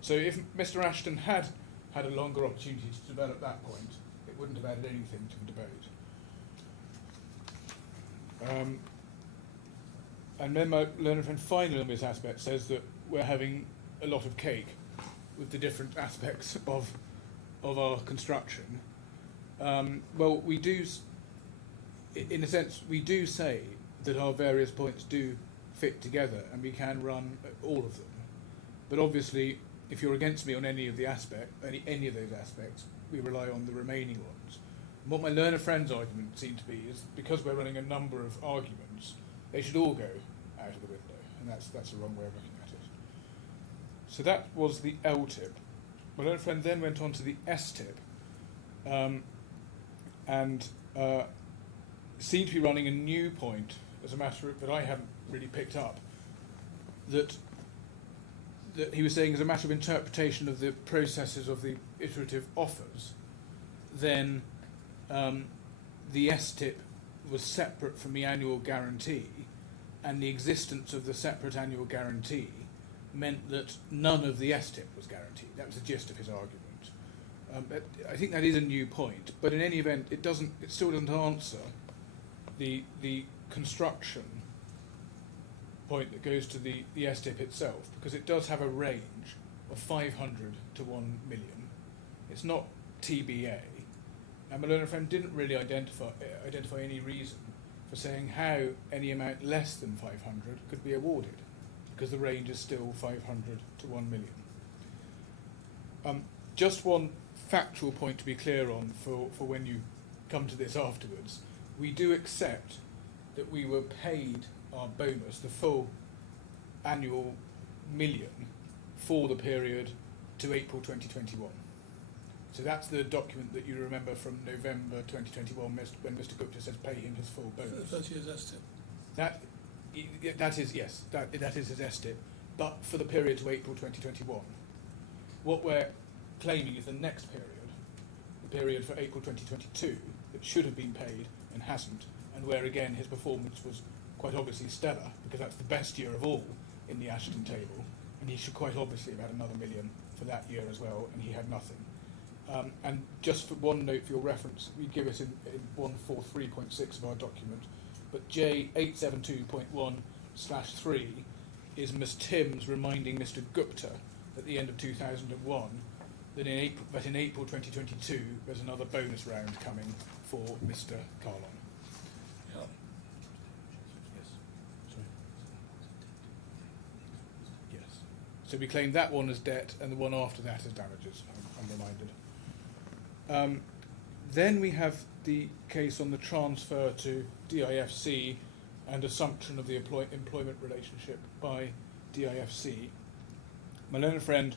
So if Mr. Ashton had a longer opportunity to develop that point, it wouldn't have added anything to the debate. And then my learned friend finally on this aspect says that we're having a lot of cake with the different aspects of our construction. Well, we do, in a sense, we do say that our various points do fit together and we can run all of them. But obviously, if you're against me on any of those aspects, we rely on the remaining ones. And what my learner friend's argument seemed to be is because we're running a number of arguments, they should all go out of the window, and that's the wrong way of looking at it. So that was the L-tip. My learner friend then went on to the S-tip, and seemed to be running a new point, as a matter of, that I hadn't really picked up, that that he was saying as a matter of interpretation of the processes of the iterative offers, then the STIP was separate from the annual guarantee, and the existence of the separate annual guarantee meant that none of the STIP was guaranteed. That was the gist of his argument. I think that is a new point, but in any event, it still doesn't answer the construction point that goes to the STIP itself, because it does have a range of 500 to 1 million. It's not TBA, and my learned friend didn't really identify any reason for saying how any amount less than 500 could be awarded, because the range is still 500 to 1 million. Just one factual point to be clear on for when you come to this afterwards. We do accept that we were paid our bonus, the full annual million, for the period to April 2021. So that's the document that you remember from November 2021 when Mr. Gupta says pay him his full bonus. 30 years STIP. That is, yes, that is his STIP, but for the period to April 2021. What we're claiming is the next period, the period for April 2022, that should have been paid and hasn't, and where again his performance was quite obviously stellar, because that's the best year of all in the Ashton table, and he should quite obviously have had another million for that year as well, and he had nothing. And just for one note for your reference, we give it in 143.6 of our document, but J872.1/3 is Ms. Timms reminding Mr. Gupta at the end of 2001 that in April 2022 there's another bonus round coming for Mr. Kahlon. Yeah. Yes. Sorry. Yes. So we claim that one as debt and the one after that as damages, I'm reminded. Then we have the case on the transfer to DIFC and assumption of the employment relationship by DIFC. My learned friend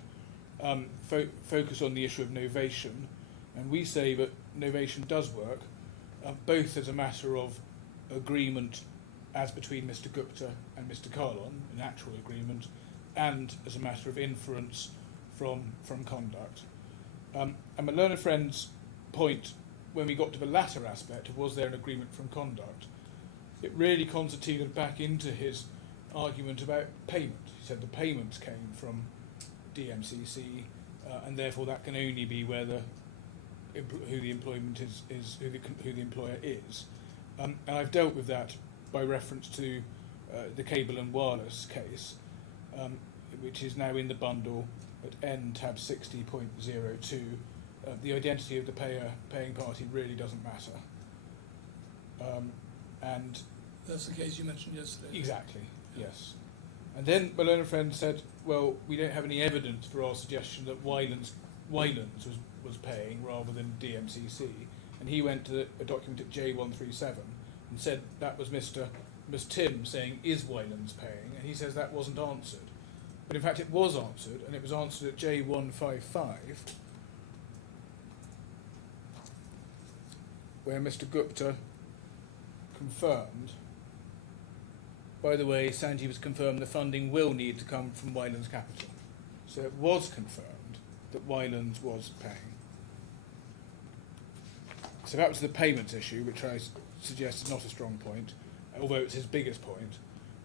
focused on the issue of novation, and we say that novation does work, both as a matter of agreement as between Mr. Gupta and Mr. Kahlon, an actual agreement, and as a matter of inference from conduct. And my learned friend's point, when we got to the latter aspect of was there an agreement from conduct, it really concertinaed back into his argument about payment. He said the payments came from DMCC, and therefore that can only be who the employment is who the employer is. And I've dealt with that by reference to the cable and wireless case, which is now in the bundle at N tab 60.02. The identity of the paying party really doesn't matter. And that's the case you mentioned yesterday. Exactly, yes. And then my learned friend said, well, we don't have any evidence for our suggestion that Wylands was paying rather than DMCC. And he went to a document at J137 and said that was Ms. Tim saying, is Wylands paying? And he says that wasn't answered. But in fact it was answered, and it was answered at J155, where Mr. Gupta confirmed, by the way, Sanjeev has confirmed the funding will need to come from Wylands Capital. So it was confirmed that Wylands was paying. So that was the payments issue, which I suggest is not a strong point, although it's his biggest point.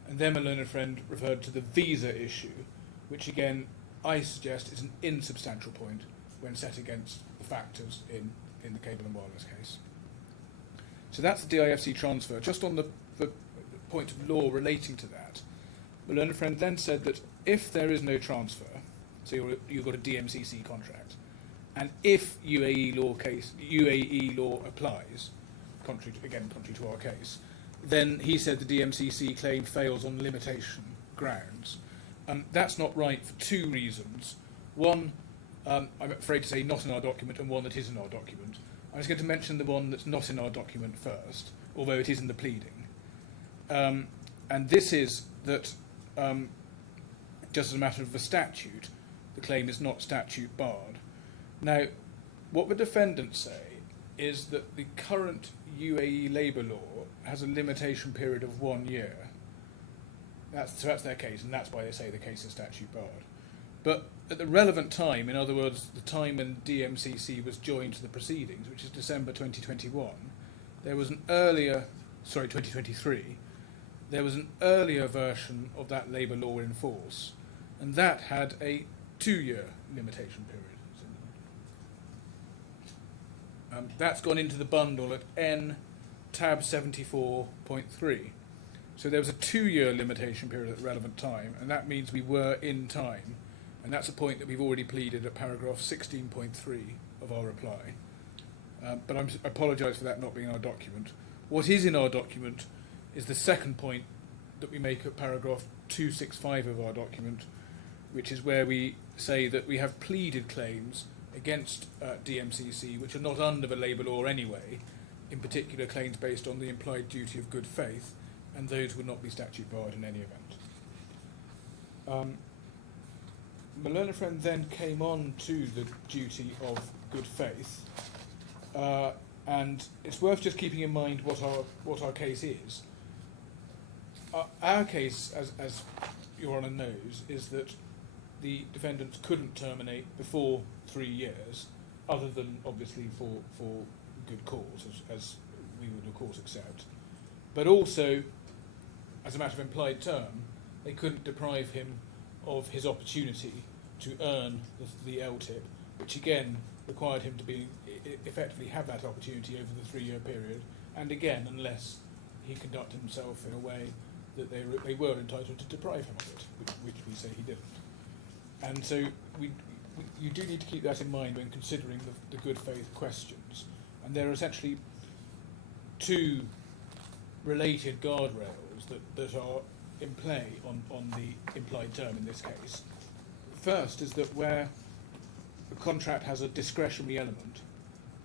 And then my learned friend referred to the visa issue, which again I suggest is an insubstantial point when set against the factors in the cable and wireless case. So that's the DIFC transfer. Just on the point of law relating to that, my learned friend then said that if there is no transfer, so you've got a DMCC contract, and if UAE law applies, contrary to our case, then he said the DMCC claim fails on limitation grounds. That's not right for two reasons. One, I'm afraid to say not in our document, and one that is in our document. I was going to mention the one that's not in our document first, although it is in the pleading. And this is that, just as a matter of the statute, the claim is not statute barred. Now, what the defendants say is that the current UAE labour law has a limitation period of 1 year. So that's their case, and that's why they say the case is statute barred. But at the relevant time, in other words, the time when DMCC was joined to the proceedings, which is December 2021, there was an earlier, 2023, there was an earlier version of that labour law in force, and that had a 2-year limitation period. That's gone into the bundle at N tab 74.3. So there was a 2-year limitation period at the relevant time, and that means we were in time. And that's a point that we've already pleaded at paragraph 16.3 of our reply. But I apologise for that not being in our document. What is in our document is the second point that we make at paragraph 265 of our document, which is where we say that we have pleaded claims against DMCC, which are not under the labour law anyway, in particular claims based on the implied duty of good faith, and those would not be statute barred in any event. My learned friend then came on to the duty of good faith, and it's worth just keeping in mind what our case is. Our case, as Your Honour knows, is that the defendants couldn't terminate before 3 years, other than obviously for good cause, as we would of course accept. But also, as a matter of implied term, they couldn't deprive him of his opportunity to earn the LTIP, which again required him to effectively have that opportunity over the 3-year period, and again, unless he conducted himself in a way that they were entitled to deprive him of it, which we say he didn't. And so you do need to keep that in mind when considering the good faith questions. And there are essentially two related guardrails that are in play on the implied term in this case. First is that where a contract has a discretionary element,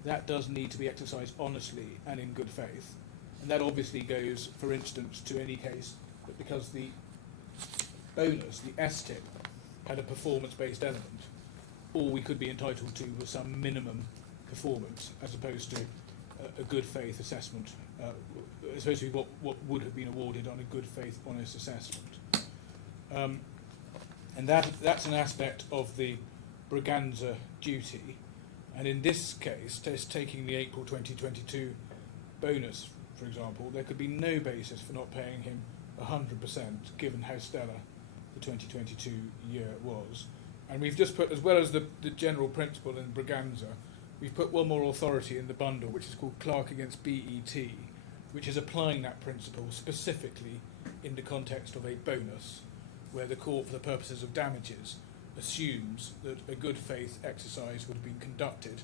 that does need to be exercised honestly and in good faith. And that obviously goes, for instance, to any case that because the bonus, the STIP, had a performance-based element, all we could be entitled to was some minimum performance, as opposed to a good faith assessment, as opposed to what would have been awarded on a good faith honest assessment. And that's an aspect of the Braganza duty. And in this case, taking the April 2022 bonus, for example, there could be no basis for not paying him 100%, given how stellar the 2022 year was. And we've just put, as well as the general principle in Braganza, we've put one more authority in the bundle, which is called Clark against BET, which is applying that principle specifically in the context of a bonus, where the court, for the purposes of damages, assumes that a good faith exercise would have been conducted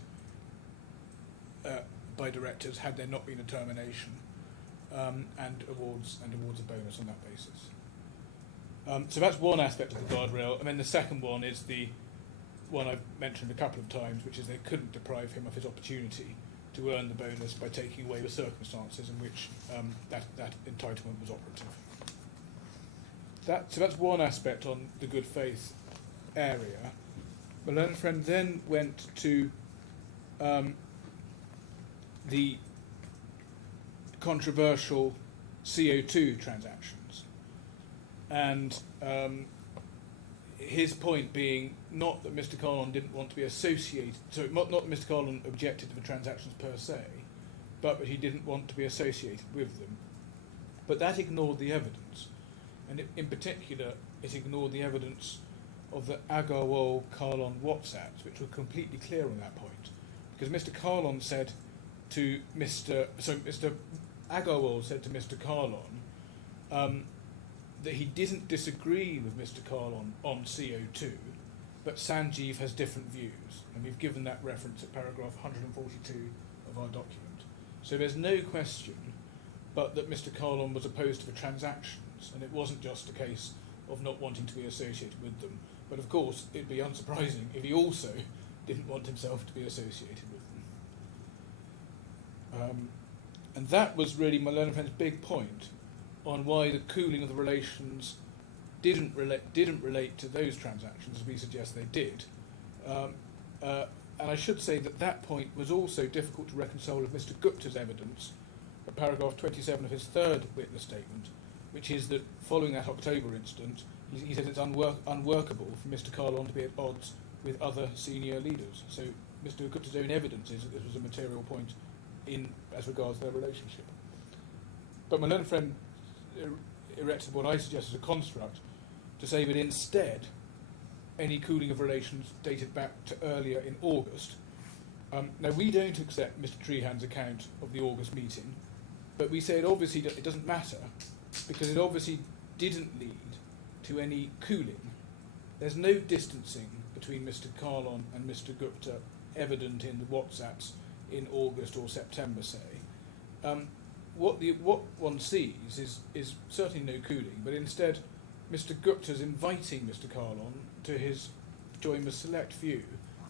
by directors had there not been a termination, and awards a bonus on that basis. So that's one aspect of the guardrail, and then the second one is the one I've mentioned a couple of times, which is they couldn't deprive him of his opportunity to earn the bonus by taking away the circumstances in which that entitlement was operative. So that's one aspect on the good faith area. My learned friend then went to the controversial CO2 transactions, and his point being not that Mr. Kahlon didn't want to be associated, so not that Mr. Kahlon objected to the transactions per se, but that he didn't want to be associated with them. But that ignored the evidence, and in particular, it ignored the evidence of the Agarwal-Kahlon WhatsApps, which were completely clear on that point, because Mr. Kahlon said to Mr. Agarwal said to Mr. Kahlon that he didn't disagree with Mr. Kahlon on CO2, but Sanjeev has different views, and we've given that reference at paragraph 142 of our document. So there's no question but that Mr. Kahlon was opposed to the transactions, and it wasn't just a case of not wanting to be associated with them, but of course it'd be unsurprising if he also didn't want himself to be associated with them. And that was really my learned friend's big point on why the cooling of the relations didn't relate to those transactions, as we suggest they did. And I should say that point was also difficult to reconcile with Mr. Gupta's evidence at paragraph 27 of his third witness statement, which is that following that October incident, He said it's unworkable for Mr. Kahlon to be at odds with other senior leaders. So Mr. Gupta's own evidence is that this was a material point in as regards their relationship. But my learned friend erected what I suggest as a construct to say that instead any cooling of relations dated back to earlier in August. Now, we don't accept Mr. Treehan's account of the August meeting, but we say it doesn't matter, because it obviously didn't lead to any cooling. There's no distancing between Mr. Kahlon and Mr. Gupta evident in the WhatsApps in August or September, say. What one sees is certainly no cooling, but instead Mr. Gupta's inviting Mr. Kahlon to his join the select few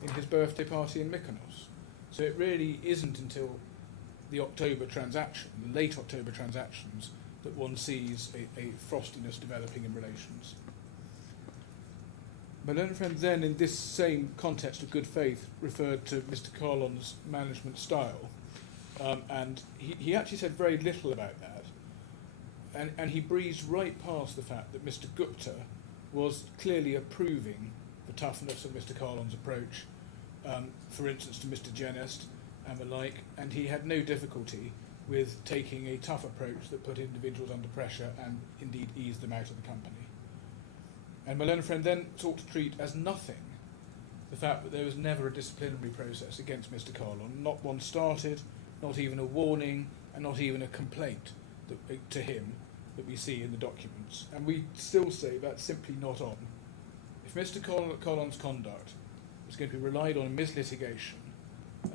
in his birthday party in Mykonos. So it really isn't until the October transaction, the late October transactions, that one sees a frostiness developing in relations. My learned friend then, in this same context of good faith, referred to Mr. Kahlon's management style, and he actually said very little about that, and he breezed right past the fact that Mr. Gupta was clearly approving the toughness of Mr. Kahlon's approach, for instance to Mr. Genest and the like, and he had no difficulty with taking a tough approach that put individuals under pressure and indeed eased them out of the company. And my learned friend then sought to treat as nothing the fact that there was never a disciplinary process against Mr. Kahlon, not one started, not even a warning, and not even a complaint to him that we see in the documents. And we still say that's simply not on. If Mr. Kahlon's conduct was going to be relied on in mislitigation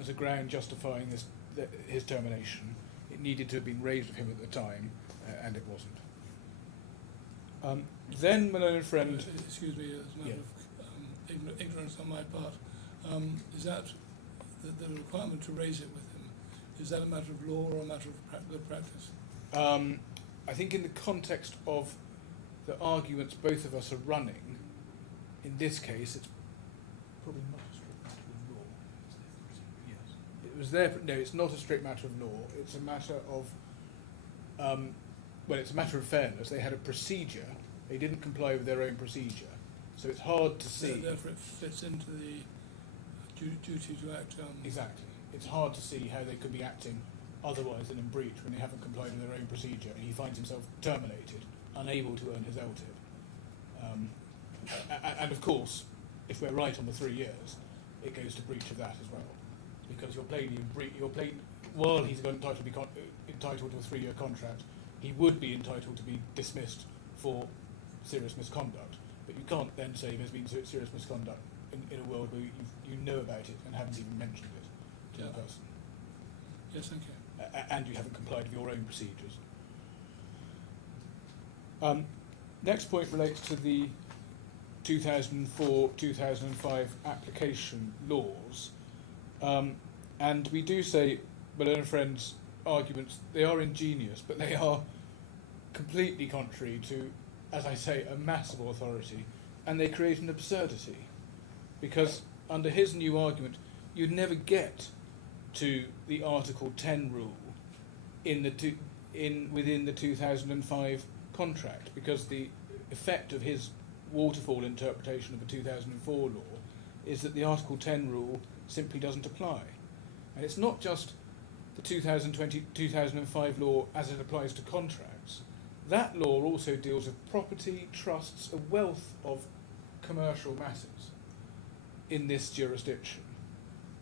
as a ground justifying his termination, it needed to have been raised with him at the time, and it wasn't. Then my learned friend... Excuse me, as a matter of ignorance on my part, is that the requirement to raise it with him, is that a matter of law or a matter of good practice? I think in the context of the arguments both of us are running, in this case it's probably not a strict matter of law. Yes. It was there, no, it's not a strict matter of law, it's a matter of, well, it's a matter of fairness. They had a procedure, they didn't comply with their own procedure, so it's hard to see. Therefore it fits into the duty to act. Exactly. It's hard to see how they could be acting otherwise than in breach when they haven't complied with their own procedure, and he finds himself terminated, unable to earn his LTIP. And of course, if we're right on the 3 years, it goes to breach of that as well, because you're plainly in breach. While he's entitled to be entitled to a 3-year contract, he would be entitled to be dismissed for serious misconduct. But you can't then say there's been serious misconduct in a world where you know about it and haven't even mentioned it to the person. Yes, thank you. And you haven't complied with your own procedures. Next point relates to the 2004-2005 application laws. And we do say, my learned friend's arguments, they are ingenious, but they are completely contrary to, as I say, a massive authority, and they create an absurdity. Because under his new argument, you'd never get to the Article 10 rule within the 2005 contract, because the effect of his waterfall interpretation of the 2004 law is that the Article 10 rule simply doesn't apply. And it's not just the 2005 law as it applies to contracts. That law also deals with property, trusts, a wealth of commercial matters in this jurisdiction.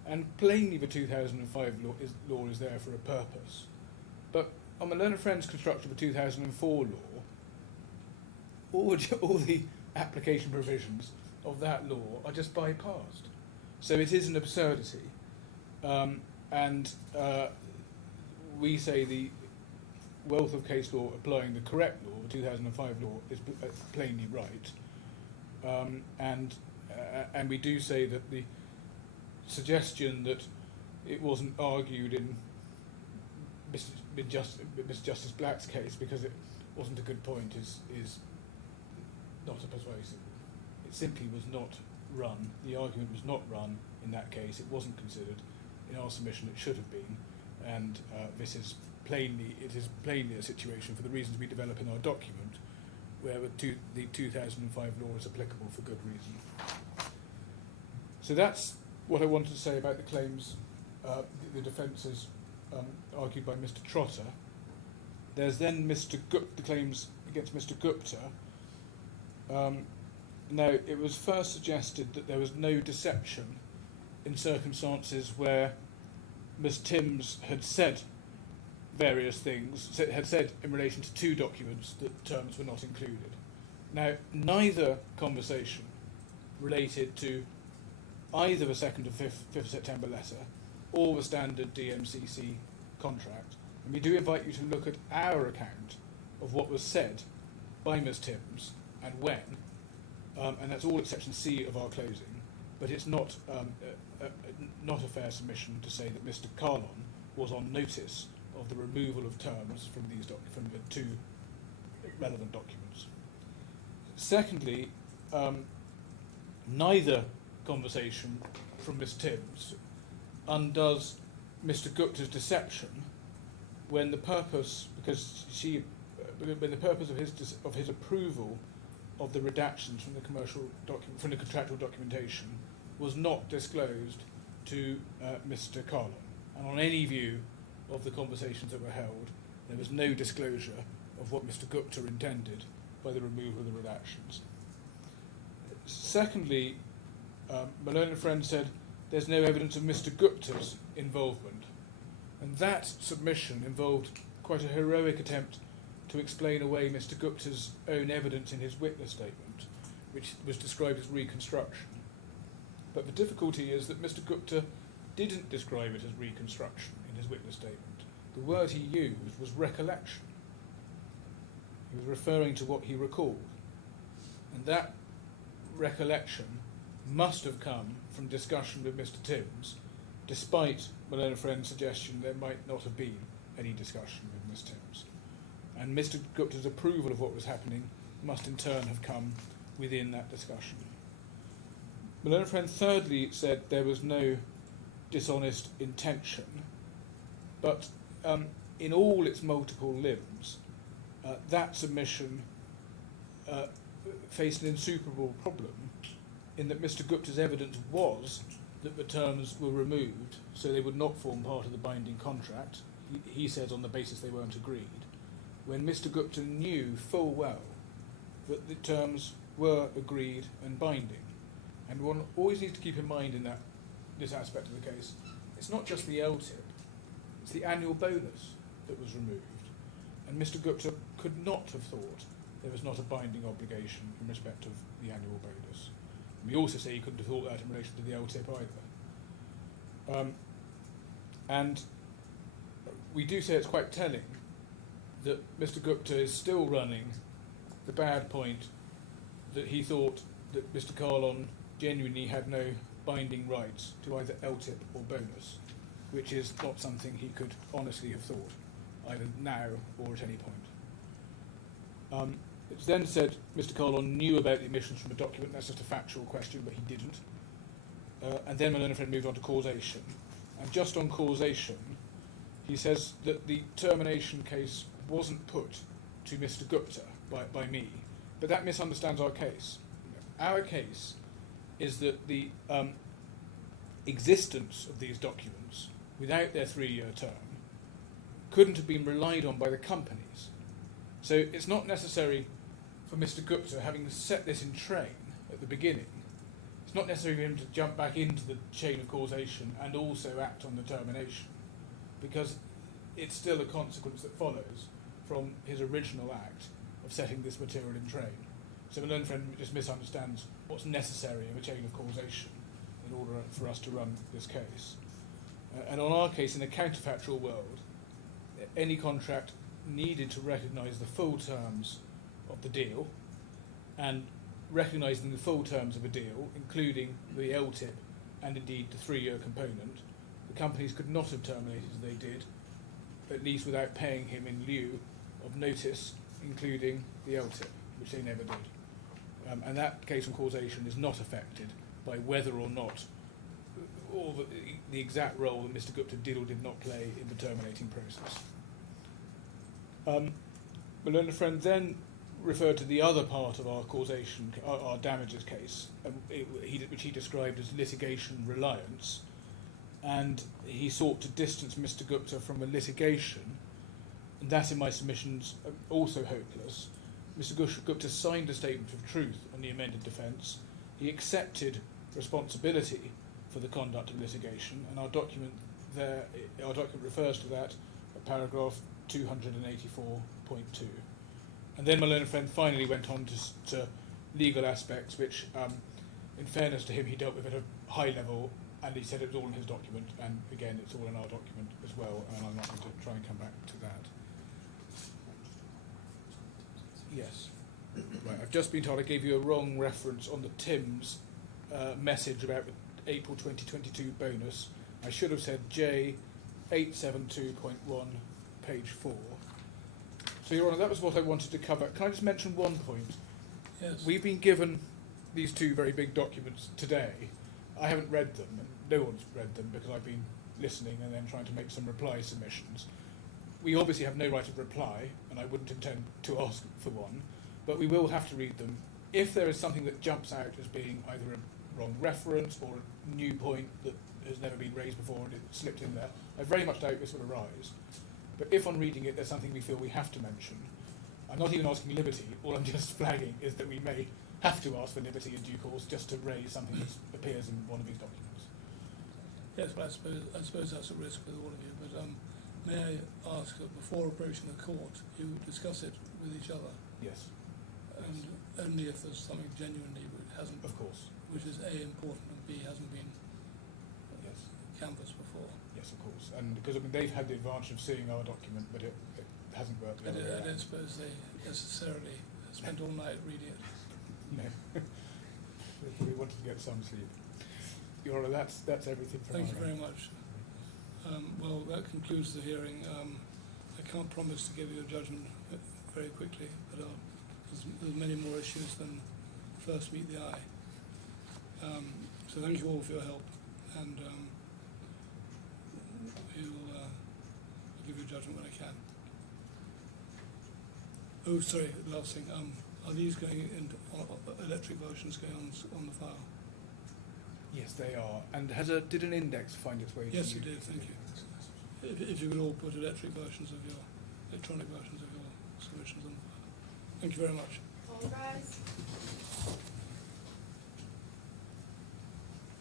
And plainly the 2005 law is there for a purpose. But on my learned friend's construction of the 2004 law, all the application provisions of that law are just bypassed. So it is an absurdity. And we say the wealth of case law applying the correct law, the 2005 law, is plainly right. And we do say that the suggestion that it wasn't argued in Mr. Justice Black's case because it wasn't a good point is not a persuasive. It simply was not run. The argument was not run in that case. It wasn't considered. In our submission, it should have been. And it is plainly a situation, for the reasons we develop in our document, where the 2005 law is applicable for good reason. So that's what I wanted to say about the claims, the defences argued by Mr. Trotter. There's then the claims against Mr. Gupta. Now, it was first suggested that there was no deception in circumstances where Ms. Timms had said various things, had said in relation to two documents that terms were not included. Now, neither conversation related to either the 2nd or 5th September letter or the standard DMCC contract. And we do invite you to look at our account of what was said by Ms. Timms and when, and that's all at section C of our closing, but it's not not a fair submission to say that Mr. Kahlon was on notice of the removal of terms from from the two relevant documents. Secondly, neither conversation from Ms. Timms undoes Mr. Gupta's deception when the purpose, when the purpose of his approval of the redactions from the contractual documentation was not disclosed to Mr. Kahlon. And on any view of the conversations that were held, there was no disclosure of what Mr. Gupta intended by the removal of the redactions. Secondly, Malone and Friend said there's no evidence of Mr. Gupta's involvement. And that submission involved quite a heroic attempt to explain away Mr. Gupta's own evidence in his witness statement, which was described as reconstruction. But the difficulty is that Mr. Gupta didn't describe it as reconstruction in his witness statement. The word he used was recollection. He was referring to what he recalled. And that recollection must have come from discussion with Mr. Timms, despite Malone and Friend's suggestion there might not have been any discussion with Ms. Timms. And Mr. Gupta's approval of what was happening must in turn have come within that discussion. Malone and Friend thirdly said there was no dishonest intention, but in all its multiple limbs, that submission faced an insuperable problem in that Mr. Gupta's evidence was that the terms were removed, so they would not form part of the binding contract. He says on the basis they weren't agreed, when Mr. Gupta knew full well that the terms were agreed and binding. And one always needs to keep in mind in this aspect of the case, it's not just the LTIP, it's the annual bonus that was removed. And Mr. Gupta could not have thought there was not a binding obligation in respect of the annual bonus. We also say he couldn't have thought that in relation to the LTIP either. And we do say it's quite telling that Mr. Gupta is still running the bad point that he thought that Mr. Kahlon genuinely had no binding rights to either LTIP or bonus, which is not something he could honestly have thought, either now or at any point. It's then said Mr. Kahlon knew about the omissions from a document. That's just a factual question, but he didn't. And then Malone and Friend moved on to causation. And just on causation, he says that the termination case wasn't put to Mr. Gupta by me, but that misunderstands our case. Our case is that the existence of these documents, without their 3-year term, couldn't have been relied on by the companies. So it's not necessary for Mr. Gupta, having set this in train at the beginning, it's not necessary for him to jump back into the chain of causation and also act on the termination, because it's still a consequence that follows from his original act of setting this material in train. So Malone Friend just misunderstands what's necessary of a chain of causation in order for us to run this case. And on our case, in a counterfactual world, any contract needed to recognise the full terms of the deal, and recognising the full terms of a deal, including the LTIP and indeed the 3-year component, the companies could not have terminated as they did, at least without paying him in lieu of notice, including the LTIP, which they never did. And that case of causation is not affected by whether or not, or the exact role that Mr. Gupta did or did not play in the terminating process. Malone and Friend then referred to the other part of our causation, our damages case, which he described as litigation reliance, and he sought to distance Mr. Gupta from a litigation, and that in my submissions also hopeless. Mr. Gupta signed a statement of truth on the amended defence. He accepted responsibility for the conduct of litigation, and our document refers to that at paragraph 284.2. And then my learned friend finally went on to legal aspects, which, in fairness to him, he dealt with at a high level, and he said it was all in his document, and again, it's all in our document as well, and I'm not going to try and come back to that. Yes. Right, I've just been told I gave you a wrong reference on the Tim's message about the April 2022 bonus. I should have said J872.1, page 4. So, Your Honour, that was what I wanted to cover. Can I just mention one point? Yes. We've been given these two very big documents today. I haven't read them, and no one's read them because I've been listening and then trying to make some reply submissions. We obviously have no right of reply, and I wouldn't intend to ask for one, but we will have to read them. If there is something that jumps out as being either a wrong reference or a new point that has never been raised before and it slipped in there, I very much doubt this will arise. But if on reading it there's something we feel we have to mention, I'm not even asking liberty, all I'm just flagging is that we may have to ask for liberty in due course just to raise something that appears in one of these documents. Yes, but I suppose that's a risk with all of you, but may I ask that before approaching the court, you discuss it with each other, Yes, and only if there's something genuinely which hasn't, of course. which is A, important, and B, hasn't been Yes, canvassed before. yes, of course. And because I mean they've had the advantage of seeing our document, but it hasn't worked. I don't suppose they necessarily spent all night reading it. No, they probably wanted to get some sleep. Your Honour, that's everything from Thank you my very end. much. Well, that concludes the hearing. I can't promise to give you a judgment very quickly, but there's many more issues than first meet the eye. So thank you all for your help, and I'll give you a judgment when I can. Oh, sorry, last thing. Are these going into electric versions going on the file? Yes, they are. And did an index find its way to you? Yes, it did. Thank you. If you could all put electronic versions of your submissions on the file. Thank you very much. All rise.